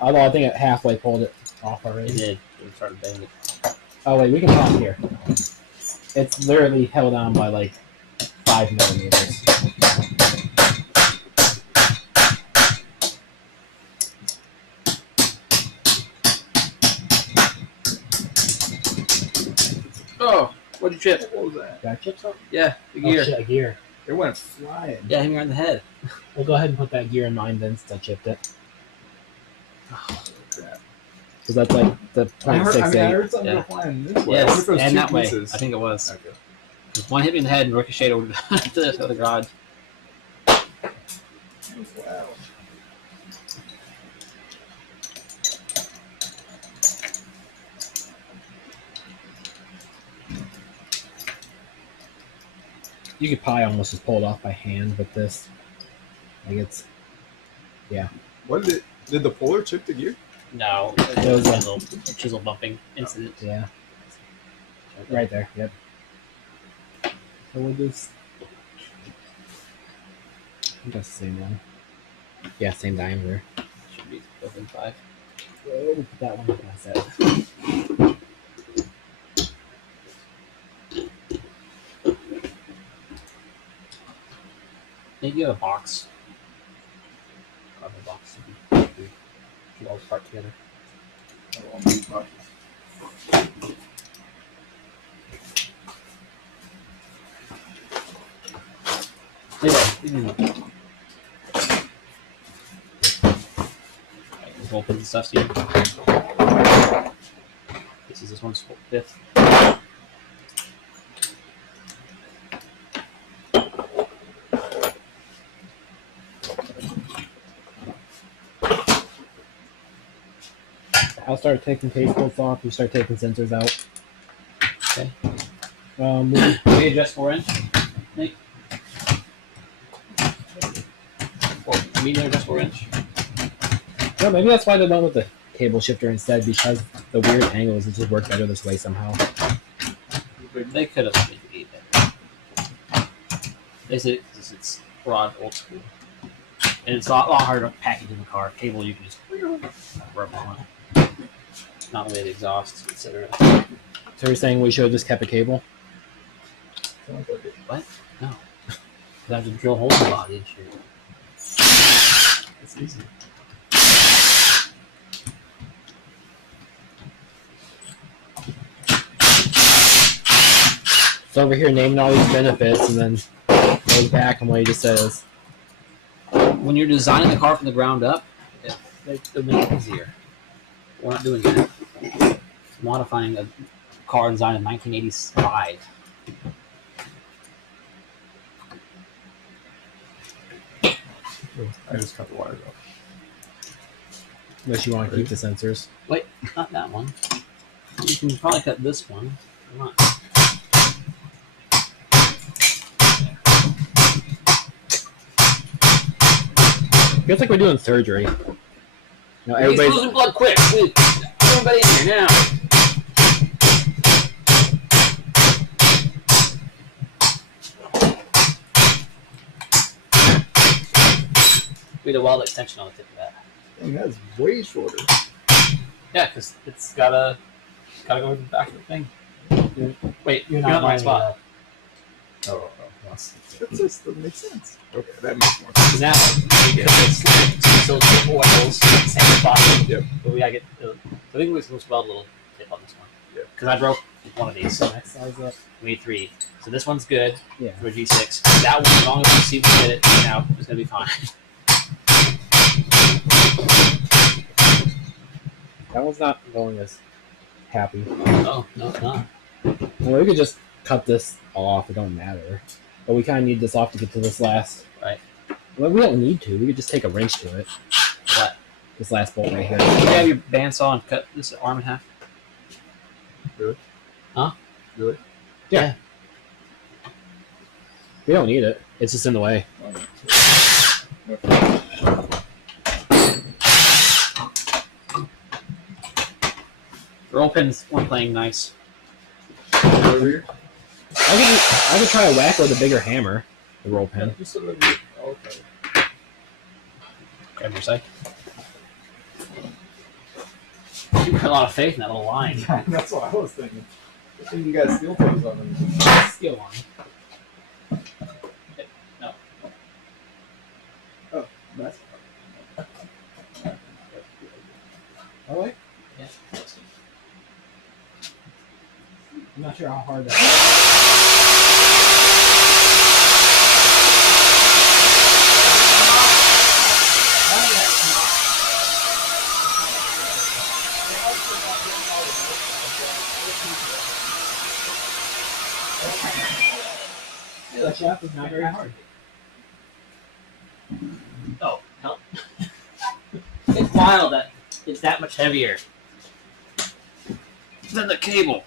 Although I think it halfway pulled it off It already. did. It started banging. Oh wait, we can pop here. It's literally held on by like 5 millimeters. Oh, what'd you trip? What was that? Got chips up? Yeah, the Oh gear. shit, a gear. It went flying. Yeah, hit me right in the head. We'll go ahead and put that gear in mine then since I chipped it. Oh, crap. Because that's like the I heard 0.68. something Yeah. go flying this way. I Yes, wonder if it was and two that way. pieces. I think it was. Okay. One hit me in the head and ricocheted over to the other garage. Wow. You could probably almost just pull it off by hand with this. Like it's What did the puller chip the gear? No, It was a- chisel bumping incident. yeah. Right there, yep. So we'll just I think that's the same one. Yeah, same diameter. Should be within 5. We'll put that one past that. Maybe you have a box. Carbon box. Keep all part together. Anyway, we'll open the stuff to you. This one's 5th. I'll start taking case bolts off. You start taking sensors out. Okay. We adjust 4-inch. Nate? Medium adjust 4-inch. no, maybe that's why they went with the cable shifter instead, because the weird angles it just work better this way somehow. They could have made the 8 better. They said it's broad, old school. And it's a lot harder to package in the car. Cable, you can just rub on it. Not the way the exhausts, etc. So you're saying we should have just kept a cable? Sounds like it. What? No. Because I have to drill holes in the body and shit. It's easy. So over here naming all these benefits and then goes back and what he just says. When you're designing the car from the ground up, it'll make it easier. We're not doing that. Modifying a car designed in 1985. I just cut the wires off. Unless you want to keep the sensors. Not that one. You can probably cut this one. Come on. Feels like we're doing surgery. No, He's everybody's losing blood quick. Please. Everybody in here now. Be the weld extension on the tip of that. Dang, that's way shorter. Yeah, because it's gotta go to the back of the thing. Wait, you're not in the right spot. Yes. That just doesn't make sense. Okay, that makes more sense. Now, you get this. So it's oils, same spot. Yep. But we gotta get. I think we're supposed to weld a little tip on this one. Yep. Because I broke one of these. Next size up. We need 3. So this one's good Yeah. for a G6. That one, as long as we see if we get it now, it's gonna be fine. That one's not going as happy. Oh no, it's not. Well, we could just cut this off. It don't matter. But we kind of need this off to get to this last. Right. Well, we don't need to. We could just take a wrench to it. What? This last bolt right here. Can you have your bandsaw and cut this arm in half? Really? Huh? Really? Yeah. We don't need it. It's just in the way. The roll pins weren't playing nice. Over here? I could try a whack with a bigger hammer. The roll pin. Just a little bit. Okay. Grab your side. You put a lot of faith in that little line. Yeah, that's what I was thinking. I think you got steel toes on them. Steel line. No. Oh, that's. Oh, wait. Yeah. I'm not sure how hard that Yeah, that shaft is not very hard. Oh, hell. It's wild that it's that much heavier than the cable.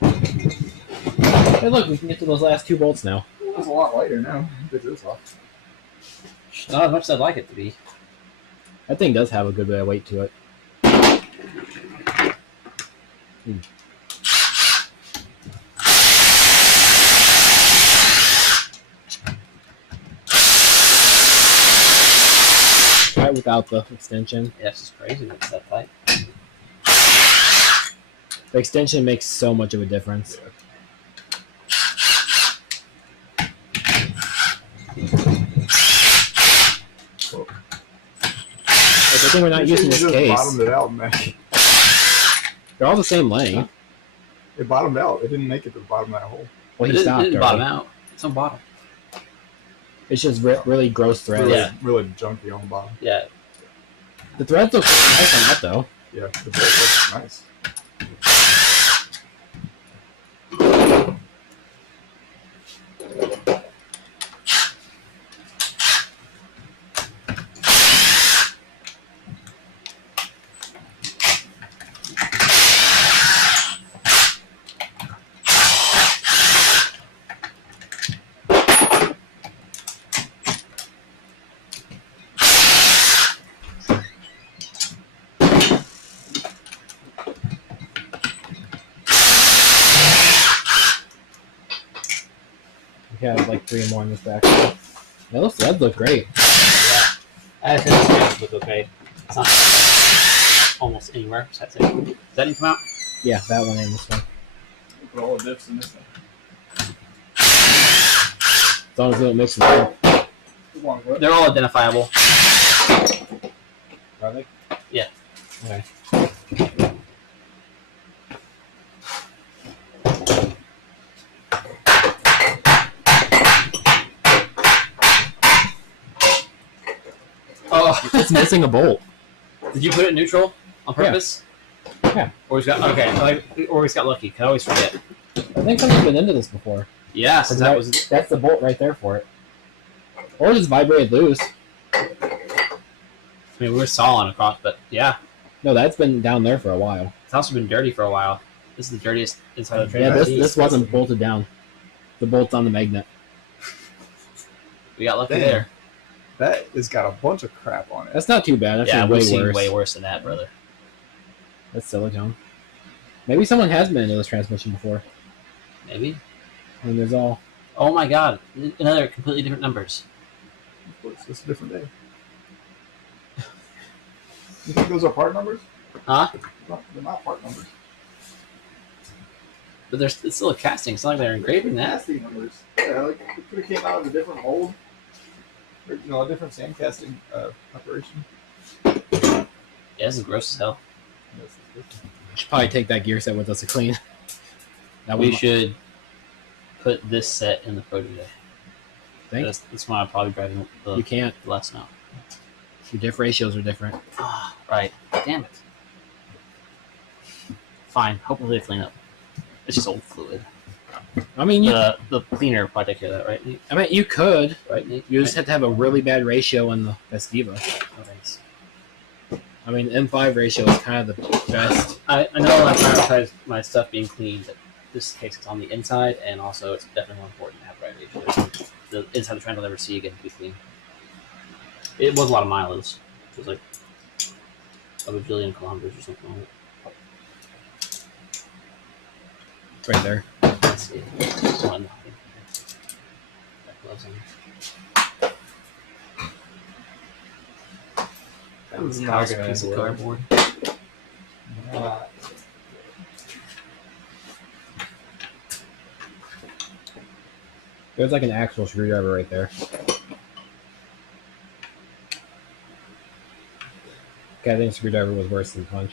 Hey, look, we can get to those last 2 bolts now. It's a lot lighter now. It is off. Not as much as I'd like it to be. That thing does have a good bit of weight to it. Try it without the extension. Yeah, it's just crazy that it's that tight. The extension makes so much of a difference. I think we're not using this just case. Bottomed it out, man. They're all the same length. It bottomed out. It didn't make it to the bottom of that hole. Well, It he didn't, stopped it didn't bottom already. out. It's on bottom. It's just really gross threads. Really, Yeah. really junky on the bottom. Yeah. The threads look nice on that though. Yeah, the bolt looks nice. We have like 3 more in this back. Now, those threads look great. I think this look okay. It's not almost anywhere. So that's it. Does that even come out? Yeah, that one and this one. Put all the dips in this one. As long as we don't mix them up. Good one, what? They're all identifiable. Are they? Yeah. Okay. Oh, It's missing a bolt. did you put it in neutral on purpose? Yeah. Or we got okay. Or we got lucky. 'Cause I always forget. I think someone's been into this before. Yeah, since that was. That's the bolt right there for it. Or just vibrated loose. I mean, we were sawing across, but yeah, No, that's been down there for a while. it's also been dirty for a while. This is the dirtiest inside of the Yeah, trailer. this wasn't bolted down. The bolt's on the magnet. We got lucky Damn. there. That has got a bunch of crap on it. That's not too bad. I've Yeah, seen we've way seen worse. way worse than that, brother. That's silicone. Maybe someone has been into this transmission before. Maybe. I mean, there's all. Oh my god, another completely different numbers. It's a different day. You think those are part numbers? Huh? They're not part numbers. But there's it's still a casting. It's not like they're engraving that. Casting numbers. Yeah, like it could have came out of a different mold. Or, a different sand casting operation. Yeah, this is gross as hell. We should probably take that gear set with us to clean. That We one- should put this set in the protege. Think? That's why I'm probably driving the You can't. less now. Your diff ratios are different. Right. Damn it. Fine. Hopefully they clean up. It's just old fluid. I mean, The cleaner probably take care of that, right, Nate? I mean, you could. Right, Nate? You just have to have a really bad ratio in the Festiva. Oh, thanks. I mean, M5 ratio is kind of the best. I know I prioritize my stuff being clean, but this case it's on the inside, and also it's definitely more important to have the right ratio. The inside of the trend I'll never see again to be clean. It was a lot of miles. It was like a bajillion kilometers or something like that. It's right there. Let's see. One. That gloves on. That was Not a gonna piece of work. cardboard. There's like an actual screwdriver right there. Okay, I think screwdriver was worse than punch.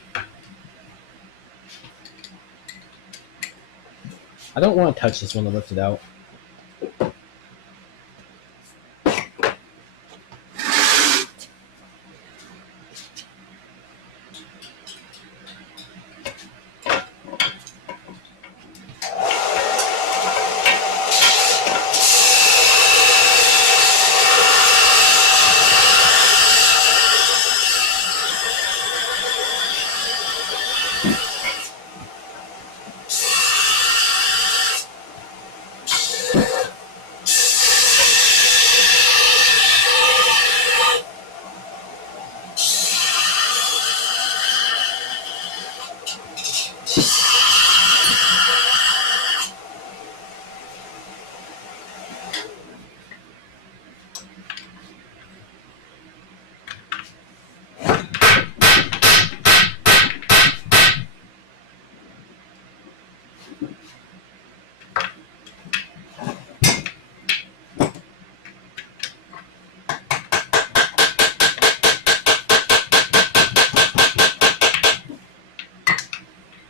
I don't want to touch this one to lift it out.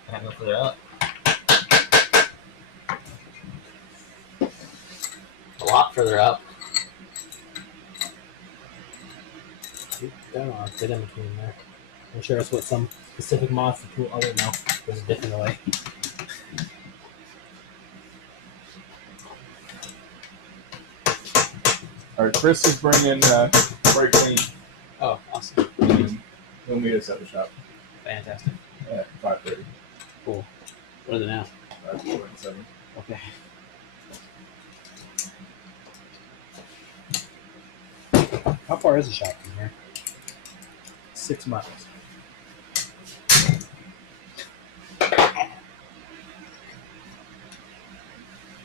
I have to go further up. A lot further up. I don't know, fit in between there. I'm sure that's what some specific mods to tool other now. There's a different way. All right, Chris is bringing brake clean, Oh, awesome. and he'll meet us at the shop Fantastic. at 5:30. What is it now? 5:27. Okay. How far is the shop from here? 6 miles.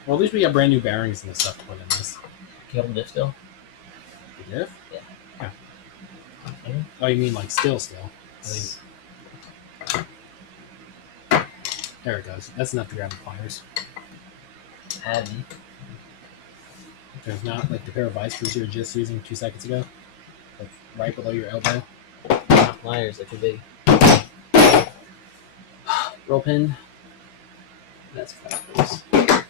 Well, at least we got brand new bearings and stuff to put in this. Can you hold the diff still? The diff? Yeah. Yeah. Oh, you mean like still? I think. There it goes. That's enough to grab the pliers. Heavy. There's not like the pair of vice grips you were just using 2 seconds ago. Like right below your elbow. Not pliers, they're too big. Roll pin. That's fabulous. I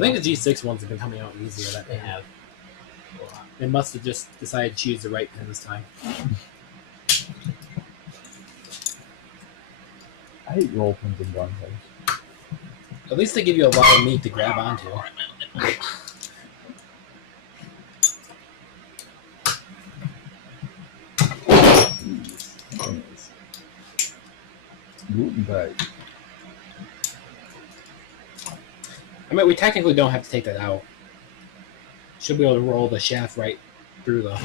think the G6 ones have been coming out easier. That They have. They must have just decided to choose the right pin this time. I hate roll pins and gun holes. At least they give you a lot of meat to grab onto. Gluten bag. I mean, we technically don't have to take that out. Should be able to roll the shaft right through the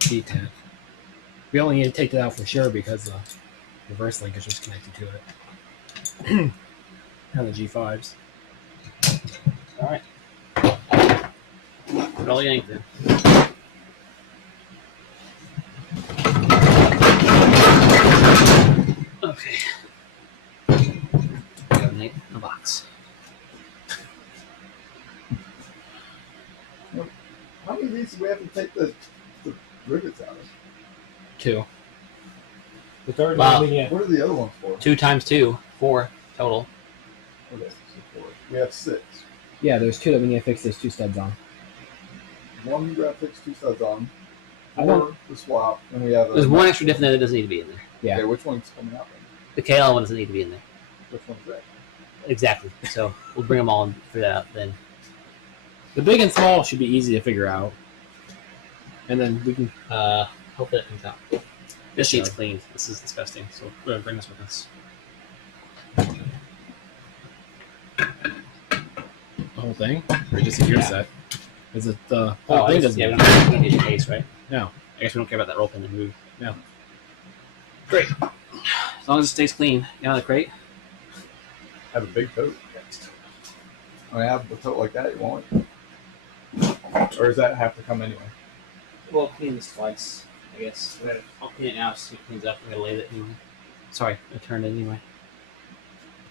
D-tap. We only need to take that out for sure because the reverse linkage was connected to it. And the G5s. Alright. Put all yank then. Okay. Go Nate in the box. How many of these do we have to take the rivets out of? 2. The third Wow. one, yeah. What are the other ones for? 2 times 2, 4 total. Okay, so 4. We have 6. Yeah, there's 2 that we need to fix those 2 studs on. 1 we got to fix 2 studs on. I 4 the swap, and we have. There's one extra diff that doesn't need to be in there. Yeah. Okay, which one's coming out then? The KL one doesn't need to be in there. Which one's that? Exactly. So we'll bring them all and figure that out then. The big and small should be easy to figure out. And then we can. Hope that comes out. This sheet's clean. This is disgusting. So we're gonna bring this with us. The whole thing? Or just a gear set? Is it the whole I thing? guess, Doesn't yeah, we don't need your case, right? No. I guess we don't care about that roll pin and move. No. Great. As long as it stays clean. You know the crate? Have a big tote. I have a tote like that. You want? Or does that have to come anyway? We'll clean this twice, I guess. I'll clean it now so it cleans up. I'm gonna lay it anyway. Sorry, I turned it anyway.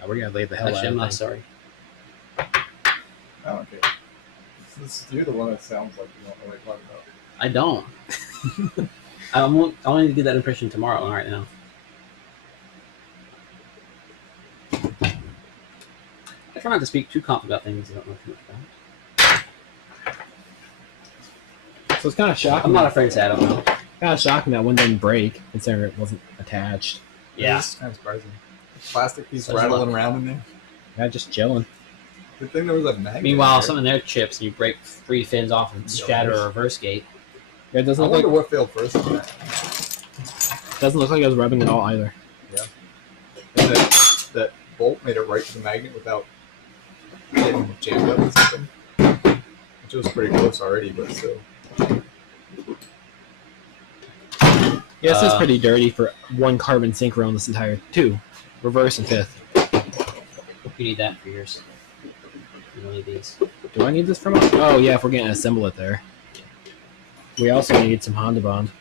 We're gonna lay the hell Actually, out I'm of not it. sorry. I don't care. You're the one that sounds like you don't know what you're talking about. I don't. I only need to get that impression tomorrow. All right now. I try not to speak too confident about things I don't know too much about. So it's kind of shocking. I'm not afraid to say I don't know. Kind of shocking that one didn't break, considering it wasn't attached. Yeah. It's kind of surprising. Plastic piece Such rattling luck. around in there. Yeah, just chilling. Good thing there was a magnet. Meanwhile, in there. some of their chips, you break 3 fins off and shatter a reverse gate. Yeah, it doesn't I look wonder like what failed first in that. doesn't look like it was rubbing at all either. And that bolt made it right to the magnet without getting jammed up or something. Which was pretty close already, but still. Yeah, this is pretty dirty for 1 carbon synchro on this entire 2. Reverse and 5th. You need that for yours. You don't need these. Do I need this from? Oh yeah, if we're gonna assemble it there. We also need some Honda Bond.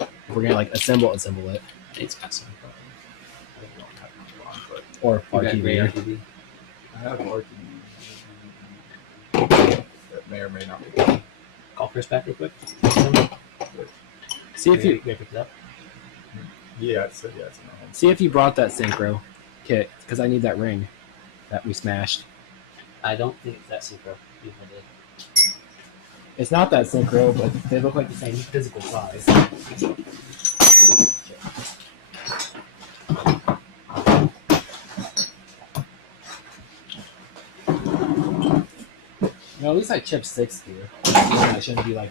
If we're gonna like assemble it. It's got some. Or You got gray RTB. RGB. I have RTB. That may or may not be. Call Chris back real quick. See if you pick it up. Yeah, it said yes. No. see if you brought that synchro kit, because I need that ring that we smashed. I don't think it's that synchro. Even if I did. It's not that synchro, but they look like the same physical size. At least I chipped 6 here. I shouldn't be like,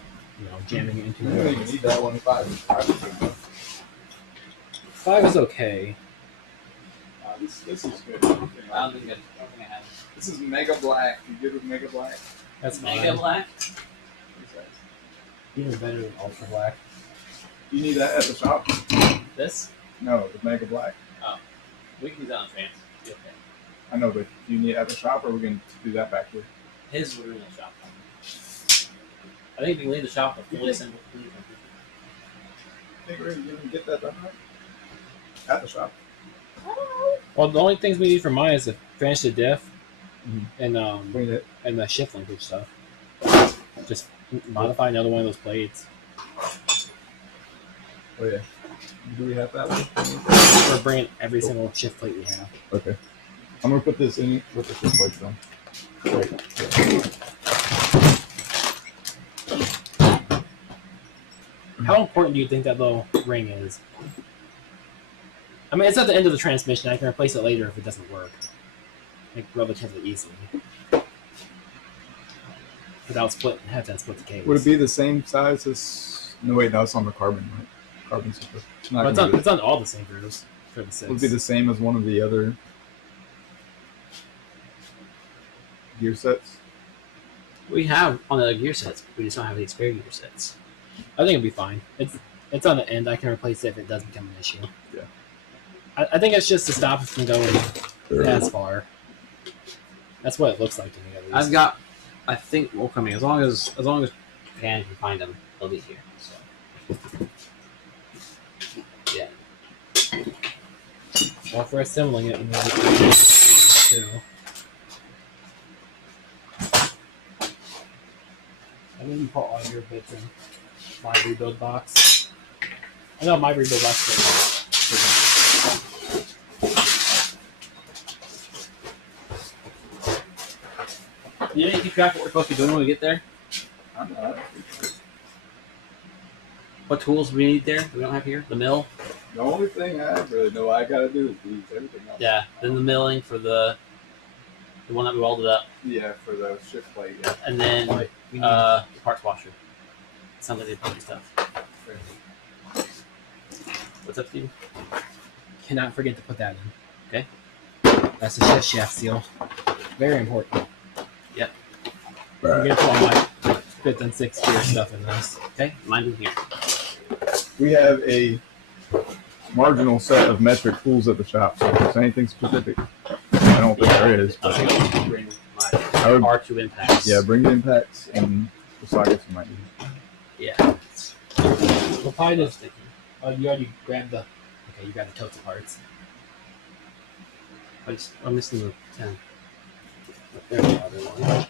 jamming it into You don't even need that one. 5 is good. 5 is okay. This is good. I don't think I have it. This is Mega Black. You good with Mega Black? That's Mega fine. black. Even better than Ultra Black. You need that at the shop? This? No, the Mega Black. We can do that on trans. Okay. I know, but do you need it at the shop, or we can do that back here? His would in the shop. I think we can leave the shop with fully assembled. Think we're gonna get that done right? At the shop. Well, the only things we need for mine is to finish the diff and Clean it. and the shift linkage stuff. Just modify another one of those plates. Oh yeah. Do we have that one? We're bringing every single shift plate we have. Okay. I'm gonna put this in with the shift plates on. Right. How important do you think that little ring is? I mean, it's at the end of the transmission. I can replace it later if it doesn't work. Like, relatively easily. Without having to split the cables. Would it be the same size as? No wait, no, it's on the carbon, right? Carbon super. It's not Well, it's, gonna on, be it's on all the synchros for the 6. Would it be the same as one of the other gear sets? We have on the gear sets. We just don't have the spare gear sets. I think it'd be fine. It's on the end. I can replace it if it does become an issue. Yeah. I think it's just to stop us from going as far. That's what it looks like to me, at least. I think we're coming as long as Pan can find them, they'll be here. So. Yeah. Well, if we're assembling it, we need to too. I think you put all your bits in. my rebuild box. I know my rebuild box. You didn't keep track of what we're supposed to be doing when we get there? I'm not. What tools we need there? We don't have here? The mill? The only thing I really know I gotta do is these. Everything else. Yeah. Then the milling for the one that we welded up. Yeah, for the shift plate. Yeah. And then We need, the parts washer. Sounds like they put stuff. What's up, Steve? cannot forget to put that in. Okay. That's the chef seal. Very important. Yep. I'm gonna put all my 5th and 6th gear stuff in this. Okay, mine in here. We have a marginal set of metric tools at the shop, so if there's anything specific, I don't think there is. I But think I'll bring my I would, R2 impacts. yeah, bring the impacts and the sockets you might need. Yeah. We'll probably just. Oh, you already grabbed the. Okay, you got the totes parts. I'm missing the 10. There we are. There's one.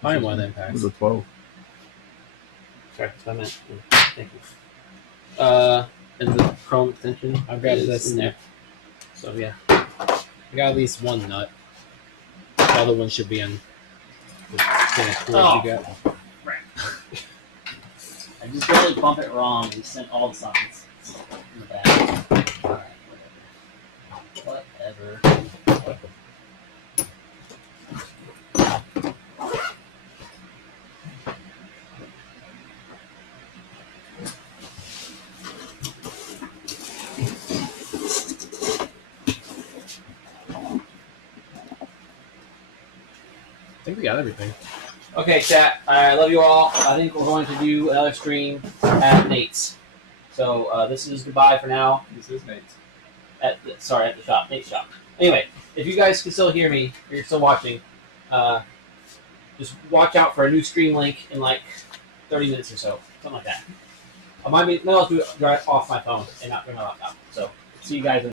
Find one of the It impacts. was a 12. Sorry, that's what I meant. Thank you. And the chrome extension. I've got is this in there. So yeah. I got at least one nut. The other one should be in the spinach cord Oh. you got. I just barely bump it wrong and sent all the sockets in the back. Alright, whatever. I think we got everything. Okay, chat. I love you all. I think we're going to do another stream at Nate's. So this is goodbye for now. This is Nate's. At the shop, Nate's shop. Anyway, if you guys can still hear me, or you're still watching, just watch out for a new stream link in like 30 minutes or so, something like that. I might as well do it right off my phone and not bring my laptop. So see you guys in